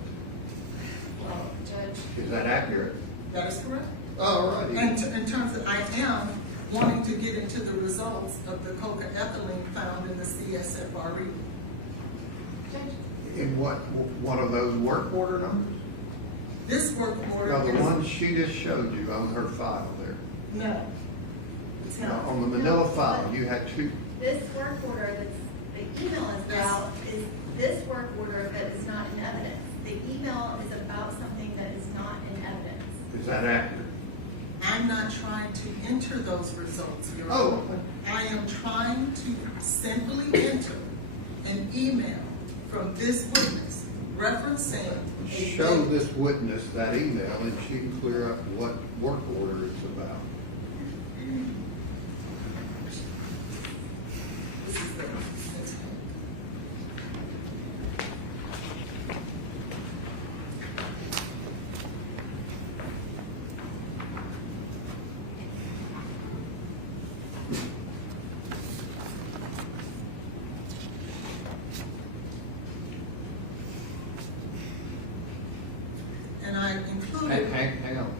Well, Judge, Is that accurate? That is correct. All righty. And in terms of, I am wanting to get into the results of the cocoethylene found in the CSFRE. Judge, In what, one of those work order numbers? This work order. No, the is- one she just showed you on her file there. No. It's No, not. on the manila file, you had two. this work order that's, the email is about, is this work order that is not in evidence. The email is about something that is not in evidence. Is that accurate? I'm not trying to enter those results, Your Oh, Honor. I am trying to simply enter an email from this witness referencing a Show date. this witness that email and she can clear up what work order it's about. This is the next one. And I included. Hang on.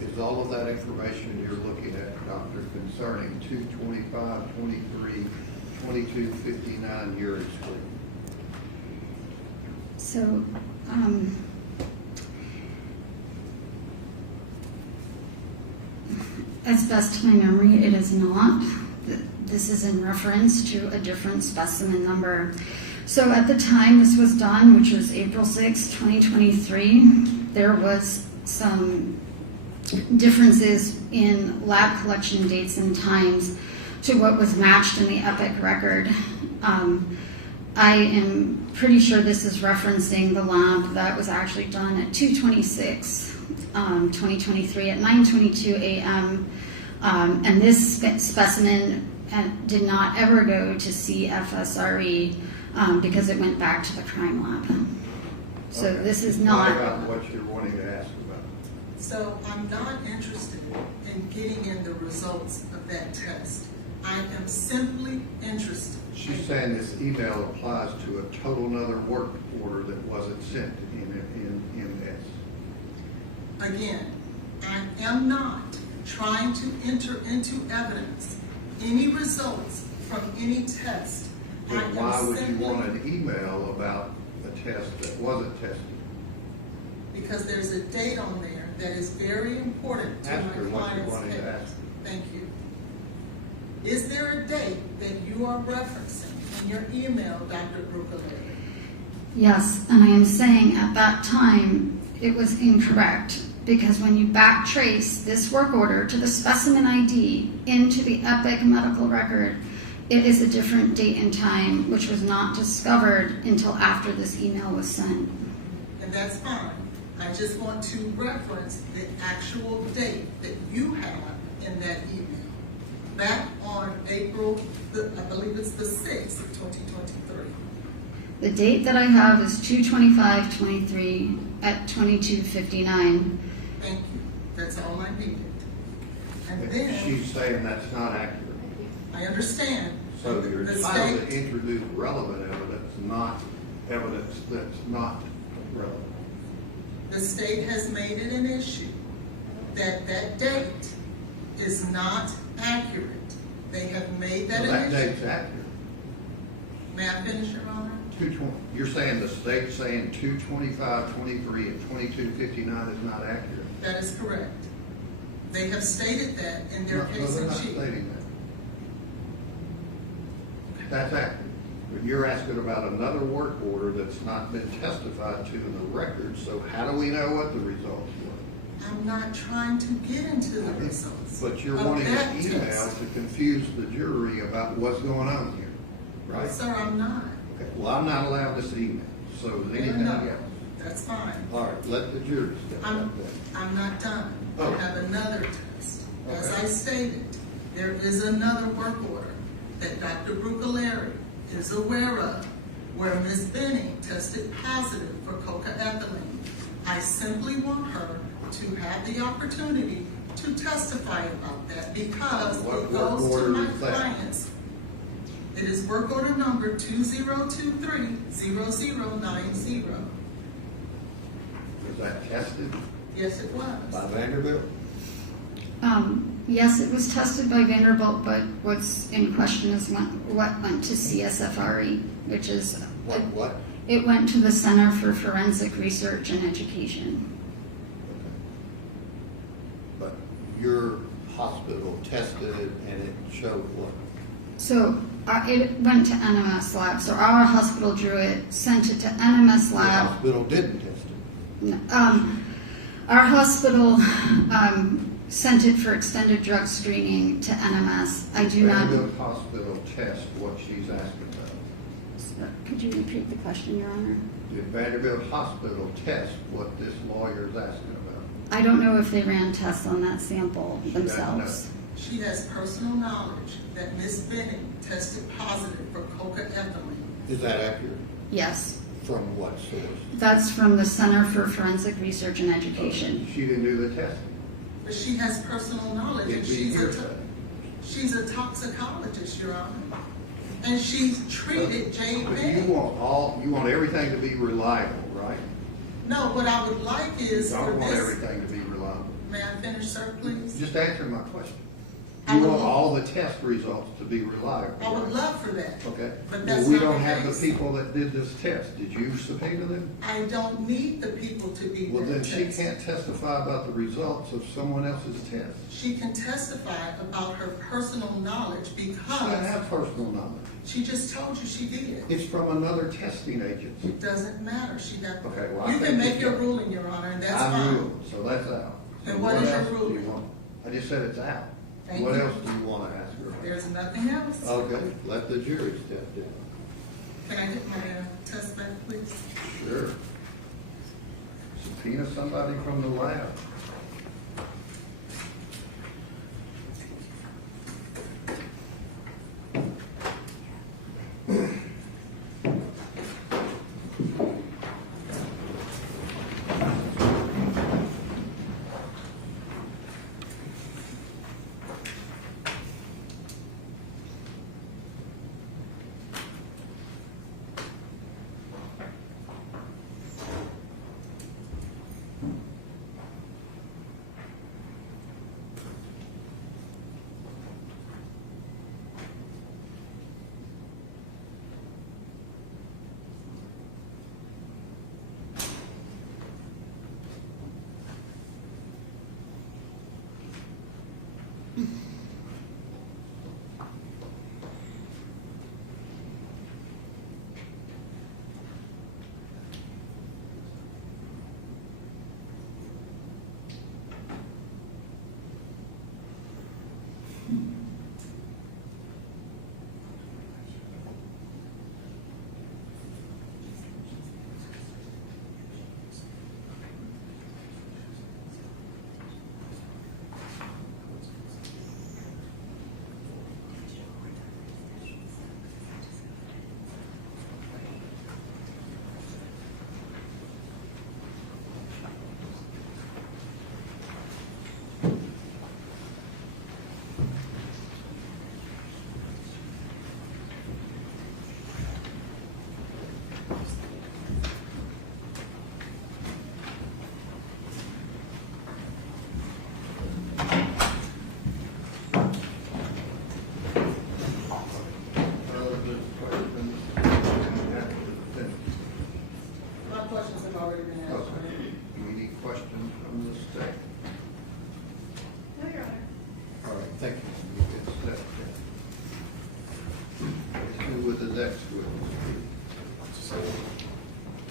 Is all of that information you're looking at, Doctor, concerning 2/25/23/22/59 urine screen? So, as best to my memory, it is not. This is in reference to a different specimen number. So at the time this was done, which was April 6, 2023, there was some differences in lab collection dates and times to what was matched in the EPIC record. I am pretty sure this is referencing the lab that was actually done at 2/26/2023 at 9:22 a.m. And this specimen did not ever go to CFSRE because it went back to the crime lab. So Okay. this is What not. about what you're wanting to ask about? So I'm not interested in getting in the results of that test. I am simply interested. She's saying this email applies to a total another work order that wasn't sent in MS. Again, I am not trying to enter into evidence any results from any test. I Then am why would you simply- want an email about a test that wasn't tested? Because there's a date on there that is very important to Ask my her what you client's wanted to case. ask. Thank you. Is there a date that you are referencing in your email, Dr. Brucaleri? Yes, and I am saying at that time it was incorrect because when you backtrace this work order to the specimen ID into the EPIC medical record, it is a different date and time, which was not discovered until after this email was sent. And that's fine. I just want to reference the actual date that you have in that email. Back on April, I believe it's the 6th of 2023. The date that I have is 2/25/23 at 22:59. Thank you. That's all I needed. And then, She's saying that's not accurate. I understand. So you're The entitled to state- introduce relevant evidence, not evidence that's not relevant. The state has made it an issue that that date is not accurate. They have made that So that an issue. date's accurate. May I finish, Your Honor? You're saying the state's saying 2/25/23 and 22:59 is not accurate? That is correct. They have stated that in their No, case they're in not chief. stating that. That's accurate. But you're asking about another work order that's not been testified to in the record, so how do we know what the results were? I'm not trying to get into the results. But you're of wanting that an email test. to confuse the jury about what's going on here, No, right? sir, I'm not. Okay, well, I'm not allowed this email, so is Fair anything enough. else? That's fine. All right, let the jury step I'm up there. I'm not done. Oh. I have another test. As Okay. I stated, there is another work order that Dr. Brucaleri is aware of where Ms. Benning tested positive for cocaethylene. I simply want her to have the opportunity to testify about that because What it goes work to order my is that? clients. It is work order number 2023-0090. Was that tested Yes, it was. by Vanderbilt? Yes, it was tested by Vanderbilt, but what's in question is what went to CSFRE, which is What? it went to the Center for Forensic Research and Education. But your hospital tested it and it showed what? So it went to NMS Lab. So our hospital drew it, sent it to NMS The Lab. hospital didn't test it. Our hospital sent it for extended drug screening to NMS. I do not. Vanderbilt Hospital test what she's asking about. Could you repeat the question, Your Honor? Did Vanderbilt Hospital test what this lawyer's asking about? I don't know if they ran tests on that sample She doesn't themselves. She has personal knowledge that Ms. Benning tested positive for cocaethylene. Is that accurate? Yes, From what source? that's from the Center for Forensic Research and Education. She didn't do the testing. But she has personal knowledge and It'd be she's a toxicologist, Your Honor. And she's treated Jade But Benning. you want everything to be reliable, right? No, what I would like is I for don't want this. everything to be reliable. May I finish, sir, please? Just answer my question. I You would want love- all the test results to be reliable. I would right? love for that. Okay. But Well, that's we not don't the have case. the people that did this test. Did you subpoena them? I don't need the people to be Well, there. then she can't testify about the results of someone else's test. She can testify about her personal knowledge She doesn't because have personal knowledge. she just told you she did. It's from another testing agency. It doesn't matter. She got. Okay, well, I You think can make you your can. ruling, Your Honor, and that's I fine. ruled, so that's out. And So what is your else do you ruling? want? I just said it's out. Thank What you. else do you want to ask her? There's nothing else. Okay, let the jury step in. Can I get my test back, please? Sure. Subpoena somebody from the lab.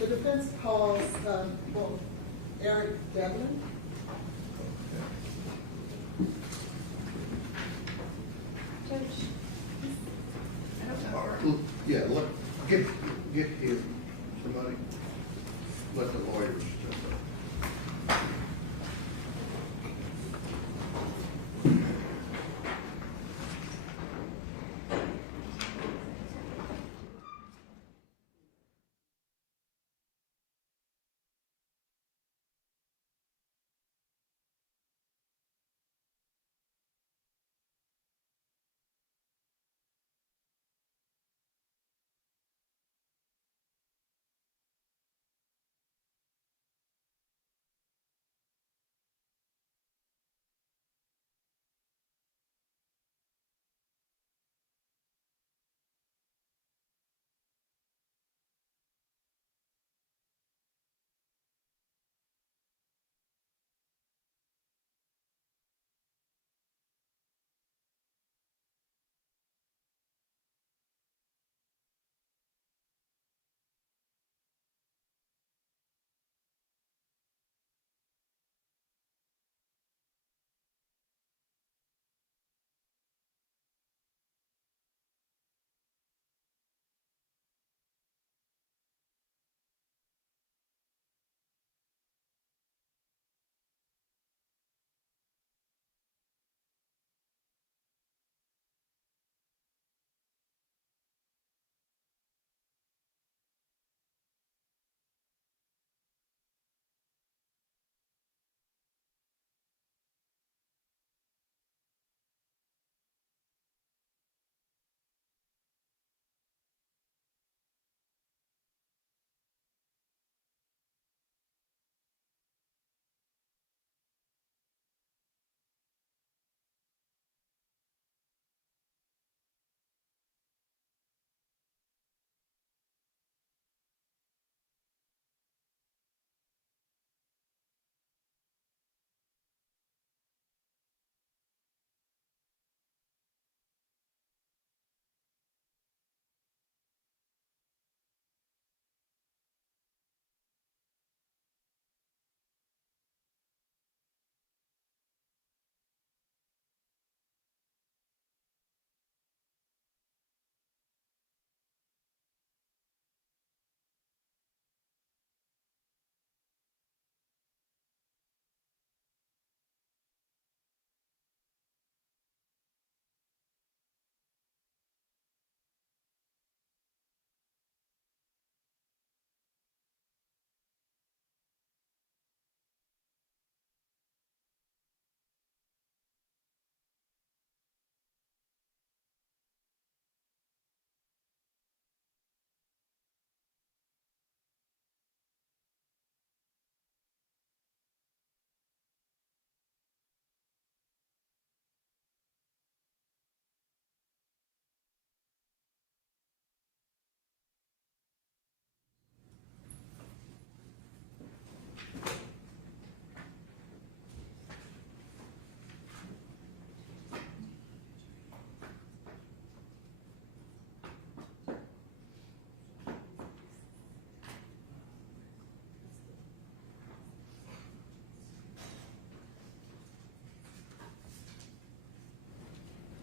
defense calls, Eric Devlin. Judge, I don't know. All right, yeah, get him, somebody, let the lawyers step up.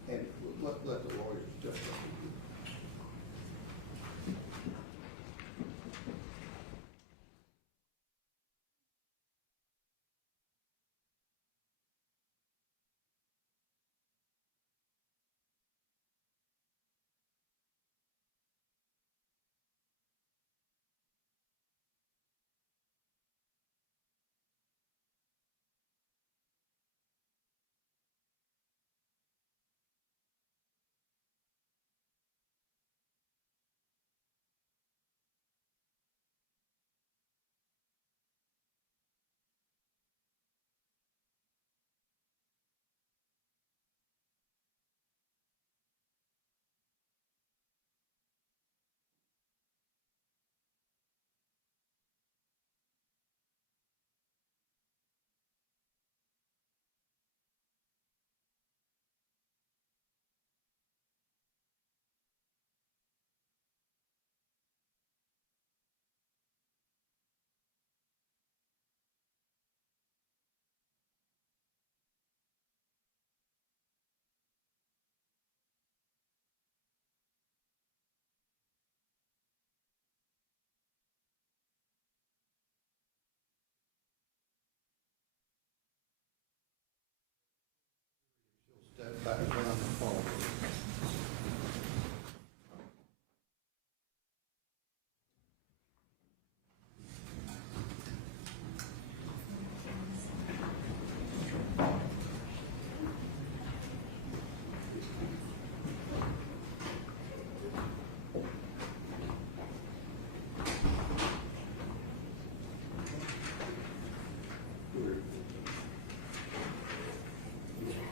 And let the lawyers step up.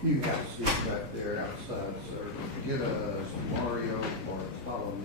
You have a seat back there outside, sir. Get a Mario or a Solomon.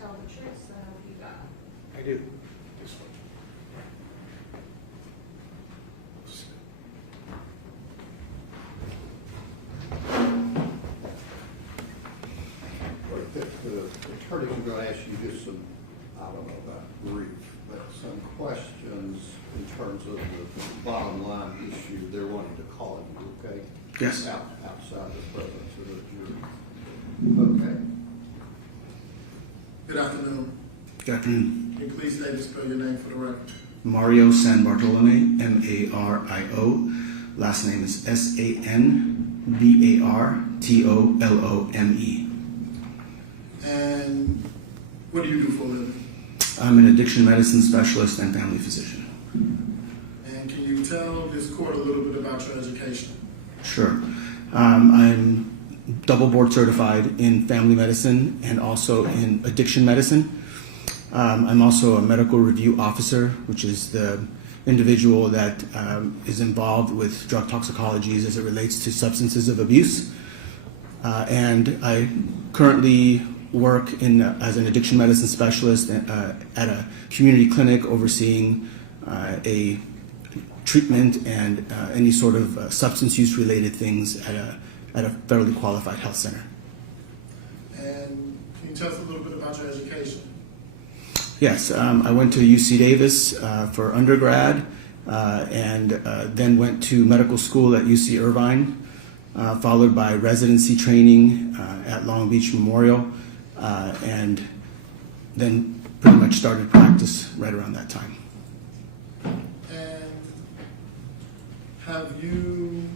Tell the truth, so help you God. I do. This one. The attorney is going to ask you just some, I don't know about brief, but some questions in terms of the bottom line issue. They're wanting to call you, okay? Yes. Outside the presence of the jury. Okay. Good afternoon. Good afternoon. Can you please state and spell your name for the record? Mario San Bartolome, M-A-R-I-O. Last name is S-A-N-B-A-R-T-O-L-O-M-E. And what do you do for a living? I'm an addiction medicine specialist and family physician. And can you tell this court a little bit about your education? Sure. I'm double board certified in family medicine and also in addiction medicine. I'm also a medical review officer, which is the individual that is involved with drug toxicologies as it relates to substances of abuse. And I currently work as an addiction medicine specialist at a community clinic overseeing a treatment and any sort of substance use related things at a federally qualified health center. And can you tell us a little bit about your education? Yes, I went to UC Davis for undergrad and then went to medical school at UC Irvine, followed by residency training at Long Beach Memorial, and then pretty much started practice right around that time. And have you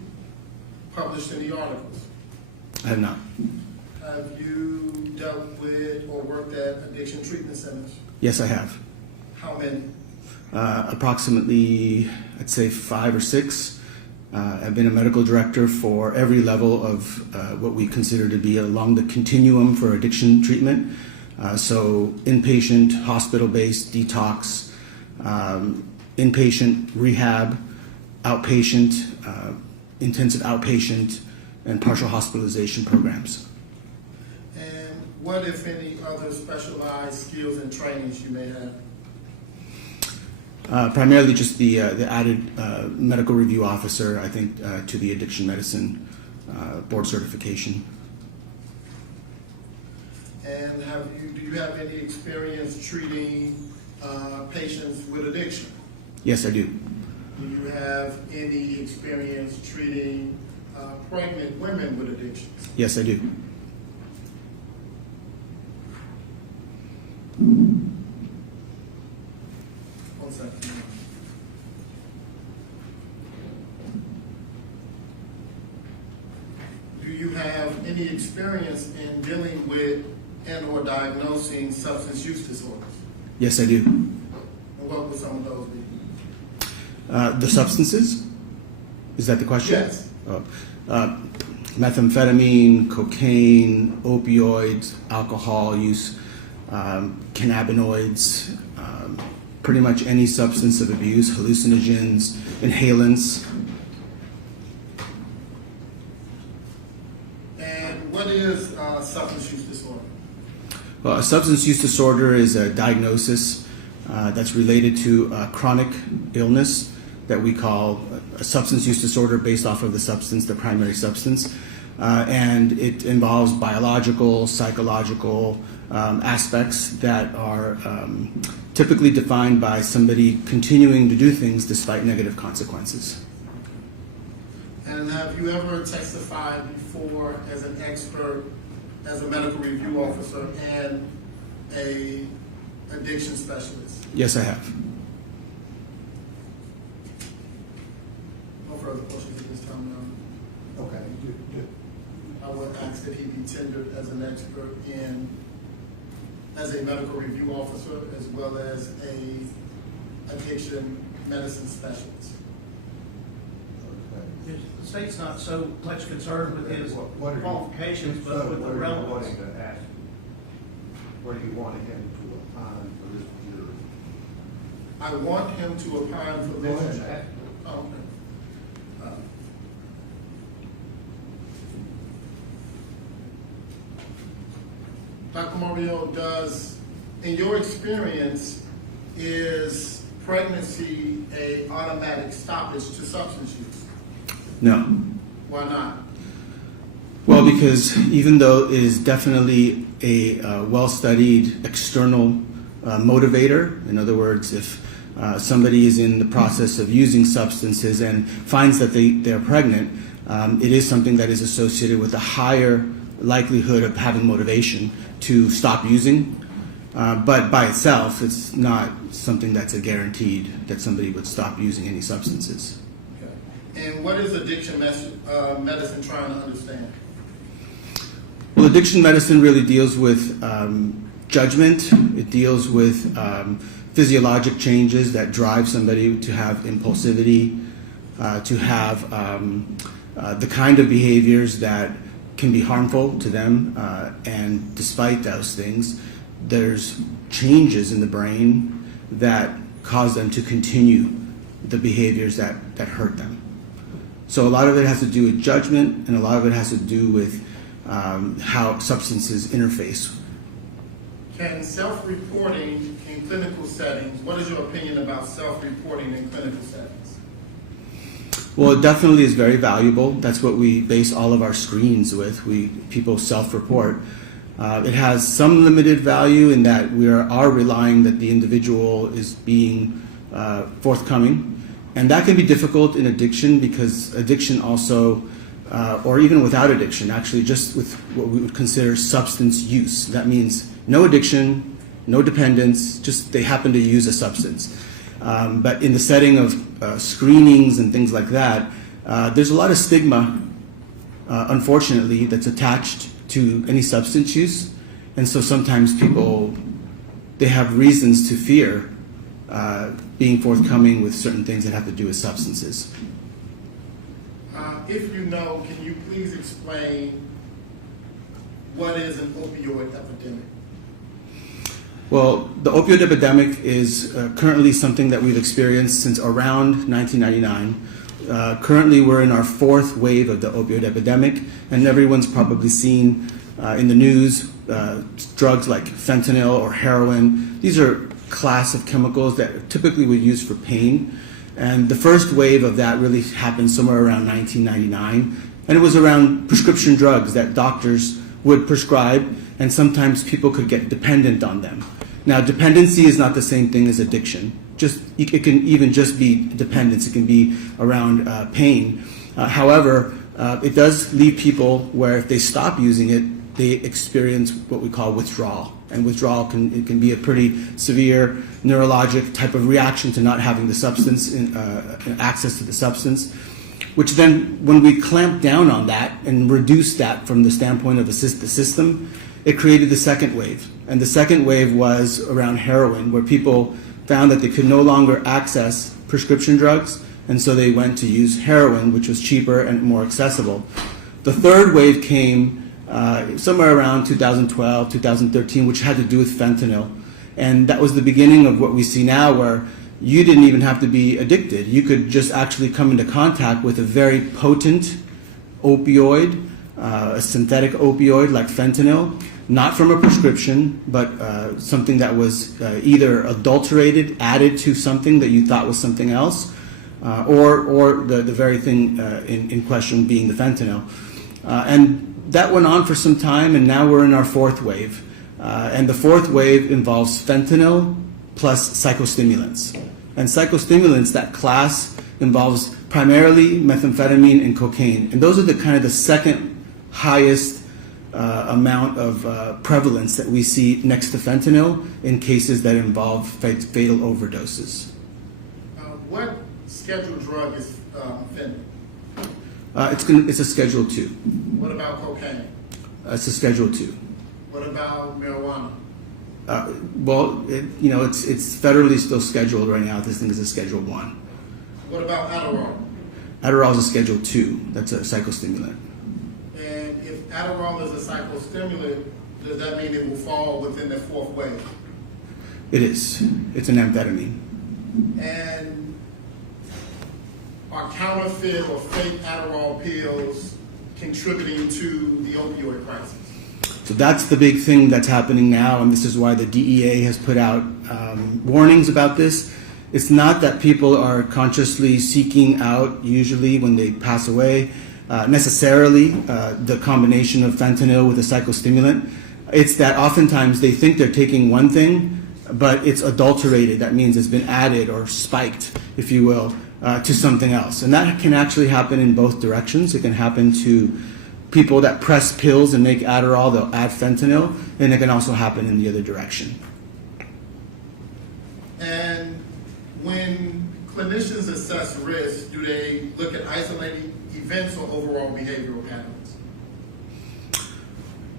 published any articles? I have not. Have you dealt with or worked at addiction treatment centers? Yes, I have. How many? Approximately, I'd say 5 or 6. I've been a medical director for every level of what we consider to be along the continuum for addiction treatment. So inpatient, hospital-based, detox, inpatient, rehab, outpatient, intensive outpatient, and partial hospitalization programs. And what, if any, other specialized skills and trainings you may have? Primarily just the added medical review officer, I think, to the addiction medicine board certification. And do you have any experience treating patients with addiction? Yes, I do. Do you have any experience treating pregnant women with addictions? Yes, I do. One second. Do you have any experience in dealing with and or diagnosing substance use disorders? Yes, I do. And what would some of those be? The substances? Is that the question? Yes. Methamphetamine, cocaine, opioids, alcohol use, cannabinoids, pretty much any substance of abuse, hallucinogens, inhalants. And what is substance use disorder? Well, a substance use disorder is a diagnosis that's related to a chronic illness that we call a substance use disorder based off of the substance, the primary substance. And it involves biological, psychological aspects that are typically defined by somebody continuing to do things despite negative consequences. And have you ever testified before as an expert, as a medical review officer and a addiction specialist? Yes, I have. No further questions at this time, Your Honor. Okay. I would ask that he be tendered as an expert in, as a medical review officer, as well as a addiction medicine specialist. The state's not so much concerned with his qualifications, but with the relevance. What do you want him to opine for this jury? I want him to opine for this. Oh, okay. Dr. Mario, in your experience, is pregnancy a automatic stoppage to substance use? No. Why not? Well, because even though it is definitely a well-studied external motivator, in other words, if somebody is in the process of using substances and finds that they're pregnant, it is something that is associated with a higher likelihood of having motivation to stop using. But by itself, it's not something that's a guaranteed that somebody would stop using any substances. And what is addiction medicine trying to understand? Well, addiction medicine really deals with judgment. It deals with physiologic changes that drive somebody to have impulsivity, to have the kind of behaviors that can be harmful to them. And despite those things, there's changes in the brain that cause them to continue the behaviors that hurt them. So a lot of it has to do with judgment, and a lot of it has to do with how substances interface. Can self-reporting in clinical settings, what is your opinion about self-reporting in clinical settings? Well, it definitely is very valuable. That's what we base all of our screens with. People self-report. It has some limited value in that we are relying that the individual is being forthcoming. And that can be difficult in addiction because addiction also, or even without addiction, actually just with what we would consider substance use. That means no addiction, no dependence, just they happen to use a substance. But in the setting of screenings and things like that, there's a lot of stigma, unfortunately, that's attached to any substance use. And so sometimes people, they have reasons to fear being forthcoming with certain things that have to do with substances. If you know, can you please explain what is an opioid epidemic? Well, the opioid epidemic is currently something that we've experienced since around 1999. Currently, we're in our fourth wave of the opioid epidemic, and everyone's probably seen in the news drugs like fentanyl or heroin. These are class of chemicals that typically we use for pain. And the first wave of that really happened somewhere around 1999. And it was around prescription drugs that doctors would prescribe, and sometimes people could get dependent on them. Now, dependency is not the same thing as addiction. It can even just be dependence. It can be around pain. However, it does leave people where if they stop using it, they experience what we call withdrawal. And withdrawal can be a pretty severe neurologic type of reaction to not having the substance, access to the substance, which then when we clamp down on that and reduce that from the standpoint of the system, it created the second wave. And the second wave was around heroin, where people found that they could no longer access prescription drugs, and so they went to use heroin, which was cheaper and more accessible. The third wave came somewhere around 2012, 2013, which had to do with fentanyl. And that was the beginning of what we see now, where you didn't even have to be addicted. You could just actually come into contact with a very potent opioid, a synthetic opioid like fentanyl, not from a prescription, but something that was either adulterated, added to something that you thought was something else, or the very thing in question being the fentanyl. And that went on for some time, and now we're in our fourth wave. And the fourth wave involves fentanyl plus psychostimulants. And psychostimulants, that class, involves primarily methamphetamine and cocaine. And those are the second highest amount of prevalence that we see next to fentanyl in cases that involve fatal overdoses. What scheduled drug is fentanyl? It's a Schedule 2. What about cocaine? It's a Schedule 2. What about marijuana? It's federally still scheduled right now. This thing is a Schedule 1. What about Adderall? Adderall is a Schedule 2. That's a psychostimulant. And if Adderall is a psychostimulant, does that mean it will fall within the fourth wave? It is. It's an amphetamine. And are counterfeit or fake Adderall pills contributing to the opioid crisis? So that's the big thing that's happening now, and this is why the DEA has put out warnings about this. It's not that people are consciously seeking out, usually when they pass away, necessarily the combination of fentanyl with a psychostimulant. It's that oftentimes they think they're taking one thing, but it's adulterated. That means it's been added or spiked, if you will, to something else. And that can actually happen in both directions. It can happen to people that press pills and make Adderall, they'll add fentanyl, and it can also happen in the other direction. And when clinicians assess risk, do they look at isolated events or overall behavioral patterns?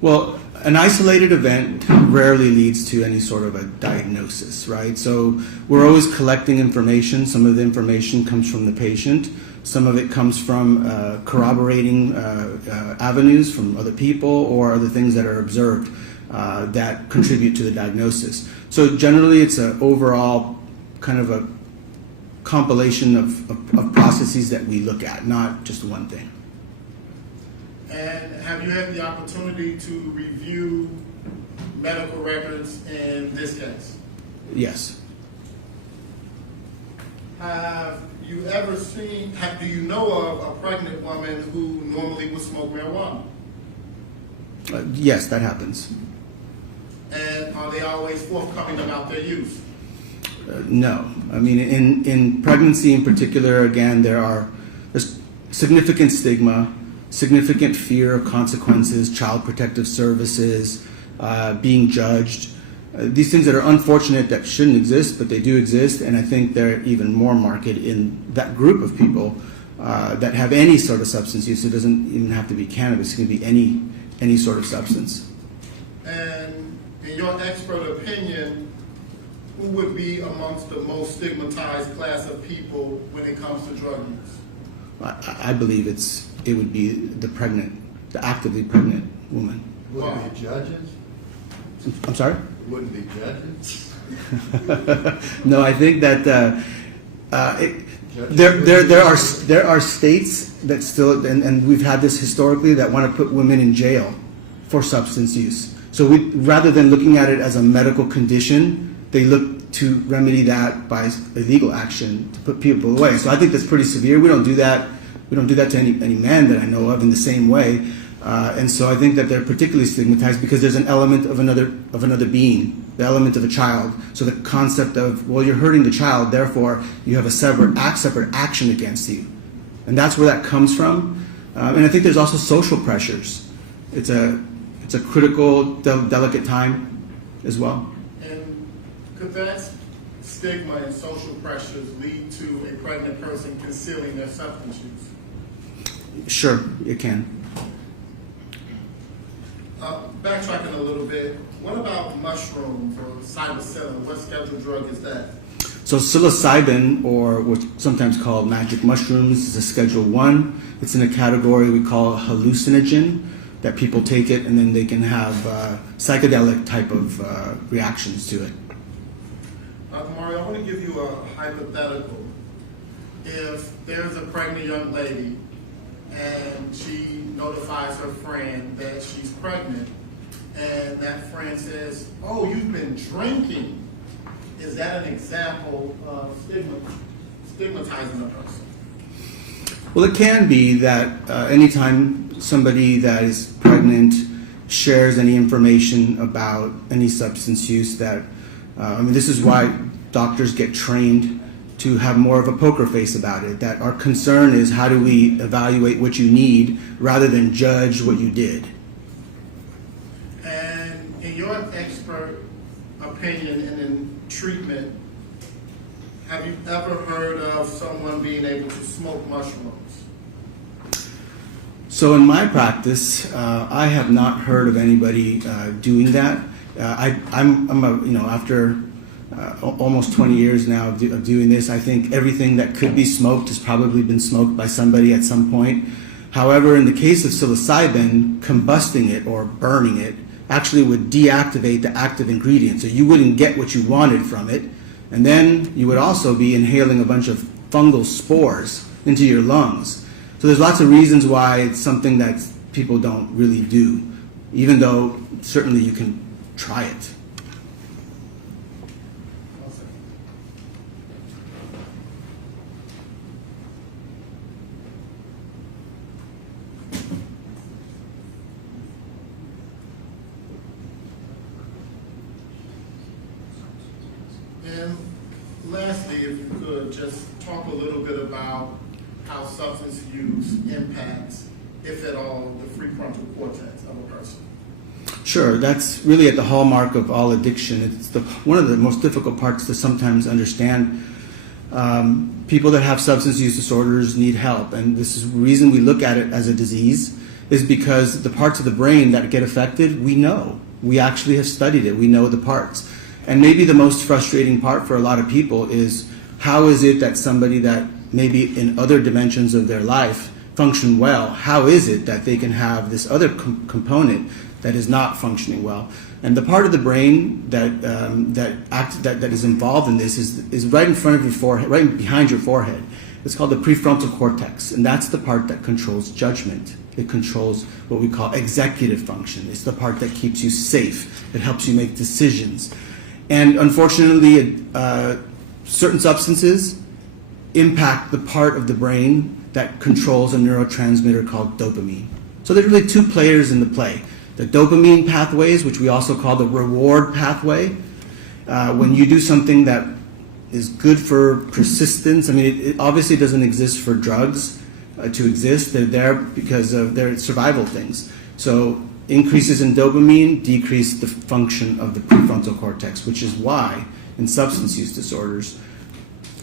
Well, an isolated event rarely leads to any sort of a diagnosis, right? So we're always collecting information. Some of the information comes from the patient. Some of it comes from corroborating avenues from other people or other things that are observed that contribute to the diagnosis. So generally it's an overall kind of a compilation of processes that we look at, not just one thing. And have you had the opportunity to review medical records in this case? Yes. Have you ever seen, do you know of a pregnant woman who normally would smoke marijuana? Yes, that happens. And are they always forthcoming about their use? No. I mean, in pregnancy in particular, again, there's significant stigma, significant fear of consequences, child protective services, being judged. These things that are unfortunate that shouldn't exist, but they do exist, and I think they're even more marked in that group of people that have any sort of substance use. It doesn't even have to be cannabis. It can be any sort of substance. And in your expert opinion, who would be amongst the most stigmatized class of people when it comes to drug use? I believe it would be the actively pregnant woman. Would it be judges? I'm sorry? Wouldn't be judges? No, I think that there are states that still, and we've had this historically, that want to put women in jail for substance use. So rather than looking at it as a medical condition, they look to remedy that by illegal action to put people away. So I think that's pretty severe. We don't do that. We don't do that to any man that I know of in the same way. And so I think that they're particularly stigmatized because there's an element of another being, the element of a child. So the concept of, well, you're hurting the child, therefore you have a separate action against you. And that's where that comes from. And I think there's also social pressures. It's a critical, delicate time as well. And could that stigma and social pressures lead to a pregnant person concealing their substance use? Sure, it can. Backtracking a little bit, what about mushrooms or psilocybin? What scheduled drug is that? So psilocybin, or what's sometimes called magic mushrooms, is a Schedule 1. It's in a category we call hallucinogen. that people take it and then they can have psychedelic type of reactions to it. Mario, I want to give you a hypothetical. If there's a pregnant young lady and she notifies her friend that she's pregnant, and that friend says, "Oh, you've been drinking," is that an example of stigmatizing a person? Well, it can be that anytime somebody that is pregnant shares any information about any substance use, that this is why doctors get trained to have more of a poker face about it, that our concern is how do we evaluate what you need rather than judge what you did. And in your expert opinion and in treatment, have you ever heard of someone being able to smoke mushrooms? So in my practice, I have not heard of anybody doing that. After almost 20 years now of doing this, I think everything that could be smoked has probably been smoked by somebody at some point. However, in the case of psilocybin, combusting it or burning it actually would deactivate the active ingredient, so you wouldn't get what you wanted from it, and then you would also be inhaling a bunch of fungal spores into your lungs. So there's lots of reasons why it's something that people don't really do, even though certainly you can try it. And lastly, if you could just talk a little bit about how substance use impacts, if at all, the prefrontal cortex of a person. Sure, that's really at the hallmark of all addiction. It's one of the most difficult parts to sometimes understand. People that have substance use disorders need help, and this is the reason we look at it as a disease, is because the parts of the brain that get affected, we know. We actually have studied it. We know the parts. And maybe the most frustrating part for a lot of people is how is it that somebody that maybe in other dimensions of their life function well, how is it that they can have this other component that is not functioning well? And the part of the brain that is involved in this is right in front of your forehead, right behind your forehead. It's called the prefrontal cortex, and that's the part that controls judgment. It controls what we call executive function. It's the part that keeps you safe. It helps you make decisions. And unfortunately, certain substances impact the part of the brain that controls a neurotransmitter called dopamine. So there's really two players in the play. The dopamine pathways, which we also call the reward pathway. When you do something that is good for persistence, it obviously doesn't exist for drugs to exist. They're there because of their survival things. So increases in dopamine decrease the function of the prefrontal cortex, which is why in substance use disorders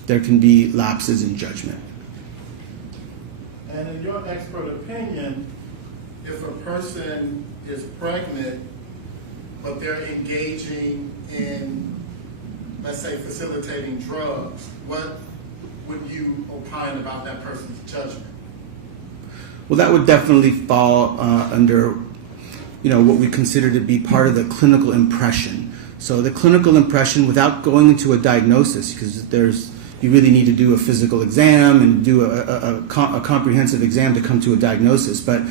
there can be lapses in judgment. And in your expert opinion, if a person is pregnant, but they're engaging in, let's say, facilitating drugs, what would you opine about that person's judgment? Well, that would definitely fall under what we consider to be part of the clinical impression. So the clinical impression, without going into a diagnosis, because you really need to do a physical exam and do a comprehensive exam to come to a diagnosis. But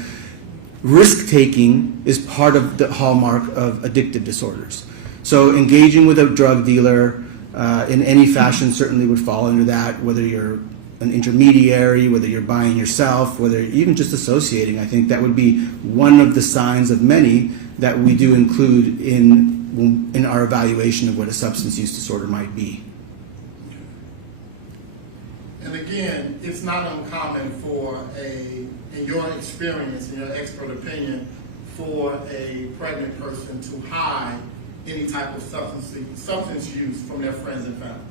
risk-taking is part of the hallmark of addictive disorders. So engaging with a drug dealer in any fashion certainly would fall under that, whether you're an intermediary, whether you're buying yourself, whether even just associating. I think that would be one of the signs of many that we do include in our evaluation of what a substance use disorder might be. And again, it's not uncommon for in your experience, in your expert opinion, for a pregnant person to hide any type of substance use from their friends and family.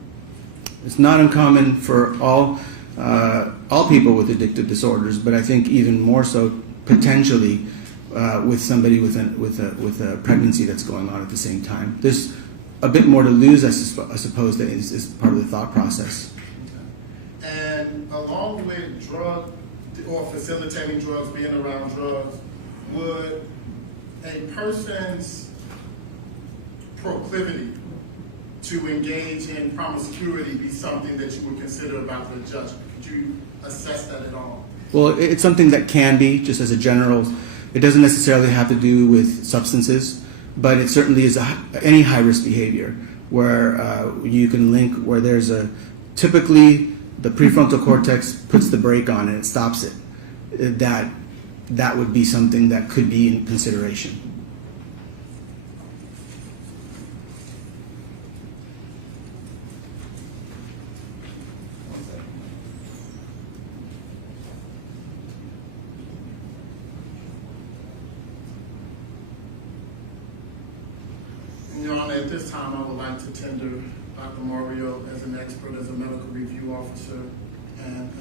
It's not uncommon for all people with addictive disorders, but I think even more so potentially with somebody with a pregnancy that's going on at the same time. There's a bit more to lose, I suppose, that is part of the thought process. And along with drug or facilitating drugs, being around drugs, would a person's proclivity to engage in promiscuity be something that you would consider about the judgment? Could you assess that at all? Well, it's something that can be, just as a general. It doesn't necessarily have to do with substances, but it certainly is any high-risk behavior where you can link, where there's typically the prefrontal cortex puts the brake on and it stops it. That would be something that could be in consideration. Your Honor, at this time, I would like to tender Dr. Mario as an expert, as a medical review officer, and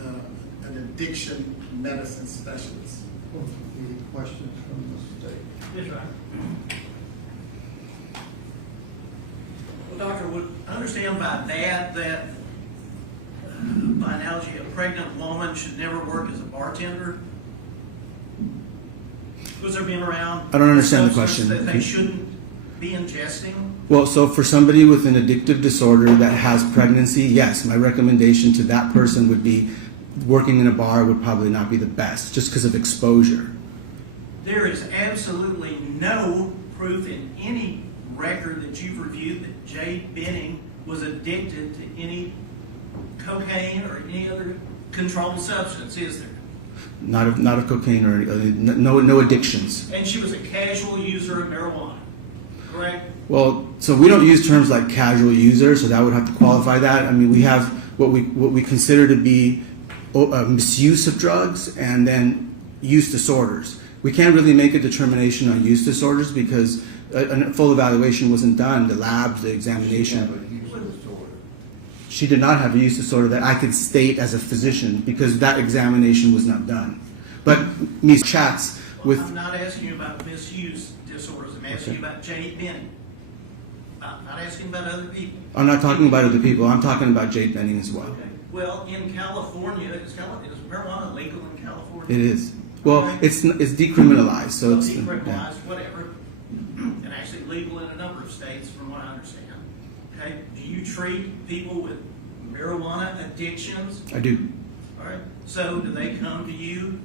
an addiction medicine specialist. Any questions from the state? Yes, Your Honor. Well, Doctor, would understand by that by analogy, a pregnant woman should never work as a bartender? Was there being around? I don't understand the question. That they shouldn't be ingesting? Well, so for somebody with an addictive disorder that has pregnancy, yes, my recommendation to that person would be working in a bar would probably not be the best, just because of exposure. There is absolutely no proof in any record that you've reviewed that Jade Benning was addicted to any cocaine or any other controlled substance, is there? Not of cocaine or no addictions. And she was a casual user of marijuana, correct? Well, so we don't use terms like casual user, so that would have to qualify that. I mean, we have what we consider to be misuse of drugs and then use disorders. We can't really make a determination on use disorders because a full evaluation wasn't done. The labs, the examination. She did not have a use disorder that I could state as a physician because that examination was not done. But me chats with. I'm not asking you about misuse disorders. I'm asking you about Jade Benning. I'm not asking about other people. I'm not talking about other people. I'm talking about Jade Benning as well. Okay. Well, in California, is marijuana legal in California? It is. Well, it's decriminalized, so it's decriminalized, whatever, and actually legal in a number of states, from what I understand. Okay, do you treat people with marijuana addictions? I do. All right. So, do they come to you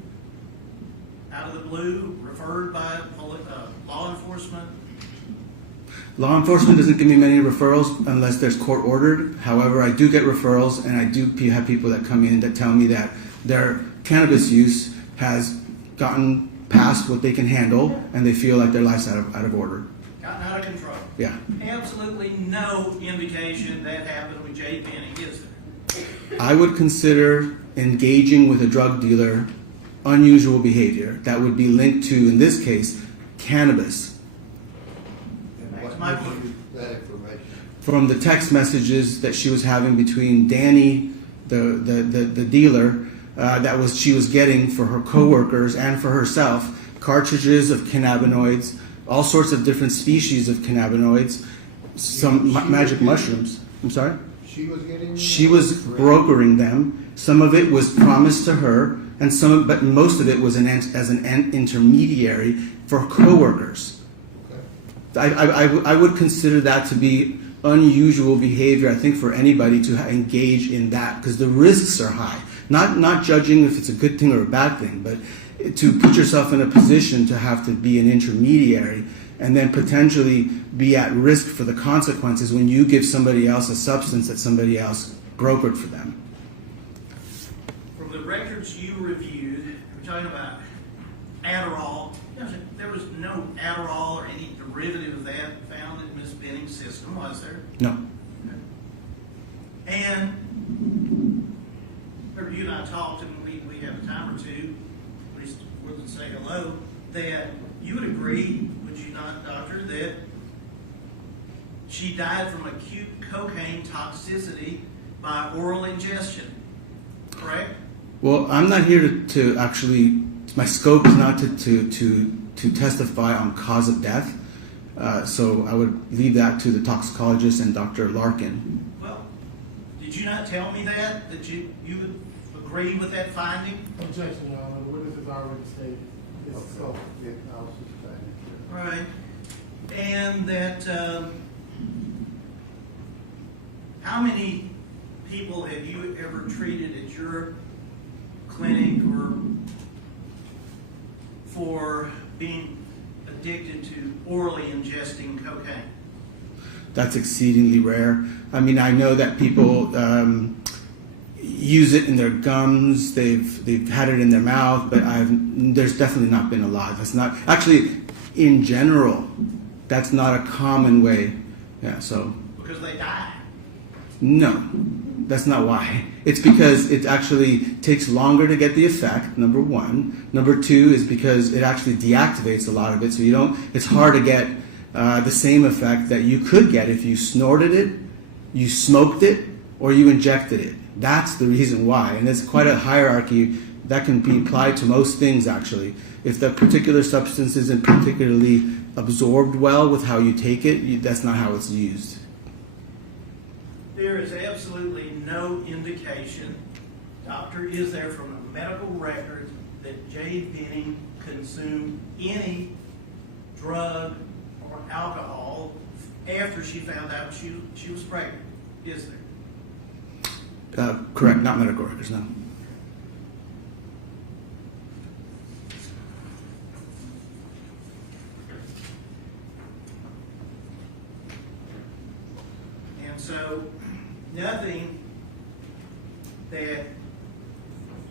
out of the blue, referred by law enforcement? Law enforcement doesn't give me many referrals unless there's court ordered. However, I do get referrals, and I do have people that come in that tell me that their cannabis use has gotten past what they can handle, and they feel like their life's out of order. Gotten out of control. Yeah. Absolutely no indication that happened with Jade Benning, is there? I would consider engaging with a drug dealer unusual behavior that would be linked to, in this case, cannabis. My point. That information. From the text messages that she was having between Danny, the dealer, she was getting for her coworkers and for herself, cartridges of cannabinoids, all sorts of different species of cannabinoids, some magic mushrooms. I'm sorry? She was getting. She was brokering them. Some of it was promised to her, and but most of it was as an intermediary for coworkers. I would consider that to be unusual behavior, I think, for anybody to engage in that, because the risks are high. Not judging if it's a good thing or a bad thing, but to put yourself in a position to have to be an intermediary and then potentially be at risk for the consequences when you give somebody else a substance that somebody else brokered for them. From the records you reviewed, we're talking about Adderall. There was no Adderall or any derivative of that found in Ms. Benning's system, was there? No. And remember, you and I talked, and we have a time or two, at least we'll say hello, that you would agree, would you not, doctor, that she died from acute cocaine toxicity by oral ingestion, correct? Well, I'm not here to actually, my scope is not to testify on cause of death, so I would leave that to the toxicologist and Dr. Larkin. Well, did you not tell me that you would agree with that finding? Objection, Your Honor. The witness has already stated. Right. And that, how many people have you ever treated at your clinic or for being addicted to orally ingesting cocaine? That's exceedingly rare. I mean, I know that people use it in their gums. They've had it in their mouth, but there's definitely not been a lot. That's not actually, in general, that's not a common way. Yeah. So. Because they die. No, that's not why. It's because it actually takes longer to get the effect, number one. Number two is because it actually deactivates a lot of it, so you don't. It's hard to get the same effect that you could get if you snorted it, you smoked it, or you injected it. That's the reason why. And there's quite a hierarchy that can be applied to most things, actually. If the particular substance isn't particularly absorbed well with how you take it, that's not how it's used. There is absolutely no indication, doctor, is there from the medical records that Jade Benning consumed any drug or alcohol after she found out she was pregnant? Is there? Correct, not medical records, no. And so, nothing that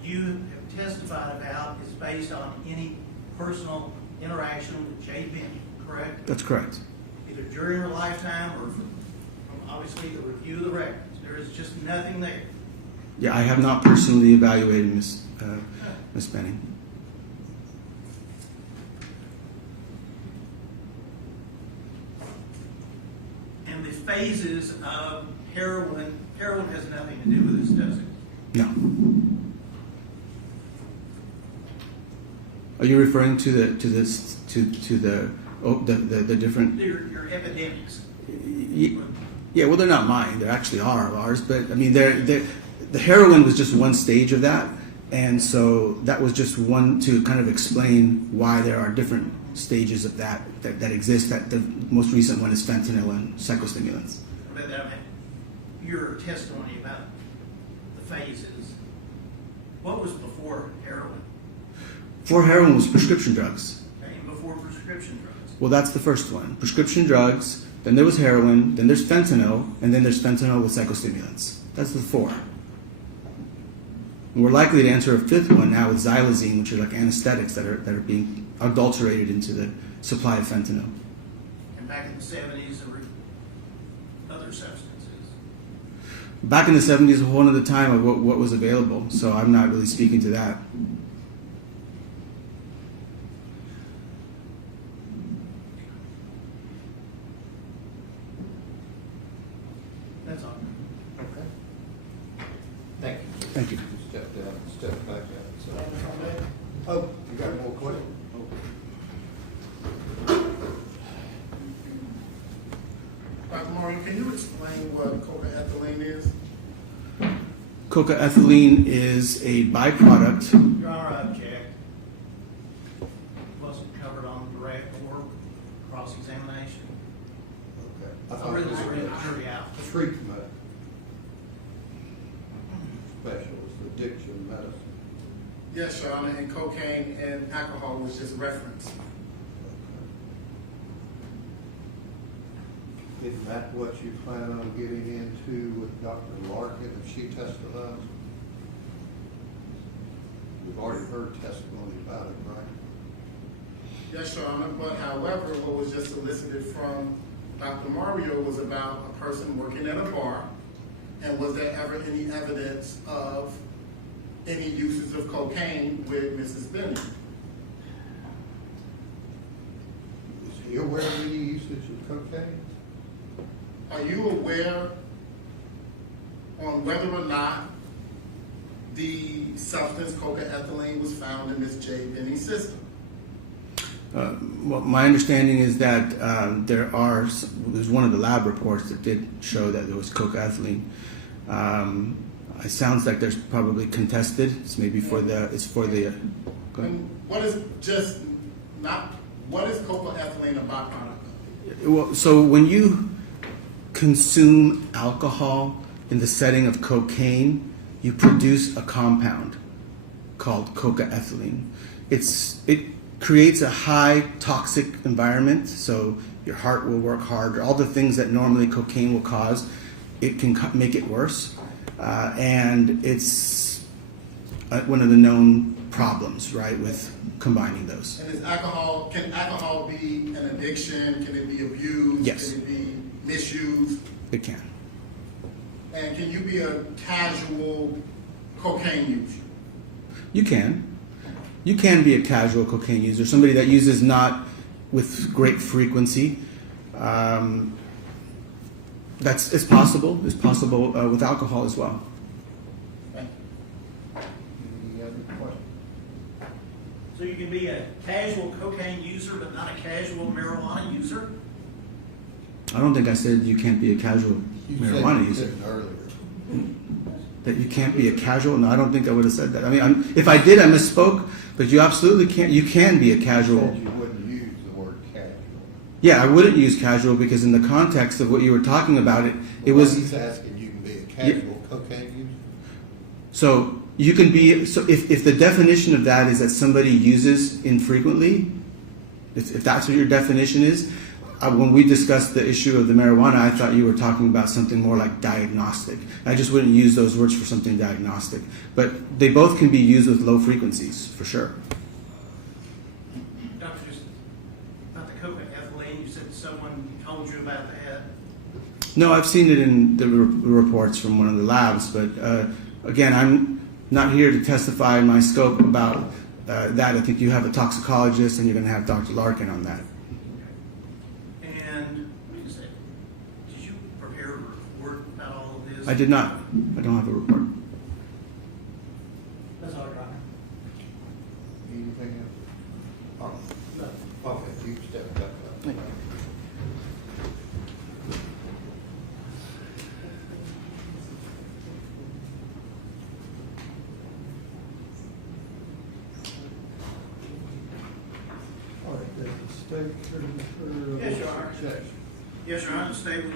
you have testified about is based on any personal interaction with Jade Benning, correct? That's correct. Either during her lifetime or from obviously the review of the records. There is just nothing there. Yeah, I have not personally evaluated Miss Benning. And the phases of heroin has nothing to do with this, does it? No. Are you referring to the different? Your epidemics. Yeah, well, they're not mine. They actually are ours. But I mean, the heroin was just one stage of that, and so that was just one to kind of explain why there are different stages of that exist. That the most recent one is fentanyl and psychostimulants. But your testimony about the phases. What was before heroin? Before heroin was prescription drugs. Okay, before prescription drugs. Well, that's the first one. Prescription drugs. Then there was heroin. Then there's fentanyl, and then there's fentanyl with psychostimulants. That's the four. And we're likely to enter a fifth one now with xylazine, which are like anesthetics that are being adulterated into the supply of fentanyl. And back in the 70s, there were other substances. Back in the 70s, a whole other time of what was available, so I'm not really speaking to that. That's all. Okay. Thank you. Thank you. Step down, step back out. Oh, you got more questions? Dr. Mario, can you explain what cocaethylene is? Cocaethylene is a byproduct. Your Honor, I object. Wasn't covered on direct or cross-examination. Okay. I read this jury out. Treatment specialist, addiction medicine. Yes, Your Honor, and cocaine and alcohol was just referenced. Isn't that what you plan on getting into with Dr. Larkin if she testifies? We've already heard testimony about it, right? Yes, Your Honor, but however, what was just elicited from Dr. Mario was about a person working at a bar, and was there ever any evidence of any uses of cocaine with Mrs. Benning? Is he aware of any usage of cocaine? Are you aware on whether or not the substance cocaethylene was found in Ms. Jade Benning's system? Well, my understanding is that there's one of the lab reports that did show that there was cocaethylene. It sounds like there's probably contested. It's maybe for the Go ahead. And what is cocaethylene a byproduct of? Well, so when you consume alcohol in the setting of cocaine, you produce a compound called cocaethylene. It creates a high toxic environment, so your heart will work harder. All the things that normally cocaine will cause, it can make it worse. And it's one of the known problems, right, with combining those. And can alcohol be an addiction? Can it be abused? Yes. Can it be misused? It can. And can you be a casual cocaine user? You can. You can be a casual cocaine user, somebody that uses not with great frequency. It's possible. It's possible with alcohol as well. Any other questions? So you can be a casual cocaine user, but not a casual marijuana user? I don't think I said you can't be a casual marijuana user. Earlier. That you can't be a casual? No, I don't think I would have said that. I mean, if I did, I misspoke. But you absolutely can't. You can be a casual. You wouldn't use the word casual. Yeah, I wouldn't use casual because in the context of what you were talking about, it was. He's asking you can be a casual cocaine user. So you can be. So if the definition of that is that somebody uses infrequently, if that's what your definition is, when we discussed the issue of the marijuana, I thought you were talking about something more like diagnostic. I just wouldn't use those words for something diagnostic. But they both can be used with low frequencies, for sure. Doctor, just about the cocaethylene, you said someone told you about that? No, I've seen it in the reports from one of the labs. But again, I'm not here to testify in my scope about that. I think you have a toxicologist and you're going to have Dr. Larkin on that. I did not. I don't have a report. That's all right. Anything else? No. Okay, you step back up. All right, the state attorney. Yes, Your Honor. Yes, Your Honor, the state will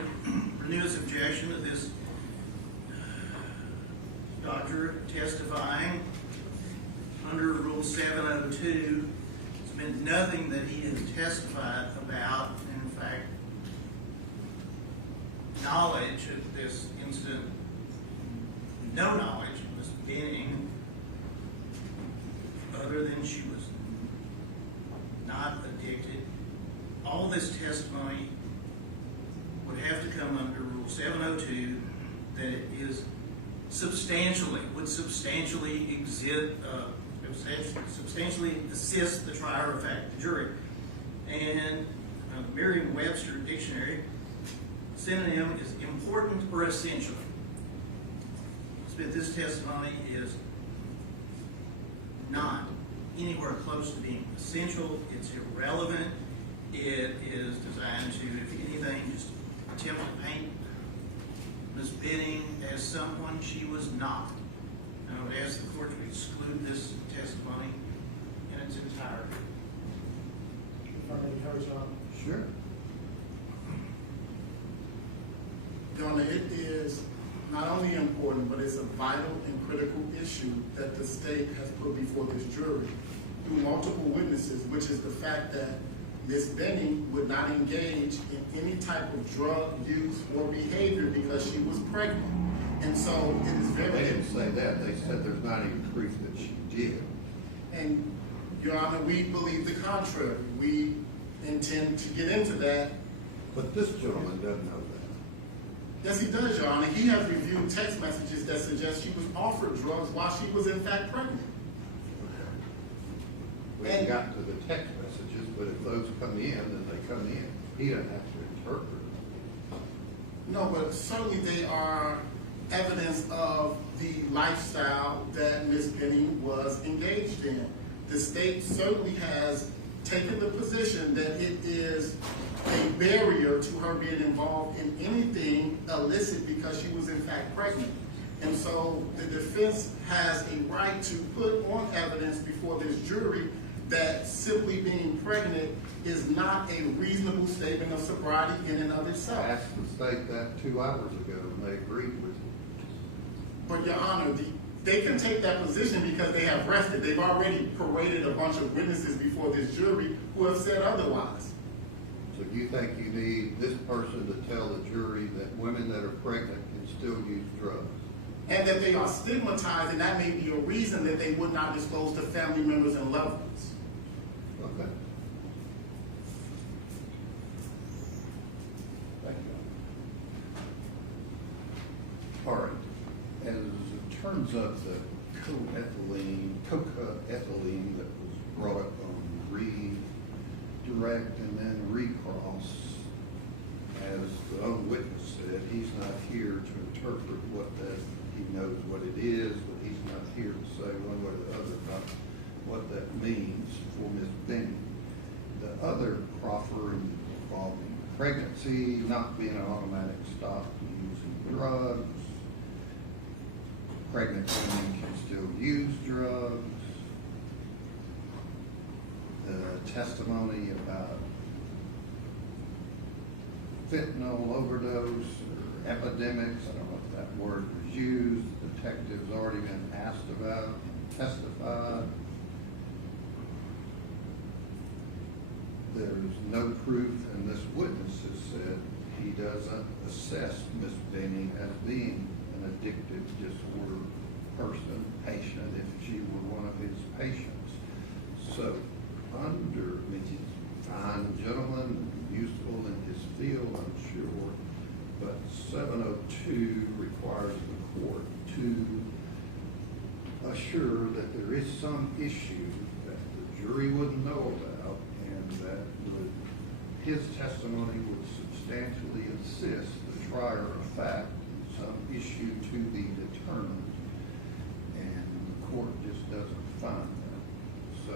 renew its objection to this doctor testifying under Rule 702. It's been nothing that he has testified about. In fact, knowledge of this incident, no knowledge of Ms. Benning, other than she was not addicted. All this testimony would have to come under Rule 702, that it is would substantially assist the trier of fact, the jury. And the Merriam-Webster dictionary synonym is important or essential. But this testimony is not anywhere close to being essential. It's irrelevant. It is designed to, if anything, just attempt to paint Ms. Benning as someone she was not. I would ask the court to exclude this testimony in its entirety. Sure. Your Honor, it is not only important, but it's a vital and critical issue that the state has put before this jury through multiple witnesses, which is the fact that Ms. Benning would not engage in any type of drug use or behavior because she was pregnant. And so it is very... They didn't say that. They said there's not even proof that she did. And, Your Honor, we believe the contrary. We intend to get into that. But this gentleman doesn't know that. Yes, he does, Your Honor. He has reviewed text messages that suggest she was offered drugs while she was in fact pregnant. We haven't gotten to the text messages, but if those come in, then they come in. He doesn't have to interpret them. No, but certainly they are evidence of the lifestyle that Ms. Benning was engaged in. The state certainly has taken the position that it is a barrier to her being involved in anything illicit because she was in fact pregnant. And so the defense has a right to put on evidence before this jury that simply being pregnant is not a reasonable statement of sobriety in and of I itself. asked the state that 2 hours ago, and they agreed with it. But Your Honor, they can take that position because they have rested. They've already paraded a bunch of witnesses before this jury who have said otherwise. So you think you need this person to tell the jury that women that are pregnant can still use drugs? And that they are stigmatized, and that may be a reason that they would not disclose to family members and loved ones. Okay. Thank you. All right. As it turns out, the coca-ethylene that was brought up on redirect and then recross, as the own witness said, he's not here to interpret what that, he knows what it is, but he's not here to say one way or the other about what that means for Ms. Benning. The other proffer involving pregnancy, not being an automatic stop to using drugs, pregnant women can still use drugs, the testimony about fentanyl overdose or epidemics, I don't know if that word was used, the detective's already been asked about and testified. There's no proof, and this witness has said he doesn't assess Ms. Benning as being an addictive disorder person, patient, if she were one of his patients. So under, I mean, he's a fine gentleman, useful in his field, I'm sure, but 702 requires the court to assure that there is some issue that the jury wouldn't know about, and that his testimony would substantially assist the trier of fact in some issue to be determined, and the court just doesn't find that. So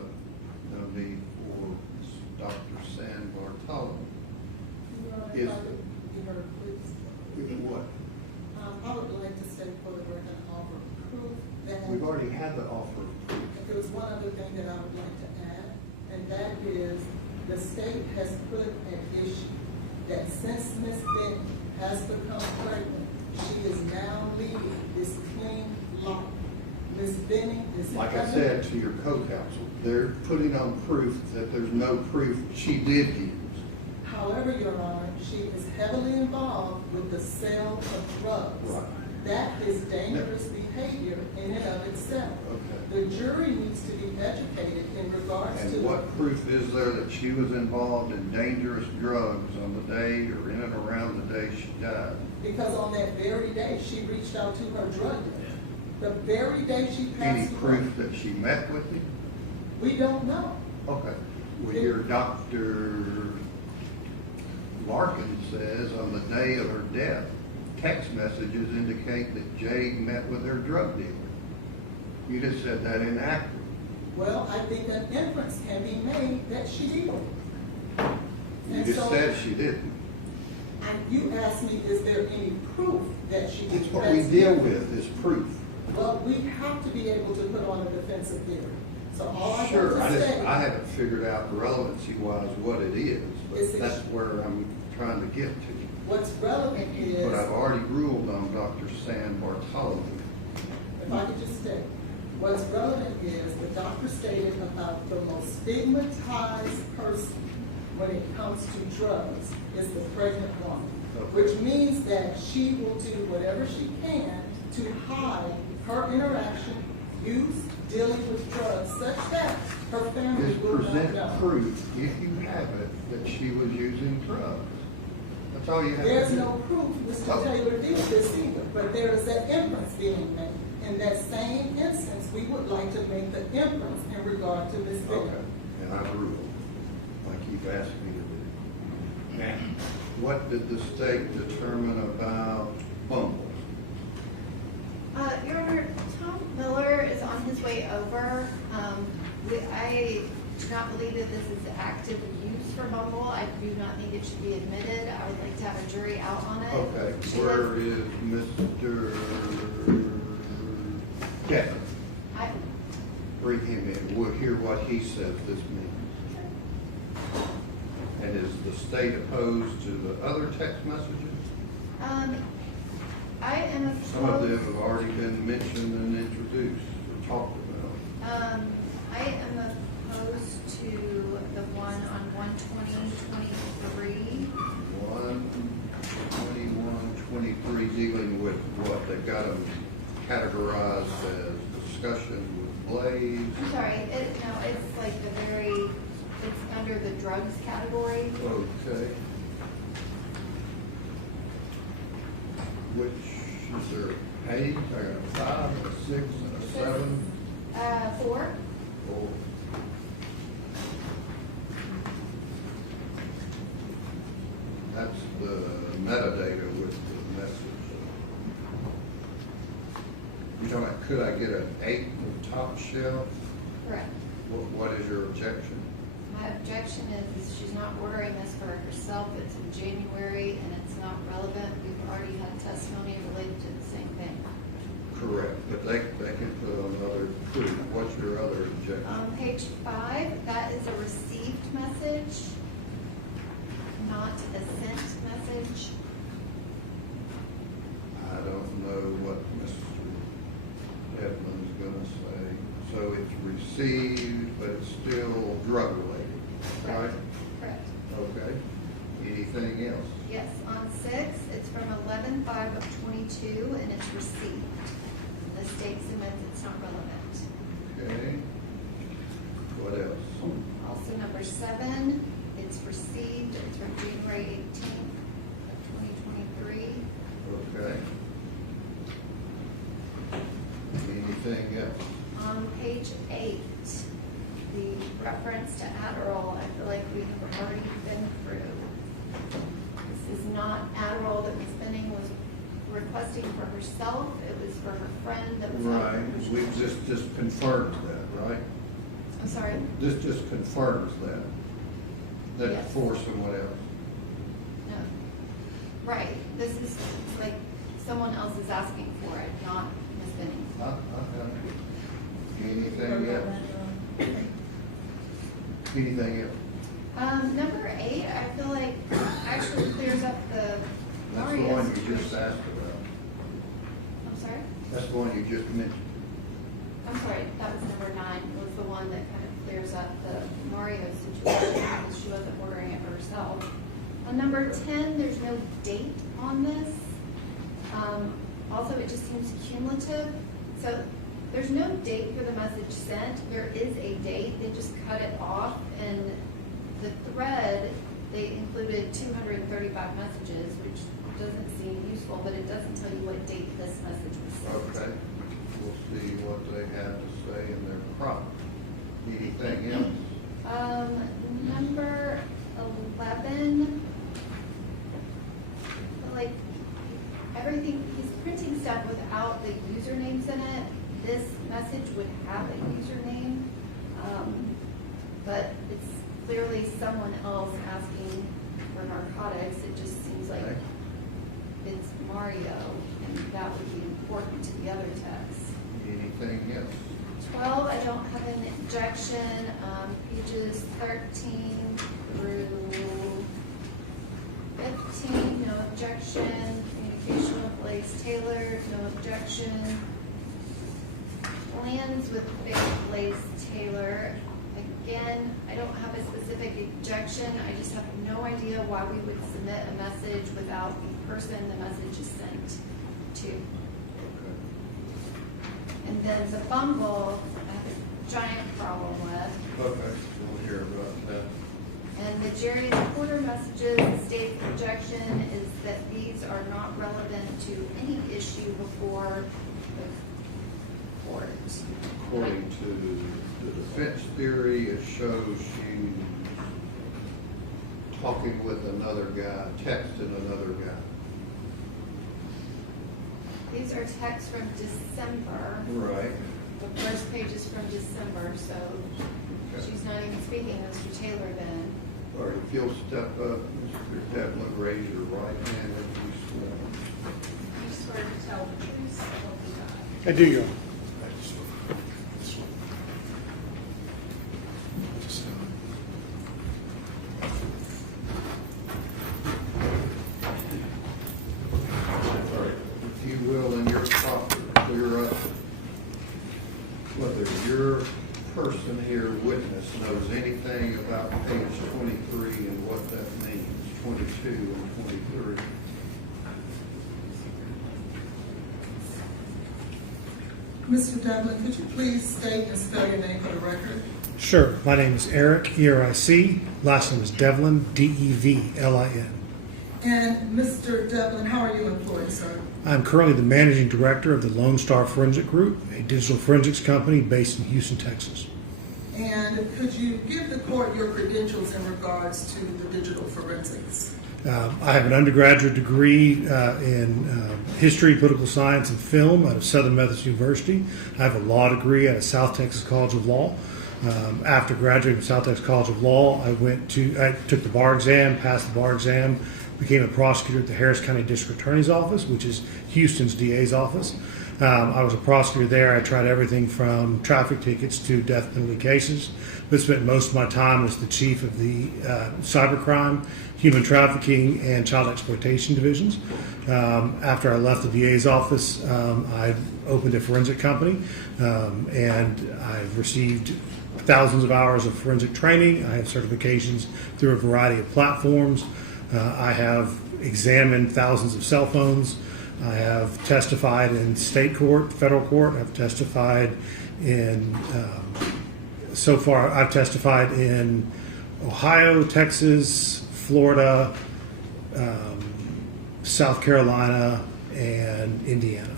no need for Dr. San Bartolome. Is what? I would like to state for the record an offer of proof that We've already had the offer of proof. there was one other thing that I would like to add, and that is the state has put an issue that since Ms. Benning has become pregnant, she is now leading this clean life. Ms. Benning is Like I said to your co-counsel, they're putting on proof that there's no proof she did use. However, Your Honor, she is heavily involved with the sale of drugs. Right. That is dangerous behavior in and of itself. Okay. The jury needs to be educated in regards to. And what proof is there that she was involved in dangerous drugs on the day or in and around the day she died? Because on that very day, she reached out to her drug dealer. The very day she passed Any away. proof that she met with him? We don't know. Okay. Well, your Dr. Larkin says on the day of her death, text messages indicate that Jade met with her drug dealer. You just said that inaccurate. Well, I think an inference can be made that she did. You And just so- said she didn't. And you asked me, is there any proof that she did? It's what we deal with is proof. Well, we have to be able to put on a defensive theory. So all I Sure, have to say. I haven't figured out relevancy-wise what it is, It's but a- that's where I'm trying to get to. What's relevant is. But I've already ruled on Dr. San Bartolome. If I could just state, what's relevant is the doctor stated about the most stigmatized person when it comes to drugs is the pregnant woman, which means that she will do whatever she can to hide her interaction, use, dealing with drugs, such that her family Just will not present know. proof, if you have it, that she was using drugs. That's all you have to do. There's no proof Mr. Taylor did this either, but there is an inference being made. In that same instance, we would like to make the inference in regard to Ms. Benning. Okay, and I ruled, like you've asked me to do. Now, what did the state determine about Bumble? Your Honor, Tom Miller is on his way over. I do not believe that this is active use for Bumble. I do not think it should be admitted. I would like to have a jury out on it. Okay, She where lives- is Mr. Kevin, I, bring him in, we'll hear what he says this meeting. And is the state opposed to the other text messages? I am opposed. Some of them have already been mentioned and introduced or talked about. I am opposed to the one on 120-23. 121-23 dealing with what? They've got them categorized as discussion with Blaise. I'm sorry, it's like it's under the drugs category. Okay. Which, is there a page? I got a 5, a 6, and a 7. 4. 4. That's the metadata with the message. You're talking about, could I get an 8 from top shelf? Correct. What is your objection? My objection is she's not ordering this for herself. It's in January and it's not relevant. We've already had testimony related to the same thing. Correct, but they can put on other proof. What's your other objection? On page 5, that is a received message, not a sent message. I don't know what Mr. Edmonds gonna say. So it's received, but it's still drug related, right? Correct. Okay. Anything else? Yes, on 6, it's from 11/5/22 and it's received. The state submits it's not relevant. Okay. What else? Also number 7, it's received, it's from January 18th of 2023. Okay. Anything else? On page 8, the reference to Adderall, I feel like we have already been through. This is not Adderall that Ms. Benning was requesting for herself. It was for her friend that was out. Right, we just confirms that, right? I'm sorry? This just confirms that. That's Yes. for someone else. No. Right, this is like someone else is asking for it, not Ms. Benning. Anything else? Anything else? Number 8, I feel like actually clears up the That's the Mario one you situation. just asked about. I'm sorry? That's the one you just mentioned. I'm sorry, that was number 9, was the one that kind of clears up the Mario situation because she wasn't ordering it for herself. On number 10, there's no date on this. Also, it just seems cumulative. So there's no date for the message sent. There is a date. They just cut it off. And the thread, they included 235 messages, which doesn't seem useful, but it doesn't tell you what date this message was sent. Okay. We'll see what they have to say in their prompt. Anything else? Number 11, like everything, he's printing stuff without the usernames in it. This message would have a username, but it's clearly someone else asking for narcotics. It just seems like it's Mario, and that would be important to the other texts. Anything else? 12, I don't have an objection. Pages 13 through 15, no objection. Communication with Blaise Taylor, no objection. Plans with Blaise Taylor, again, I don't have a specific objection. I just have no idea why we would submit a message without the person the message is sent to. And then the Bumble, I have a giant problem with. Okay, we'll hear about that. And the Jerry and the Porter messages, the state's objection is that these are not relevant to any issue before the court. According to the defense theory, it shows she's talking with another guy, texting another guy. These are texts from December. Right. The first page is from December, so she's not even speaking to Mr. Taylor then. All right, if you'll step up, Mr. Devlin, raise your right hand if you swear. You swear to tell the truth, so help you God. I do, Your Honor. That's and 23. Mr. Devlin, could you please state and spell your name for the record? Sure. My name is Eric, E-R-I-C. Last name is Devlin, D-E-V-L-I-N. And Mr. Devlin, how are you employed, sir? I'm currently the managing director of the Lone Star Forensic Group, a digital forensics company based in Houston, Texas. And could you give the court your credentials in regards to the digital forensics? I have an undergraduate degree in history, political science, and film out of Southern Methodist University. I have a law degree at South Texas College of Law. After graduating from South Texas College of Law, I took the bar exam, passed the bar exam, became a prosecutor at the Harris County District Attorney's Office, which is Houston's DA's office. I was a prosecutor there. I tried everything from traffic tickets to death penalty cases, but spent most of my time as the chief of the cybercrime, human trafficking, and child exploitation divisions. After I left the DA's office, I opened a forensic company, and I've received thousands of hours of forensic training. I have certifications through a variety of platforms. I have examined thousands of cell phones. I have testified in state court, federal court. I've testified in, so far, I've testified in Ohio, Texas, Florida, South Carolina, and Indiana.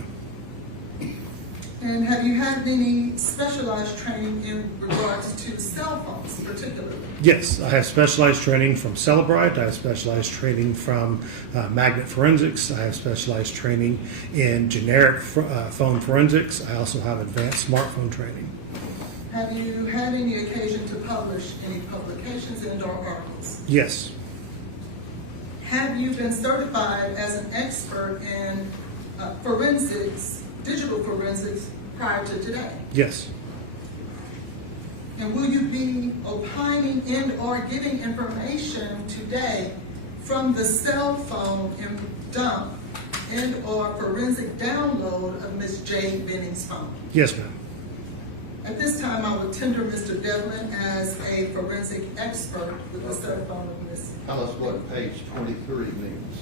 And have you had any specialized training in regards to cell phones particularly? Yes, I have specialized training from Celebrite. I have specialized training from magnet forensics. I have specialized training in generic phone forensics. I also have advanced smartphone training. Have you had any occasion to publish any publications and/or articles? Yes. Have you been certified as an expert in forensics, digital forensics, prior to today? Yes. And will you be opining and/or giving information today from the cell phone and dump and/or forensic download of Ms. Jade Benning's phone? Yes, ma'am. At this time, I will tender Mr. Devlin as a forensic expert with the cell phone of Ms. Tell us what page 23 means.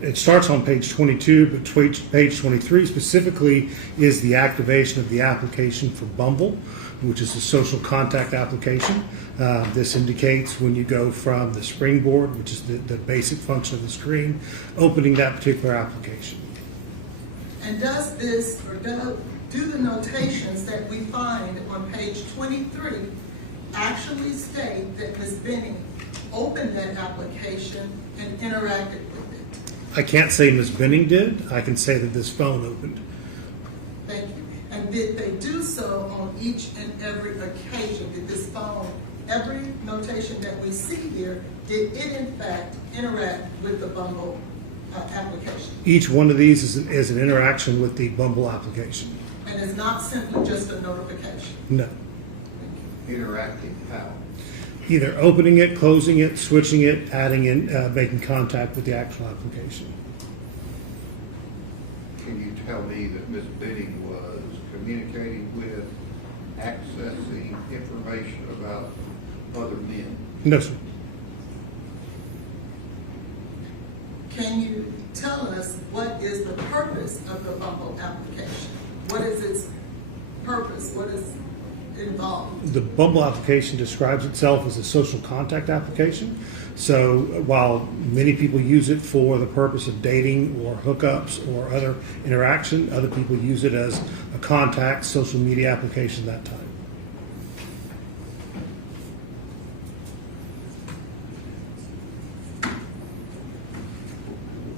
It starts on page 22, but page 23 specifically is the activation of the application for Bumble, which is a social contact application. This indicates when you go from the springboard, which is the basic function of the screen, opening that particular application. And does this, or do the notations that we find on page 23 actually state that Ms. Benning opened that application and interacted with it? I can't say Ms. Benning did. I can say that this phone opened. Thank you. And did they do so on each and every occasion? Did this phone, every notation that we see here, did it in fact interact with the Bumble application? Each one of these is an interaction with the Bumble application. And it's not simply just a notification? No. Interacting how? Either opening it, closing it, switching it, adding in, making contact with the actual application. Can you tell me that Ms. Benning was communicating with, accessing information about other men? No, sir. Can you tell us what is the purpose of the Bumble application? What is its purpose? What is involved? The Bumble application describes itself as a social contact application. So while many people use it for the purpose of dating or hookups or other interaction, other people use it as a contact social media application that time.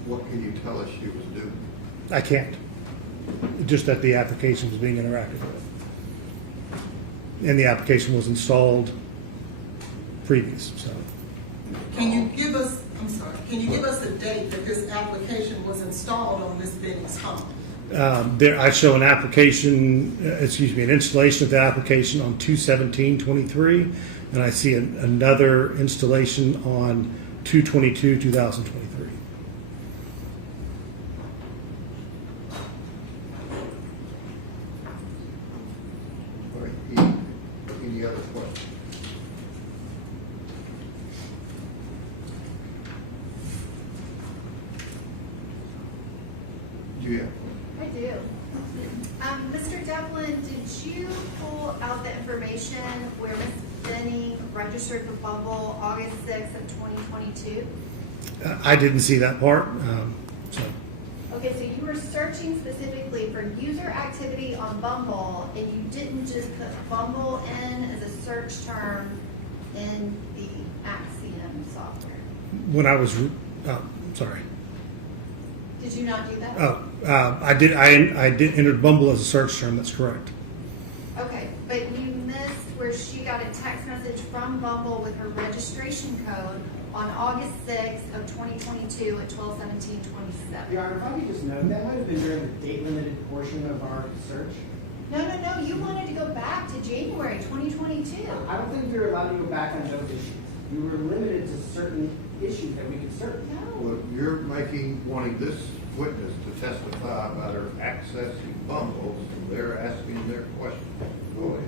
What can you tell us she was doing? I can't. Just that the application was being interacted with. And the application was installed previous, so. Can you give us, can you give us a date that this application was installed on Ms. Benning's home? I show an application, an installation of the application on 2/17/23, and I see another installation on 2/22/2023. Any other questions? you have? I do. Mr. Devlin, did you pull out the information where Ms. Benning registered for Bumble August 6th of 2022? I didn't see that part, so. Okay, so you were searching specifically for user activity on Bumble, and you didn't just put Bumble in as a search term in the Axiom software. When I was, sorry. Did you not do that? I did enter Bumble as a search term, that's correct. Okay, but you missed where she got a text message from Bumble with her registration code on August 6th of 2022 at 12/17/27. Your Honor, if I could just note, that might have been during the date-limited portion of our search. No, you wanted to go back to January 2022. I don't think you're allowed to go back on those issues. You were limited to certain issues that we could search. Well, you're wanting this witness to testify about her accessing Bumble, so they're asking their question. Go ahead.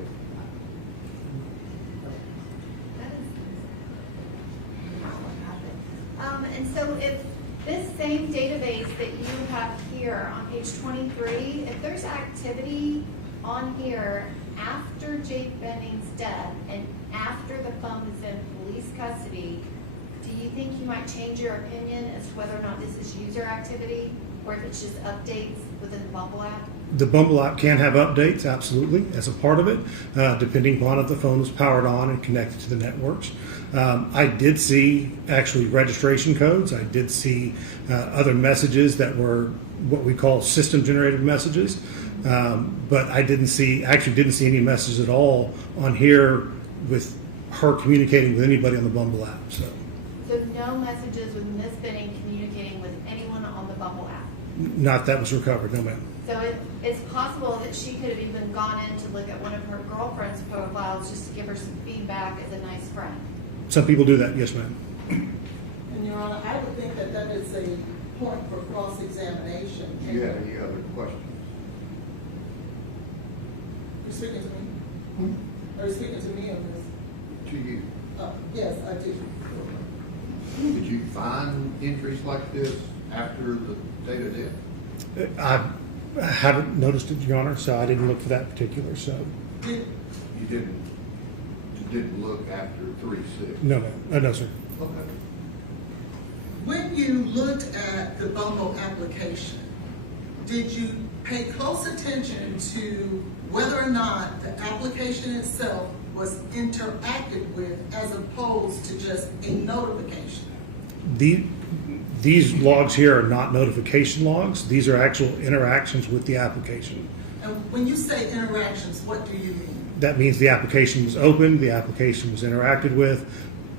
And so if this same database that you have here on page 23, if there's activity on here after Jade Benning's death and after the phone is in police custody, do you think you might change your opinion as to whether or not this is user activity or if it's just updates within the Bumble app? The Bumble app can have updates, absolutely, as a part of it, depending upon if the phone was powered on and connected to the networks. I did see actually registration codes. I did see other messages that were what we call system-generated messages, but I didn't see any messages at all on here with her communicating with anybody on the Bumble app. So no messages with Ms. Benning communicating with anyone on the Bumble app? not that was recovered, no ma'am. So it's possible that she could have even gone in to look at one of her girlfriend's profiles just to give her some feedback as a nice friend. Some people do that, yes ma'am. And Your Honor, I would think that that is a point for cross-examination. Do you have any other questions? You're speaking to me? Are you speaking to me on this? To you. Yes, I do. Did you find entries like this after the date of death? I haven't noticed it, Your Honor, so I didn't look for that particular. So you didn't look after 3/6? No, ma'am. No, sir. Okay. When you looked at the Bumble application, did you pay close attention to whether or not the application itself was interacted with as opposed to just a notification? These logs here are not notification logs. These are actual interactions with the application. And when you say interactions, what do you mean? That means the application was opened, the application was interacted with.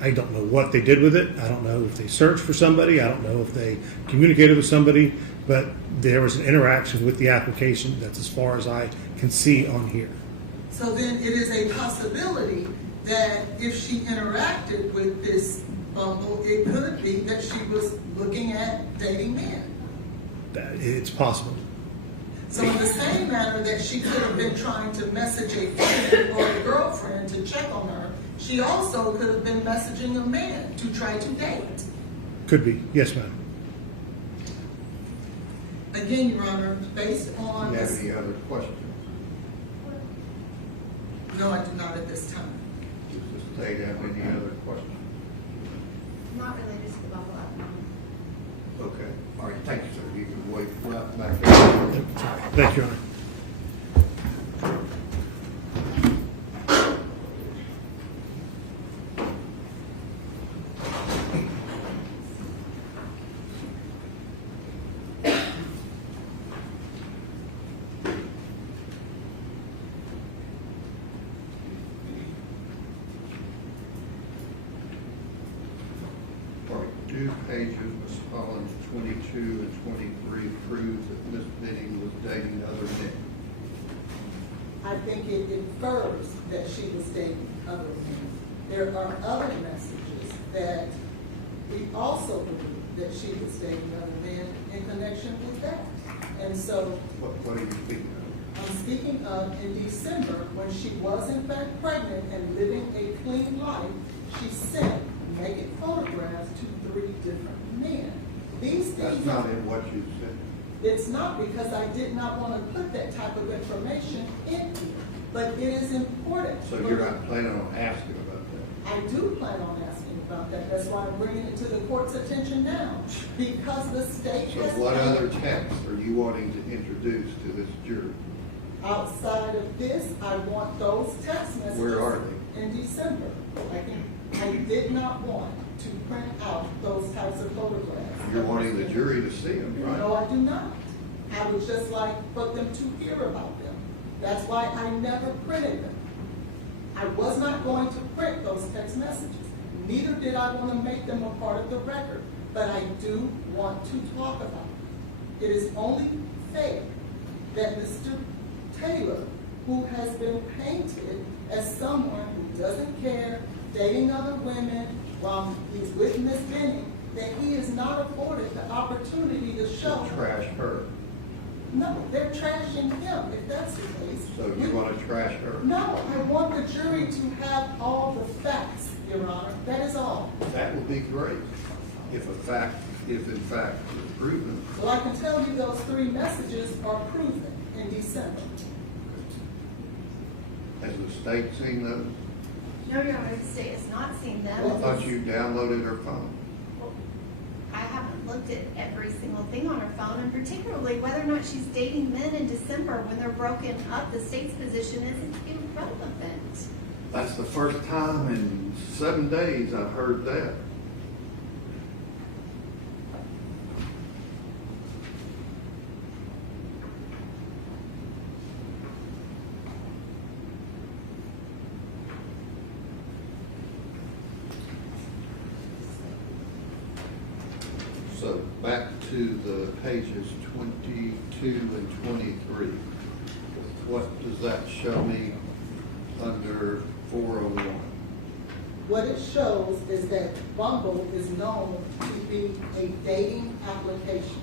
I don't know what they did with it. I don't know if they searched for somebody. I don't know if they communicated with somebody, but there was an interaction with the application. That's as far as I can see on here. So then it is a possibility that if she interacted with this Bumble, it could be that she was looking at dating men. It's possible. So in the same manner that she could have been trying to message a friend or a girlfriend to check on her, she also could have been messaging a man to try to date. Could be. Yes, ma'am. Again, Your Honor, based on... Do you have any other questions? No, I do not at this time. Does the state have any other questions? Not related to the Bumble app. Okay. All right, thank you, sir. You can wait right back there. Thank you, Your Honor. Two pages, Ms. Collins, 22 and 23, prove that Ms. Benning was dating other men. I think it infers that she was dating other men. There are other messages that we also believe that she was dating other men in connection with that. And so... What are you speaking of? I'm speaking of in December when she was in fact pregnant and living a clean life, she sent naked photographs to 3 different men. These things... That's not in what you said. It's not because I did not want to put that type of information in here, but it is important. So you're not planning on asking about that? I do plan on asking about that. That's why I'm bringing it to the court's attention now, because the state So has. what other texts are you wanting to introduce to this jury? Outside of this, I want those text messages. Where are they? In December. I did not want to print out those types of photographs. You're wanting the jury to see them, right? No, I do not. I would just like for them to hear about them. That's why I never printed them. I was not going to print those text messages. Neither did I want to make them a part of the record. But I do want to talk about it. It is only fair that Mr. Taylor, who has been painted as someone who doesn't care, dating other women while he's with Miss Benning, that he is not afforded the opportunity to show. Trash her. No, they're trashing him, if that's the case. So you want to trash her? No, I want the jury to have all the facts, Your Honor. That is all. That would be great if in fact it's proven. Well, I can tell you those 3 messages are proven in December. Has the state seen those? No, Your Honor, the state has not seen them. Well, I thought you downloaded her phone. Well, I haven't looked at every single thing on her phone, and particularly whether or not she's dating men in December when they're broken up. The state's position isn't irrelevant. That's the first time in 7 days I've heard that. So back to the pages 22 and 23. What does that show me under 401? What it shows is that Bumble is known to be a dating application.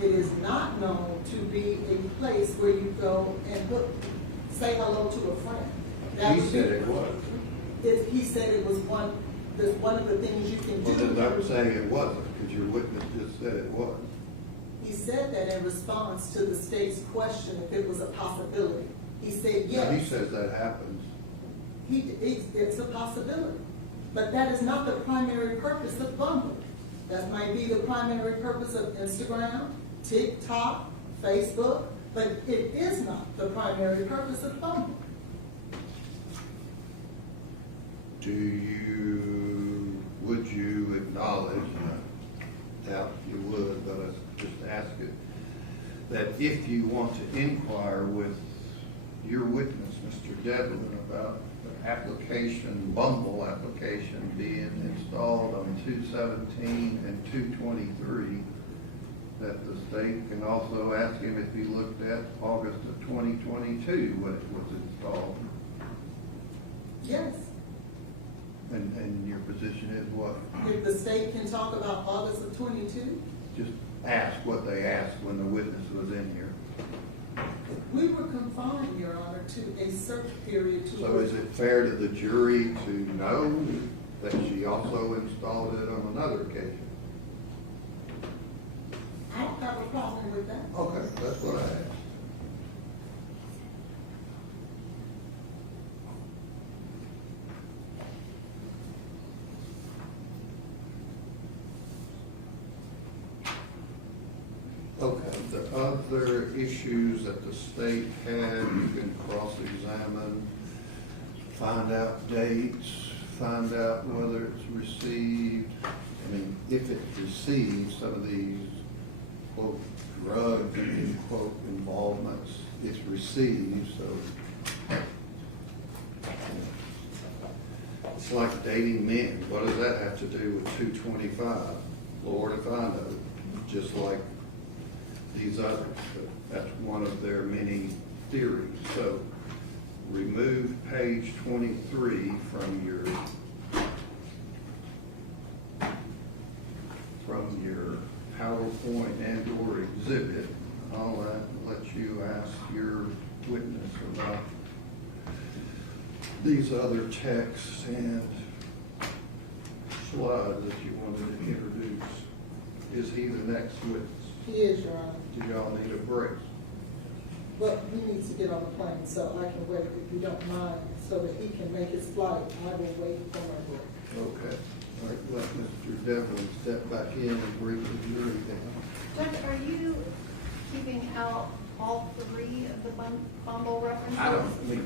It is not known to be a place where you go and say hello to a friend. He said it was. He said it was one of the things you can do. Well, then I'm saying it wasn't, because your witness just said it was. He said that in response to the state's question if it was a possibility. He said yes. Now, he says that happens. It's a possibility. But that is not the primary purpose of Bumble. That might be the primary purpose of Instagram, TikTok, Facebook, but it is not the primary purpose of Bumble. Would you acknowledge, I doubt you would, but I just ask it, that if you want to inquire with your witness, Mr. Devlin, about the application, Bumble application being installed on 2/17 and 2/23, that the state can also ask him if he looked at August of 2022 when it was installed? Yes. And your position is what? If the state can talk about August of 22? Just ask what they asked when the witness was in here. We were confined, Your Honor, to a search period. So is it fair to the jury to know that she also installed it on another occasion? I don't have a problem with that. Okay, that's what I asked. Okay, the other issues that the state had, you can cross-examine, find out dates, find out whether it's received. I mean, if it's received, some of these, quote, drug, end quote, involvements, it's received, so. It's like dating men. What does that have to do with 225? Lord, if I know, just like these others, but that's one of their many theories. So remove page 23 from your PowerPoint and or exhibit. I'll let you ask your witness about these other texts and slides that you wanted to introduce. Is he the next witness? He is, Your Honor. Do y'all need a break? But he needs to get on the plane, so I can wait if you don't mind, so that he can make his flight. I will wait for my break. Okay. All right, let Mr. Devlin step back in and brief the jury then. Judge, are you keeping out all three of the Bumble references? I don't think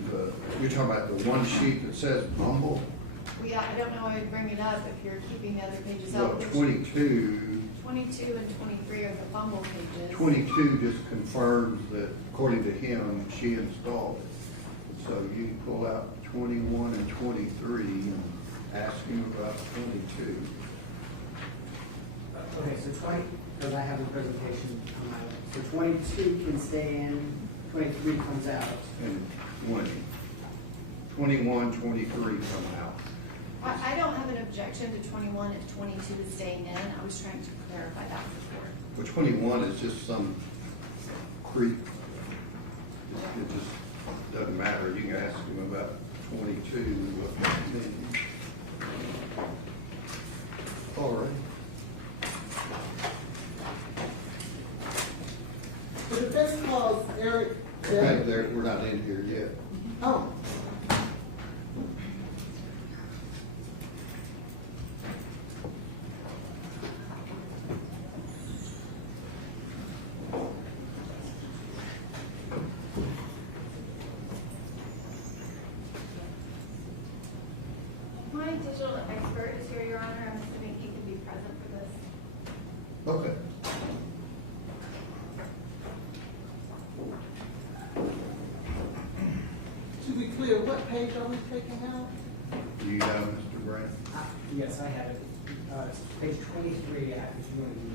you're talking about the one sheet that says Bumble? Yeah, I don't know why I'd bring it up if you're keeping the other pages Well, out. 22 and 23 are the Bumble pages. 22 just confirms that, according to him, she installed it. So you can pull out 21 and 23 and ask him about 22. Okay, so 20, because I have the presentation on my list. So 22 can stay in, 23 comes out. And 20. 21, 23 come out. I don't have an objection to 21 and 22 staying in. I was trying to clarify that before. But 21 is just some creep. It just doesn't matter. You can ask him about 22. What that means. All right. The defense calls Eric Okay, we're not in here yet. Oh. My digital expert is here, Your Honor. I'm assuming he can be present for this. Okay. To be clear, what page are we taking out? Do you have Mr. Grant? Yes, I have it. It's page 23, if you want to do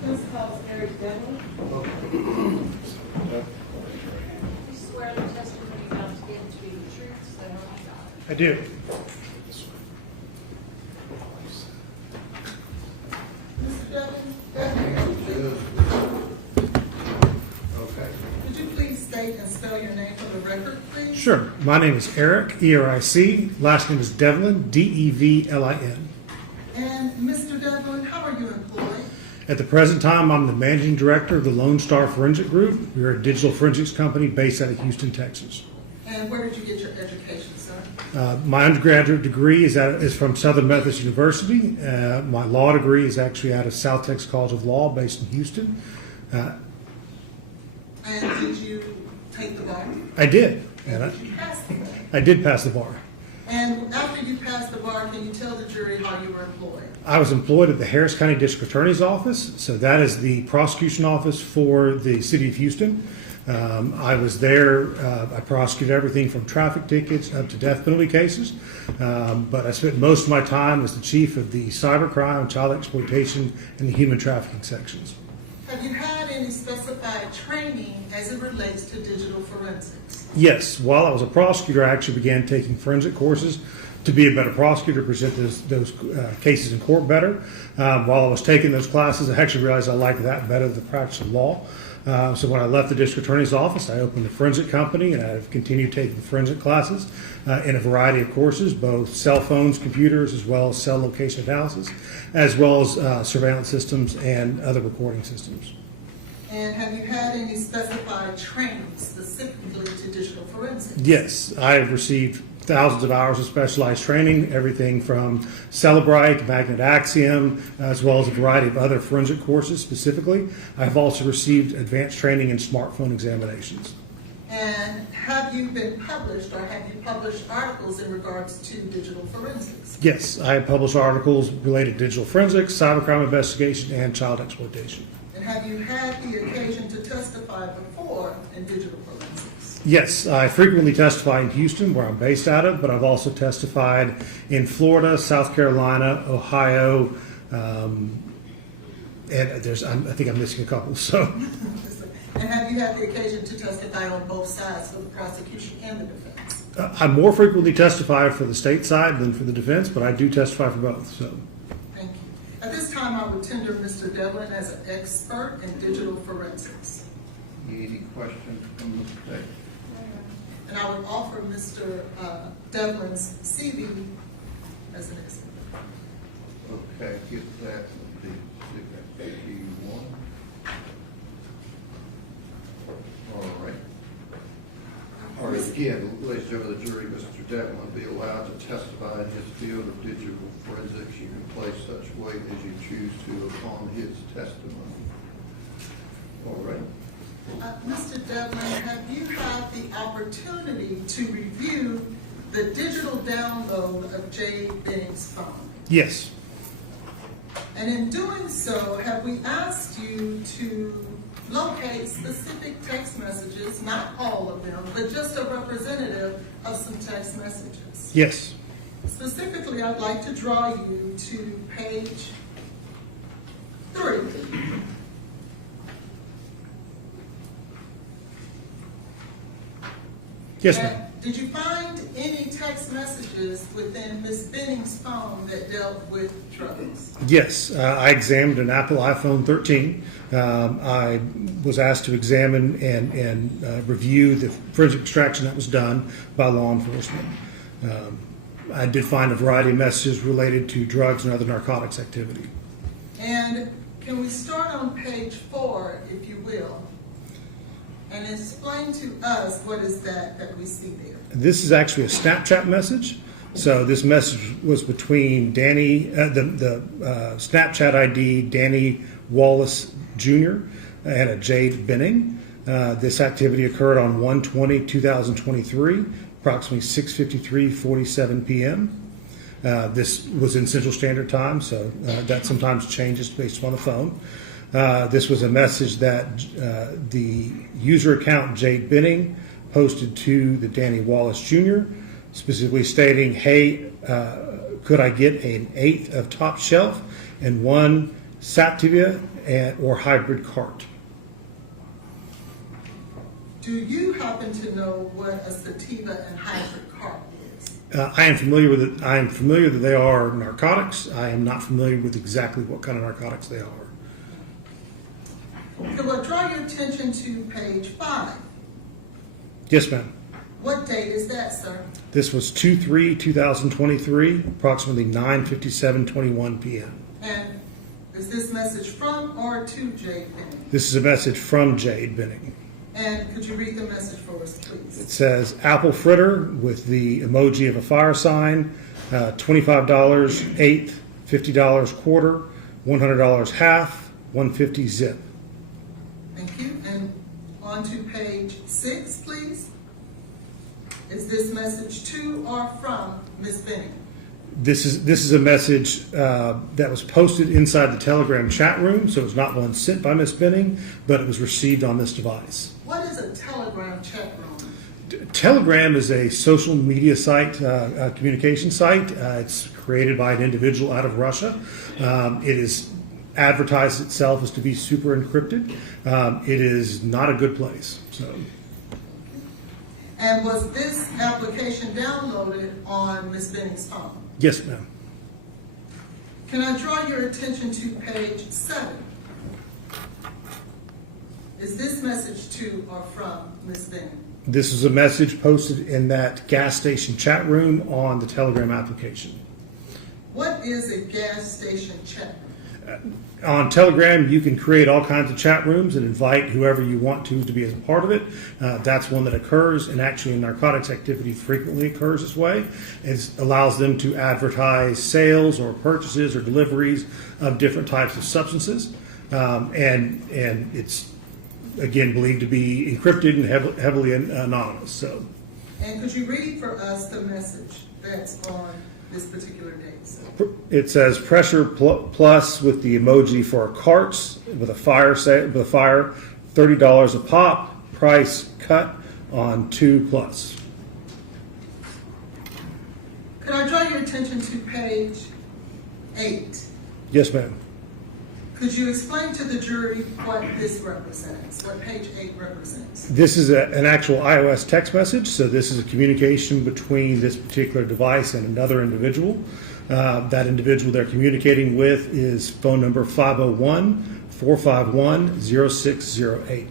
Defense calls Eric Benning. You swear the testimony you're about to give to be the truth, so help you God. I do. Mr. Devlin? Okay. Could you please state and spell your name for the record, please? Sure. My name is Eric, E-R-I-C. Last name is Devlin, D-E-V-L-I-N. And Mr. Devlin, how are you employed? At the present time, I'm the managing director of the Lone Star Forensic Group. We're a digital forensics company based out of Houston, Texas. And where did you get your education, sir? My undergraduate degree is from Southern Methodist University. My law degree is actually out of South Texas College of Law based in Houston. And did you take the bar? I did. And Did you pass the bar? I did pass the bar. And after you passed the bar, can you tell the jury how you were employed? I was employed at the Harris County District Attorney's Office, so that is the prosecution office for the city of Houston. I was there, I prosecuted everything from traffic tickets up to death penalty cases, but I spent most of my time as the chief of the cybercrime, child exploitation, and the human trafficking sections. Have you had any specified training as it relates to digital forensics? Yes, while I was a prosecutor, I actually began taking forensic courses to be a better prosecutor, present those cases in court better. While I was taking those classes, I actually realized I liked that better than the practice of law. So when I left the district attorney's office, I opened a forensic company, and I've continued taking forensic classes in a variety of courses, both cell phones, computers, as well as cell location analysis, as well as surveillance systems and other recording systems. And have you had any specified training specifically to digital forensics? Yes, I have received thousands of hours of specialized training, everything from Celebrite, Magnet Axiom, as well as a variety of other forensic courses specifically. I have also received advanced training in smartphone examinations. And have you been published or have you published articles in regards to digital forensics? Yes, I have published articles related to digital forensics, cybercrime investigation, and child exploitation. And have you had the occasion to testify before in digital forensics? Yes, I frequently testify in Houston, where I'm based out of, but I've also testified in Florida, South Carolina, Ohio, and I think I'm missing a couple. So, And have you had the occasion to testify on both sides for the prosecution and the defense? I more frequently testify for the state side than for the defense, but I do testify for both. So, Thank you. At this time, I would tender Mr. Devlin as an expert in digital forensics. Any questions from Mr. Taylor? And I would offer Mr. Devlin's CV as an expert. Okay, get that, the one. All right. All right, again, ladies and gentlemen of the jury, Mr. Devlin will be allowed to testify in his field of digital forensics. You can place such weight as you choose to upon his testimony. All right. Mr. Devlin, have you had the opportunity to review the digital download of Jade Benning's phone? yes, And in doing so, have we asked you to locate specific text messages, not all of them, but just a representative of some text messages? yes. Specifically, I'd like to draw you to page 3. Yes, ma'am. Did you find any text messages within Ms. Benning's phone that dealt with drugs? Yes, I examined an Apple iPhone 13. I was asked to examine and review the forensic extraction that was done by law enforcement. I did find a variety of messages related to drugs and other narcotics activity. And can we start on page 4, if you will, and explain to us what is that we see there? This is actually a Snapchat message. So this message was between Danny, the Snapchat ID, Danny Wallace Jr. and a Jade Benning. This activity occurred on 1/20/2023, approximately 6:53:47 p.m. This was in Central Standard Time, so that sometimes changes based upon the phone. This was a message that the user account Jade Benning posted to the Danny Wallace Jr., specifically stating, hey, could I get an 1/8 of top shelf and 1 Sativa or hybrid cart? Do you happen to know what a sativa and hybrid cart is? I am familiar with it. I am familiar that they are narcotics. I am not familiar with exactly what kind of narcotics they are. So we'll draw your attention to page 5. Yes, ma'am. What date is that, sir? This was 2/3/2023, approximately 9:57:21 p.m. And is this message from or to Jade Benning? This is a message from Jade Benning. And could you read the message for us, please? It says apple fritter with the emoji of a fire sign, $25 eighth, $50 quarter, $100 half, $150 zip. Thank you. And on to page 6, please. Is this message to or from Ms. Benning? This is a message that was posted inside the Telegram chat room, so it's not one sent by Ms. Benning, but it was received on this device. What is a Telegram chat room? Telegram is a social media site, communication site. It's created by an individual out of Russia. It is advertised itself as to be super encrypted. It is not a good place. So. And was this application downloaded on Ms. Benning's phone? Yes, ma'am. Can I draw your attention to page 7? Is this message to or from Ms. Benning? This is a message posted in that gas station chat room on the Telegram application. What is a gas station chat room? On Telegram, you can create all kinds of chat rooms and invite whoever you want to be as a part of it. That's one that occurs, and actually narcotics activity frequently occurs this way. It allows them to advertise sales or purchases or deliveries of different types of substances. And it's, again, believed to be encrypted and heavily anonymous. So, And could you read for us the message that's on this particular date? it says pressure plus with the emoji for carts with a fire, $30 a pop, price cut on 2+. Could I draw your attention to page 8? Yes, ma'am. Could you explain to the jury what this represents, what page 8 represents? This is an actual iOS text message, so this is a communication between this particular device and another individual. That individual they're communicating with is phone number 501-451-0608.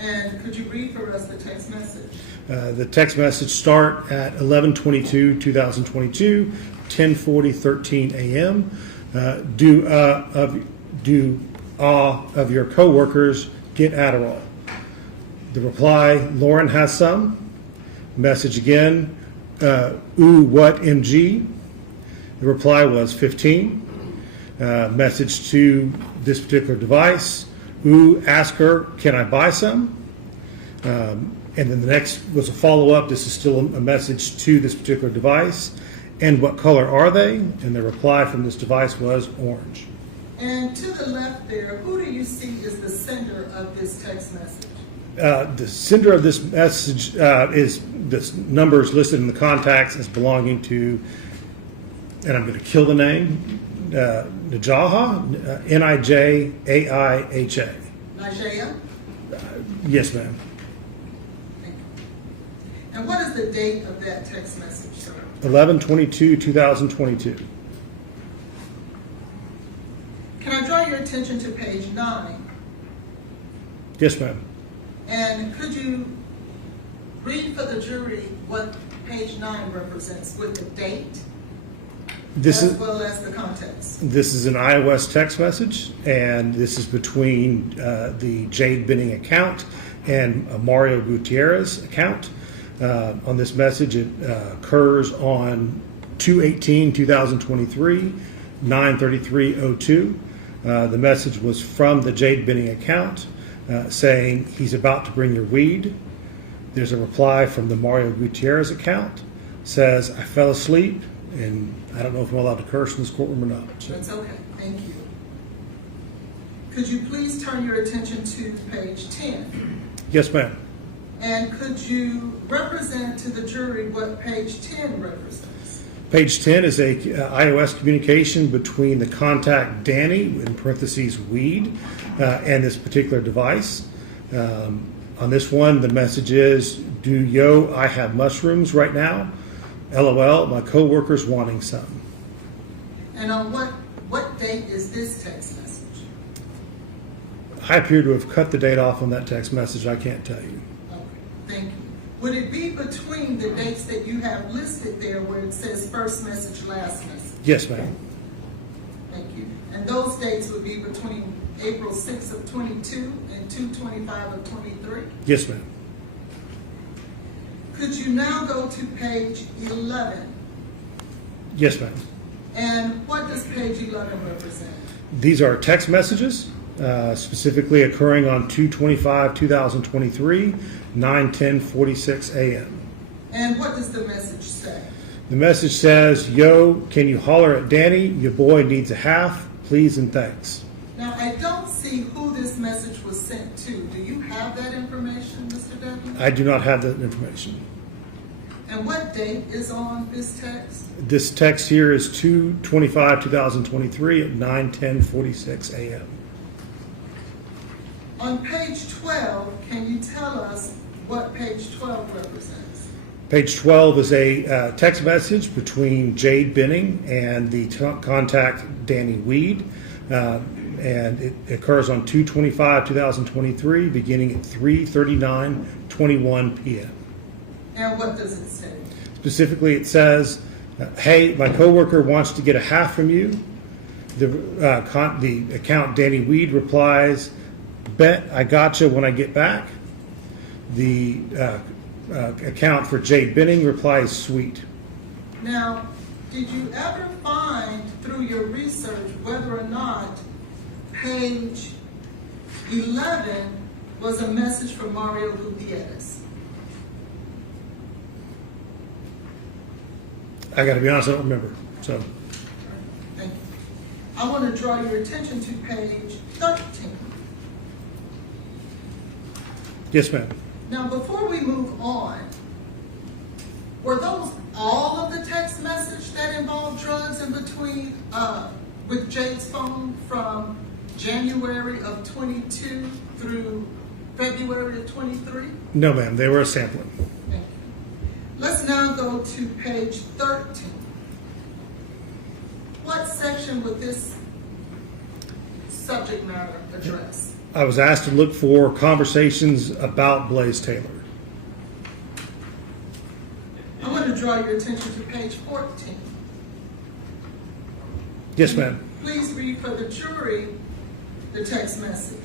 And could you read for us the text message? The text message start at 11/22/2022, 10:40:13 a.m. Do of your coworkers get Adderall? The reply, Lauren has some. Message again, ooh, what MG? The reply was 15. Message to this particular device, ooh, ask her, can I buy some? And then the next was a follow-up. This is still a message to this particular device. And what color are they? And the reply from this device was orange. And to the left there, who do you see is the sender of this text message? The sender of this message is this number is listed in the contacts as belonging to, and I'm going to kill the name, Nijaha, Nijaiha. Nigeria? Yes, ma'am. And what is the date of that text message, sir? 11/22/2022. Can I draw your attention to page 9? Yes, ma'am. And could you read for the jury what page 9 represents with the date as well as the context? This is an iOS text message, and this is between the Jade Benning account and Mario Gutierrez account. On this message, it occurs on 2/18/2023, 9:33:02. The message was from the Jade Benning account saying he's about to bring your weed. There's a reply from the Mario Gutierrez account, says I fell asleep, and I don't know if I'm allowed to curse in this courtroom or not. So. That's okay, thank you. Could you please turn your attention to page 10? Yes, ma'am. And could you represent to the jury what page 10 represents? Page 10 is a iOS communication between the contact Danny, in parentheses weed, and this particular device. On this one, the message is, I have mushrooms right now. LOL, my coworker's wanting some. And on what date is this text message? I appear to have cut the date off on that text message. I can't tell you. Okay, thank you. Would it be between the dates that you have listed there where it says first message, last message? Yes, ma'am. Thank you. And those dates would be between April 6th of 22 and 2/25 of 23? Yes, ma'am. Could you now go to page 11? Yes, ma'am. And what does page 11 represent? These are text messages, specifically occurring on 2/25/2023, 9:10:46 a.m. And what does the message say? The message says, yo, can you holler at Danny? Your boy needs a half, please and thanks. Now, I don't see who this message was sent to. Do you have that information, Mr. Devlin? I do not have that information. And what date is on this text? This text here is 2/25/2023 at 9:10:46 a.m. On page 12, can you tell us what page 12 represents? Page 12 is a text message between Jade Benning and the contact Danny Weed. And it occurs on 2/25/2023, beginning at 3:39:21 p.m. And what does it say? Specifically, it says, hey, my coworker wants to get a half from you. The account Danny Weed replies, "Bet I gotcha when I get back." The account for Jade Benning replies, "Sweet." Now, did you ever find through your research whether or not page 11 was a message from Mario Gutierrez? I got to be honest, I don't remember. So, Thank you. I want to draw your attention to page 13. yes, ma'am. Now, before we move on, were those all of the text message that involved drugs in between with Jade's phone from January of 22 through February of 23? No, ma'am. They were a sampling. Thank you. Let's now go to page 13. What section would this subject matter address? I was asked to look for conversations about Blaise Taylor. I want to draw your attention to page 14. Yes, ma'am. Please read for the jury the text message.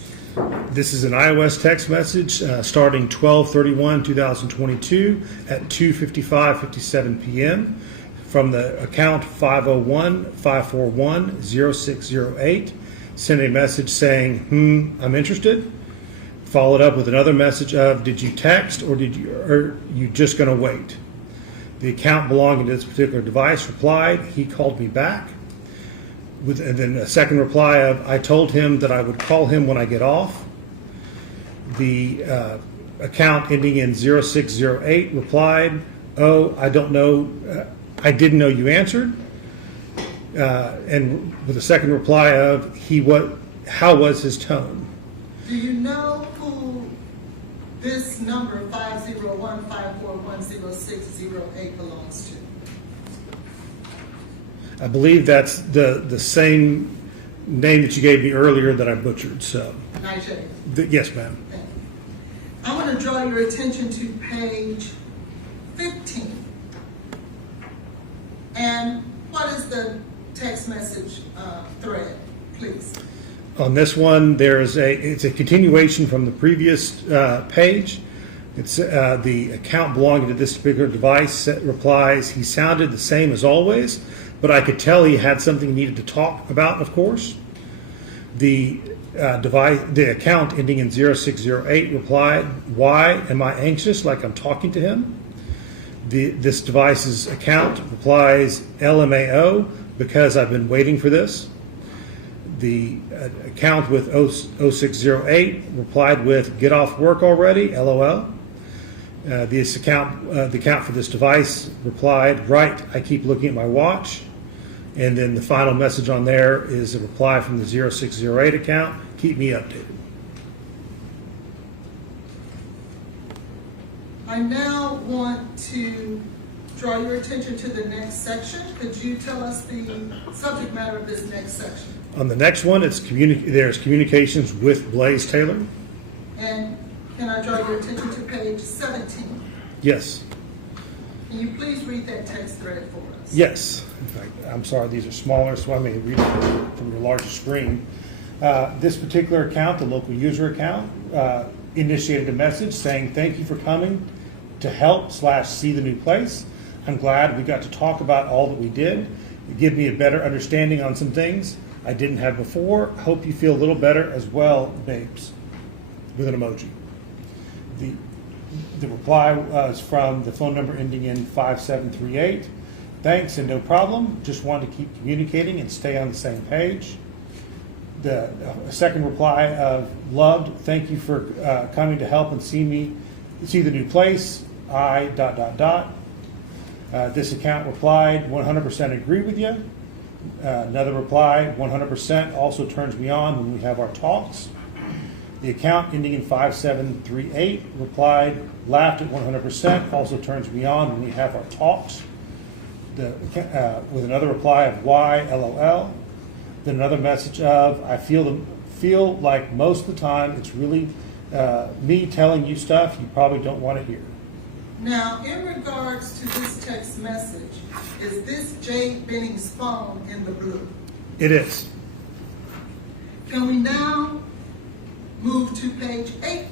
This is an iOS text message starting 12/31/2022 at 2:55:57 p.m. from the account 501-541-0608. Send a message saying, I'm interested. Followed up with another message of, did you text or are you just going to wait? The account belonging to this particular device replied, he called me back. And then a second reply of, I told him that I would call him when I get off. The account ending in 0608 replied, oh, I don't know, I didn't know you answered. And with a second reply of, how was his tone? Do you know who this number 501-541-0608 belongs to? I believe that's the same name that you gave me earlier that I butchered. So, Nigel. Yes, ma'am. Okay. I want to draw your attention to page 15. And what is the text message thread, please? On this one, it's a continuation from the previous page. It's the account belonging to this particular device replies, he sounded the same as always, but I could tell he had something he needed to talk about, of course. The account ending in 0608 replied, why am I anxious like I'm talking to him? This device's account replies, LMAO, because I've been waiting for this. The account with 0608 replied with, get off work already, LOL. The account for this device replied, right, I keep looking at my watch. And then the final message on there is a reply from the 0608 account, keep me updated. I now want to draw your attention to the next section. Could you tell us the subject matter of this next section? On the next one, there's communications with Blaise Taylor. And can I draw your attention to page 17? Yes. Can you please read that text thread for us? Yes. In fact, I'm sorry, these are smaller, so I may read it from your larger screen. This particular account, the local user account, initiated a message saying, thank you for coming to help/see the new place. I'm glad we got to talk about all that we did. It gave me a better understanding on some things I didn't have before. Hope you feel a little better as well, babes, with an emoji. The reply was from the phone number ending in 5738. Thanks and no problem. Just wanted to keep communicating and stay on the same page. The second reply of loved. Thank you for coming to help and see the new place. This account replied 100% agree with you. Another reply 100% also turns me on when we have our talks. The account ending in 5738 replied laughed at 100% also turns me on when we have our talks. With another reply of why LOL. Then another message of I feel like most of the time it's really me telling you stuff you probably don't want to hear. Now, in regards to this text message, is this Jade Benning's phone in the blue? It is. Can we now move to page 8?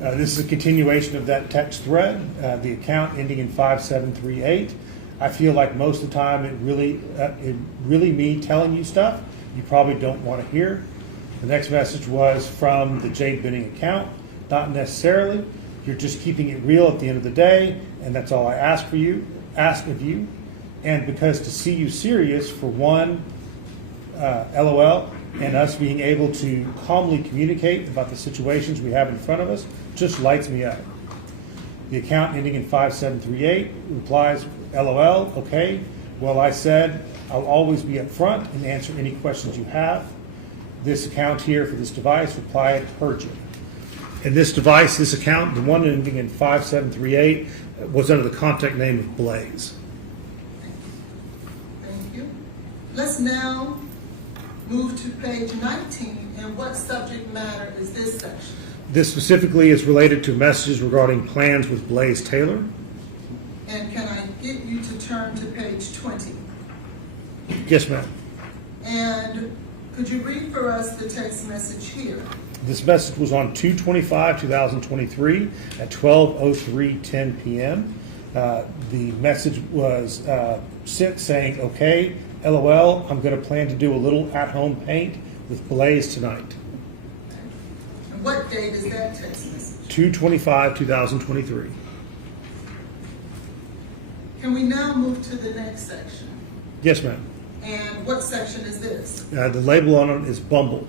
This is a continuation of that text thread, the account ending in 5738. I feel like most of the time it really me telling you stuff you probably don't want to hear. The next message was from the Jade Benning account. Not necessarily. You're just keeping it real at the end of the day, and that's all I ask of you. And because to see you serious, for one, LOL, and us being able to calmly communicate about the situations we have in front of us just lights me up. The account ending in 5738 replies, LOL, okay. Well, I said I'll always be up front and answer any questions you have. This account here for this device replied, heard you. And this device, this account, the one ending in 5738, was under the contact name of Blaise. Thank you. Let's now move to page 19, and what subject matter is this section? This specifically is related to messages regarding plans with Blaise Taylor. And can I get you to turn to page 20? Yes, ma'am. And could you read for us the text message here? This message was on 2/25/2023 at 12:03:10 p.m. The message was sent saying, okay, LOL, I'm going to plan to do a little at-home paint with Blaise tonight. And what date is that text message? 2/25/2023. Can we now move to the next section? Yes, ma'am. And what section is this? The label on it is Bumble.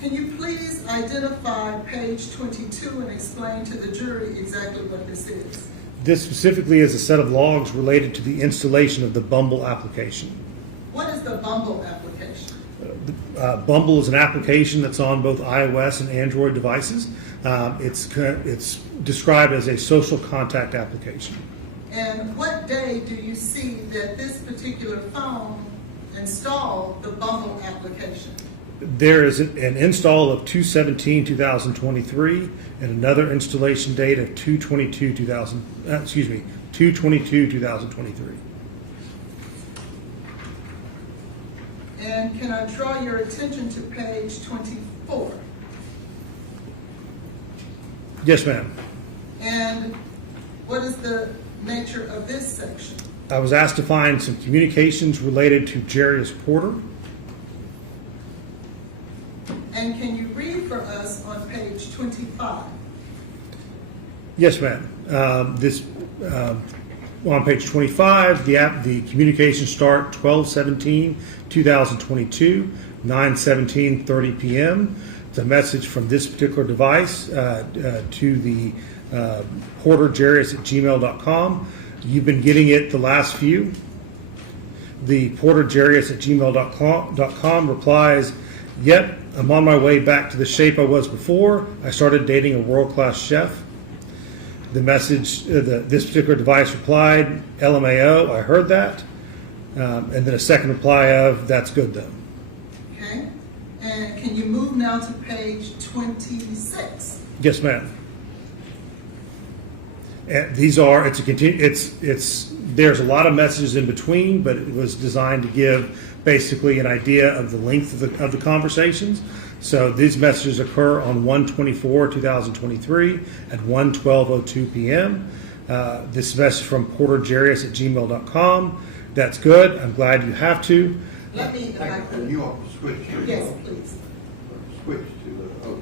Can you please identify page 22 and explain to the jury exactly what this is? This specifically is a set of logs related to the installation of the Bumble application. What is the Bumble application? Bumble is an application that's on both iOS and Android devices. It's described as a social contact application. And what day do you see that this particular phone installed the Bumble application? There is an install of 2/17/2023 and another installation date of 2/22/2023. And can I draw your attention to page 24? Yes, ma'am. And what is the nature of this section? I was asked to find some communications related to Jarius Porter. And can you read for us on page 25? Yes, ma'am. On page 25, the communications start 12/17/2022, 9/17:30 p.m. It's a message from this particular device to the porterjarius@gmail.com. You've been getting it the last few. The porterjarius@gmail.com replies, yep, I'm on my way back to the shape I was before. I started dating a world-class chef. The message, this particular device replied, LMAO, I heard that. And then a second reply of, that's good though. Okay. And can you move now to page 26? Yes, ma'am. And these are, there's a lot of messages in between, but it was designed to give basically an idea of the length of the conversations. So these messages occur on 1/24/2023 at 1:12:02 p.m. This message from porterjarius@gmail.com. That's good. I'm glad you have to. Let me, if I could. You want to switch to Yes, please. Switch to the other.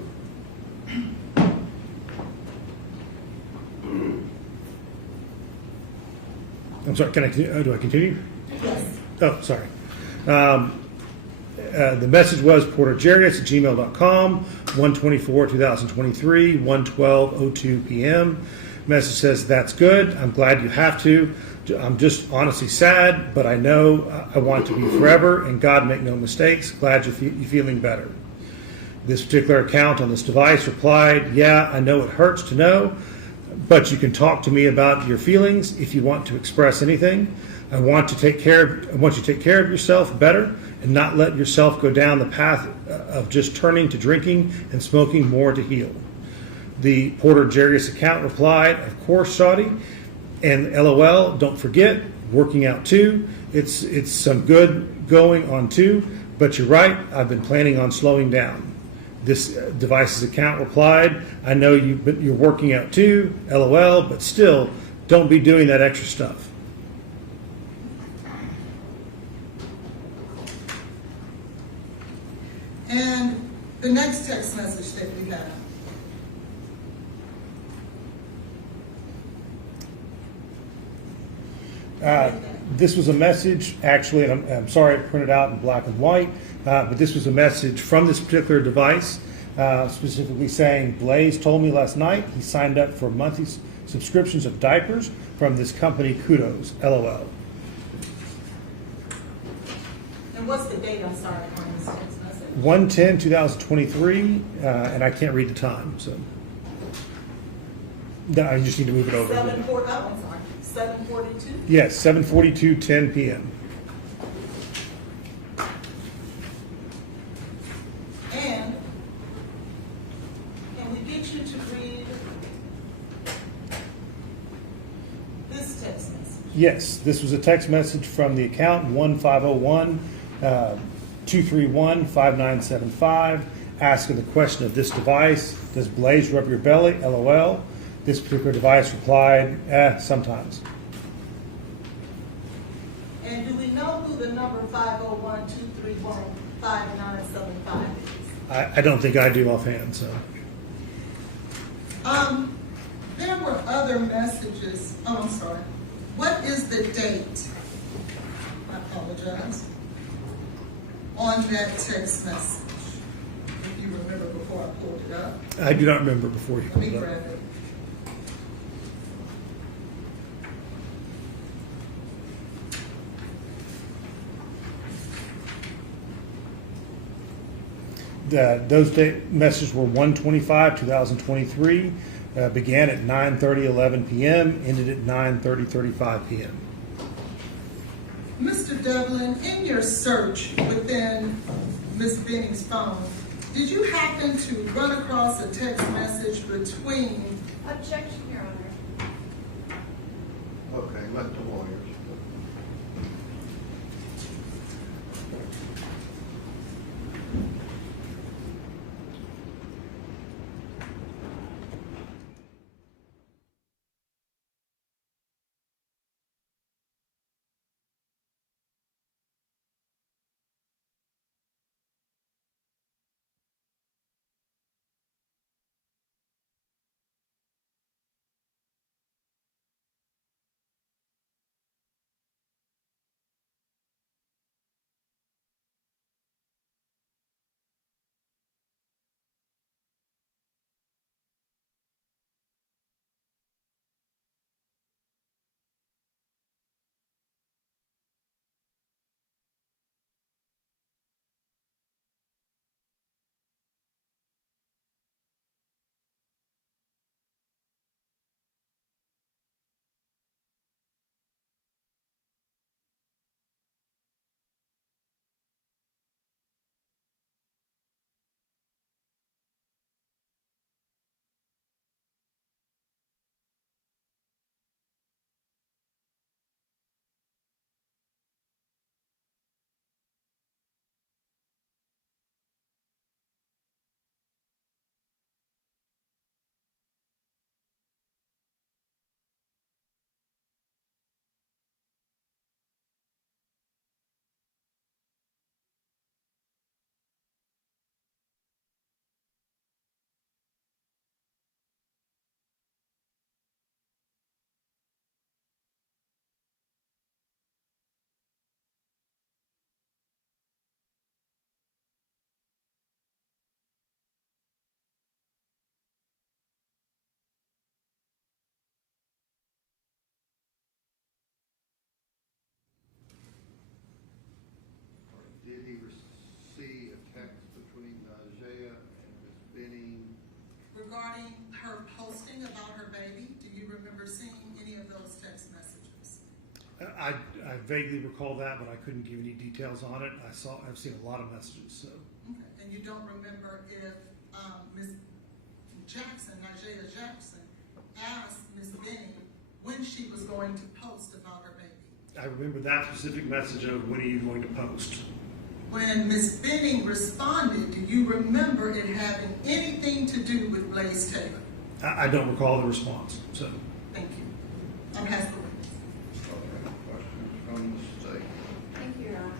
I'm sorry, can I do I continue? Yes. Oh, sorry. The message was porterjarius@gmail.com, 1/24/2023, 1:12:02 p.m. Message says, that's good. I'm glad you have to. I'm just honestly sad, but I know I want to be forever, and God make no mistakes. Glad you're feeling better. This particular account on this device replied, yeah, I know it hurts to know, but you can talk to me about your feelings if you want to express anything. I want you to take care of yourself better and not let yourself go down the path of just turning to drinking and smoking more to heal. The Porter Jarius account replied, of course, Shawty, And LOL, don't forget, working out too. It's some good going on too, but you're right, I've been planning on slowing down. This device's account replied, I know you're working out too, LOL, but still, don't be doing that extra stuff. And the next text message that we have. This was a message, actually, and I'm sorry I printed out in black and white, but this was a message from this particular device, specifically saying, Blaise told me last night he signed up for monthly subscriptions of diapers from this company, Kudos, LOL. And what's the date, I'm sorry, on this text message? 1/10/2023, and I can't read the time, so. No, I just need to move it over. 7:42? Yes, 7:42:10 p.m. And can we get you to read this text message? Yes, this was a text message from the account 1-501-231-5975, asking the question of this device, does Blaise rub your belly? LOL. This particular device replied, sometimes. And do we know who the number 501-231-5975 is? I don't think I do offhand, so. There were other messages. Oh, I'm sorry. What is the date? I apologize. On that text message, if you remember before I pulled it up. I do not remember before you Let me pulled it up. grab it. Those messages were 1/25/2023, began at 9:30:11 p.m., ended at 9:30:35 p.m. Mr. Devlin, in your search within Ms. Benning's phone, did you happen to run across a text message between... Objection, Your Honor. Okay, let the lawyers. Did he receive a text between Jade and Ms. Benning? regarding her posting about her baby? Do you remember seeing any of those text messages? I vaguely recall that, but I couldn't give any details on it. I've seen a lot of messages, so. Okay. And you don't remember if Ms. Jackson, Najee Jackson, asked Ms. Benning when when she was going to post about her baby. I remember that specific message of when are you going to post? When Ms. Benning responded, do you remember it having anything to do with Blaise Taylor? I don't recall the response, so. Thank you. I'm asking. Questions from the state? Thank you, Your Honor.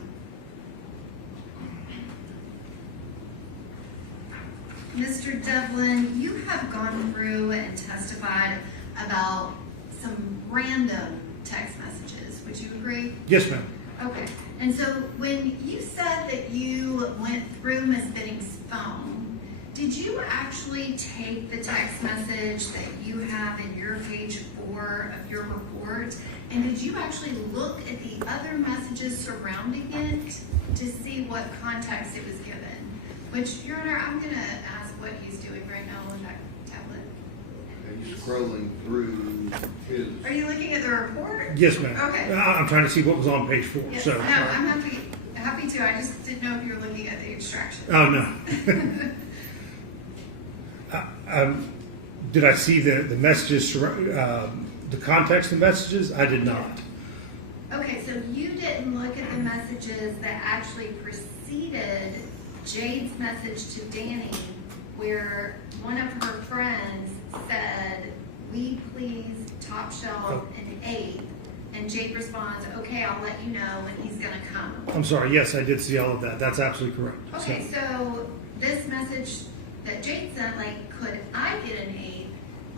Mr. Devlin, you have gone through and testified about some random text messages. Would you agree? Yes, ma'am. Okay. And so when you said that you went through Ms. Benning's phone, did you actually take the text message that you have in your page 4 of your report, and did you actually look at the other messages surrounding it to see what context it was given? Which, Your Honor, I'm going to ask what he's doing right now on that tablet. He's scrolling through his. Are you looking at the report? Yes, ma'am. Okay. I'm trying to see what was on page 4. Yes. So. No, I'm happy to. I just didn't know if you were looking at the extraction. Oh, no. Did I see the messages, the context of messages? I did not. Okay, so you didn't look at the messages that actually preceded Jade's message to Danny, where one of her friends said, "We please top shelf an 8," and Jade responds, "Okay, I'll let you know when he's gonna come." I'm sorry. Yes, I did see all of that. That's absolutely correct. Okay, so this message that Jade sent, like, could I get an 8?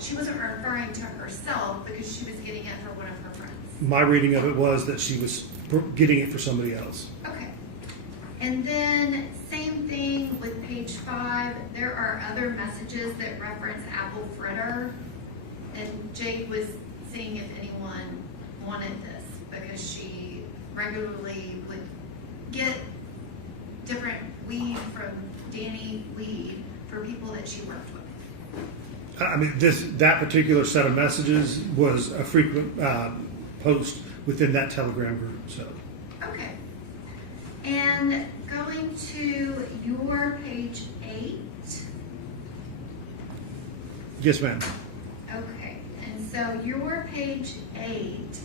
She wasn't referring to herself because she was getting it for one of her friends. My reading of it was that she was getting it for somebody else. Okay. And then same thing with page 5. There are other messages that reference apple fritter. And Jade was seeing if anyone wanted this because she regularly would get different weed from Danny Weed for people that she worked with. I mean, that particular set of messages was a frequent post within that Telegram group. So. Okay. And going to your page 8. Yes, ma'am. Okay. And so your page 8,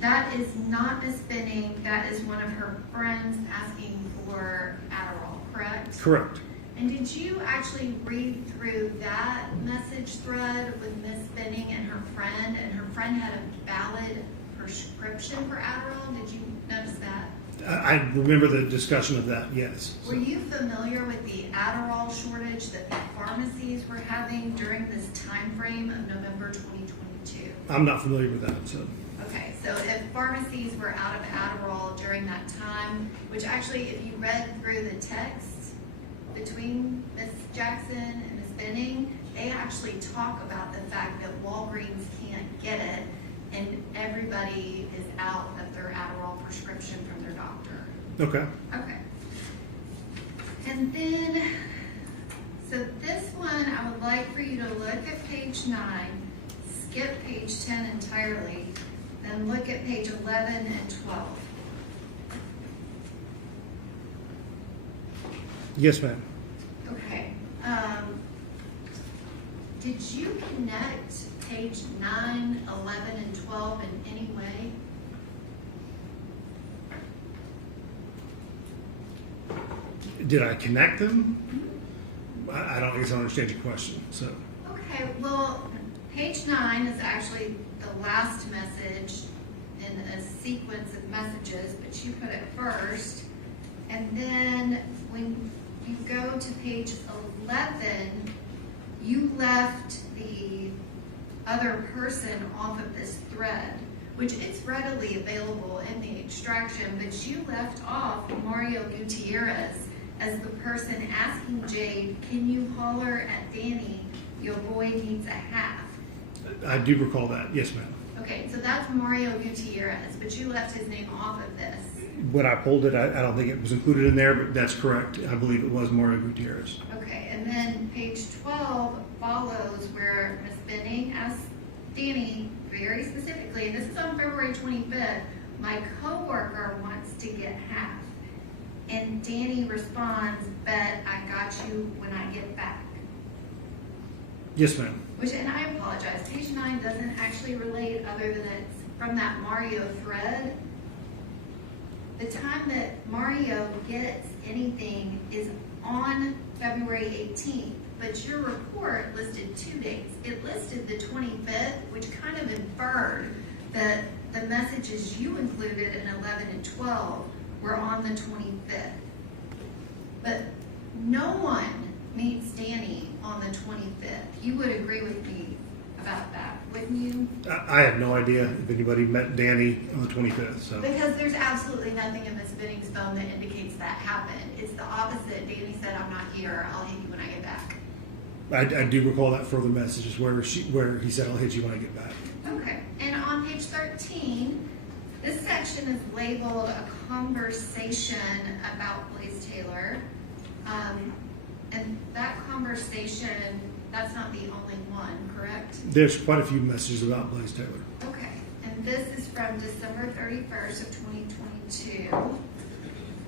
that is not Miss Benning. That is one of her friends asking for Adderall, correct? Correct. And did you actually read through that message thread with Miss Benning and her friend had a valid prescription for Adderall? Did you notice that? I remember the discussion of that, yes. Were you familiar with the Adderall shortage that the pharmacies were having during this time frame of November 2022? I'm not familiar with that, so. Okay, so if pharmacies were out of Adderall during that time, which actually if you read through the text between Ms. Jackson and Ms. Benning, they actually talk about the fact that Walgreens can't get it and everybody is out of their Adderall prescription from their doctor. Okay. Okay. And then, so this one, I would like for you to look at page 9, skip page 10 entirely, then look at page 11 and 12. Yes, ma'am. Okay. Did you connect page 9, 11, and 12 in any way? Did I connect them? I don't guess I understand your question. So. Okay, well, page 9 is actually the last message in a sequence of messages, but you put it first. And then when you go to page 11, you left the other person off of this thread, which is readily available in the extraction, but you left off Mario Gutierrez as the person asking Jade, "Can you holler at Danny? Your boy needs a half." I do recall that. Yes, ma'am. Okay, so that's Mario Gutierrez, but you left his name off of this. When I pulled it, I don't think it was included in there, but that's correct. I believe it was Mario Gutierrez. Okay, and then page 12 follows where Ms. Benning asks Danny very specifically, and this is on February 25th, "My coworker wants to get half." And Danny responds, "Bet I got you when I get back." Yes, ma'am. Which, and I apologize, page 9 doesn't actually relate other than it's from that Mario thread. The time that Mario gets anything is on February 18th, but your report listed 2 dates. It listed the 25th, which kind of inferred that the messages you included in 11 and 12 were on the 25th. But no one meets Danny on the 25th. You would agree with me about that, wouldn't you? I have no idea if anybody met Danny on the 25th. So Because there's absolutely nothing in Miss Benning's phone that indicates that happened. It's the opposite. Danny said, "I'm not here. I'll hit you when I get back." I do recall that further messages where he said, "I'll hit you when I get back." Okay. And on page 13, this section is labeled a conversation about Blaise Taylor. And that conversation, that's not the only one, correct? There's quite a few messages about Blaise Taylor. Okay. And this is from December 31st of 2022.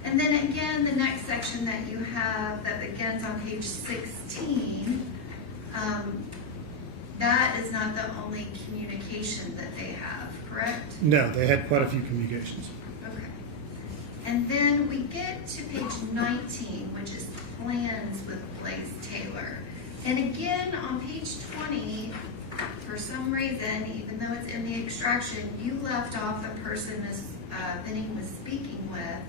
And then again, the next section that you have that begins on page 16, that is not the only communication that they have, correct? No, they had quite a few communications. Okay. And then we get to page 19, which is plans with Blaise Taylor. And again, on page 20, for some reason, even though it's in the extraction, you left off the person Ms. Benning was speaking with.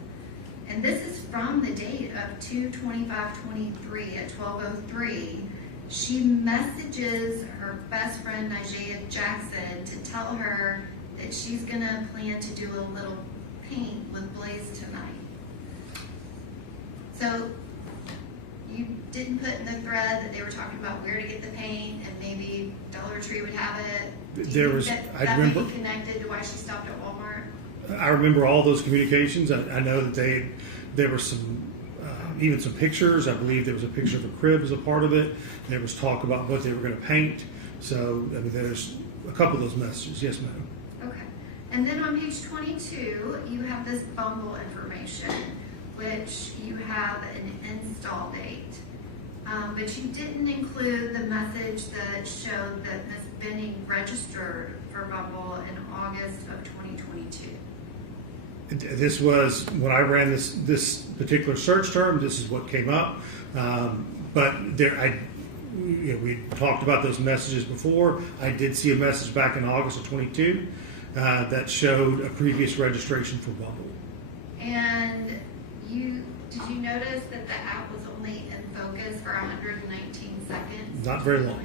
And this is from the date of 2/25/23 at 12:03. She messages her best friend, Nijaya Jackson, to tell her that she's gonna plan to do a little paint with Blaise tonight. So you didn't put in the thread that they were talking about where to get the paint and maybe Dollar Tree would have it. There was, that may be connected to why she stopped at Walmart. I remember all those communications. I know that there were some, even some pictures. I believe there was a picture of a crib as a part of it. There was talk about what they were going to paint. So, I mean, there's a couple of those messages. Yes, ma'am. Okay. And then on page 22, you have this Bumble information, which you have an install date. But you didn't include the message that showed that Ms. Benning registered for Bumble in August of 2022. This was, when I ran this particular search term, this is what came up. But we talked about those messages before. I did see a message back in August of 22 that showed a previous registration for Bumble. And did you notice that the app was only in focus for 119 seconds? Not very long.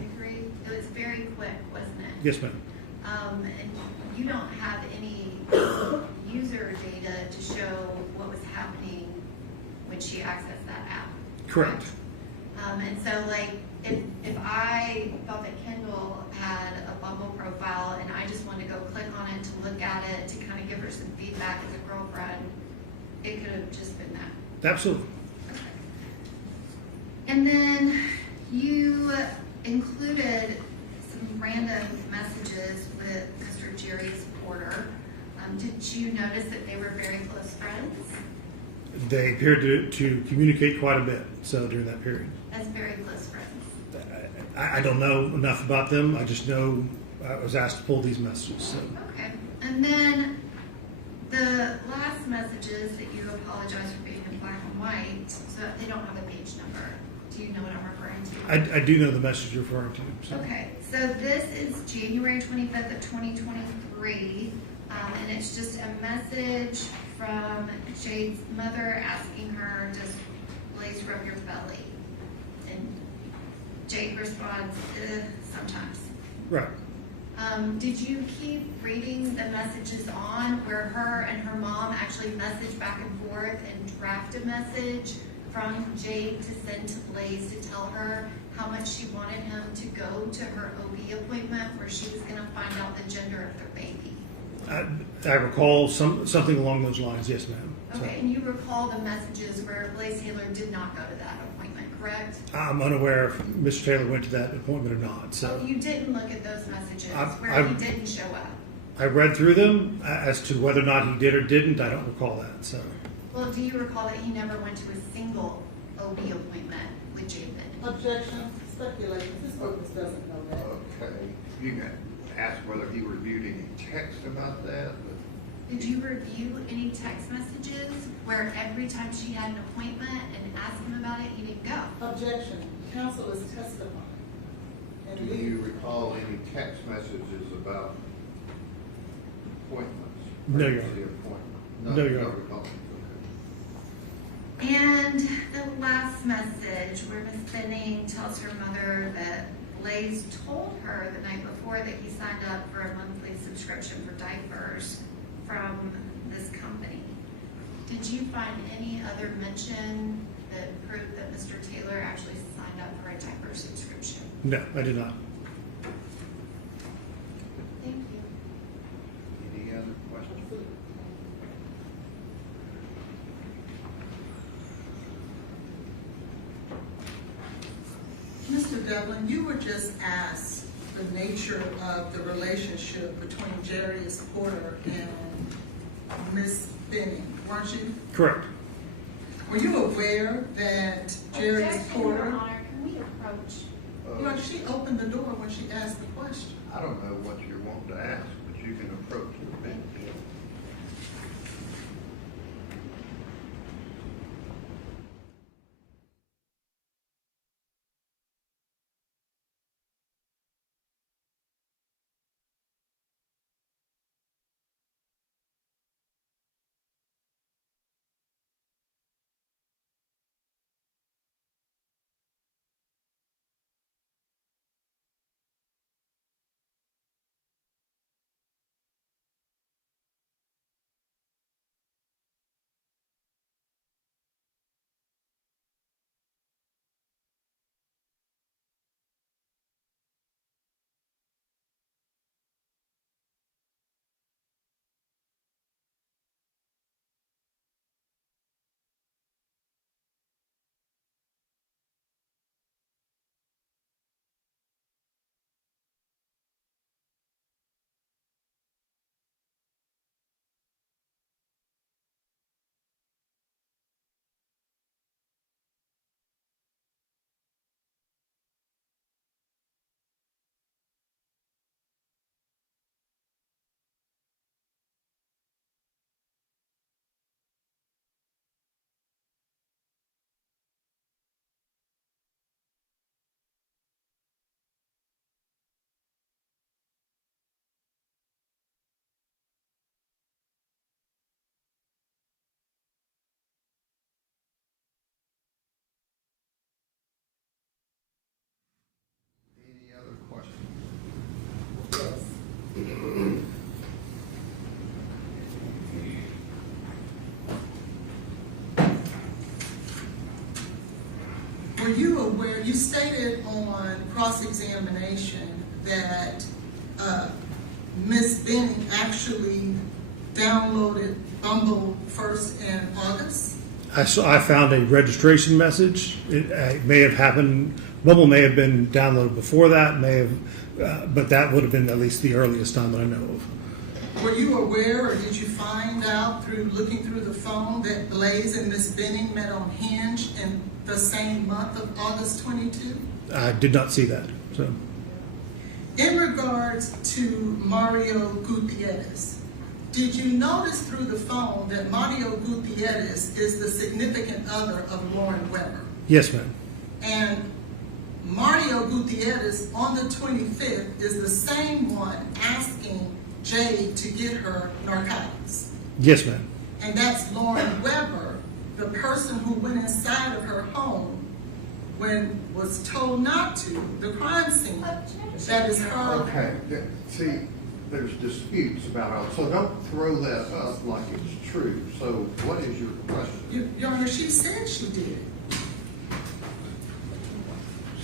It was very quick, wasn't it? Yes, ma'am. And you don't have any user data to show what was happening when she accessed that app. Correct. And so, like, if I thought that Kendall had a Bumble profile and I just wanted to go click on it to look at it, to kind of give her some feedback as a girlfriend, it could have just been that. Absolutely. Okay. And then you included some random messages with Mr. Jerry's Porter. Did you notice that they were very close friends? They appeared to communicate quite a bit, so during that period. As very close friends. I don't know enough about them. I just know I was asked to pull these messages. So. Okay. And then the last messages that you apologize for being in black and white, so they don't have a page number. Do you know what I'm referring to? I do know the message you're referring to. So. Okay. So this is January 25th of 2023. And it's just a message from Jade's mother asking her, "Does Blaise rub your belly?" And Jade responds, "Sometimes." Right. Did you keep reading the messages on where her and her mom actually message back and forth and draft a message from Jade to send to Blaise to tell her how much she wanted him to go to her OB appointment where she was going to find out the gender of their baby? I recall something along those lines. Yes, ma'am. Okay, and you recall the messages where Blaise Taylor did not go to that appointment, correct? I'm unaware if Mr. Taylor went to that appointment or not. So you didn't look at those messages where he didn't show up? I read through them. As to whether or not he did or didn't, I don't recall that. So. Well, do you recall that he never went to a single OB appointment with Jade Benning? Objection. speculation. This witness doesn't know that. Okay, you can ask whether he reviewed any text about that, but Did you review any text messages where every time she had an appointment and asked him about it, he didn't go? Objection. Counsel is testifying. And do you recall any text messages about appointments? No, Your Pregnancy Honor. appointment? No, Your Honor. recall. Okay. And the last message where Miss Benning tells her mother that Blaise told her the night before that he signed up for a monthly subscription for diapers from this company. Did you find any other mention that proved that Mr. Taylor actually signed up for a diaper subscription? No, I did not. Thank you. Any other questions? Mr. Devlin, you were just asked the nature of the relationship between Jarius Porter and Miss Benning, weren't you? Correct. Were you aware that Jarius Objection, Porter? Your Honor, can we approach? You know, she opened the door when she asked the question. I don't know what you're wanting to ask, but you can approach the bench. Any other questions? Yes. Were you aware, you stated on cross-examination that Ms. Benning actually downloaded Bumble first in August? I found a registration message. It may have happened. Bumble may have been downloaded before that. But that would have been at least the earliest time that I know of. Were you aware, or did you find out through looking through the phone that Blaise and Ms. Benning met on Hinge in the same month of August 22? I did not see that. So, In regards to Mario Gutierrez, did you notice through the phone that Mario Gutierrez is the significant other of Lauren Weber? yes, ma'am. And Mario Gutierrez on the 25th is the same one asking Jade to get her narcotics. Yes, ma'am. And that's Lauren Weber, the person who went inside of her home when was told not to, the crime scene. That is her. Okay, see, there's disputes about it, so don't throw that up like it's true. So what is your question? Your Honor, she said she did.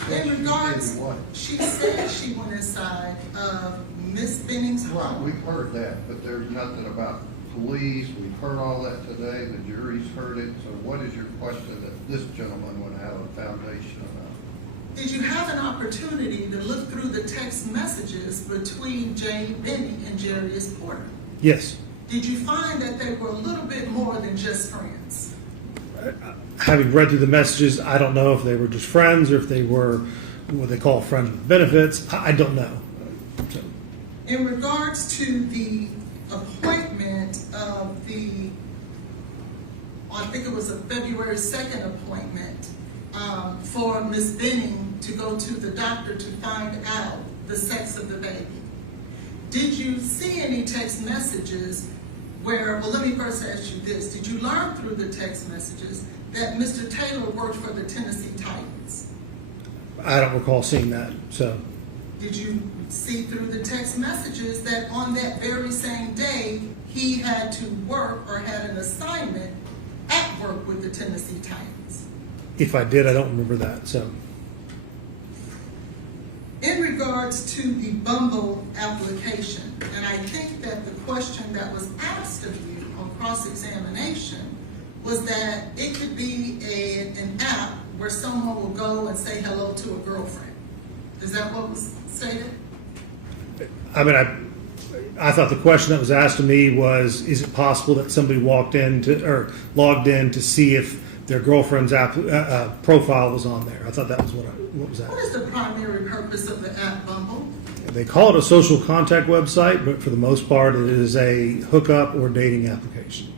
Said In she regards, did what? she said she went inside of Miss Benning's Right, home. we've heard that, but there's nothing about police. We've heard all that today. The jury's heard it. So what is your question that this gentleman would have a foundation about? Did you have an opportunity to look through the text messages between Jade Benning and Jarius Porter? Yes. Did you find that they were a little bit more than just friends? Having read through the messages, I don't know if they were just friends or if they were what they call friends with benefits. I don't know. So, In regards to the appointment of I think it was a February 2nd appointment for Ms. Benning to go to the doctor to find out the sex of the baby. Did you see any text messages where, well, let me first ask you this. Did you learn through the text messages that Mr. Taylor worked for the Tennessee Titans? I don't recall seeing that. So, Did you see through the text messages that on that very same day he had to work or had an assignment at work with the Tennessee Titans? if I did, I don't remember that. So, In regards to the Bumble application, and I think that the question that was asked of you on cross-examination was that it could be an app where someone will go and say hello to a girlfriend. Is that what was stated? I mean, I thought the question that was asked of me was, is it possible that somebody logged in to see if their girlfriend's profile was on there? I thought that was what was asked. What is the primary purpose of the app Bumble? They call it a social contact website, but for the most part, it is a hookup or dating application.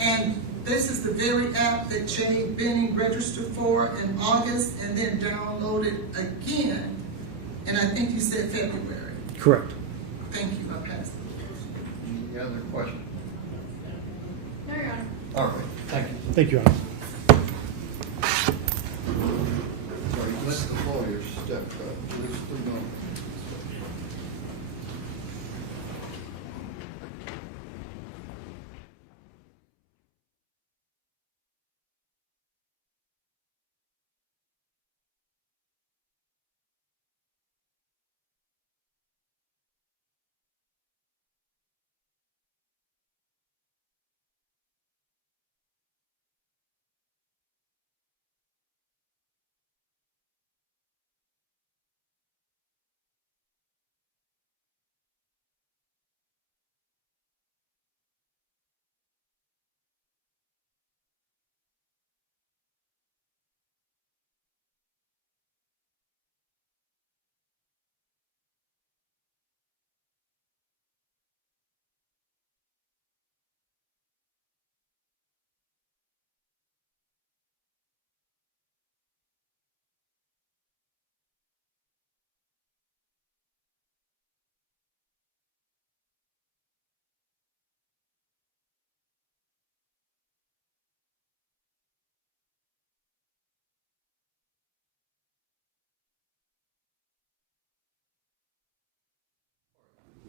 And this is the very app that Jade Benning registered for in August and then downloaded again, and I think you said February. Correct. Thank you, I passed. Any other questions? No, Your Honor. All right, thank you. Thank you, Your Honor. Sorry, let the lawyers step up just a moment.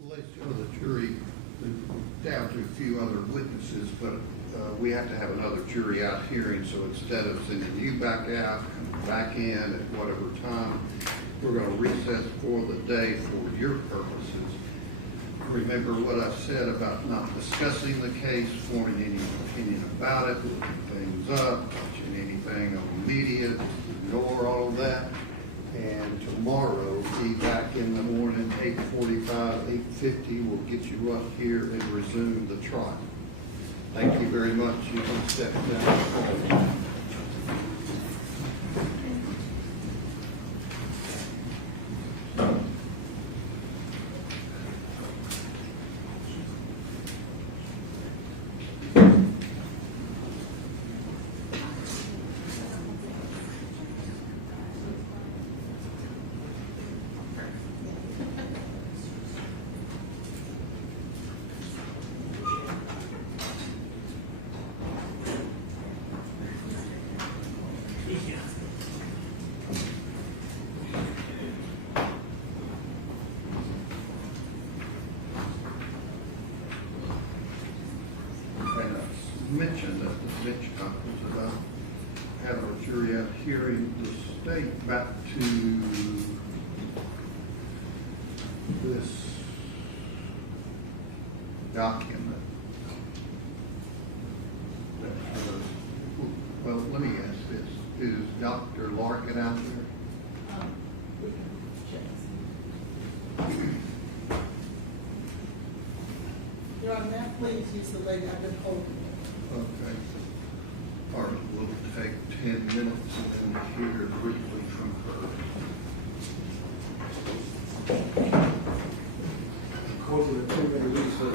Let's show the jury down to a few other witnesses, but we have to have another jury out hearing, so instead of sending you back out, come back in at whatever time, we're going to recess for the day for your purposes. Remember what I said about not discussing the case, forming any opinion about it, looking things up, watching anything on media, ignore all of that. And tomorrow, be back in the morning, 8:45, 8:50, we'll get you up here and resume the trial. Thank you very much. You can step down. Mentioned at the bench conference about having a jury out hearing the state back to this document. Well, let me ask this. Is Dr. Larkin out there? Your Honor, now please use the lady I've been holding. Okay. All right, we'll take 10 minutes and then hear briefly from her. Court will approve and release for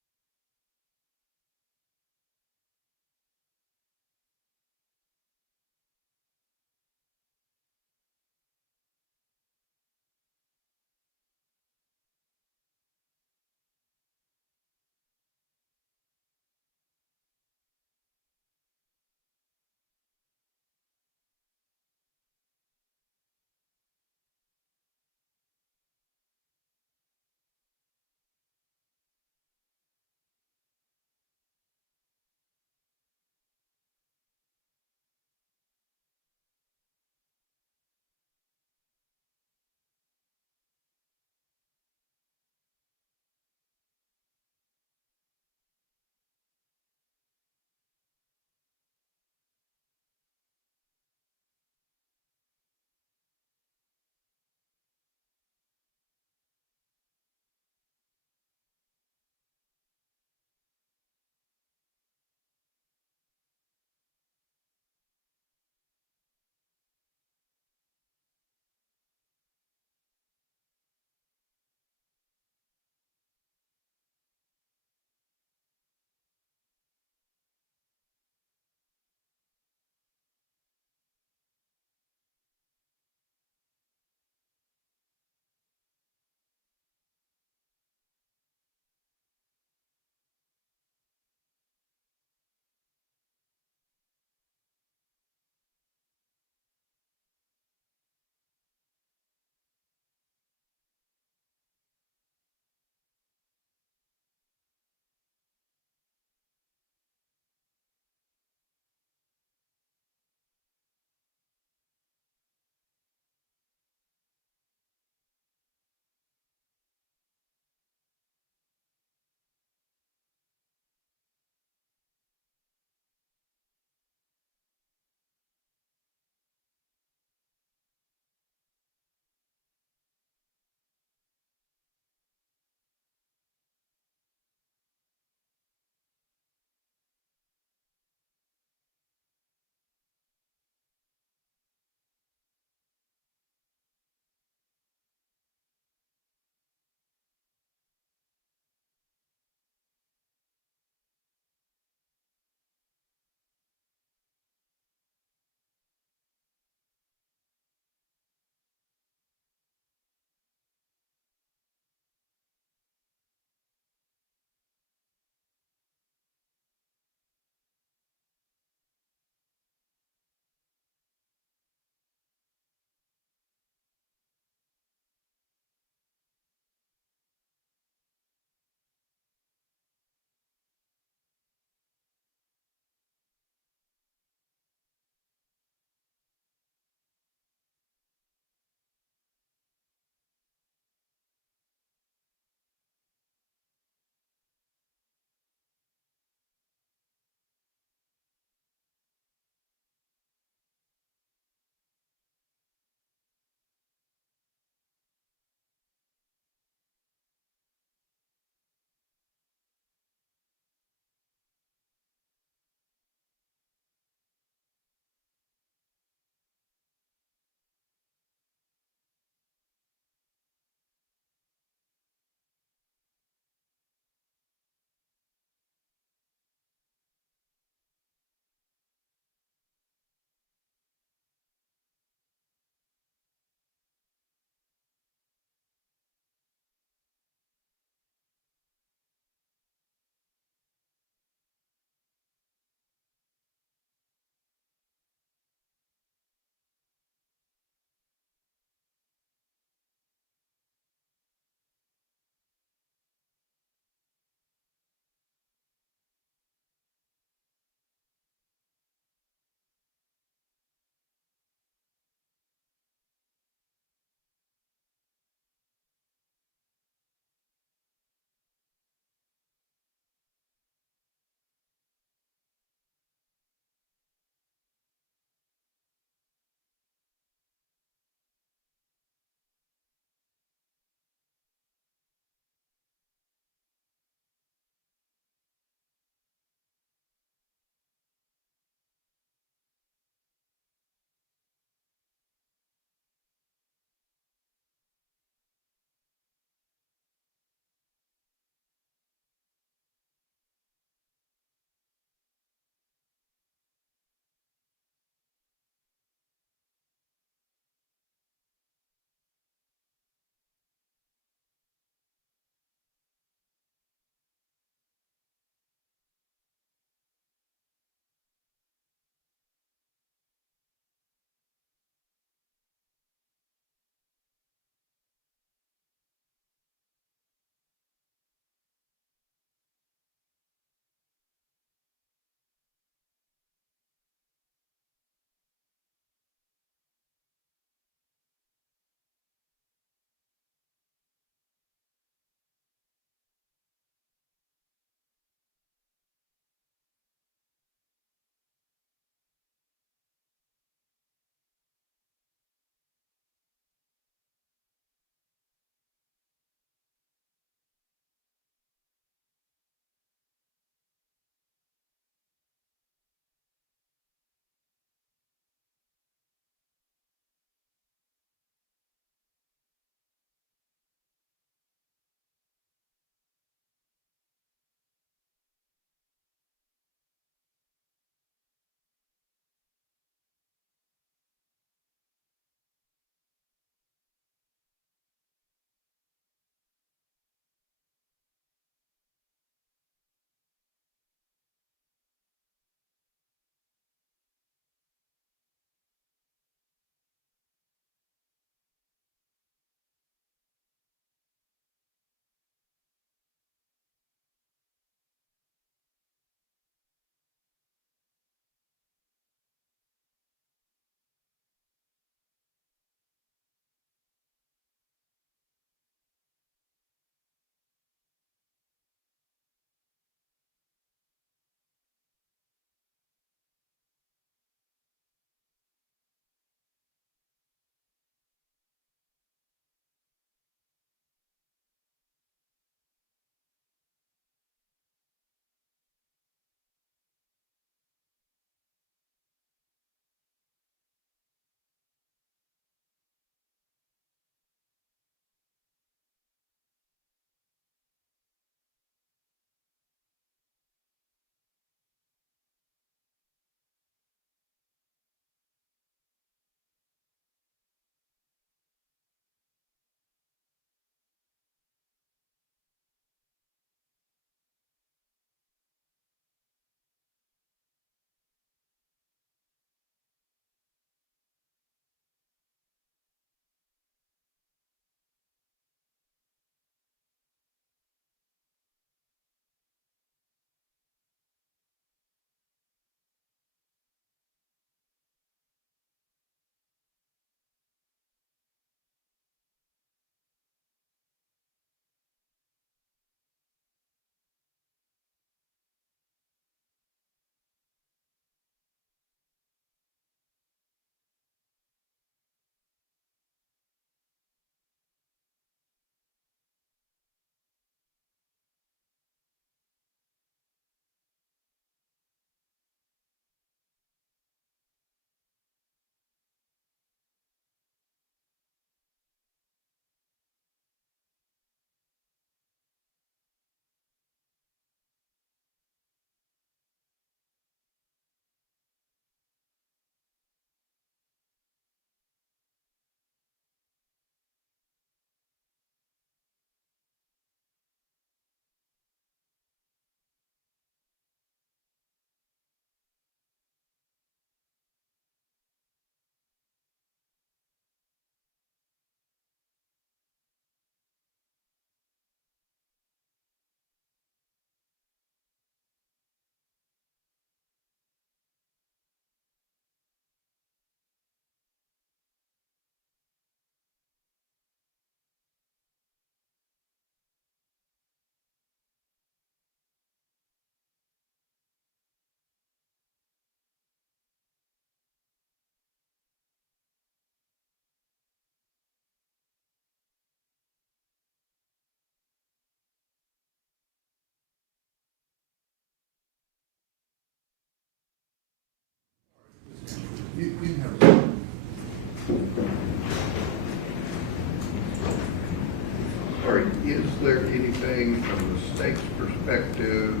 Or is there anything from the state's perspective,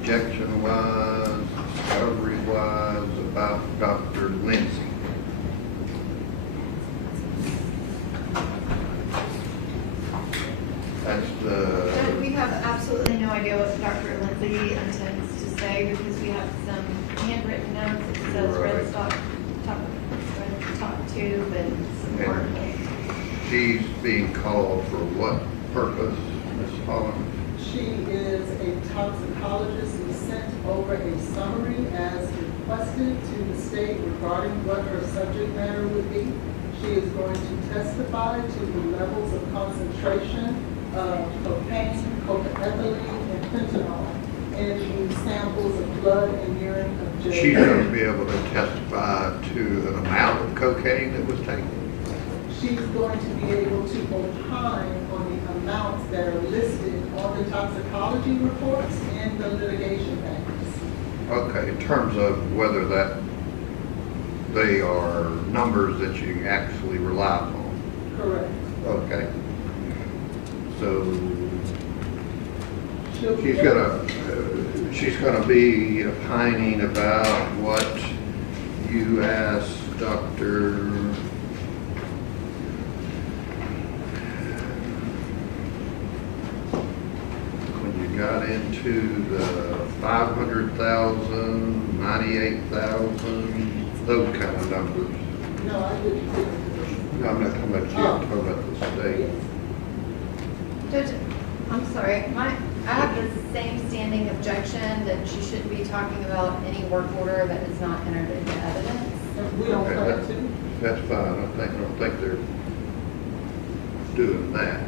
objection-wise, discovery-wise, about Dr. Lindsay? We have absolutely no idea what Dr. Lindsay intends to say because we have some handwritten notes that says red top tube and some more. She's being called for what purpose, Ms. Holland? She is a toxicologist who sent over a summary as requested to the state regarding what her subject matter would be. She is going to testify to the levels of concentration of cocaine, cocaethylene, and fentanyl in the samples of blood and urine of Jade. She's going to be able to testify to an amount of cocaine that was taken? She's going to be able to opine on the amounts that are listed on the toxicology reports and the litigation papers. Okay, in terms of whether that they are numbers that you actually rely upon? Correct. Okay. So she's gonna be opining about what you asked Dr. when you got into the 500,000, 98,000, those kind of numbers. No, I didn't. No, I'm not talking about you, I'm talking about the state. Judge, I'm sorry, I have the same standing objection that she shouldn't be talking about any work order that is not entered into evidence. And we don't Okay, plan to. That's fine, I don't think they're doing that.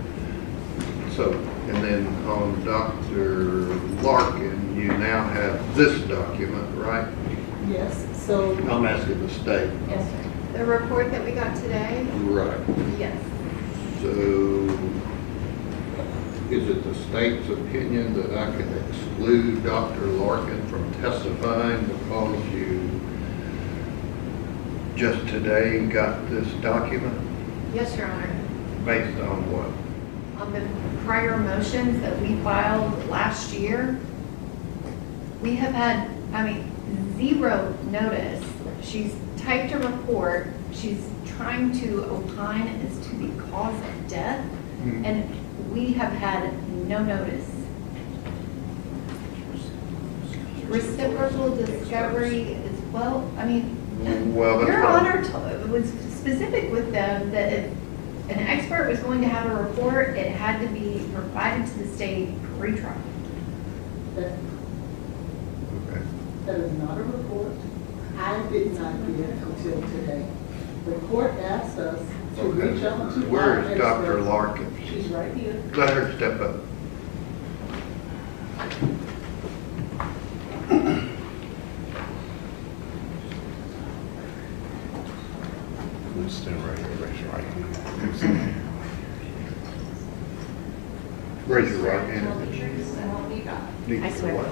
So, and then on Dr. Larkin, you now have this document, right? Yes, so. I'm asking the state. Yes, sir. The report that we got today? Right. Yes. So, is it the state's opinion that I can exclude Dr. Larkin from testifying because you just today got this document? Yes, Your Honor. Based on what? On the prior motions that we filed last year, we have had, zero notice. She's typed a report. She's trying to opine as to the cause of death, and we have had no notice. Reciprocal discovery as well. Your Honor was specific with them that if an expert was going to have a report, it had to be provided to the state pre-trial. That is not a report. I did not get it until today. The court asked us to reach out to Where our is expert. Dr. Larkin? She's right here. Let her step up. Stand right here, raise your right hand. Raise your right hand. I swear.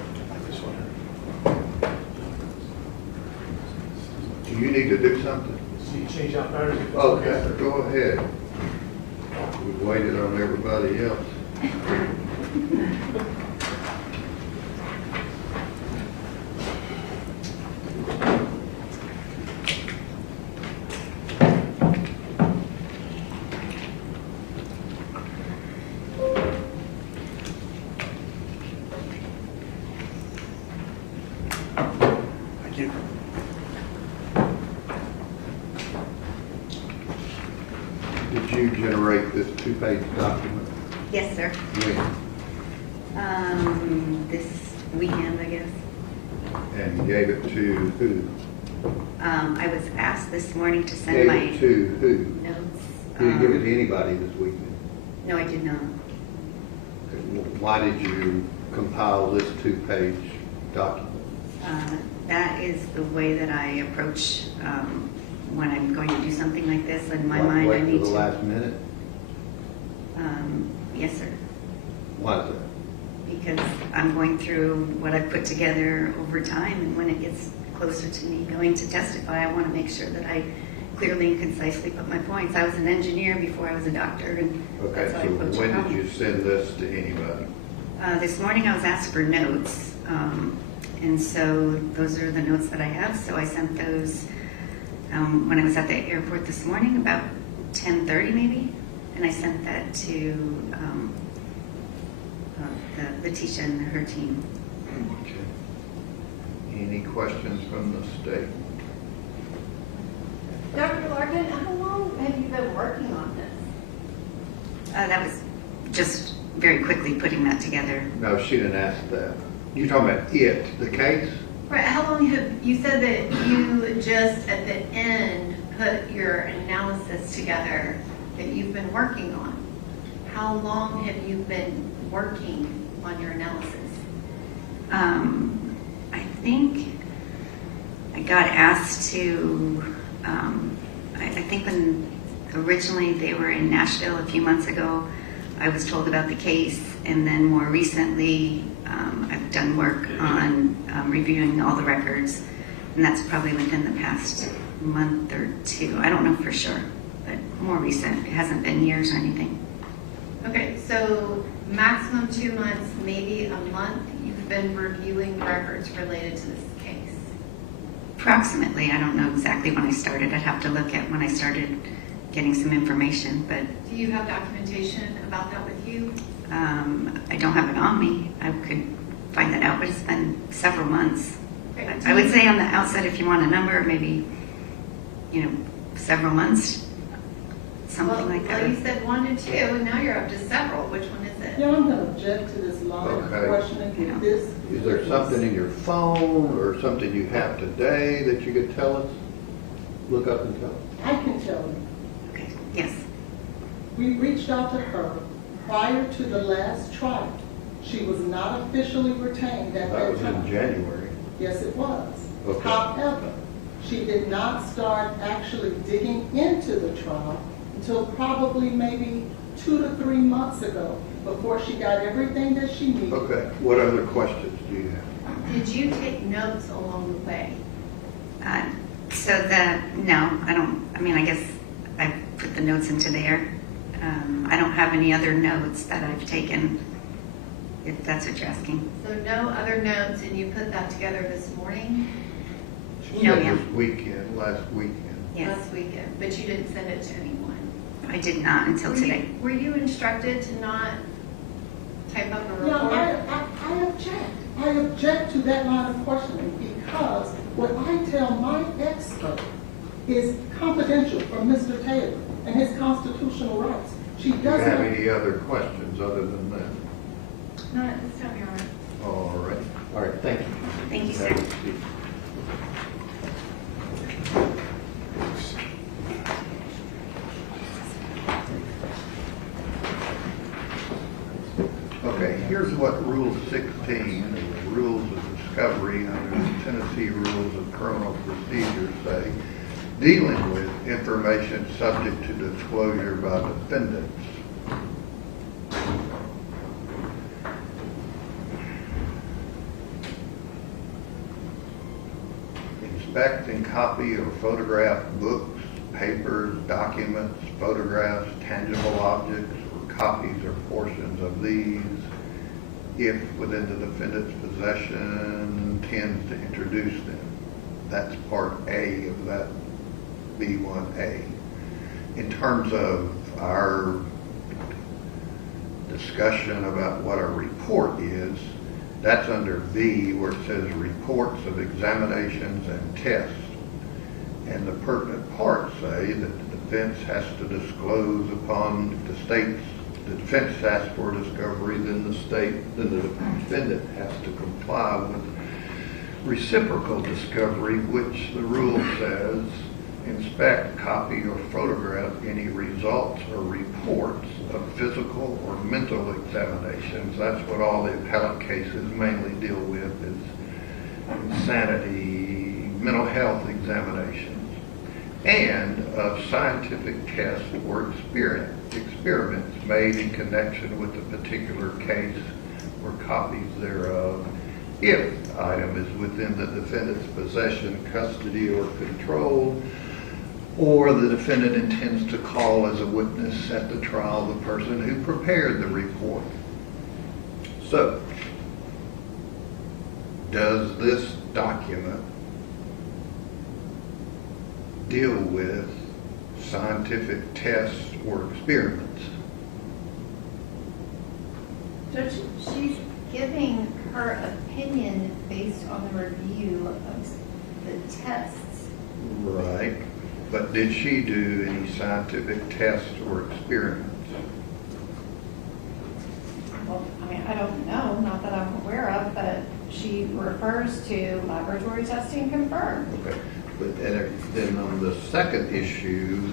Do you need to do something? So you change out batteries? Okay, go ahead. We've waited on everybody else. Thank you. Did you generate this two-page document? Yes, sir. When? This weekend, I guess. And you gave it to who? I was asked this morning to send Gave my it to who? notes. You didn't give it to anybody this weekend? No, I did not. Why did you compile this two-page document? That is the way that I approach when I'm going to do something like this. In my mind, I need Wait to. till the last minute? Yes, sir. Why is that? Because I'm going through what I've put together over time, and when it gets closer to me going to testify, I want to make sure that I clearly and concisely put my points. I was an engineer before I was a doctor, and Okay, that's how I so approach when did problems. you send this to anybody? This morning I was asked for notes, and so those are the notes that I have. So I sent those when I was at the airport this morning, about 10:30 maybe, and I sent that to Letitia and her team. Okay. Any questions from the state? Dr. Larkin, how long have you been working on this? That was just very quickly putting that together. No, she didn't ask that. You're talking about it, the case? Right, how long have, you said that you just at the end put your analysis together that you've been working on. How long have you been working on your analysis? I think I got asked to, I think when originally they were in Nashville a few months ago, I was told about the case, and then more recently I've done work on reviewing all the records, and that's probably within the past month or two. I don't know for sure, but more recent. It hasn't been years or anything. Okay, so maximum 2 months, maybe a month, you've been reviewing records related to this case. Approximately. I don't know exactly when I started. I'd have to look at when I started getting some information, but Do you have documentation about that with you? I don't have it on me. I could find that out, but it's been several months. Okay. I would say on the outset, if you want a number, maybe, several months, something like that. Well, you said 1 to 2, and now you're up to several. Which one is it? Yeah, I'm going to object to this line of Okay. questioning. If this Is there something in your phone or something you have today that you could tell us? Look up and tell us. I can tell you. Okay, yes. We reached out to her prior to the last trial. She was not officially retained at That that was time. in January. Yes, it was. Okay. However, she did not start actually digging into the trial until probably maybe 2 to 3 months ago, before she got everything that she needed. Okay, what other questions do you have? Did you take notes along the way? No, I don't. I mean, I guess I put the notes into there. I don't have any other notes that I've taken, if that's what you're asking. So no other notes, and you put that together this morning? She said last weekend. Yes. Last weekend, but you didn't send it to anyone? I did not until today. Were you instructed to not type up a report? No, I object. I object to that line of questioning, because what I tell my expert is confidential from Mr. Taylor and his constitutional rights. She Do you doesn't. have any other questions other than that? Not at this time, Your Honor. All right. All right, thank you. Thank you, sir. Have a seat. Okay, here's what Rule 16, the Rules of Discovery under the Tennessee Rules of Criminal Procedure say, dealing with information subject to disclosure by defendants. Inspect and copy or photograph books, papers, documents, photographs, tangible objects, or copies or portions of these, if within the defendant's possession tends to introduce them. That's part A of that B1A. In terms of our discussion about what a report is, that's under B, where it says reports of examinations and tests. And the pertinent parts say that the defense has to disclose upon the defense asks for discovery, then the defendant has to comply with reciprocal discovery, which the rule says inspect, copy, or photograph any results or reports of physical or mental examinations. That's what all the appellate cases mainly deal with, is insanity, mental health examinations, and of scientific tests or experiments made in connection with a particular case or copies thereof, if the item is within the defendant's possession, custody, or control, or the defendant intends to call as a witness at the trial the person who prepared the report. So, does this document deal with scientific tests or experiments? Judge, she's giving her opinion based on the review of the tests. Right. But did she do any scientific tests or experiments? Well, I mean, I don't know, not that I'm aware of, but she refers to laboratory testing confirmed. Okay. But then on the second issue,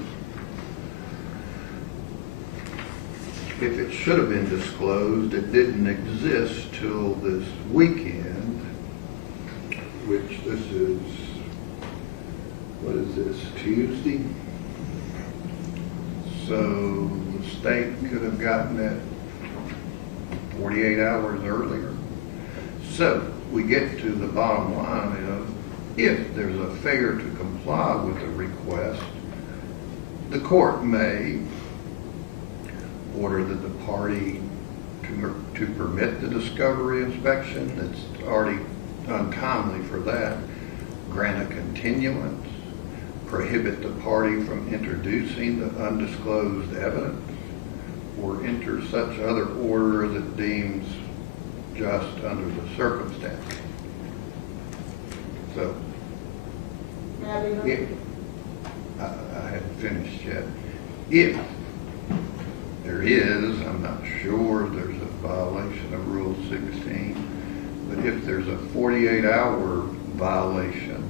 if it should have been disclosed, it didn't exist till this weekend, which this is, what is this, Tuesday? So the state could have gotten it 48 hours earlier. So we get to the bottom line of, if there's a failure to comply with the request, the court may order that the party to permit the discovery inspection. It's already untimely for that. Grant a continuance, prohibit the party from introducing the undisclosed evidence, or enter such other order as it deems just under the circumstances. So, if, I haven't finished yet. If there is, I'm not sure there's a violation of Rule 16, but if there's a 48-hour violation,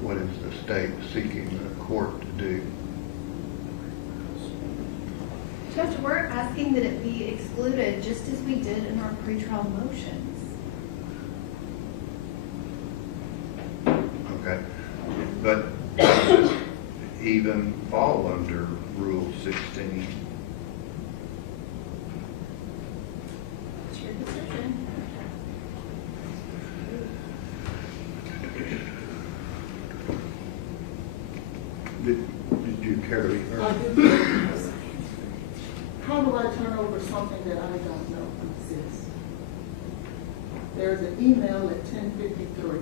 what is the state seeking the court to do? Judge, we're asking that it be excluded just as we did in our pretrial motions. Okay, but does it even fall under Rule 16? It's your decision. Did you care to hear? I do. How do I turn over something that I don't know exists? There's an email at 10:53.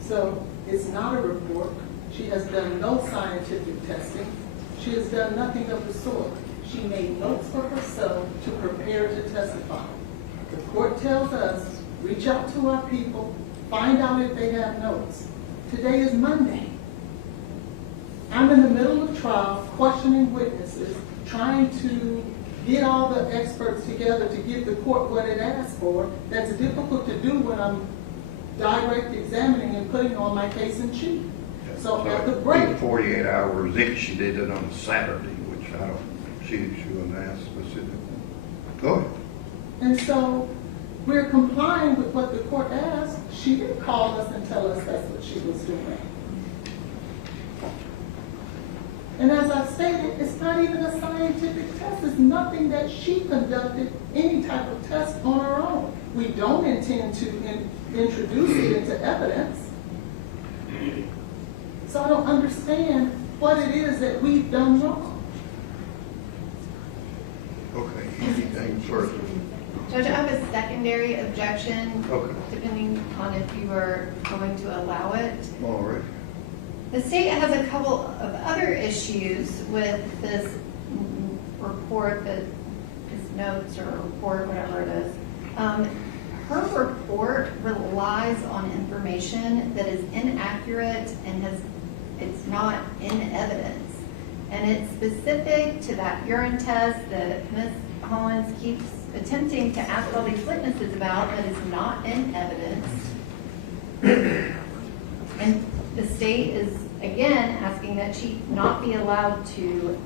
So it's not a report. She has done no scientific testing. She has done nothing of the sort. She made notes for herself to prepare to testify. The court tells us, reach out to our people, find out if they have notes. Today is Monday. I'm in the middle of trial, questioning witnesses, trying to get all the experts together to give the court what it asked for. That's difficult to do when I'm direct examining and putting on my case in chief. So at the break. 48 hours if she did it on a Saturday, which I don't, she wouldn't ask specifically. Go ahead. And so we're complying with what the court asked. She didn't call us and tell us that's what she was doing. And as I stated, it's not even a scientific test. It's nothing that she conducted any type of test on her own. We don't intend to introduce it into evidence. So I don't understand what it is that we've done wrong. Okay, anything further? Judge, I have a secondary objection, Okay. depending on if you are going to allow it. All right. The state has a couple of other issues with this report, that is notes or report, whatever it is. Her report relies on information that is inaccurate and it's not in evidence. And it's specific to that urine test that Ms. Hollins keeps attempting to ask all these witnesses about, that is not in evidence. And the state is, again, asking that she not be allowed to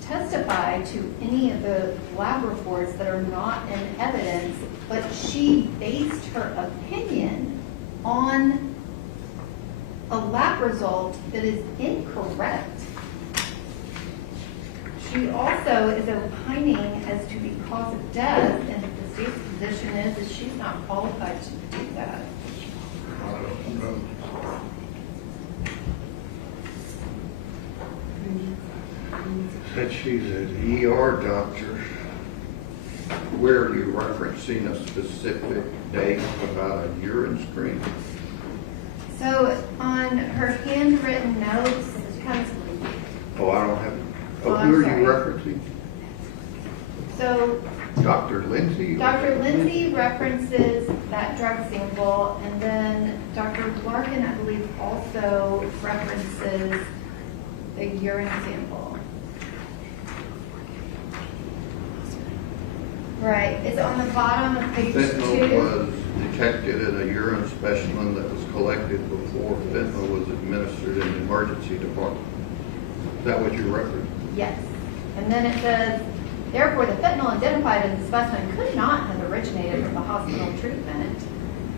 testify to any of the lab reports that are not in evidence, but she based her opinion on a lab result that is incorrect. She also is opining as to the cause of death, and the state's position is she's not qualified to do that. I don't know. Said she's an ER doctor. Where are you referencing a specific date about a urine screen? So on her handwritten notes, it's kind of, Oh, I don't have, Oh, who are I'm you sorry. referencing? so Dr. Lindsay? Dr. Lindsay references that drug sample, and then Dr. Larkin, I believe, also references the urine sample. Right, it's on the bottom of page Fentanyl 2. was detected in a urine specimen that was collected before fentanyl was administered in the emergency department. Is that what you referenced? Yes. And then it says, therefore, the fentanyl identified in the specimen could not have originated from the hospital treatment,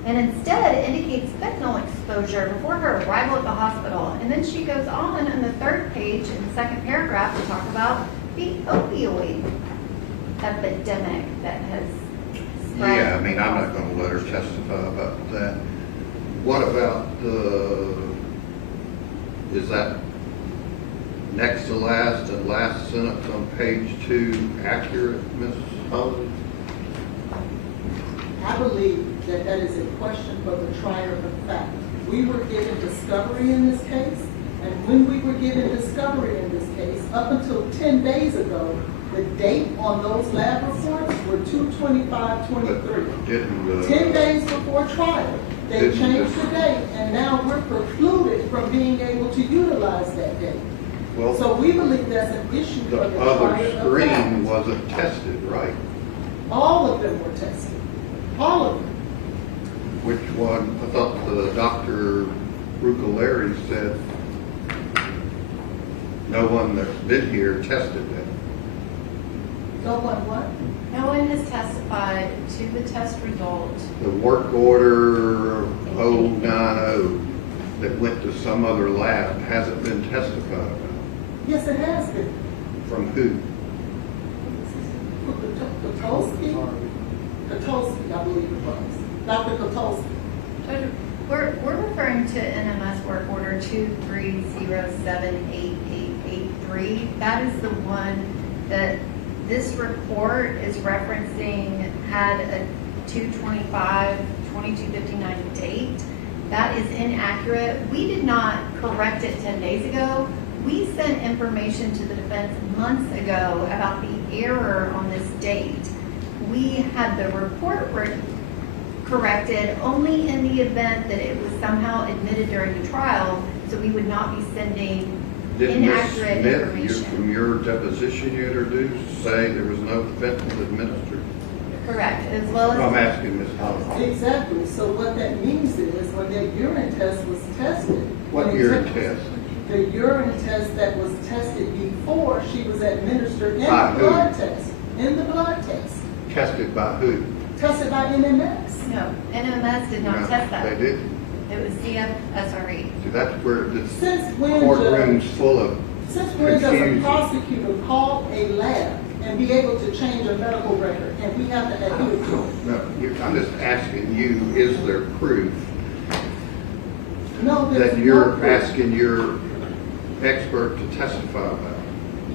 and instead it indicates fentanyl exposure before her arrival at the hospital. And then she goes on in the third page, in the second paragraph, to talk about the opioid epidemic that has spread. Yeah, I mean, I'm not gonna let her testify about that. What about is that next to last and last sentence on page 2 accurate, Mrs. Holly? I believe that that is a question for the trier of fact. We were given discovery in this case, and when we were given discovery in this case, up until 10 days ago, the date on those lab reports were 2/25/23. Didn't 10 days before trial, they Didn't changed this- the date, and now we're precluded from being able to utilize that date. well, So we believe that's an issue for the the other trier of fact. screen wasn't tested, right? All of them were tested. All of them. Which one? I thought the Dr. Ruccoleri said no one that's been here tested that. No one what? No one has testified to the test result. The work order 090 that went to some other lab hasn't been testified about. Yes, it has been. From who? Katolsky, I believe it was. Dr. Katolsky. We're referring to NMS work order 230788883. That is the one that this report is referencing, had a 2/25/2259 date. That is inaccurate. We did not correct it 10 days ago. We sent information to the defense months ago about the error on this date. We had the report corrected only in the event that it was somehow admitted during the trial, so we would not be sending Didn't Ms. inaccurate Smith, information. from your deposition you introduced, say there was no fentanyl administered? Correct, as well as. I'm asking Ms. Holly. Exactly. So what that means is when that urine test was tested. What urine test? The urine test that was tested before she was administered in By the who? blood test. In the blood test. Tested by who? Tested by NMS. No, NMS did not No, test that. They didn't. It was CFSRE. See, that's where this Since when courtroom's full of Since when does a confusion. prosecutor call a lab and be able to change a medical record and we have to adhere to it? No, I'm just asking you, is there proof No, there's that no you're proof. asking your expert to testify about?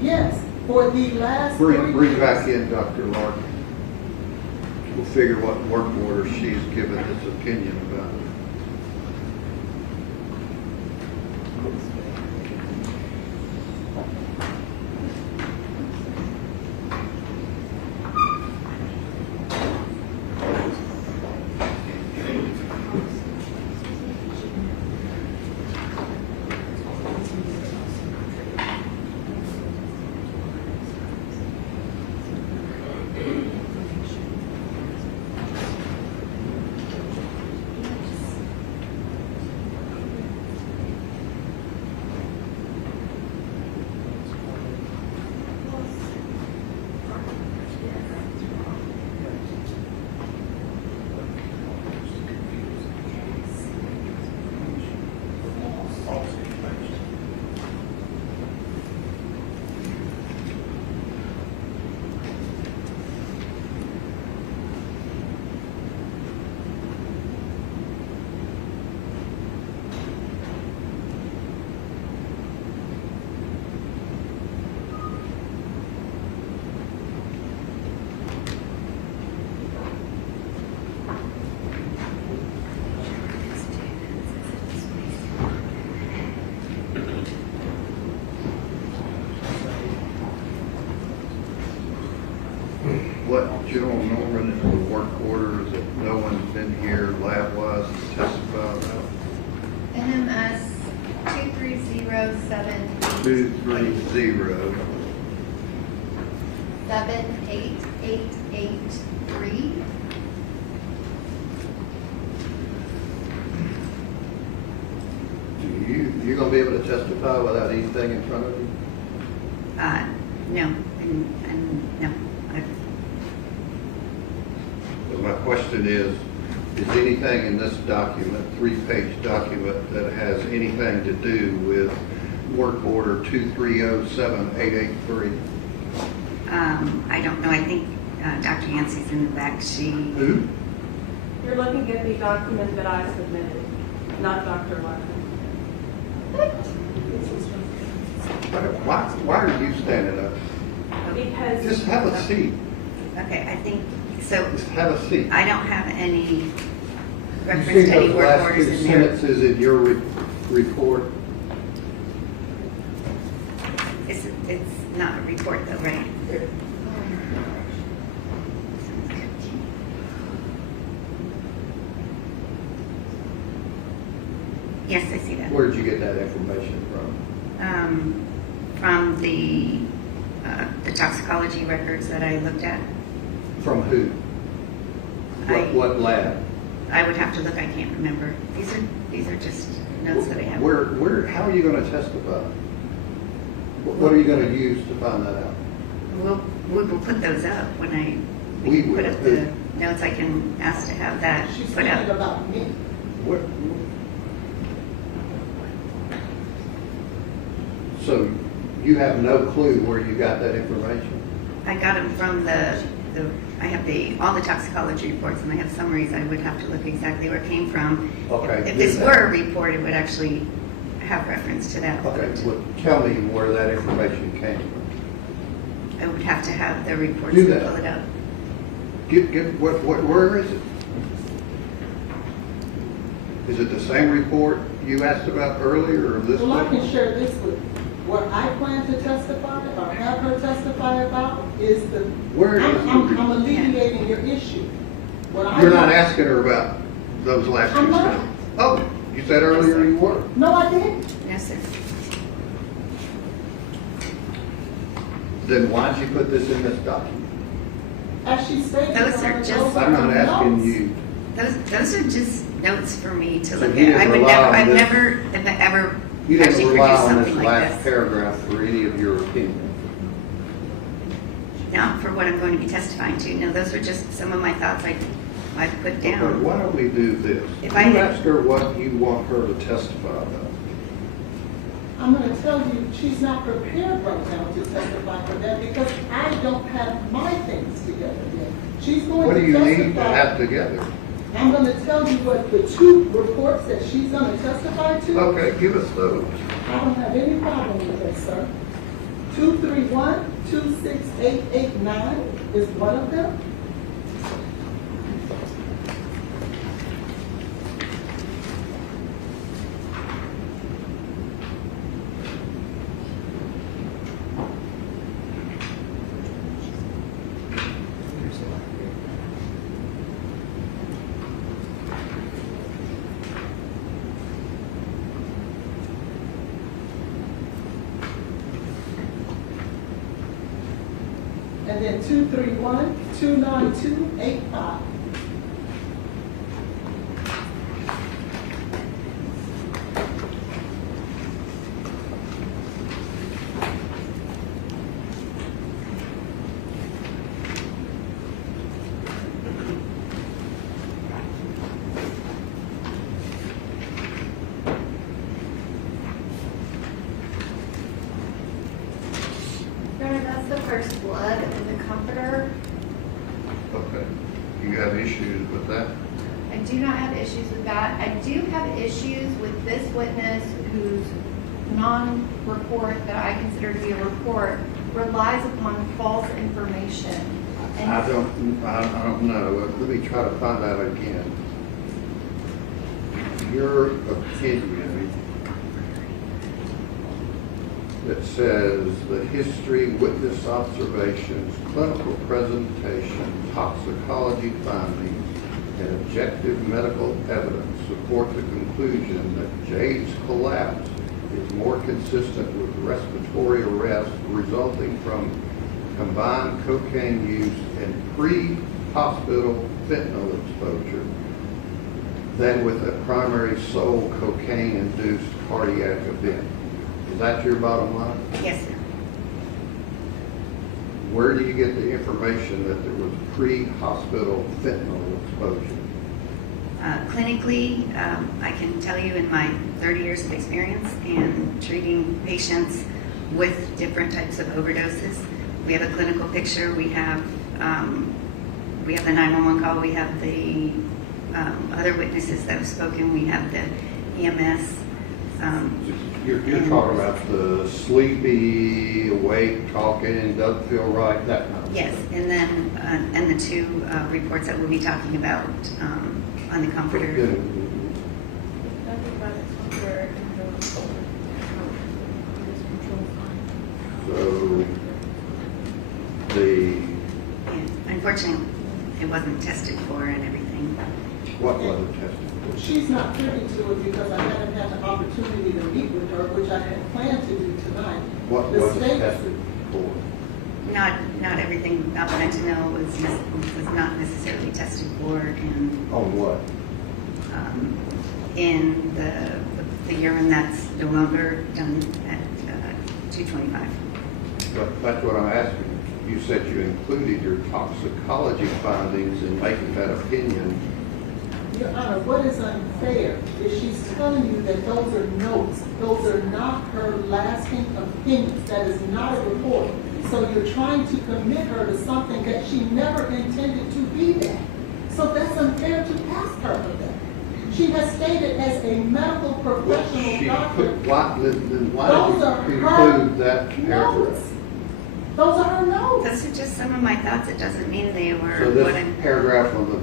Yes, for the last Bring 3 back years. in Dr. Larkin. We'll figure what work order she's given his opinion about. General Norman in the work order that no one's been here lab-wise to testify about? NMS 23078 230. 78883. You gonna be able to testify without anything in front of you? No, and no. But my question is anything in this document, 3-page document, that has anything to do with work order 2307883? I don't know. I think Dr. Yancey's in the back. Who? You're looking at the document that I submitted, not Dr. Larkin. Why are you standing up? Because Just have a seat. Okay, I think so. Just have a seat. I don't have any You reference see to any those work last orders two in there. sentences in your report? It's not a report though, right? Yes, I see that. Where did you get that information from? From the toxicology records that I looked at. From who? What lab? I would have to look. I can't remember. These are just notes that I have. How are you going to testify? What are you going to use to find that out? We'll put those up when We put will. up the notes. I can ask to have that She's put thinking up. about me. What? So you have no clue where you got that information? I got them from I have all the toxicology reports and I have summaries. I would have to look exactly where it came from. Okay. If this were a report, it would actually have reference to that. Okay, well, tell me where that information came from. I would have to have the reports Do and that. pull it up. Where is it? Is it the same report you asked about earlier, or this Well, I one? can share this with you. What I plan to testify or have her testify about is Where is the I'm alleviating your issue. You're not asking her about those last I'm two not. sentences? Oh, you said earlier you were. No, I didn't. Yes, sir. Then why'd you put this in this document? As she stated, Those are just- I'm not asking you. Those are just notes for me to So look you at. didn't rely on I've this? never ever You actually didn't rely produced on this something like last this. paragraph for any of your opinion. Not for what I'm going to be testifying to. No, those are just some of my thoughts I put Okay, down. why don't we do this? If You I had- ask her what you want her to testify about. I'm going to tell you, she's not prepared right now to testify for that because I don't have my things together yet. She's going What to do you testify. need to have together? I'm going to tell you what the two reports that she's going to testify to. Okay, give us those. I don't have any problem with that, sir. 231-26889 is one of them. And then 231-29285. That's the first blood and the comforter. Okay. You have issues with that? I do not have issues with that. I do have issues with this witness whose non-report that I consider to be a report relies upon false information. And I don't know. Let me try to find out again. Your opinion that says the history, witness observations, clinical presentation, toxicology findings, and objective medical evidence support the conclusion that Jade's collapse is more consistent with respiratory arrest resulting from combined cocaine use and pre-hospital fentanyl exposure than with a primary sole cocaine-induced cardiac event. Is that your bottom line? Yes, sir. Where do you get the information that there was pre-hospital fentanyl exposure? Clinically, I can tell you in my 30 years of experience in treating patients with different types of overdoses, we have a clinical picture. We have the 911 call. We have the other witnesses that have spoken. We have the EMS. You're talking about the sleepy, awake, talking, doesn't feel right, that kind of Yes, stuff. and then and the two reports that we'll be talking about on the comforter. So the Unfortunately, it wasn't tested for and everything. what wasn't tested? She's not privy to it because I haven't had the opportunity to meet with her, which I had planned to do tonight. What The wasn't state- tested for? Not everything about fentanyl was not necessarily tested for, and On what? in the urine that's no longer done at 225. But that's what I'm asking. You said you included your toxicology findings in making that opinion. Your Honor, what is unfair is she's telling you that those are notes. Those are not her lasting opinions. That is not a report. So you're trying to commit her to something that she never intended to be that. So that's unfair to ask her for that. She has stated as a medical professional She doctor. put, why Those are did you her include that paragraph? notes. Those are her notes. Those are just some of my thoughts. It doesn't mean they were So what this I'm. paragraph on the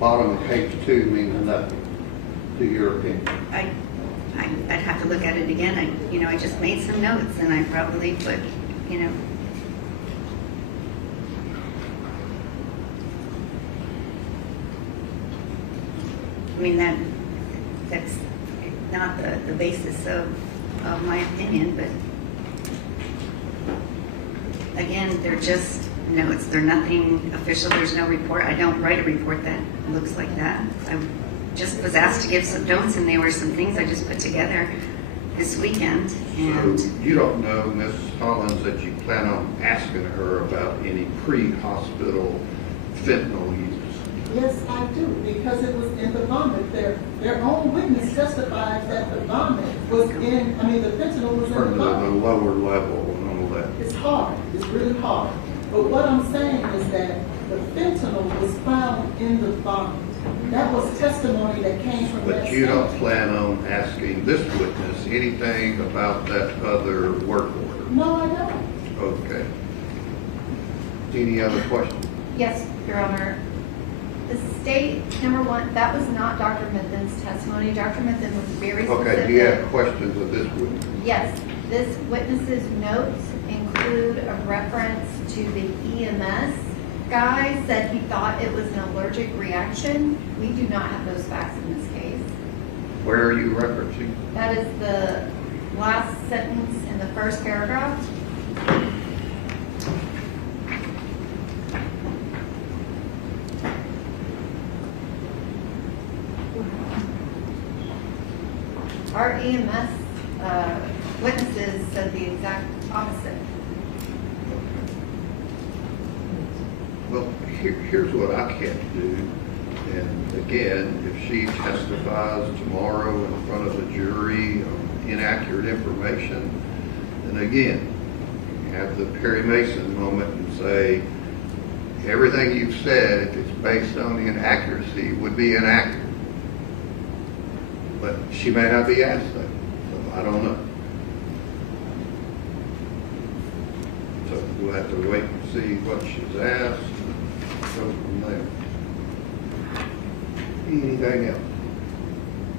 bottom of page 2 means nothing to your opinion. I'd have to look at it again. I just made some notes, and I probably put, I mean, that's not the basis of my opinion, but again, they're just notes. They're nothing official. There's no report. I don't write a report that looks like that. I just was asked to give some notes, and there were some things I just put together this weekend. And So you don't know, Ms. Hollins, that you plan on asking her about any pre-hospital fentanyl use? Yes, I do, because it was in the vomit. Their own witness testified that the vomit was the fentanyl was in the From the vomit. lower level and all that. It's hard, it's really hard. But what I'm saying is that the fentanyl was found in the vomit. That was testimony that came from that But you don't state. plan on asking this witness anything about that other work order? No, I don't. Okay. Any other questions? Yes, Your Honor. The state, number one, that was not Dr. Mithen's testimony. Dr. Mithen was very specific. Okay, do you have questions of this witness? Yes, this witness's notes include a reference to the EMS guy said he thought it was an allergic reaction. We do not have those facts in this case. Where are you referencing? That is the last sentence in the first paragraph. Our EMS witnesses said the exact opposite. Well, here's what I can't do. And again, if she testifies tomorrow in front of a jury on inaccurate information, then again, you have the Perry Mason moment and say, everything you've said, if it's based on the inaccuracy, would be inaccurate. But she may not be asked that, so I don't know. So we'll have to wait and see what she's asked and go from there. Anything else?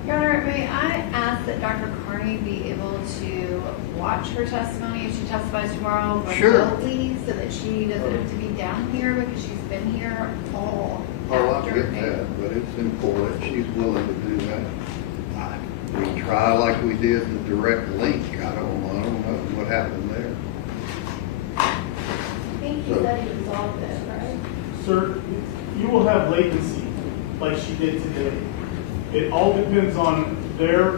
Your Honor, may I ask that Dr. Carney be able to watch her testimony if she testifies tomorrow remotely so that she doesn't have to be down here because she's been here all Oh, I afternoon? get that, but it's important, she's willing to do that. We try like we did the direct link, I don't know what happened there. I think he said he resolved it, right? Sir, you will have latency like she did today. It all depends on their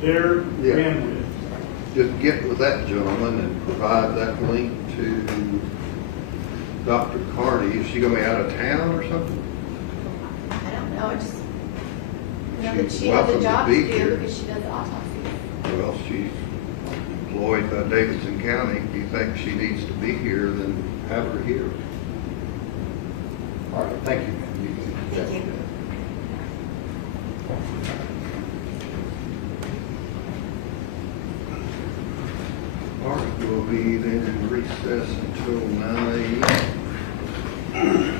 bandwidth. Just get with that gentleman and provide that link to Dr. Carney. Is she gonna be out of town or something? I don't know, I just know that She's she has a welcome to job be to here. do because she does autopsies. Well, she's employed by Davidson County. If you think she needs to be here, then have her here. All right, thank you, ma'am. Thank you. All right, we'll be then in recess until 9 a.m.